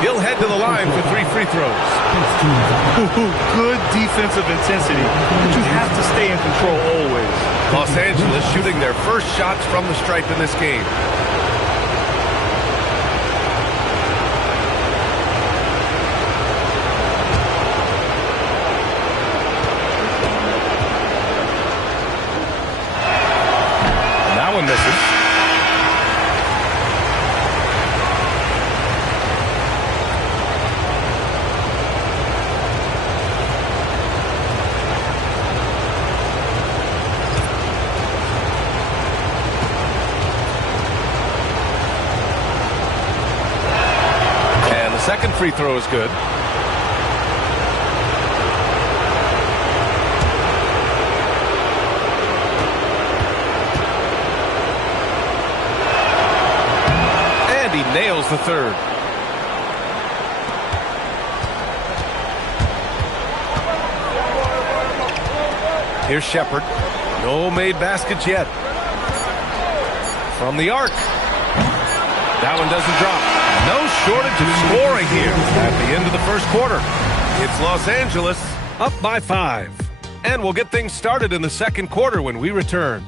He'll head to the line for 3 free throws. Good defensive intensity, but you have to stay in control always. Los Angeles shooting their first shots from the stripe in this game. That one misses. Second free throw is good. And he nails the third. Here's Shepard. No made baskets yet. From the arc. That one doesn't drop. No shortage of scoring here at the end of the first quarter. It's Los Angeles up by 5. And we'll get things started in the second quarter when we return.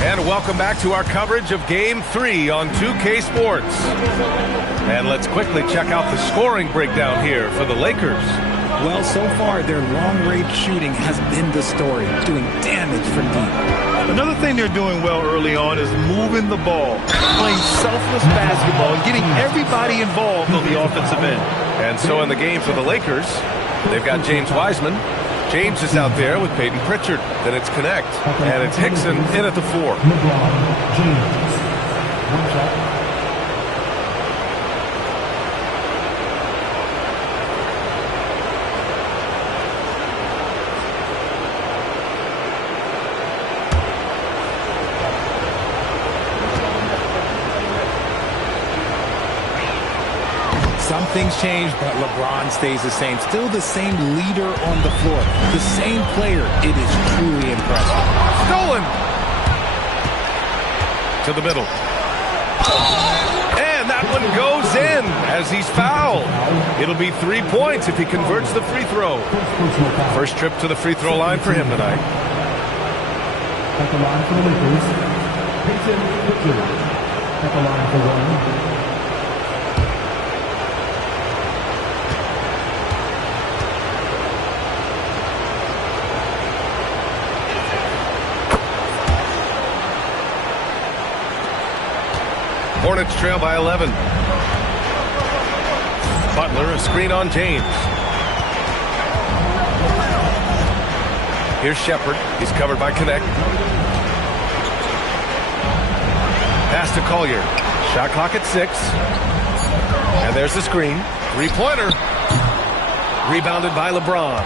And welcome back to our coverage of Game 3 on 2K Sports. And let's quickly check out the scoring breakdown here for the Lakers. Well, so far, their long-range shooting has been the story, doing damage from deep. Another thing they're doing well early on is moving the ball, playing selfless basketball, and getting everybody involved on the offensive end. And so in the game for the Lakers, they've got James Wiseman. James is out there with Peyton Pritchard. Then it's Connect. And it's Hickson in at the 4. Some things change, but LeBron stays the same. Still the same leader on the floor. The same player. It is truly impressive. Stolen! To the middle. And that one goes in as he's fouled. It'll be 3 points if he converts the free throw. First trip to the free throw line for him tonight. At the line for the Lakers, Peyton Pritchard. At the line for 1. Hornets trail by 11. Butler, a screen on James. Here's Shepard. He's covered by Connect. Pass to Collier. Shot clock at 6. And there's the screen. 3-pointer. Rebounded by LeBron.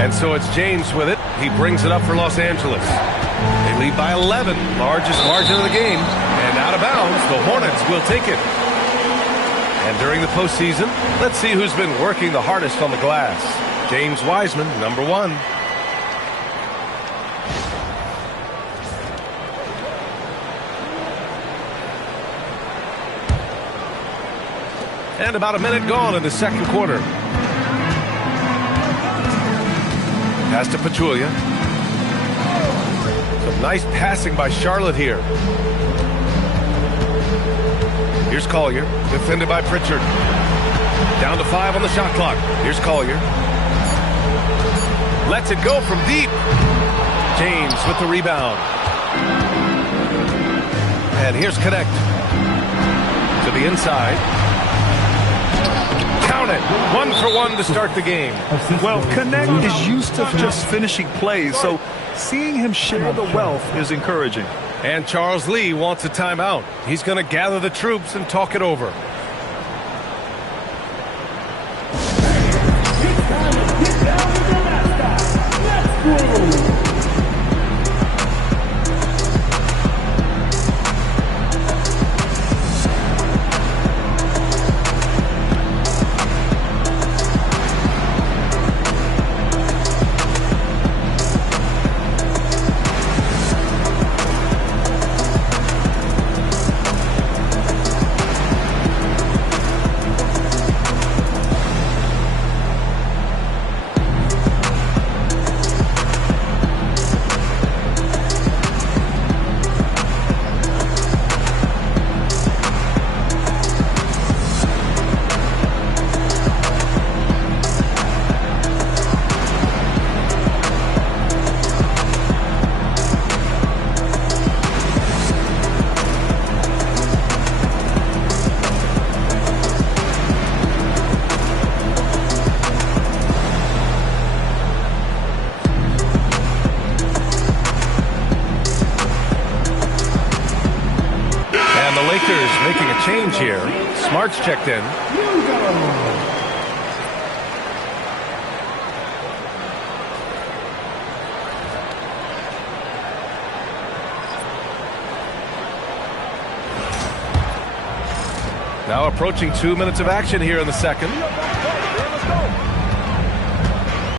And so it's James with it. He brings it up for Los Angeles. They lead by 11. Largest margin of the game. And out of bounds, the Hornets will take it. And during the postseason, let's see who's been working the hardest on the glass. James Wiseman, number 1. And about a minute gone in the second quarter. Pass to Pachulia. Some nice passing by Charlotte here. Here's Collier, defended by Pritchard. Down to 5 on the shot clock. Here's Collier. Lets it go from deep. James with the rebound. And here's Connect. To the inside. Count it. 1 for 1 to start the game. Well, Connect is used to just finishing plays, so seeing him share the wealth is encouraging. And Charles Lee wants a timeout. He's going to gather the troops and talk it over. Making a change here. Smart's checked in. Now approaching 2 minutes of action here in the second.